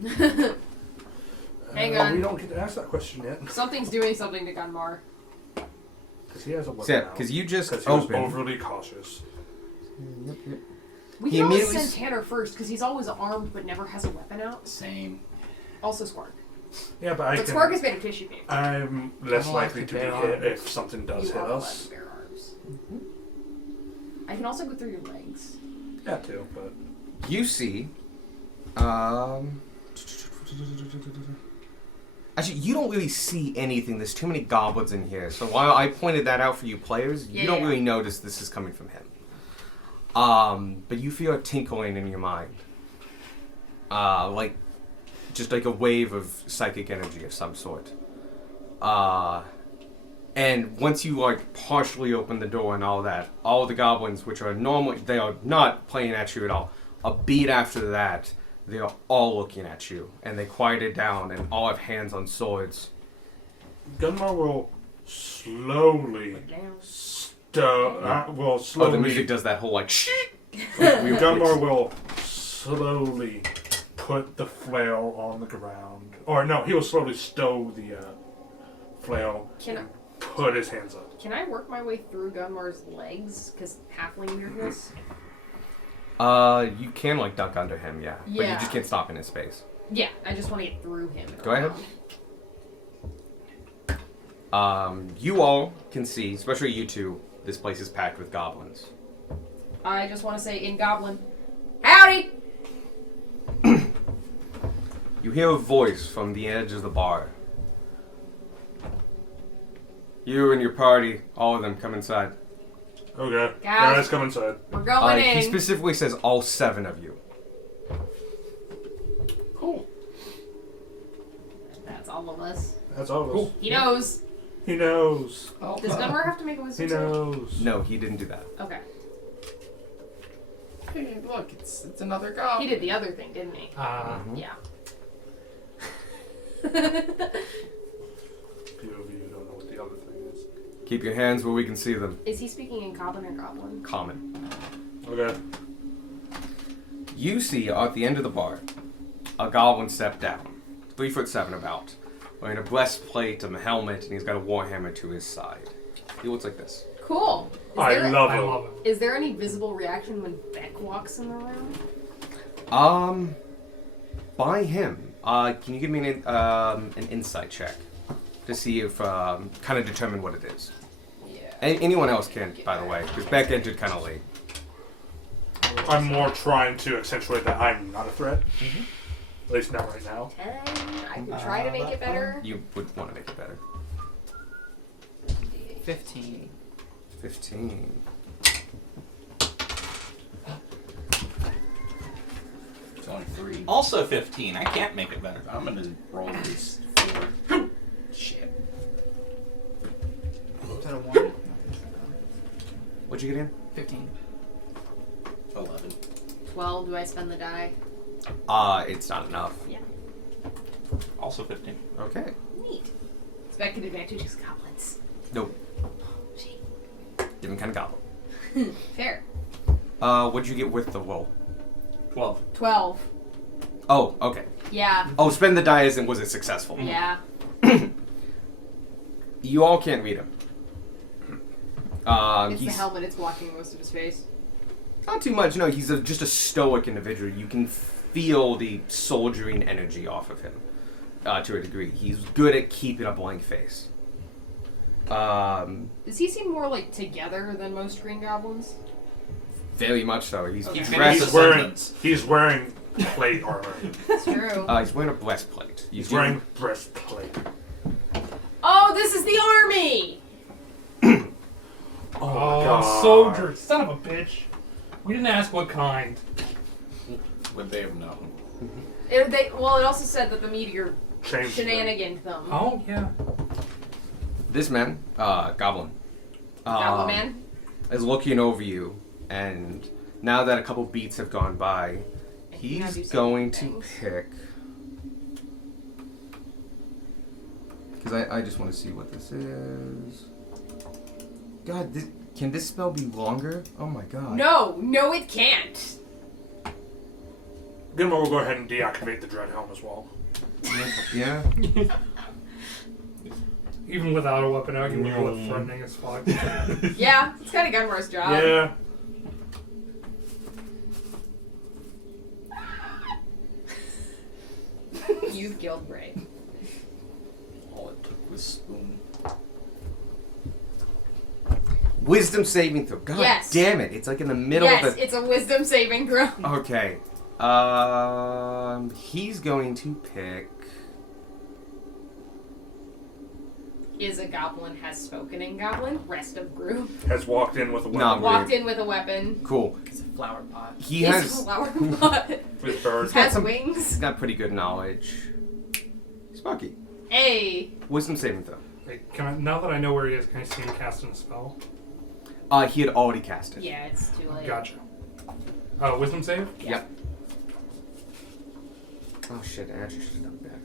Hang on. We don't get to ask that question yet. Something's doing something to Gunmar. Because he has a weapon So, yeah, now. because you just 'Cause he was opened. overly cautious. We He can always immediately send Tanner first because he's always armed but never has a weapon out. Same. Also Spark. Yeah, but I But can. Spark is made of tissue paper. I'm less I don't like likely to to be bear hit arms. if something does You hit are allowed us. to bear arms. I can also go through your legs. Yeah, too, but. You see, actually, you don't really see anything. There's too many goblins in here. So while I pointed that out for you players, you don't Yeah. really notice this is coming from him. But you feel a tinkling in your mind. Like, just like a wave of psychic energy of some sort. And once you like partially open the door and all that, all the goblins, which are normally, they are not playing at you at all. A beat after that, they are all looking at you, and they quieted down and all have hands on swords. Gunmar will slowly will slowly. Oh, the music does that whole like shh. Gunmar will slowly put the flail on the ground. Or no, he will slowly stow the flail. Can I, Put his hands up. can I work my way through Gunmar's legs? Because halfling weirdness? You can like duck under him, yeah. But you Yeah. just can't stop in his space. Yeah, I just want to get through him. and Go ahead. around. You all can see, especially you two, this place is packed with goblins. I just want to say in Goblin, howdy! You hear a voice from the edge of the bar. You and your party, all of them, come inside. Okay. Guys. Guys, come inside. We're going in. He specifically says all 7 of you. Cool. That's all of us. That's all of us. He knows. He knows. Does Gunmar have to make a He wisdom save? knows. No, he didn't do that. Okay. Hey, look, it's another goblin. He did the other thing, didn't he? Yeah. Few of you don't know what the other thing is. Keep your hands where we can see them. Is he speaking in Goblin or Goblin? Common. Okay. You see, at the end of the bar, a goblin step down. 3'7" about. Wearing a breastplate and a helmet, and he's got a warhammer to his side. He looks like this. Cool. I love I him. love him. Is there any visible reaction when Beck walks in the room? By him. Can you give me an insight check? to see if kind of determine what it is. Yeah. Anyone else can, by the way, because Beck entered kind of late. I'm more trying to accentuate that I'm not a threat. At least not right now. 10. I could try to make it better. You would want to make it better. 15. 15. It's only 3. Also 15. I can't make it better. I'm gonna roll these 4. Shit. Is that a 1? What'd you get in? 15. 11. 12. Do I spend the die? It's not enough. Yeah. Also 15. Okay. Neat. Expect an advantage because goblins. Nope. Gee. Different kind of goblin. Fair. What'd you get with the roll? 12. 12. Oh, okay. Yeah. Oh, spend the die as in was it successful? Yeah. You all can't read him. It's the He's helmet. It's blocking most of his face. not too much. No, he's just a stoic individual. You can feel the soldiering energy off of him to a degree. He's good at keeping a blank face. Does he seem more like together than most green goblins? Very much so. He's Okay. dressed. He's wearing plate armor. That's true. He's wearing a breastplate. He's wearing breastplate. Oh, this is the army! Oh, my God. Soldier, son of a bitch. We didn't ask what kind. Would they have known? It also said that the meteor Changed shenaniganed them. Oh, yeah. This man, Goblin, Goblin man? is looking over you, and now that a couple beats have gone by, he's going to pick. Because I just want to see what this is. God, can this spell be longer? Oh my god. No, it can't. Gilmore will go ahead and deactivate the Dread Helm as well. Yeah? Even without a weapon out, you would look threatening as fuck. Yeah, it's kind of Gunmore's job. Yeah. Youth Guild Brave. All it took was spoon. Wisdom saving throw. God Yes. damn it. It's like in the middle Yes, of the. it's a wisdom saving throw. Okay. He's going to pick. Is a goblin has spoken in goblin. Rest of group. Has walked in with a weapon. No, Walked in with a weapon. Cool. It's a flower pot. He Is has. a flower pot. With birds. Has wings. He's got pretty good knowledge. Sparky. Hey. Wisdom saving throw. Wait, now that I know where he is, can I see him casting a spell? He had already cast it. Yeah, it's too late. Gotcha. Wisdom save? Yep. Oh shit, I actually should have done better.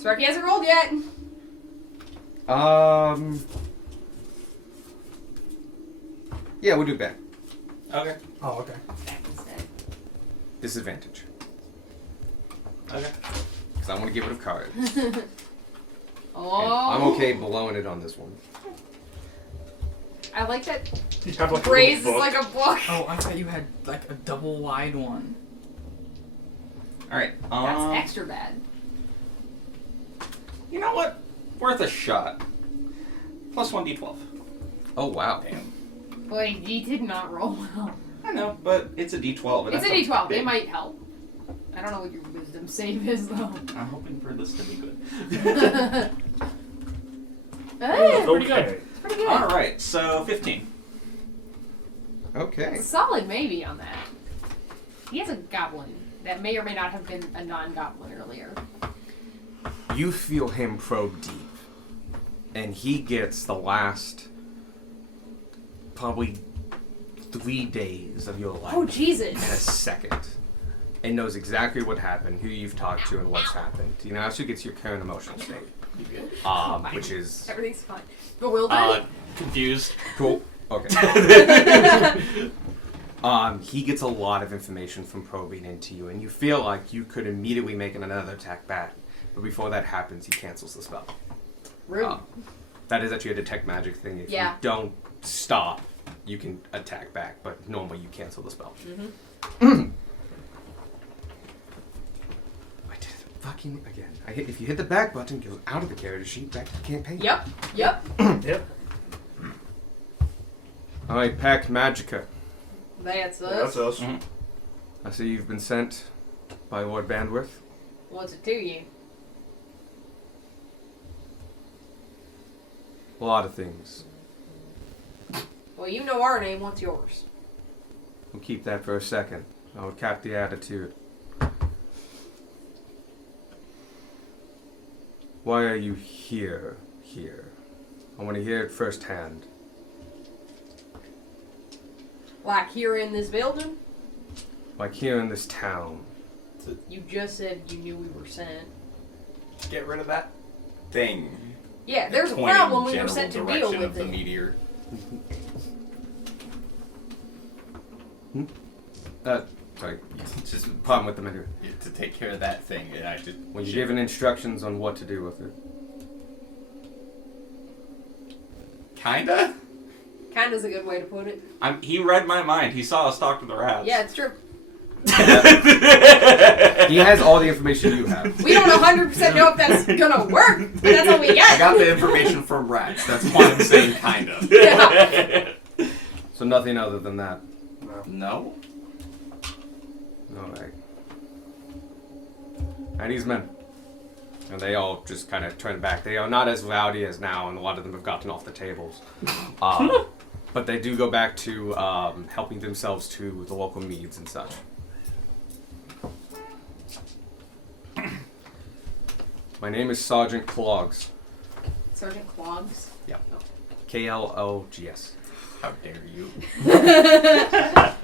Sparky hasn't rolled yet. Yeah, we'll do back. Okay. Oh, okay. Back instead. Disadvantage. Okay. Because I want to get rid of cards. Oh. And I'm okay blowing it on this one. I like that. You have like Phrase a is little like a book. Oh, I thought you had like a double wide one. Alright. That's extra bad. You know what? Worth a shot. Plus 1d12. Oh wow. Damn. Boy, he did not roll well. I know, but it's a d12. And It's a that's d12. big- It might help. I don't know what your wisdom save is though. I'm hoping for this to be good. Hey, Pretty good. it's pretty good. Alright, so 15. Okay. It's a solid maybe on that. He has a goblin that may or may not have been a non-goblin earlier. You feel him probe deep. And he gets the last probably 3 days of your life. Oh In a Jesus! second. And knows exactly what happened, who you've talked to, and what's happened. You know, actually gets your current emotional state. You good? Fine. Which is Everything's fine. Bewildered. Confused. cool. Okay. He gets a lot of information from probing into you, and you feel like you could immediately make another attack back. But before that happens, he cancels the spell. Rude. That is actually a detect magic thing. If Yeah. you don't stop, you can attack back, but normally you cancel the spell. Mm-hmm. I did it. Fuck. fucking again. If you hit the back button, it goes out of the character sheet back to the campaign. Yep. Yep. Yep. All right, Pact Magica. That's us. That's us. Mhm. I see you've been sent by Lord Bandwidth. What's it to you? A lot of things. Well, you know our name. What's yours? We'll keep that for a second. I'll cap the attitude. Why are you here? I want to hear it firsthand. Like here in this building? Like here in this town. You just said you knew we were sent. Get rid of that thing. Yeah, there's a Pointing problem. We were general sent to deal direction with of the it. meteor. Sorry. Just problem with the menu. To take care of that thing, and I just. Were you given instructions on what to do with it? Kinda. Kinda's a good way to put it. He read my mind. He saw us talk to the rats. Yeah, it's true. He has all the information you have. We don't 100% know if that's gonna work, but that's what we got. I got the information from rats. That's why I'm saying kinda. Yeah. So nothing other than that. No. Alright. And these men. And they all just kind of turn back. They are not as rowdy as now, and a lot of them have gotten off the tables. But they do go back to helping themselves to the local meads and such. My name is Sergeant Clogs. Sergeant Clogs? Yeah. K-L-O-G-S. How dare you? I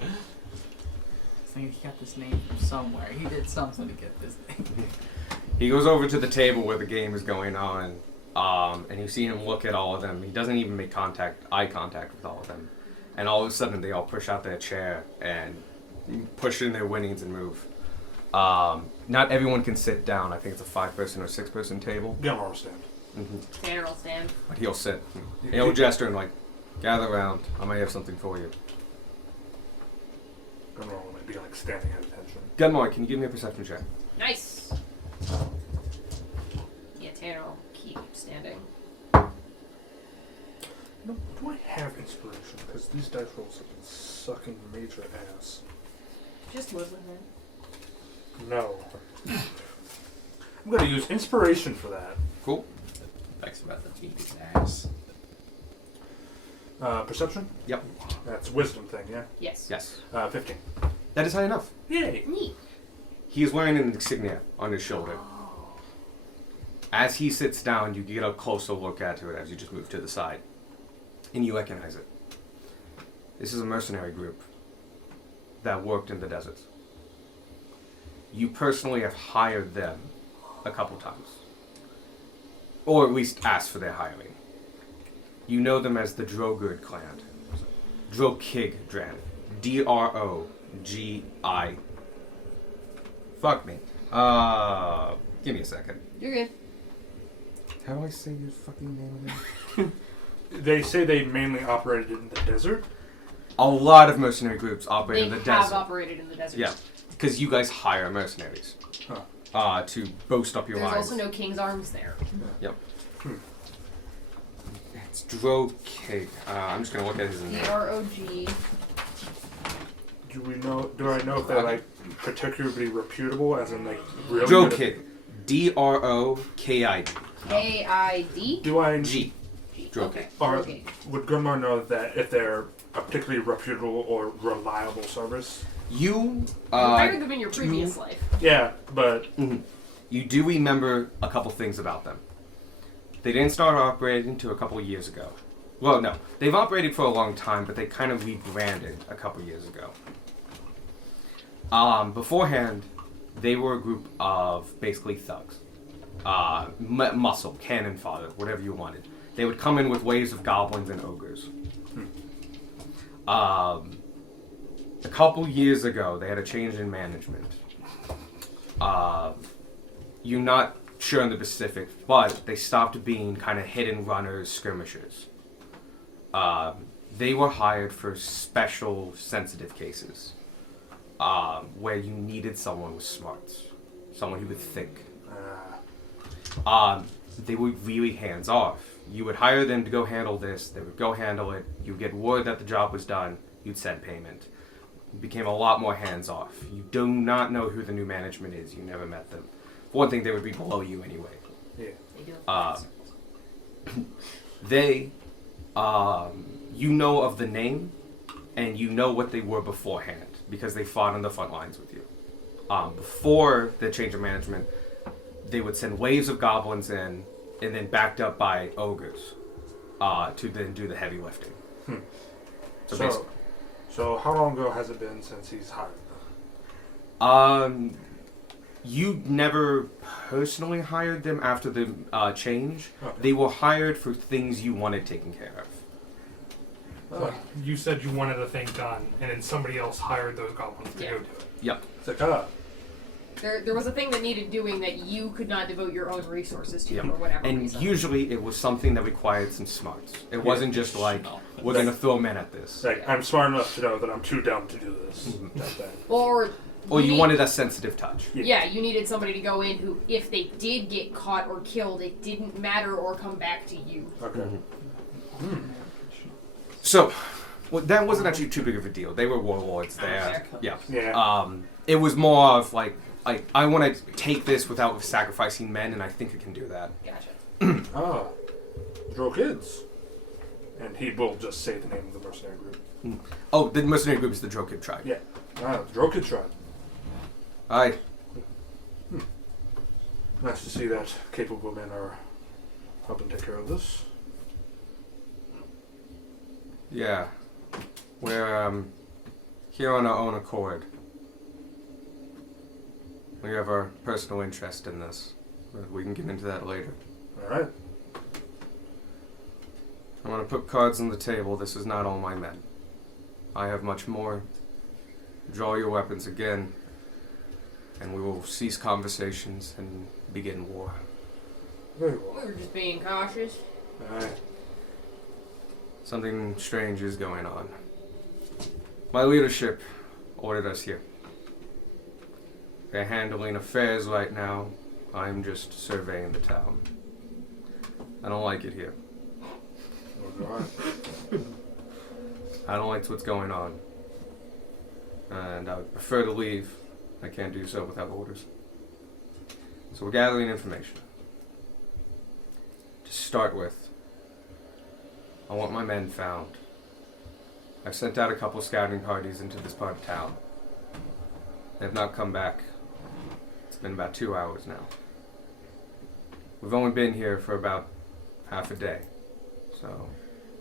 think he got this name from somewhere. He did something to get this name. He goes over to the table where the game is going on, and you see him look at all of them. He doesn't even make eye contact with all of them. And all of a sudden, they all push out their chair and push in their winnings and move. Not everyone can sit down. I think it's a 5-person or 6-person table. Yeah, I'll stand. Tanner will stand. But he'll sit. He'll gesture and gather around. I might have something for you. Gunroll might be standing at attention. Gunmoy, can you give me a perception check? Nice. Yeah, Tanner will keep standing. No, do I have inspiration? Because these dice rolls have been sucking major ass. Just live with it. No. I'm going to use inspiration for that. Cool. Thanks about the beat his ass. Perception? Yep. That's wisdom thing, yeah? Yes. Yes. 15. That is high enough. Yay! Neat. He is wearing an insignia on his shoulder. As he sits down, you get a closer look at it as you just move to the side. And you recognize it. This is a mercenary group that worked in the deserts. You personally have hired them a couple times. Or at least asked for their hiring. You know them as the Drogurd clan. Drokigdran. D-R-O-G-I. Fuck me. Give me a second. You're good. How do I say your fucking name again? They say they mainly operated in the desert. A lot of mercenary groups operate They in the have desert. operated in the desert. Yeah, because you guys hire mercenaries to boost up your There's lines. also no King's Arms there. Yep. It's Drokig. I'm just gonna look at his name. D-R-O-G. Do I know if they're particularly reputable, as in really Drokig. D-R-O-K-I-D. K-I-D? Do I G. Drokig. Okay. Would Gunmar know that if they're a particularly reputable or reliable service? You hired them in your previous life. Yeah, but you do remember a couple things about them. They didn't start operating until a couple years ago. Well, no, they've operated for a long time, but they kind of rebranded a couple years ago. Beforehand, they were a group of basically thugs. Muscle, cannon fodder, whatever you wanted. They would come in with waves of goblins and ogres. A couple years ago, they had a change in management. You're not sure in the specifics, but they stopped being kind of hidden runners, skirmishers. They were hired for special, sensitive cases, where you needed someone with smarts, someone who would think. they were really hands off. You would hire them to go handle this, they would go handle it, you would get word that the job was done, you'd send payment. It became a lot more hands off. You do not know who the new management is, you never met them. For one thing, they would be below you anyway. Yeah. They do. You know of the name, and you know what they were beforehand, because they fought on the front lines with you. Before the change of management, they would send waves of goblins in, and then backed up by ogres, to then do the heavy lifting. So basically, So how long ago has it been since he's hired? you never personally hired them after the change. Okay. They were hired for things you wanted taken care of. Like, you said you wanted a thing done, and then somebody else hired those goblins to Yeah. go do it. Yep. It's like, There was a thing that needed doing that you could not devote your own resources to, Yep. or whatever. And reason. usually it was something that required some smarts. It wasn't just like, No. we're going to throw men at this. it's like I'm smart enough to know that I'm too dumb to do this. Mhm. Type thing. Or you need- wanted a sensitive touch. Yeah, you needed somebody to go in who, if they did get caught or killed, it didn't matter or come back to you. Okay. So, well, that wasn't actually too big of a deal. They were warlords there. Yeah. Yeah. It was more of like I want to take this without sacrificing men, and I think I can do that. Gotcha. Drow kids. And he will just say the name of the mercenary group. Oh, the mercenary group is the Drokid tribe. Yeah. The Drow kid tribe. Aye. Nice to see that capable men are helping take care of this. Yeah. We're here on our own accord. We have our personal interest in this. But we can get into that later. Alright. I want to put cards on the table. This is not all my men. I have much more. Draw your weapons again, and we will cease conversations and begin war. Very well. We were just being cautious. Alright. Something strange is going on. My leadership ordered us here. They're handling affairs right now. I'm just surveying the town. I don't like it here. I don't like what's going on. And I would prefer to leave. I can't do so without orders. So we're gathering information. To start with, I want my men found. I've sent out a couple scouting parties into this part of town. They have not come back. It's been about 2 hours now. We've only been here for about half a day, so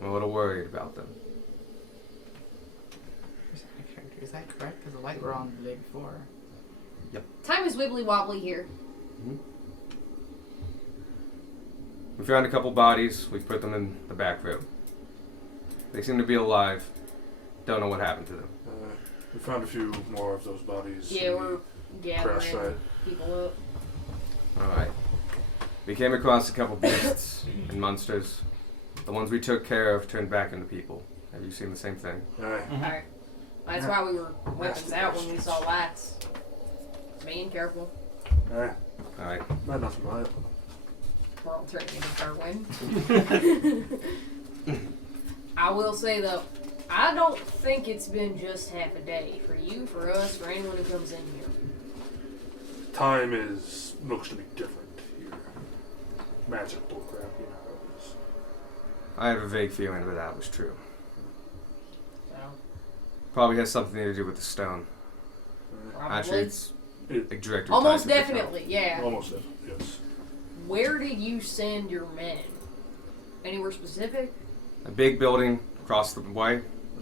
I'm a little worried about them. Is that correct? Because the light were on the day before. Time is wibbly wobbly here. We found a couple bodies. We've put them in the back room. They seem to be alive. Don't know what happened to them. We found a few more of those bodies. Yeah, we're crash gathering site. people up. Alright. We came across a couple beasts and monsters. The ones we took care of turned back into people. Have you seen the same thing? Alright. Alright. That's why we were weapons out when we saw lights. Being careful. Alright. Alright. Not nothing about it. We're all turning into Darwin. I will say though, I don't think it's been just half a day for you, for us, for anyone who comes in here. Time looks to be different here. Magic bullcrap, you know how it is. I have a vague feeling that was true. So, Probably has something to do with the stone. probably. Actually, it's like directly Almost tied to the stone. definitely, yeah. Almost definitely, yes. Where did you send your men? Anywhere specific? A big building across the way,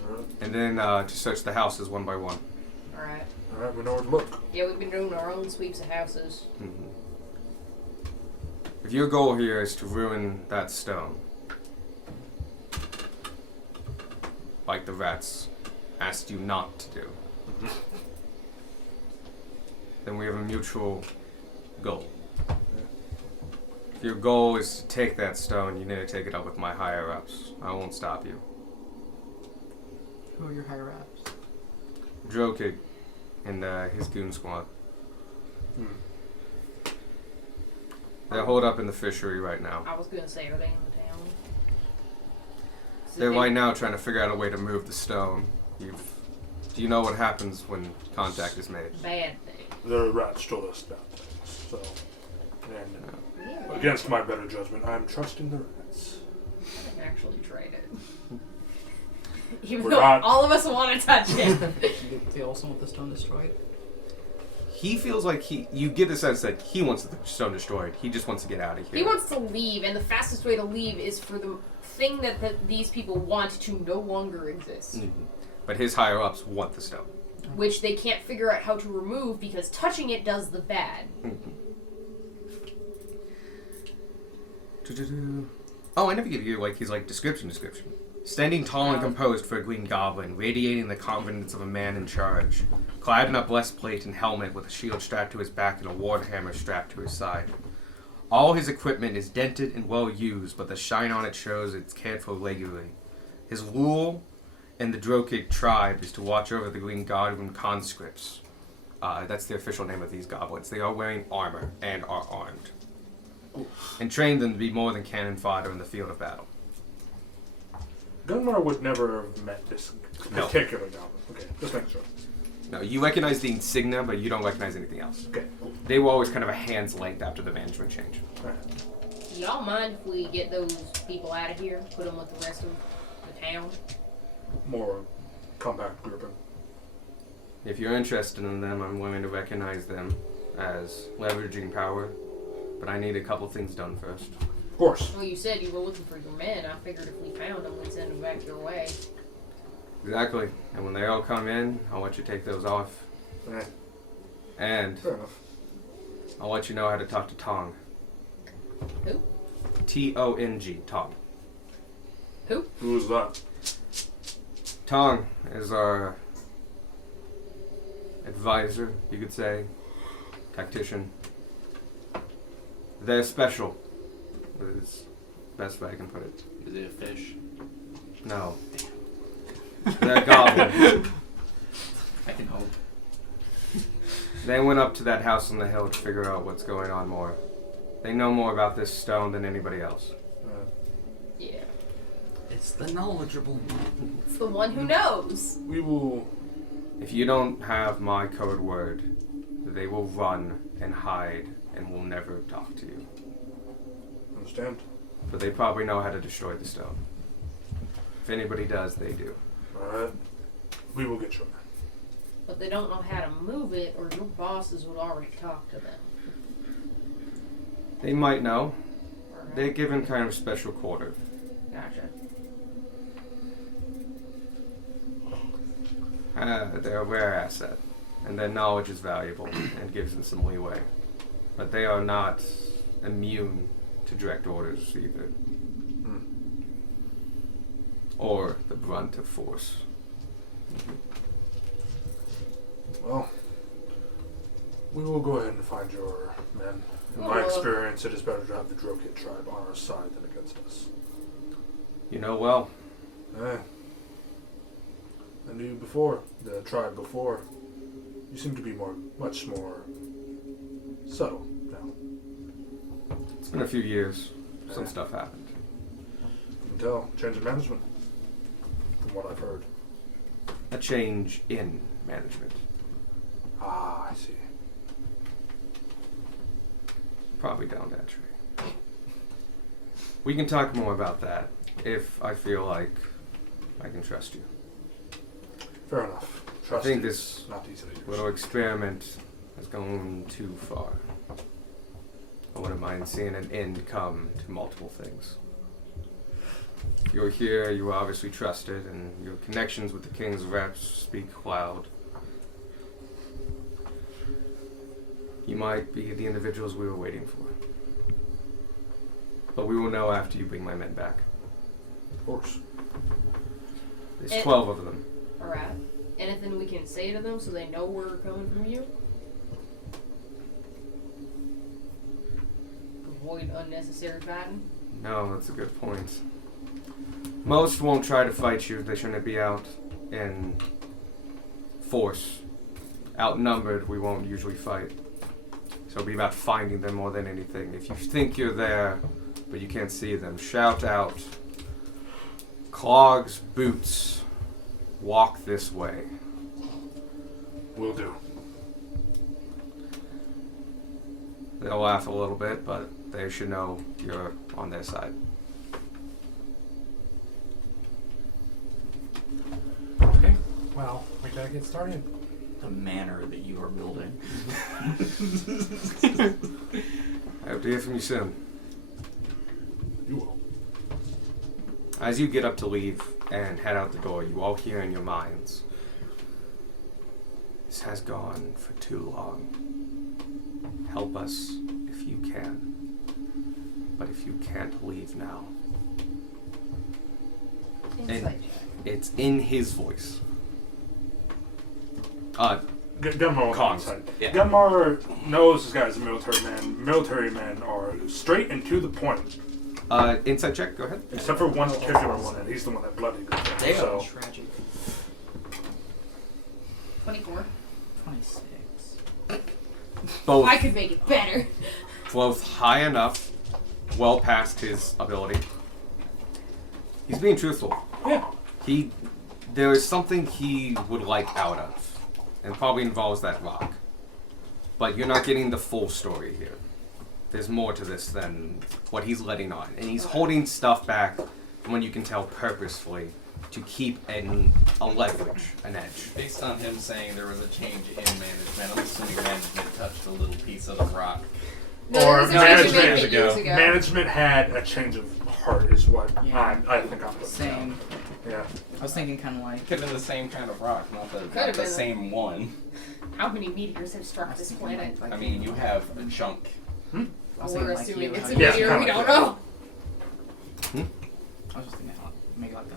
Alright. and then to search the houses one by one. Alright. Alright, we know where to look. Yeah, we've been doing our own sweeps of houses. Mm-hmm. If your goal here is to ruin that stone, like the rats asked you not to do, then we have a mutual goal. If your goal is to take that stone, you need to take it up with my higher-ups. I won't stop you. Who are your higher ups? Drokid and his goon squad. They're holed up in the fishery right now. I was gonna say, are they in the town? So They're they- right now trying to figure out a way to move the stone. Do you know what happens when contact is made? Bad thing. The rats told us about things, so. And Yeah, against my better judgment, I'm trusting the rats. I can actually trade it. Even We're though not- all of us want to touch it. They also want the stone destroyed. He feels like you get the sense that he wants the stone destroyed. He just wants to get out of here. He wants to leave, and the fastest way to leave is for the thing that these people want to no longer exist. Mhm. But his higher ups want the stone. Which they can't figure out how to remove because touching it does the bad. Oh, I never give you his description. Standing tall and composed for a green goblin, radiating the confidence of a man in charge, clad in a breastplate and helmet with a shield strapped to his back and a warhammer strapped to his side. All his equipment is dented and well used, but the shine on it shows it's cared for regularly. His rule in the Drokig tribe is to watch over the Green Goblin conscripts. That's the official name of these goblins. They are wearing armor and are armed. And train them to be more than cannon fodder in the field of battle. Gunmar would never have met this No. particular goblin. Okay, just making sure. No, you recognize the insignia, but you don't recognize anything else. Okay, cool. They were always kind of a hand's length after the management change. Alright. Do y'all mind if we get those people out of here, put them with the rest of the town? More compact grouping. If you're interested in them, I'm willing to recognize them as leveraging power, but I need a couple things done first. Of course. Well, you said you were looking for your men. I figured if we found them, we'd send them back your way. Exactly. And when they all come in, I'll let you take those off. Eh, And fair enough. I'll let you know how to talk to Tong. Who? T-O-N-G, Tong. Who? Who's that? Tong is our advisor, you could say, tactician. They're special. Is the best way I can put it. Is it a fish? No. They're goblins. I can hope. They went up to that house on the hill to figure out what's going on more. They know more about this stone than anybody else. Yeah. It's the knowledgeable one. It's the one who knows. We will. If you don't have my code word, they will run and hide and will never talk to you. Understand? But they probably know how to destroy the stone. If anybody does, they do. Alright. We will get you there. But they don't know how to move it, or your bosses would already talk to them. They might know. Alright. They're given kind of special quarter. Gotcha. They're a rare asset, and their knowledge is valuable and gives them some leeway. But they are not immune to direct orders either. Or the brunt of force. Well, we will go ahead and find your men. In my Well, experience, it is better to have the Drokid tribe on our side than against us. You know well. Eh. I knew before, the tribe before. You seem to be much more subtle now. It's been a few years. Some stuff happened. You can tell. Change in management. From what I've heard. A change in management. Ah, I see. Probably down that tree. We can talk more about that if I feel like I can trust you. Fair enough. Trust I think is this not easily used. little experiment has gone too far. I wouldn't mind seeing an end come to multiple things. If you're here, you are obviously trusted, and your connections with the King's reps speak loud. You might be the individuals we were waiting for. But we will know after you bring my men back. Of course. There's 12 of them. Alright. Anything we can say to them so they know we're coming from you? Avoid unnecessary fighting? No, that's a good point. Most won't try to fight you. They shouldn't be out in force. Outnumbered, we won't usually fight. So it'll be about finding them more than anything. If you think you're there, but you can't see them, shout out, Clogs, Boots, walk this way. Will do. They'll laugh a little bit, but they should know you're on their side. Okay. Well, we gotta get started. The manor that you are building. I hope to hear from you soon. You will. As you get up to leave and head out the door, you all hear in your minds, this has gone for too long. Help us if you can. But if you can't leave now. Insight check. It's in his voice. Gunmar will Cons. insight. Yeah. Gunmar knows this guy's a military man. Military men are straight and to the point. Insight check, go ahead. Except for one particular one, and he's the one that bloodied him. Damn. So, Tragic. 24. 26. Both, I could make it better. both high enough, well past his ability. He's being truthful. yeah. There is something he would like out of, and probably involves that rock. But you're not getting the full story here. There's more to this than what he's letting on, and he's holding stuff back when you can tell purposefully to keep a leverage, an edge. Based on him saying there was a change in management, I'm assuming management touched a little piece of the rock. No, Or there was a change management, in years ago. management had a change of heart, is what Yeah. I think I'm putting Same. down. Yeah. I was thinking kind of like. Could have been the same kind of rock, not Could've the been. same one. How many meteors have struck this planet? I mean, you have a chunk. I was We're thinking like assuming you, it's how a you- Yeah, meteor. kinda We like don't that. know. I was just thinking like, maybe like that.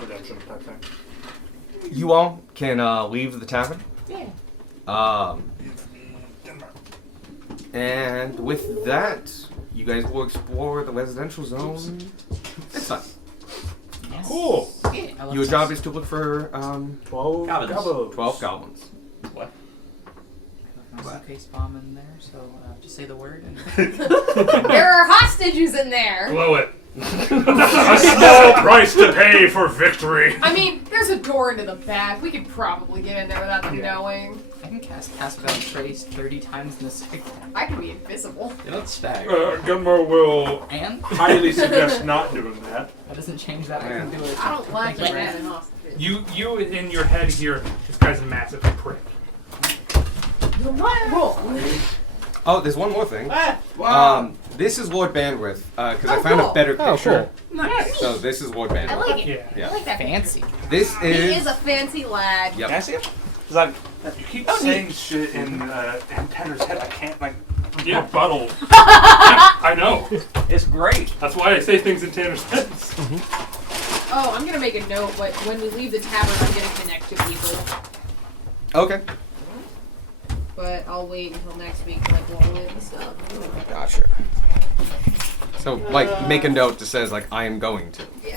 Redemption type thing. You all can leave the tavern. Yeah. And with that, you guys will explore the residential zone. It's fun. Yes. Cool. Yeah. I love Your this. job is to look for 12 Goblins. gobos. 12 goblins. What? I left my suitcase bomb in there, so just say the word and. There are hostages in there. Blow it. A small price to pay for victory. I mean, there's a door into the back. We could probably get in there without them Yeah. knowing. I can cast Spell Trace 30 times in a second. I can be invisible. You're not staggered. Gunmar will And highly suggest not doing that. that doesn't change that. I can do it. I don't like Thank you, that Brandon. in hostages. You in your head here, this guy's a massive prick. What? Roll. Oh, there's one more thing. This is Lord Bandwidth, because I Oh, found cool. a better Oh, picture. Nice. So this is Lord I Bandwidth. like it. Yeah. Yeah. I like that. Fancy. This He is. is a fancy lad. Yep. Can I see it? 'Cause I'm. You keep saying shit in Tanner's head. I can't, like, Yeah. rebuttal. I know. It's great. That's why I say things in Tanner's heads. Oh, I'm gonna make a note, but when we leave the tavern, I'm gonna connect to people. Okay. But I'll wait until next week to like roll it and stuff. Gotcha. So, like, make a note that says, like, I am going to. Yeah.